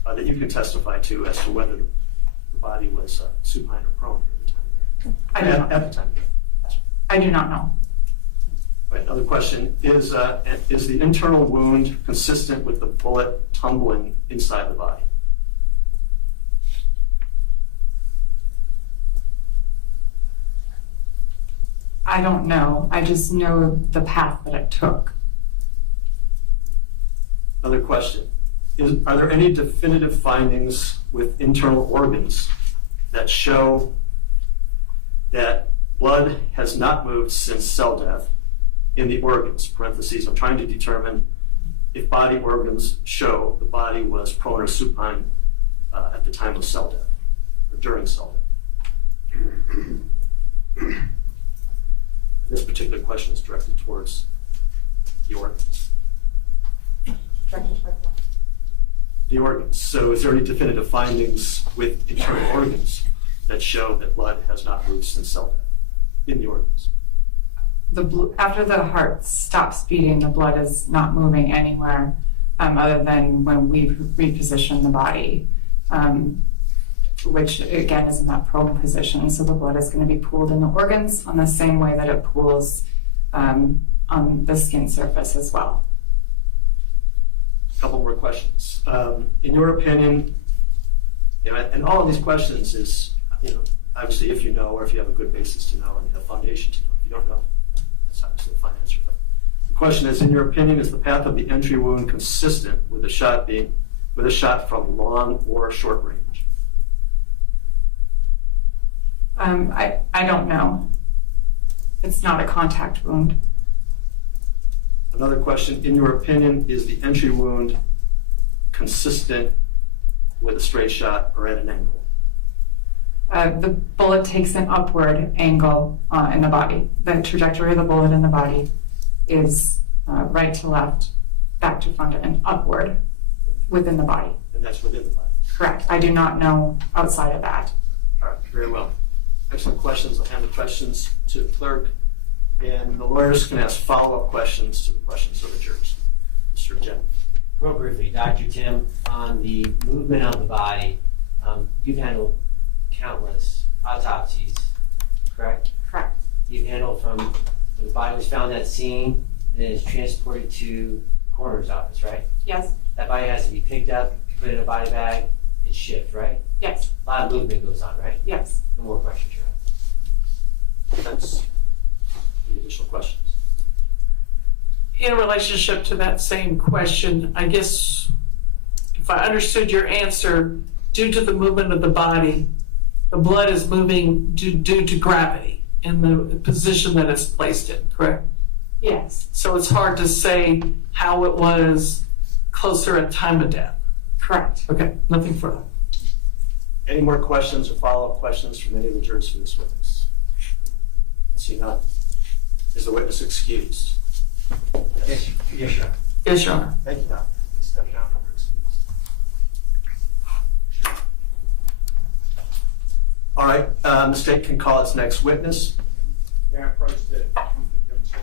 that you can testify to as to whether the body was supine or prone during the time of death. At the time of death. I do not know. Right, another question, is the internal wound consistent with the bullet tumbling inside the body? I don't know. I just know the path that it took. Another question, are there any definitive findings with internal organs that show that blood has not moved since cell death in the organs, parentheses, I'm trying to determine if body organs show the body was prone or supine at the time of cell death, or during cell death. This particular question is directed towards the organs. The organs. So is there any definitive findings with internal organs that show that blood has not moved since cell death in the organs? After the heart stops beating, the blood is not moving anywhere other than when we reposition the body, which again is in that prone position. So the blood is going to be pooled in the organs on the same way that it pools on the skin surface as well. A couple more questions. In your opinion, and all of these questions is, obviously if you know or if you have a good basis to know and you have foundation to know. If you don't know, that's obviously a fine answer. But the question is, in your opinion, is the path of the entry wound consistent with a shot from long or short range? I don't know. It's not a contact wound. Another question, in your opinion, is the entry wound consistent with a straight shot or at an angle? The bullet takes an upward angle in the body. The trajectory of the bullet in the body is right to left, back to front, and upward within the body. And that's within the body? Correct. I do not know outside of that. All right, very well. Excellent questions. I'll hand the questions to the clerk, and the lawyers can ask follow-up questions to the questions of the jurors. Mr. Jen. Real briefly, Dr. Tim, on the movement of the body, you've handled countless autopsies, correct? Correct. You've handled from when the body was found at scene and then it's transported to the coroner's office, right? Yes. That body has to be picked up, put in a body bag, and shipped, right? Yes. A lot of movement goes on, right? Yes. No more questions, Your Honor. That's any additional questions? In relationship to that same question, I guess if I understood your answer, due to the movement of the body, the blood is moving due to gravity in the position that it's placed in, correct? Yes. So it's hard to say how it was closer at time of death. Correct. Okay, nothing further. Any more questions or follow-up questions from any of the jurors for this witness? See none. Is the witness excused? Yes, Your Honor. Yes, Your Honor. Thank you, Doctor. Step down from your All right, the state can call its next witness. Yeah, approach the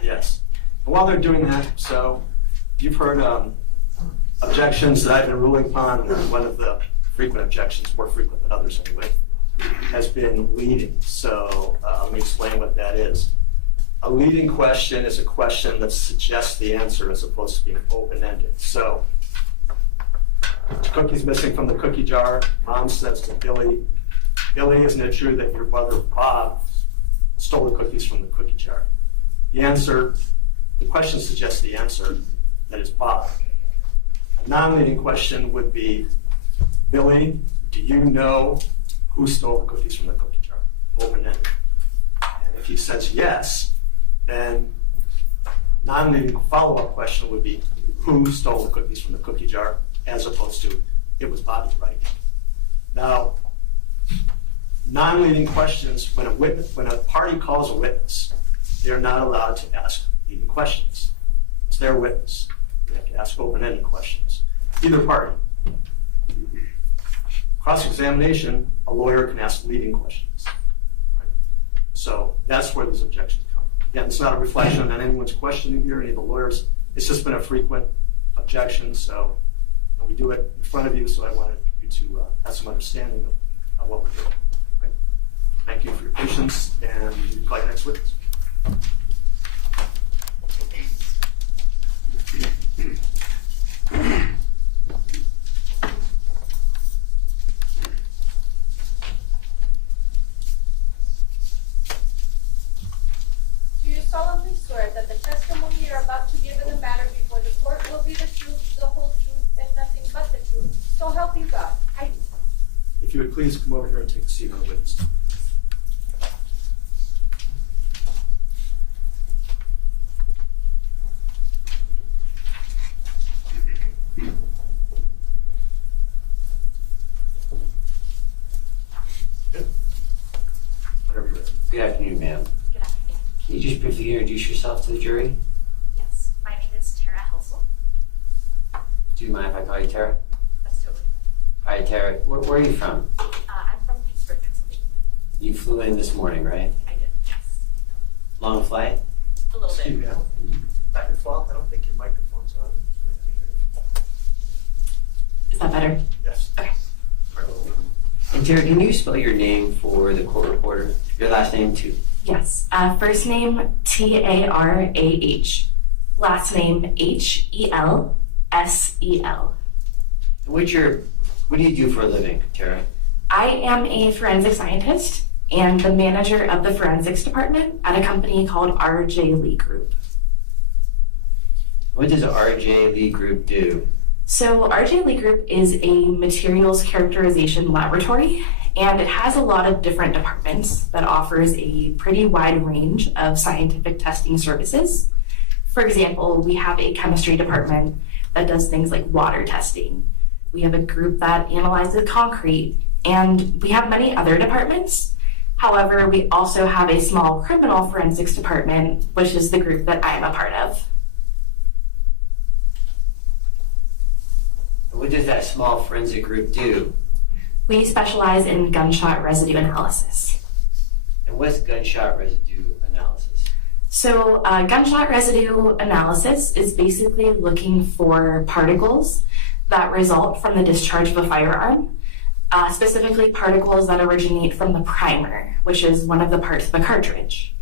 Yes. And while they're doing that, so you've heard objections that I've been ruling upon. One of the frequent objections, more frequent than others anyway, has been leading. So let me explain what that is. A leading question is a question that suggests the answer as opposed to being open-ended. So, cookies missing from the cookie jar. Mom says to Billy, Billy, isn't it true that your brother Bob stole the cookies from the cookie jar? The answer, the question suggests the answer, that is Bob. A non-leading question would be, Billy, do you know who stole the cookies from the cookie jar? Open-ended. And if he says yes, then non-leading follow-up question would be, who stole the cookies from the cookie jar, as opposed to, it was Bobby, right? Now, non-leading questions, when a party calls a witness, they're not allowed to ask leading questions. It's their witness. They have to ask open-ended questions. Either party. Cross-examination, a lawyer can ask leading questions. Right? So that's where these objections come. Again, it's not a reflection on anyone's questioning here, any of the lawyers. It's just been a frequent objection, so and we do it in front of you, so I wanted you to have some understanding of what we're doing. Right? Thank you for your patience, and you can call your next witness. Do you solemnly swear that the testimony you're about to give in the matter before the court will be the truth, the whole truth, and nothing but the truth? So help you God. I do. If you would please come over here and take a seat on the witness stand. Whatever you're ready. Good afternoon, ma'am. Good afternoon. Can you just briefly introduce yourself to the jury? Yes, my name is Tara Helsel. Do you mind if I call you Tara? That's totally All right, Tara, where are you from? I'm from Pittsburgh, Pennsylvania. You flew in this morning, right? I did, yes. Long flight? A little Excuse bit. me, not your fault. I don't think your microphone's on. Is that better? Yes. Okay. And Tara, can you spell your name for the court reporter? Your last name too. Yes. First name Tarah. Last name Helsel. What do you do for a living, Tara? I am a forensic scientist and the manager of the forensics department at a company called RJ Lee Group. What does RJ Lee Group do? So RJ Lee Group is a materials characterization laboratory, and it has a lot of different departments that offers a pretty wide range of scientific testing services. For example, we have a chemistry department that does things like water testing. We have a group that analyzes concrete, and we have many other departments. However, we also have a small criminal forensics department, which is the group that I am a part of. What does that small forensic group do? We specialize in gunshot residue analysis. And what's gunshot residue analysis? So gunshot residue analysis is basically looking for particles that result from the discharge of a firearm, specifically particles that originate from the primer, which is one of the parts of a cartridge.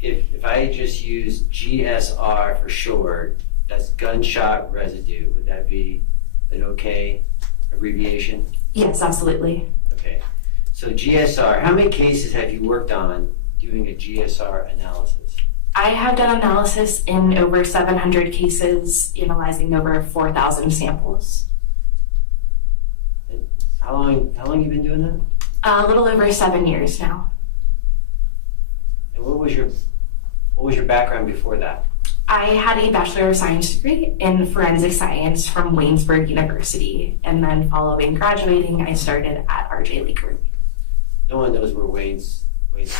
If I just use GSR for short, that's gunshot residue, would that be an okay abbreviation? Yes, absolutely. Okay. So GSR, how many cases have you worked on doing a GSR analysis? I have done analysis in over 700 cases, analyzing over 4,000 samples. And how long you been doing that? A little over 7 years now. And what was your background before that? I had a Bachelor of Science degree in forensic science from Waynesburg University, and then following graduating, I started at RJ Lee Group. No one knows where Wayne's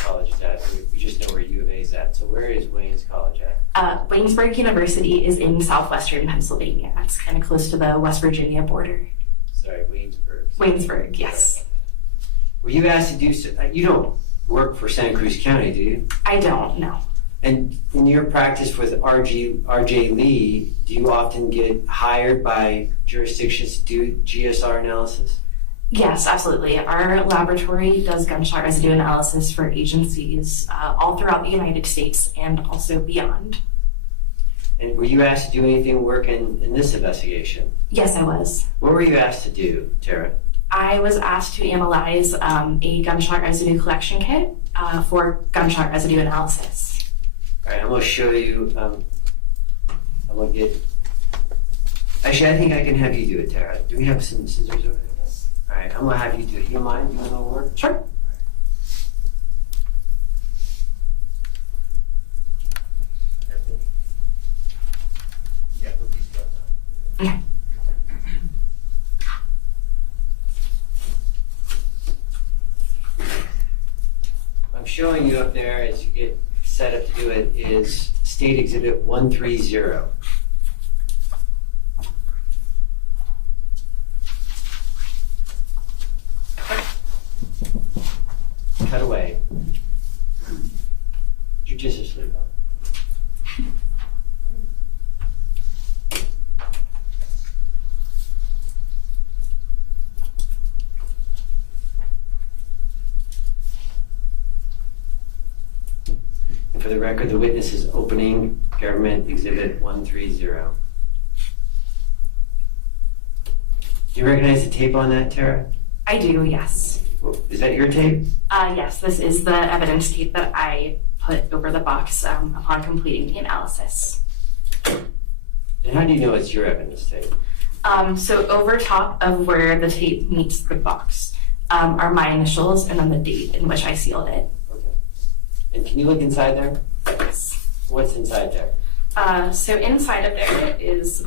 College is at. We just know where U of A is at. So where is Wayne's College at? Waynesburg University is in southwestern Pennsylvania. It's kind of close to the West Virginia border. Sorry, Waynesburg. Waynesburg, yes. Were you asked to do, you don't work for Santa Cruz County, do you? I don't know. And in your practice with RJ Lee, do you often get hired by jurisdictions to do GSR analysis? Yes, absolutely. Our laboratory does gunshot residue analysis for agencies all throughout the United States and also beyond. And were you asked to do anything work in this investigation? Yes, I was. What were you asked to do, Tara? I was asked to analyze a gunshot residue collection kit for gunshot residue analysis. All right, I'm going to show you. I'm going to get. Actually, I think I can have you do it, Tara. Do we have some scissors over there? All right, I'm going to have you do it. You don't mind? You want to work? Sure. Yeah, put these guys on. Okay. I'm showing you up there as you get set up to do it is State Exhibit 130. Cut away. Judiciously though. And for the record, the witness is opening Government Exhibit 130. Do you recognize the tape on that, Tara? I do, yes. Is that your tape? Yes, this is the evidence tape that I put over the box upon completing the analysis. And how do you know it's your evidence tape? So over top of where the tape meets the box are my initials and then the date in which I sealed it. Okay. And can you look inside there? Yes. What's inside there? So inside of there is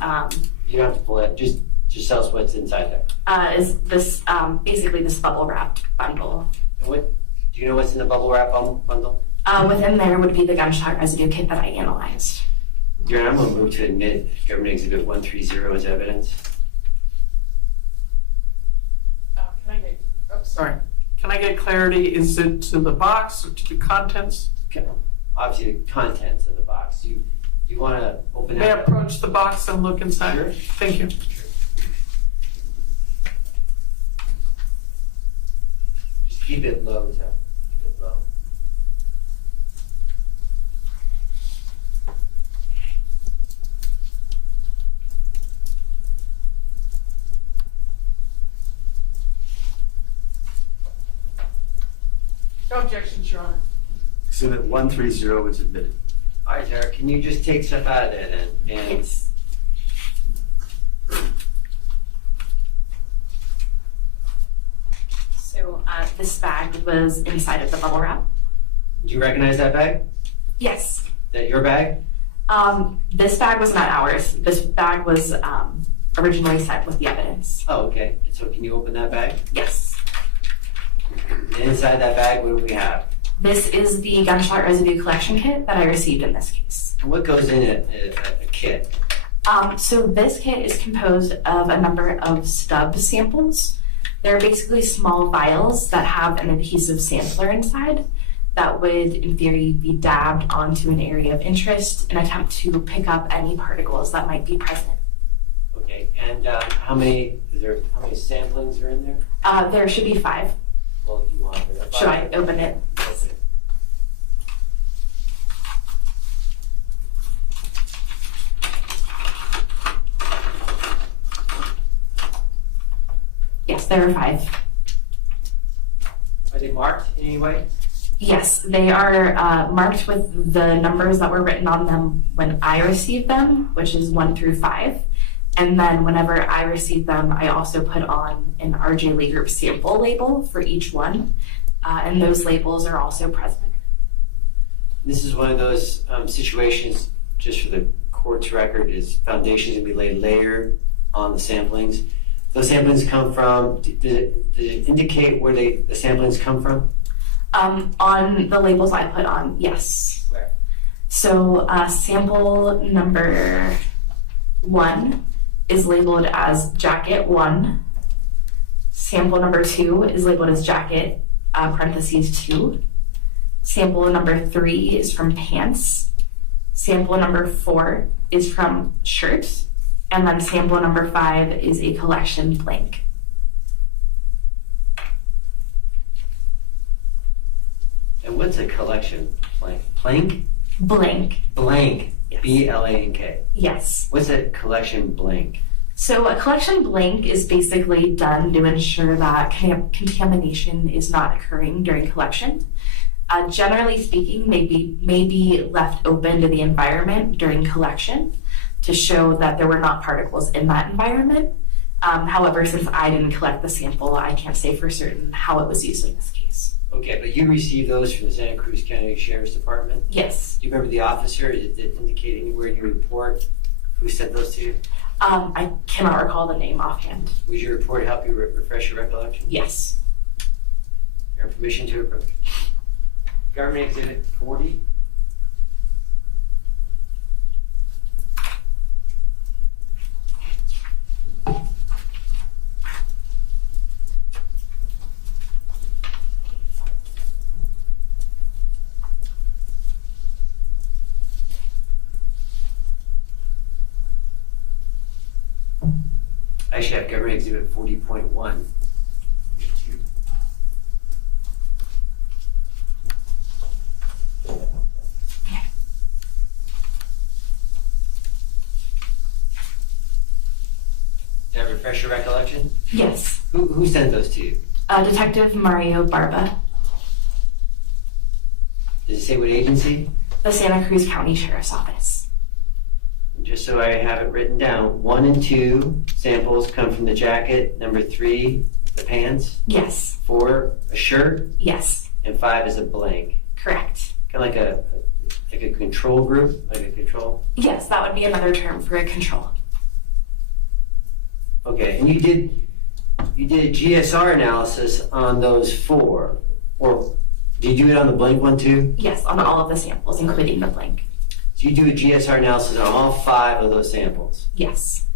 You don't have to pull it. Just tell us what's inside there. is this basically this bubble wrapped bundle. And what do you know what's in the bubble wrap bundle? Within there would be the gunshot residue kit that I analyzed. Your Honor, I'm going to move to admit Government Exhibit 130 as evidence. Can I get clarity? Is it to the box or to the contents? Okay. Obviously, the contents of the box. You want to open May I that? approach the box and look inside? Sure. Thank you. Just keep it low, Tim. Keep it low. No objections, Your Honor. Exhibit 130 is admitted. All right, Tara, can you just take stuff out of there then? And Yes. So this bag was inside of the bubble wrap. do you recognize that bag? Yes. Is that your bag? This bag was not ours. This bag was originally sent with the evidence. Oh, okay. And so can you open that bag? Yes. And inside that bag, what do we have? This is the gunshot residue collection kit that I received in this case. And what goes in a kit? So this kit is composed of a number of stub samples. They're basically small vials that have an adhesive sampler inside that would, in theory, be dabbed onto an area of interest in an attempt to pick up any particles that might be present. Okay. And how many samplings are in there? There should be 5. Well, if you want. Should I open it? Okay. Yes, there are 5. Are they marked in any way? Yes, they are marked with the numbers that were written on them when I received them, which is 1 through 5. And then whenever I received them, I also put on an RJ Lee Group sample label for each one. And those labels are also present. This is one of those situations, just for the court's record, is foundations can be laid layered on the samplings. Those samplings come from, does it indicate where the samplings come from? On the labels I put on, yes. Where? So sample number 1 is labeled as jacket 1. Sample number 2 is labeled as jacket parentheses 2. Sample number 3 is from pants. Sample number 4 is from shirt. And then sample number 5 is a collection blank. And what's a collection blank? Plank? Blank. Blank. Yes. B-L-A-N-K. Yes. What's a collection blank? So a collection blank is basically done to ensure that contamination is not occurring during collection. Generally speaking, may be left open to the environment during collection to show that there were not particles in that environment. However, since I didn't collect the sample, I can't say for certain how it was used in this case. Okay, but you received those from the Santa Cruz County Sheriff's Department? Yes. Do you remember the officer? Did it indicate anywhere in your report who sent those to you? I cannot recall the name offhand. Would your report help you refresh your recollection? Yes. Your permission to approach. Government Exhibit 40. I should have Government Exhibit 40.1. Did I refresh your recollection? Yes. Who sent those to you? Detective Mario Barba, Does it say what agency? the Santa Cruz County Sheriff's Office. Just so I have it written down, 1 and 2 samples come from the jacket. Number 3, the pants. Yes. 4, a shirt, Yes. and 5 is a blank. Correct. Kind of like a control group, like a control. Yes, that would be another term for a control. Okay, and you did a GSR analysis on those 4, or did you do it on the blank one too? Yes, on all of the samples, including the blank. So you do a GSR analysis on all 5 of those samples. Yes.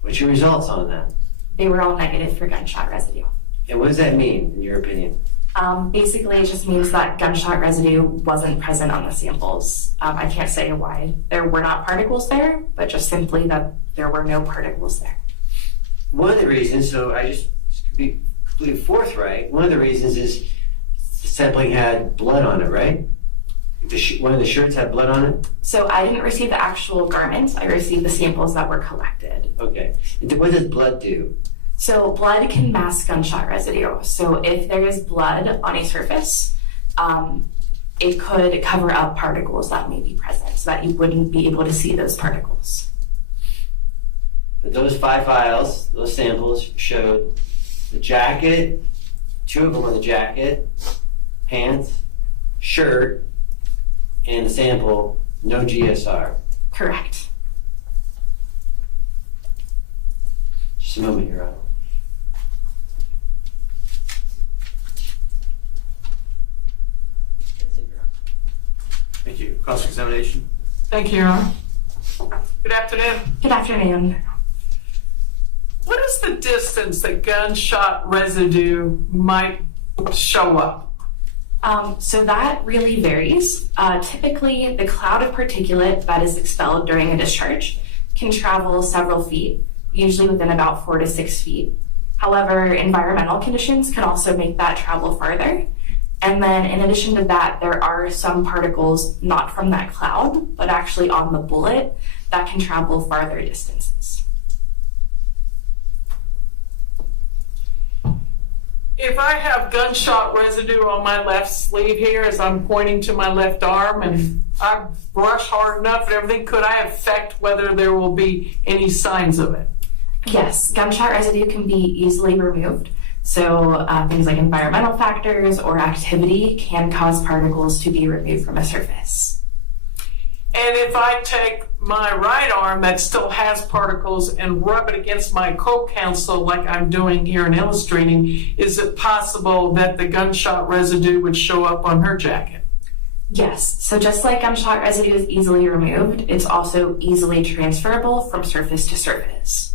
What's your results on that? They were all negative for gunshot residue. And what does that mean, in your opinion? Basically, it just means that gunshot residue wasn't present on the samples. I can't say why there were not particles there, but just simply that there were no particles there. One of the reasons, so I just to be completely forthright, one of the reasons is the sampling had blood on it, right? One of the shirts had blood on it? So I didn't receive the actual garments. I received the samples that were collected. Okay. And what does blood do? So blood can mask gunshot residue. So if there is blood on a surface, it could cover up particles that may be present so that you wouldn't be able to see those particles. But those 5 vials, those samples showed the jacket, 2 of them on the jacket, pants, shirt, and the sample, no GSR. Correct. Just a moment, Your Honor. Thank you. Cross-examination? Thank you, Your Honor. Good afternoon. Good afternoon. What is the distance that gunshot residue might show up? So that really varies. Typically, the cloud of particulate that is expelled during a discharge can travel several feet, usually within about 4 to 6 feet. However, environmental conditions can also make that travel farther. And then in addition to that, there are some particles not from that cloud, but actually on the bullet that can travel farther distances. If I have gunshot residue on my left sleeve here as I'm pointing to my left arm and I brush hard enough and everything, could I affect whether there will be any signs of it? Yes, gunshot residue can be easily removed. So things like environmental factors or activity can cause particles to be removed from a surface. And if I take my right arm that still has particles and rub it against my co-counsel like I'm doing here and illustrating, is it possible that the gunshot residue would show up on her jacket? Yes, so just like gunshot residue is easily removed, it's also easily transferable from surface to surface.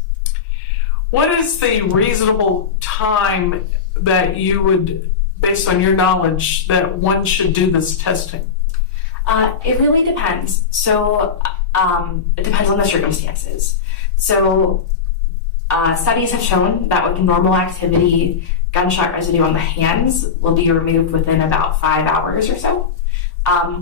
What is the reasonable time that you would based on your knowledge, that one should do this testing? It really depends. So it depends on the circumstances. So studies have shown that with normal activity, gunshot residue on the hands will be removed within about 5 hours or so.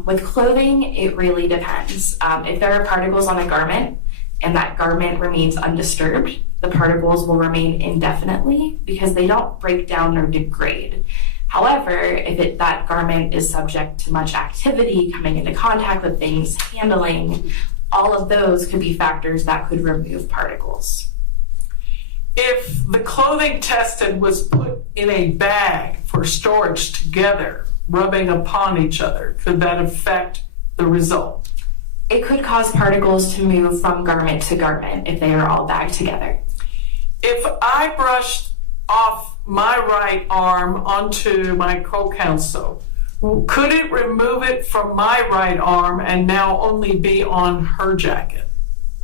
With clothing, it really depends. If there are particles on a garment and that garment remains undisturbed, the particles will remain indefinitely because they don't break down or degrade. However, if that garment is subject to much activity, coming into contact with things, handling, all of those could be factors that could remove particles. If the clothing tested was put in a bag for storage together, rubbing upon each other, could that affect the result? It could cause particles to move from garment to garment if they are all bagged together. If I brushed off my right arm onto my co-counsel, could it remove it from my right arm and now only be on her jacket?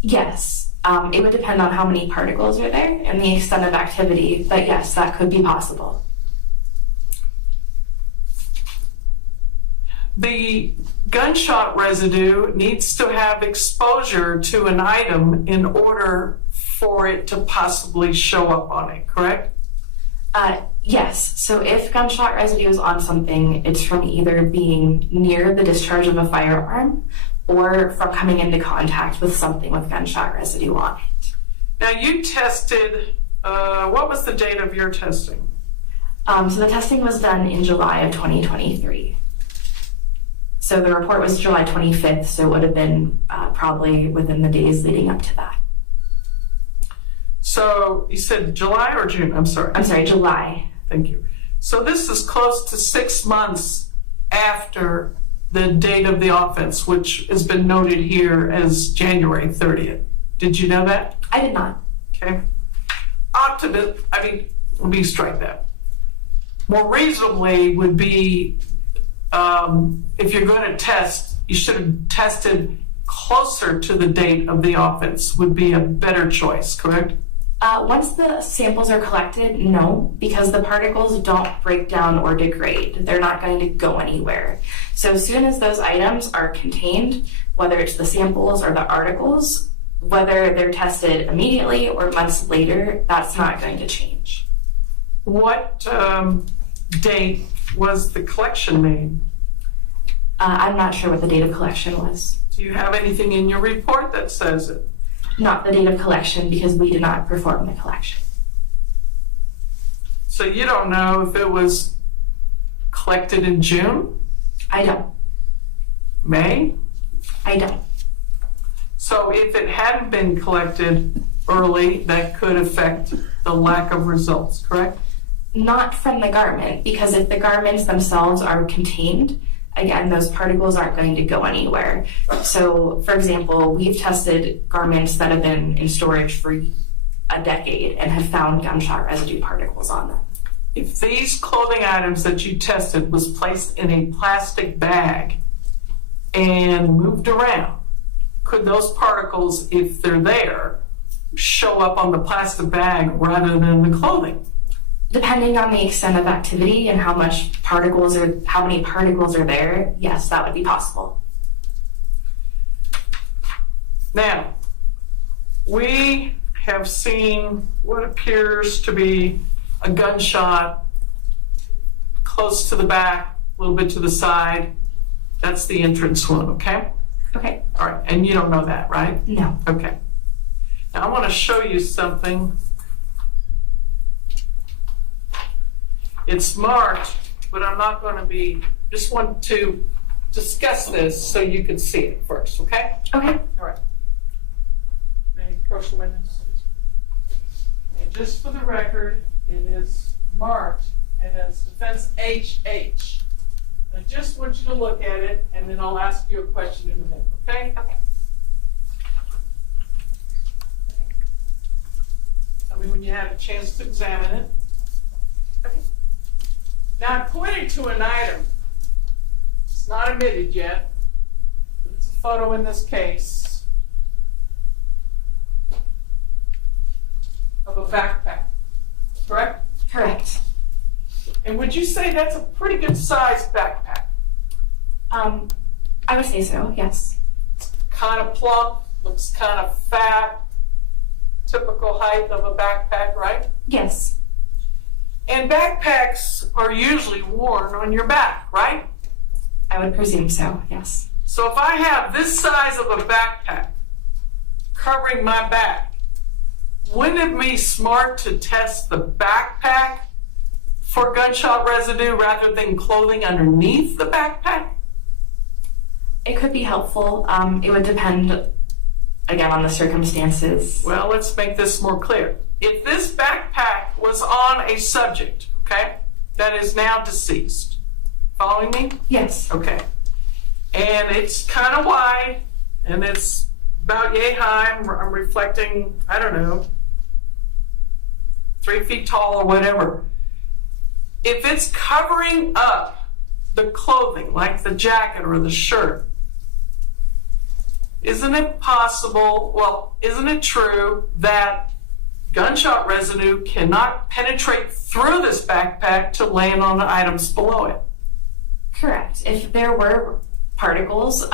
Yes. It would depend on how many particles are there and the extent of activity, but yes, that could be possible. The gunshot residue needs to have exposure to an item in order for it to possibly show up on it, correct? Yes. So if gunshot residue is on something, it's from either being near the discharge of a firearm or from coming into contact with something with gunshot residue on it. Now you tested, what was the date of your testing? So the testing was done in July of 2023. So the report was July 25th, so it would have been probably within the days leading up to that. So you said July or June? I'm sorry, July. Thank you. So this is close to 6 months after the date of the offense, which has been noted here as January 30th. Did you know that? I did not. Okay. Let me strike that. More reasonably would be, if you're going to test, you should have tested closer to the date of the offense would be a better choice, correct? Once the samples are collected, no, because the particles don't break down or degrade. They're not going to go anywhere. So as soon as those items are contained, whether it's the samples or the articles, whether they're tested immediately or months later, that's not going to change. What date was the collection made? I'm not sure what the date of collection was. Do you have anything in your report that says it? Not the date of collection because we did not perform the collection. So you don't know if it was collected in June? I don't. May? I don't. So if it hadn't been collected early, that could affect the lack of results, correct? Not from the garment, because if the garments themselves are contained, again, those particles aren't going to go anywhere. So, for example, we've tested garments that have been in storage for a decade and have found gunshot residue particles on them. If these clothing items that you tested was placed in a plastic bag and moved around, could those particles, if they're there, show up on the plastic bag rather than the clothing? Depending on the extent of activity and how many particles are there, yes, that would be possible. Now, we have seen what appears to be a gunshot close to the back, a little bit to the side. That's the entrance wound, okay? Okay. All right, and you don't know that, right? No. Okay. Now I want to show you something. It's marked, but I'm not going to be, just want to discuss this so you can see it first, okay? Okay. All right. May approach the witness. And just for the record, it is marked as defense HH. I just want you to look at it, and then I'll ask you a question in a minute, okay? Okay. Tell me when you have a chance to examine it. Okay. Now, I'm pointing to an item. It's not admitted yet, but it's a photo in this case of a backpack, correct? Correct. And would you say that's a pretty good sized backpack? I would say so, yes. Kind of plump, looks kind of fat, typical height of a backpack, right? Yes, And backpacks are usually worn on your back, right? I would presume so, yes. So if I have this size of a backpack covering my back, wouldn't it be smart to test the backpack for gunshot residue rather than clothing underneath the backpack? It could be helpful. It would depend, again, on the circumstances. Well, let's make this more clear. If this backpack was on a subject, okay, that is now deceased, following me? Yes. Okay. And it's kind of wide, and it's about yay high. I'm reflecting, I don't know, 3 feet tall or whatever. If it's covering up the clothing, like the jacket or the shirt, isn't it possible, well, isn't it true that gunshot residue cannot penetrate through this backpack to land on the items below it? Correct. If there were particles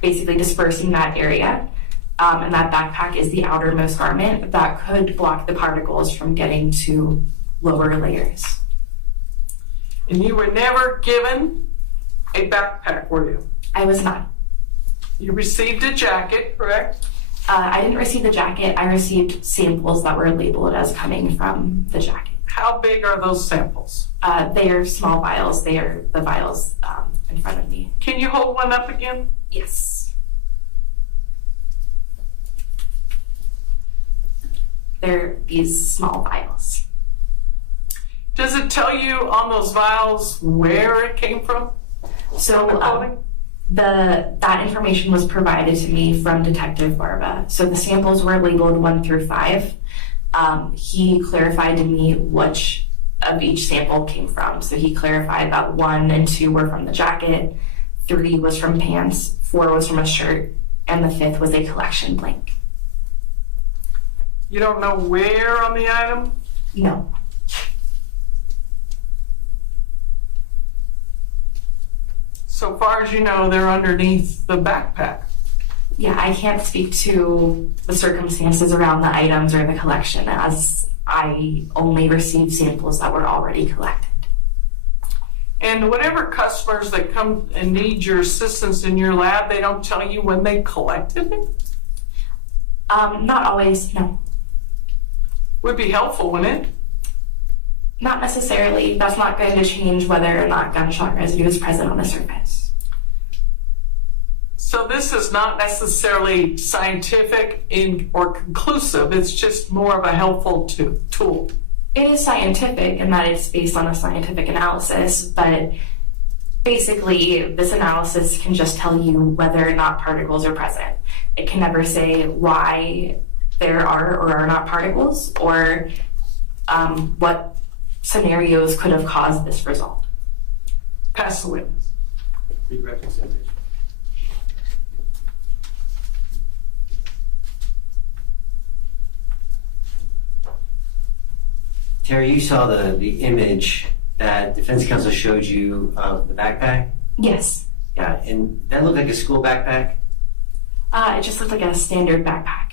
basically dispersing that area, and that backpack is the outermost garment, that could block the particles from getting to lower layers. And you were never given a backpack, were you? I was not. You received a jacket, correct? I didn't receive the jacket. I received samples that were labeled as coming from the jacket. How big are those samples? They are small vials. They are the vials in front of me. Can you hold one up again? Yes. They're these small vials. Does it tell you on those vials where it came from? So The clothing? that information was provided to me from Detective Barba. So the samples were labeled 1 through 5. He clarified to me which of each sample came from. So he clarified that 1 and 2 were from the jacket, 3 was from pants, 4 was from a shirt, and the 5th was a collection blank. You don't know where on the item? No. So far as you know, they're underneath the backpack. Yeah, I can't speak to the circumstances around the items or the collection, as I only received samples that were already collected. And whatever customers that come and need your assistance in your lab, they don't tell you when they collected it? Not always, no. Would be helpful, wouldn't it? Not necessarily. That's not going to change whether or not gunshot residue is present on the surface. So this is not necessarily scientific or conclusive. It's just more of a helpful tool. It is scientific in that it's based on a scientific analysis, but basically this analysis can just tell you whether or not particles are present. It can never say why there are or are not particles, or what scenarios could have caused this result. Pass the witness. Redirect examination. Terry, you saw the image that defense counsel showed you of the backpack? Yes. Yeah, and that looked like a school backpack? It just looked like a standard backpack.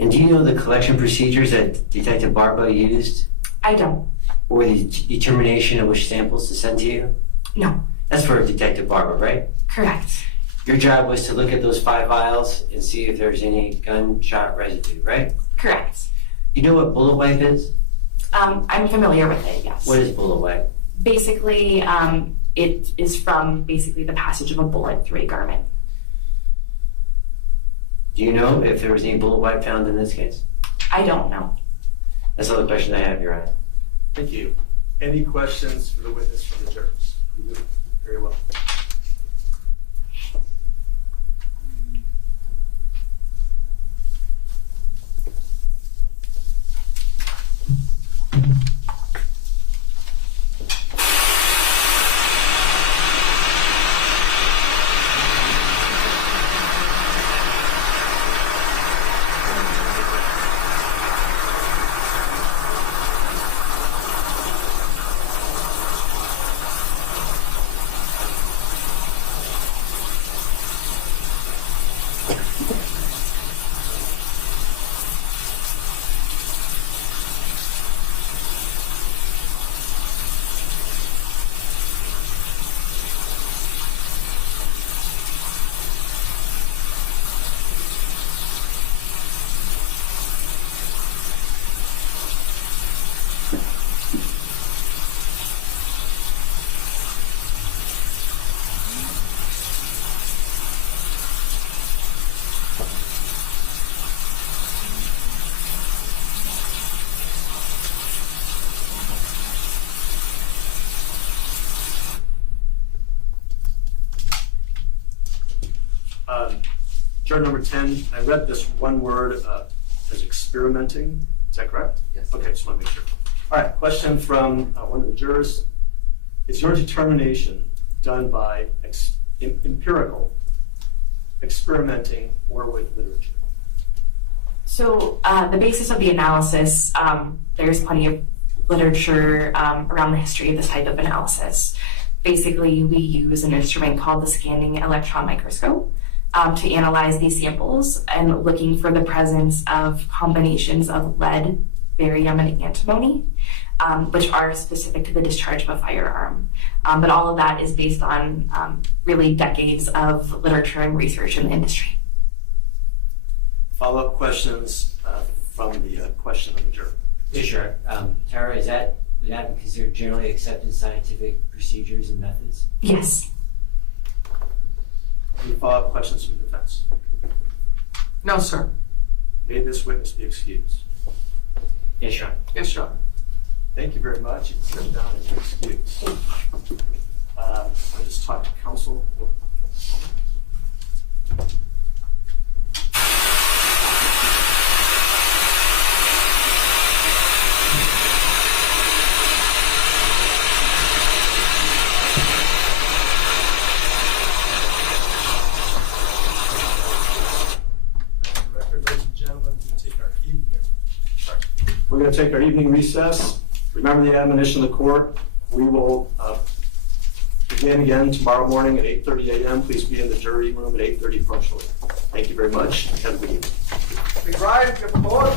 And do you know the collection procedures that Detective Barba used? I don't. Or the determination of which samples to send to you? No. That's for Detective Barba, right? Correct. Your job was to look at those 5 vials and see if there's any gunshot residue, right? Correct. You know what bullet wipe is? I'm familiar with it, yes. What is bullet wipe? Basically, it is from basically the passage of a bullet through a garment. Do you know if there was any bullet wipe found in this case? I don't know. That's all the question I have, Your Honor. Thank you. Any questions for the witness from the jurors? You do very well. Juror number 10, I read this one word as experimenting. Is that correct? Yes. Okay, just want to make sure. All right, question from one of the jurors. Is your determination done by empirical, experimenting, or with literature? So the basis of the analysis, there's plenty of literature around the history of this type of analysis. Basically, we use an instrument called the scanning electron microscope to analyze these samples and looking for the presence of combinations of lead, barium, and antimony, which are specific to the discharge of a firearm. But all of that is based on really decades of literature and research in the industry. Follow-up questions from the question of the juror. Yeah, sure. Tara, would that be considered generally accepted scientific procedures and methods? Yes. Any follow-up questions from the defense? No, sir. May this witness be excused? Yes, Your Honor. Yes, Your Honor. Thank you very much. You can sit down and you're excused. I'll just talk to counsel. We're going to take our evening recess. Remember the admonition of the court. We will begin again tomorrow morning at 8:30 a.m. Please be in the jury room at 8:30 punctually. Thank you very much. Have a good evening. We rise before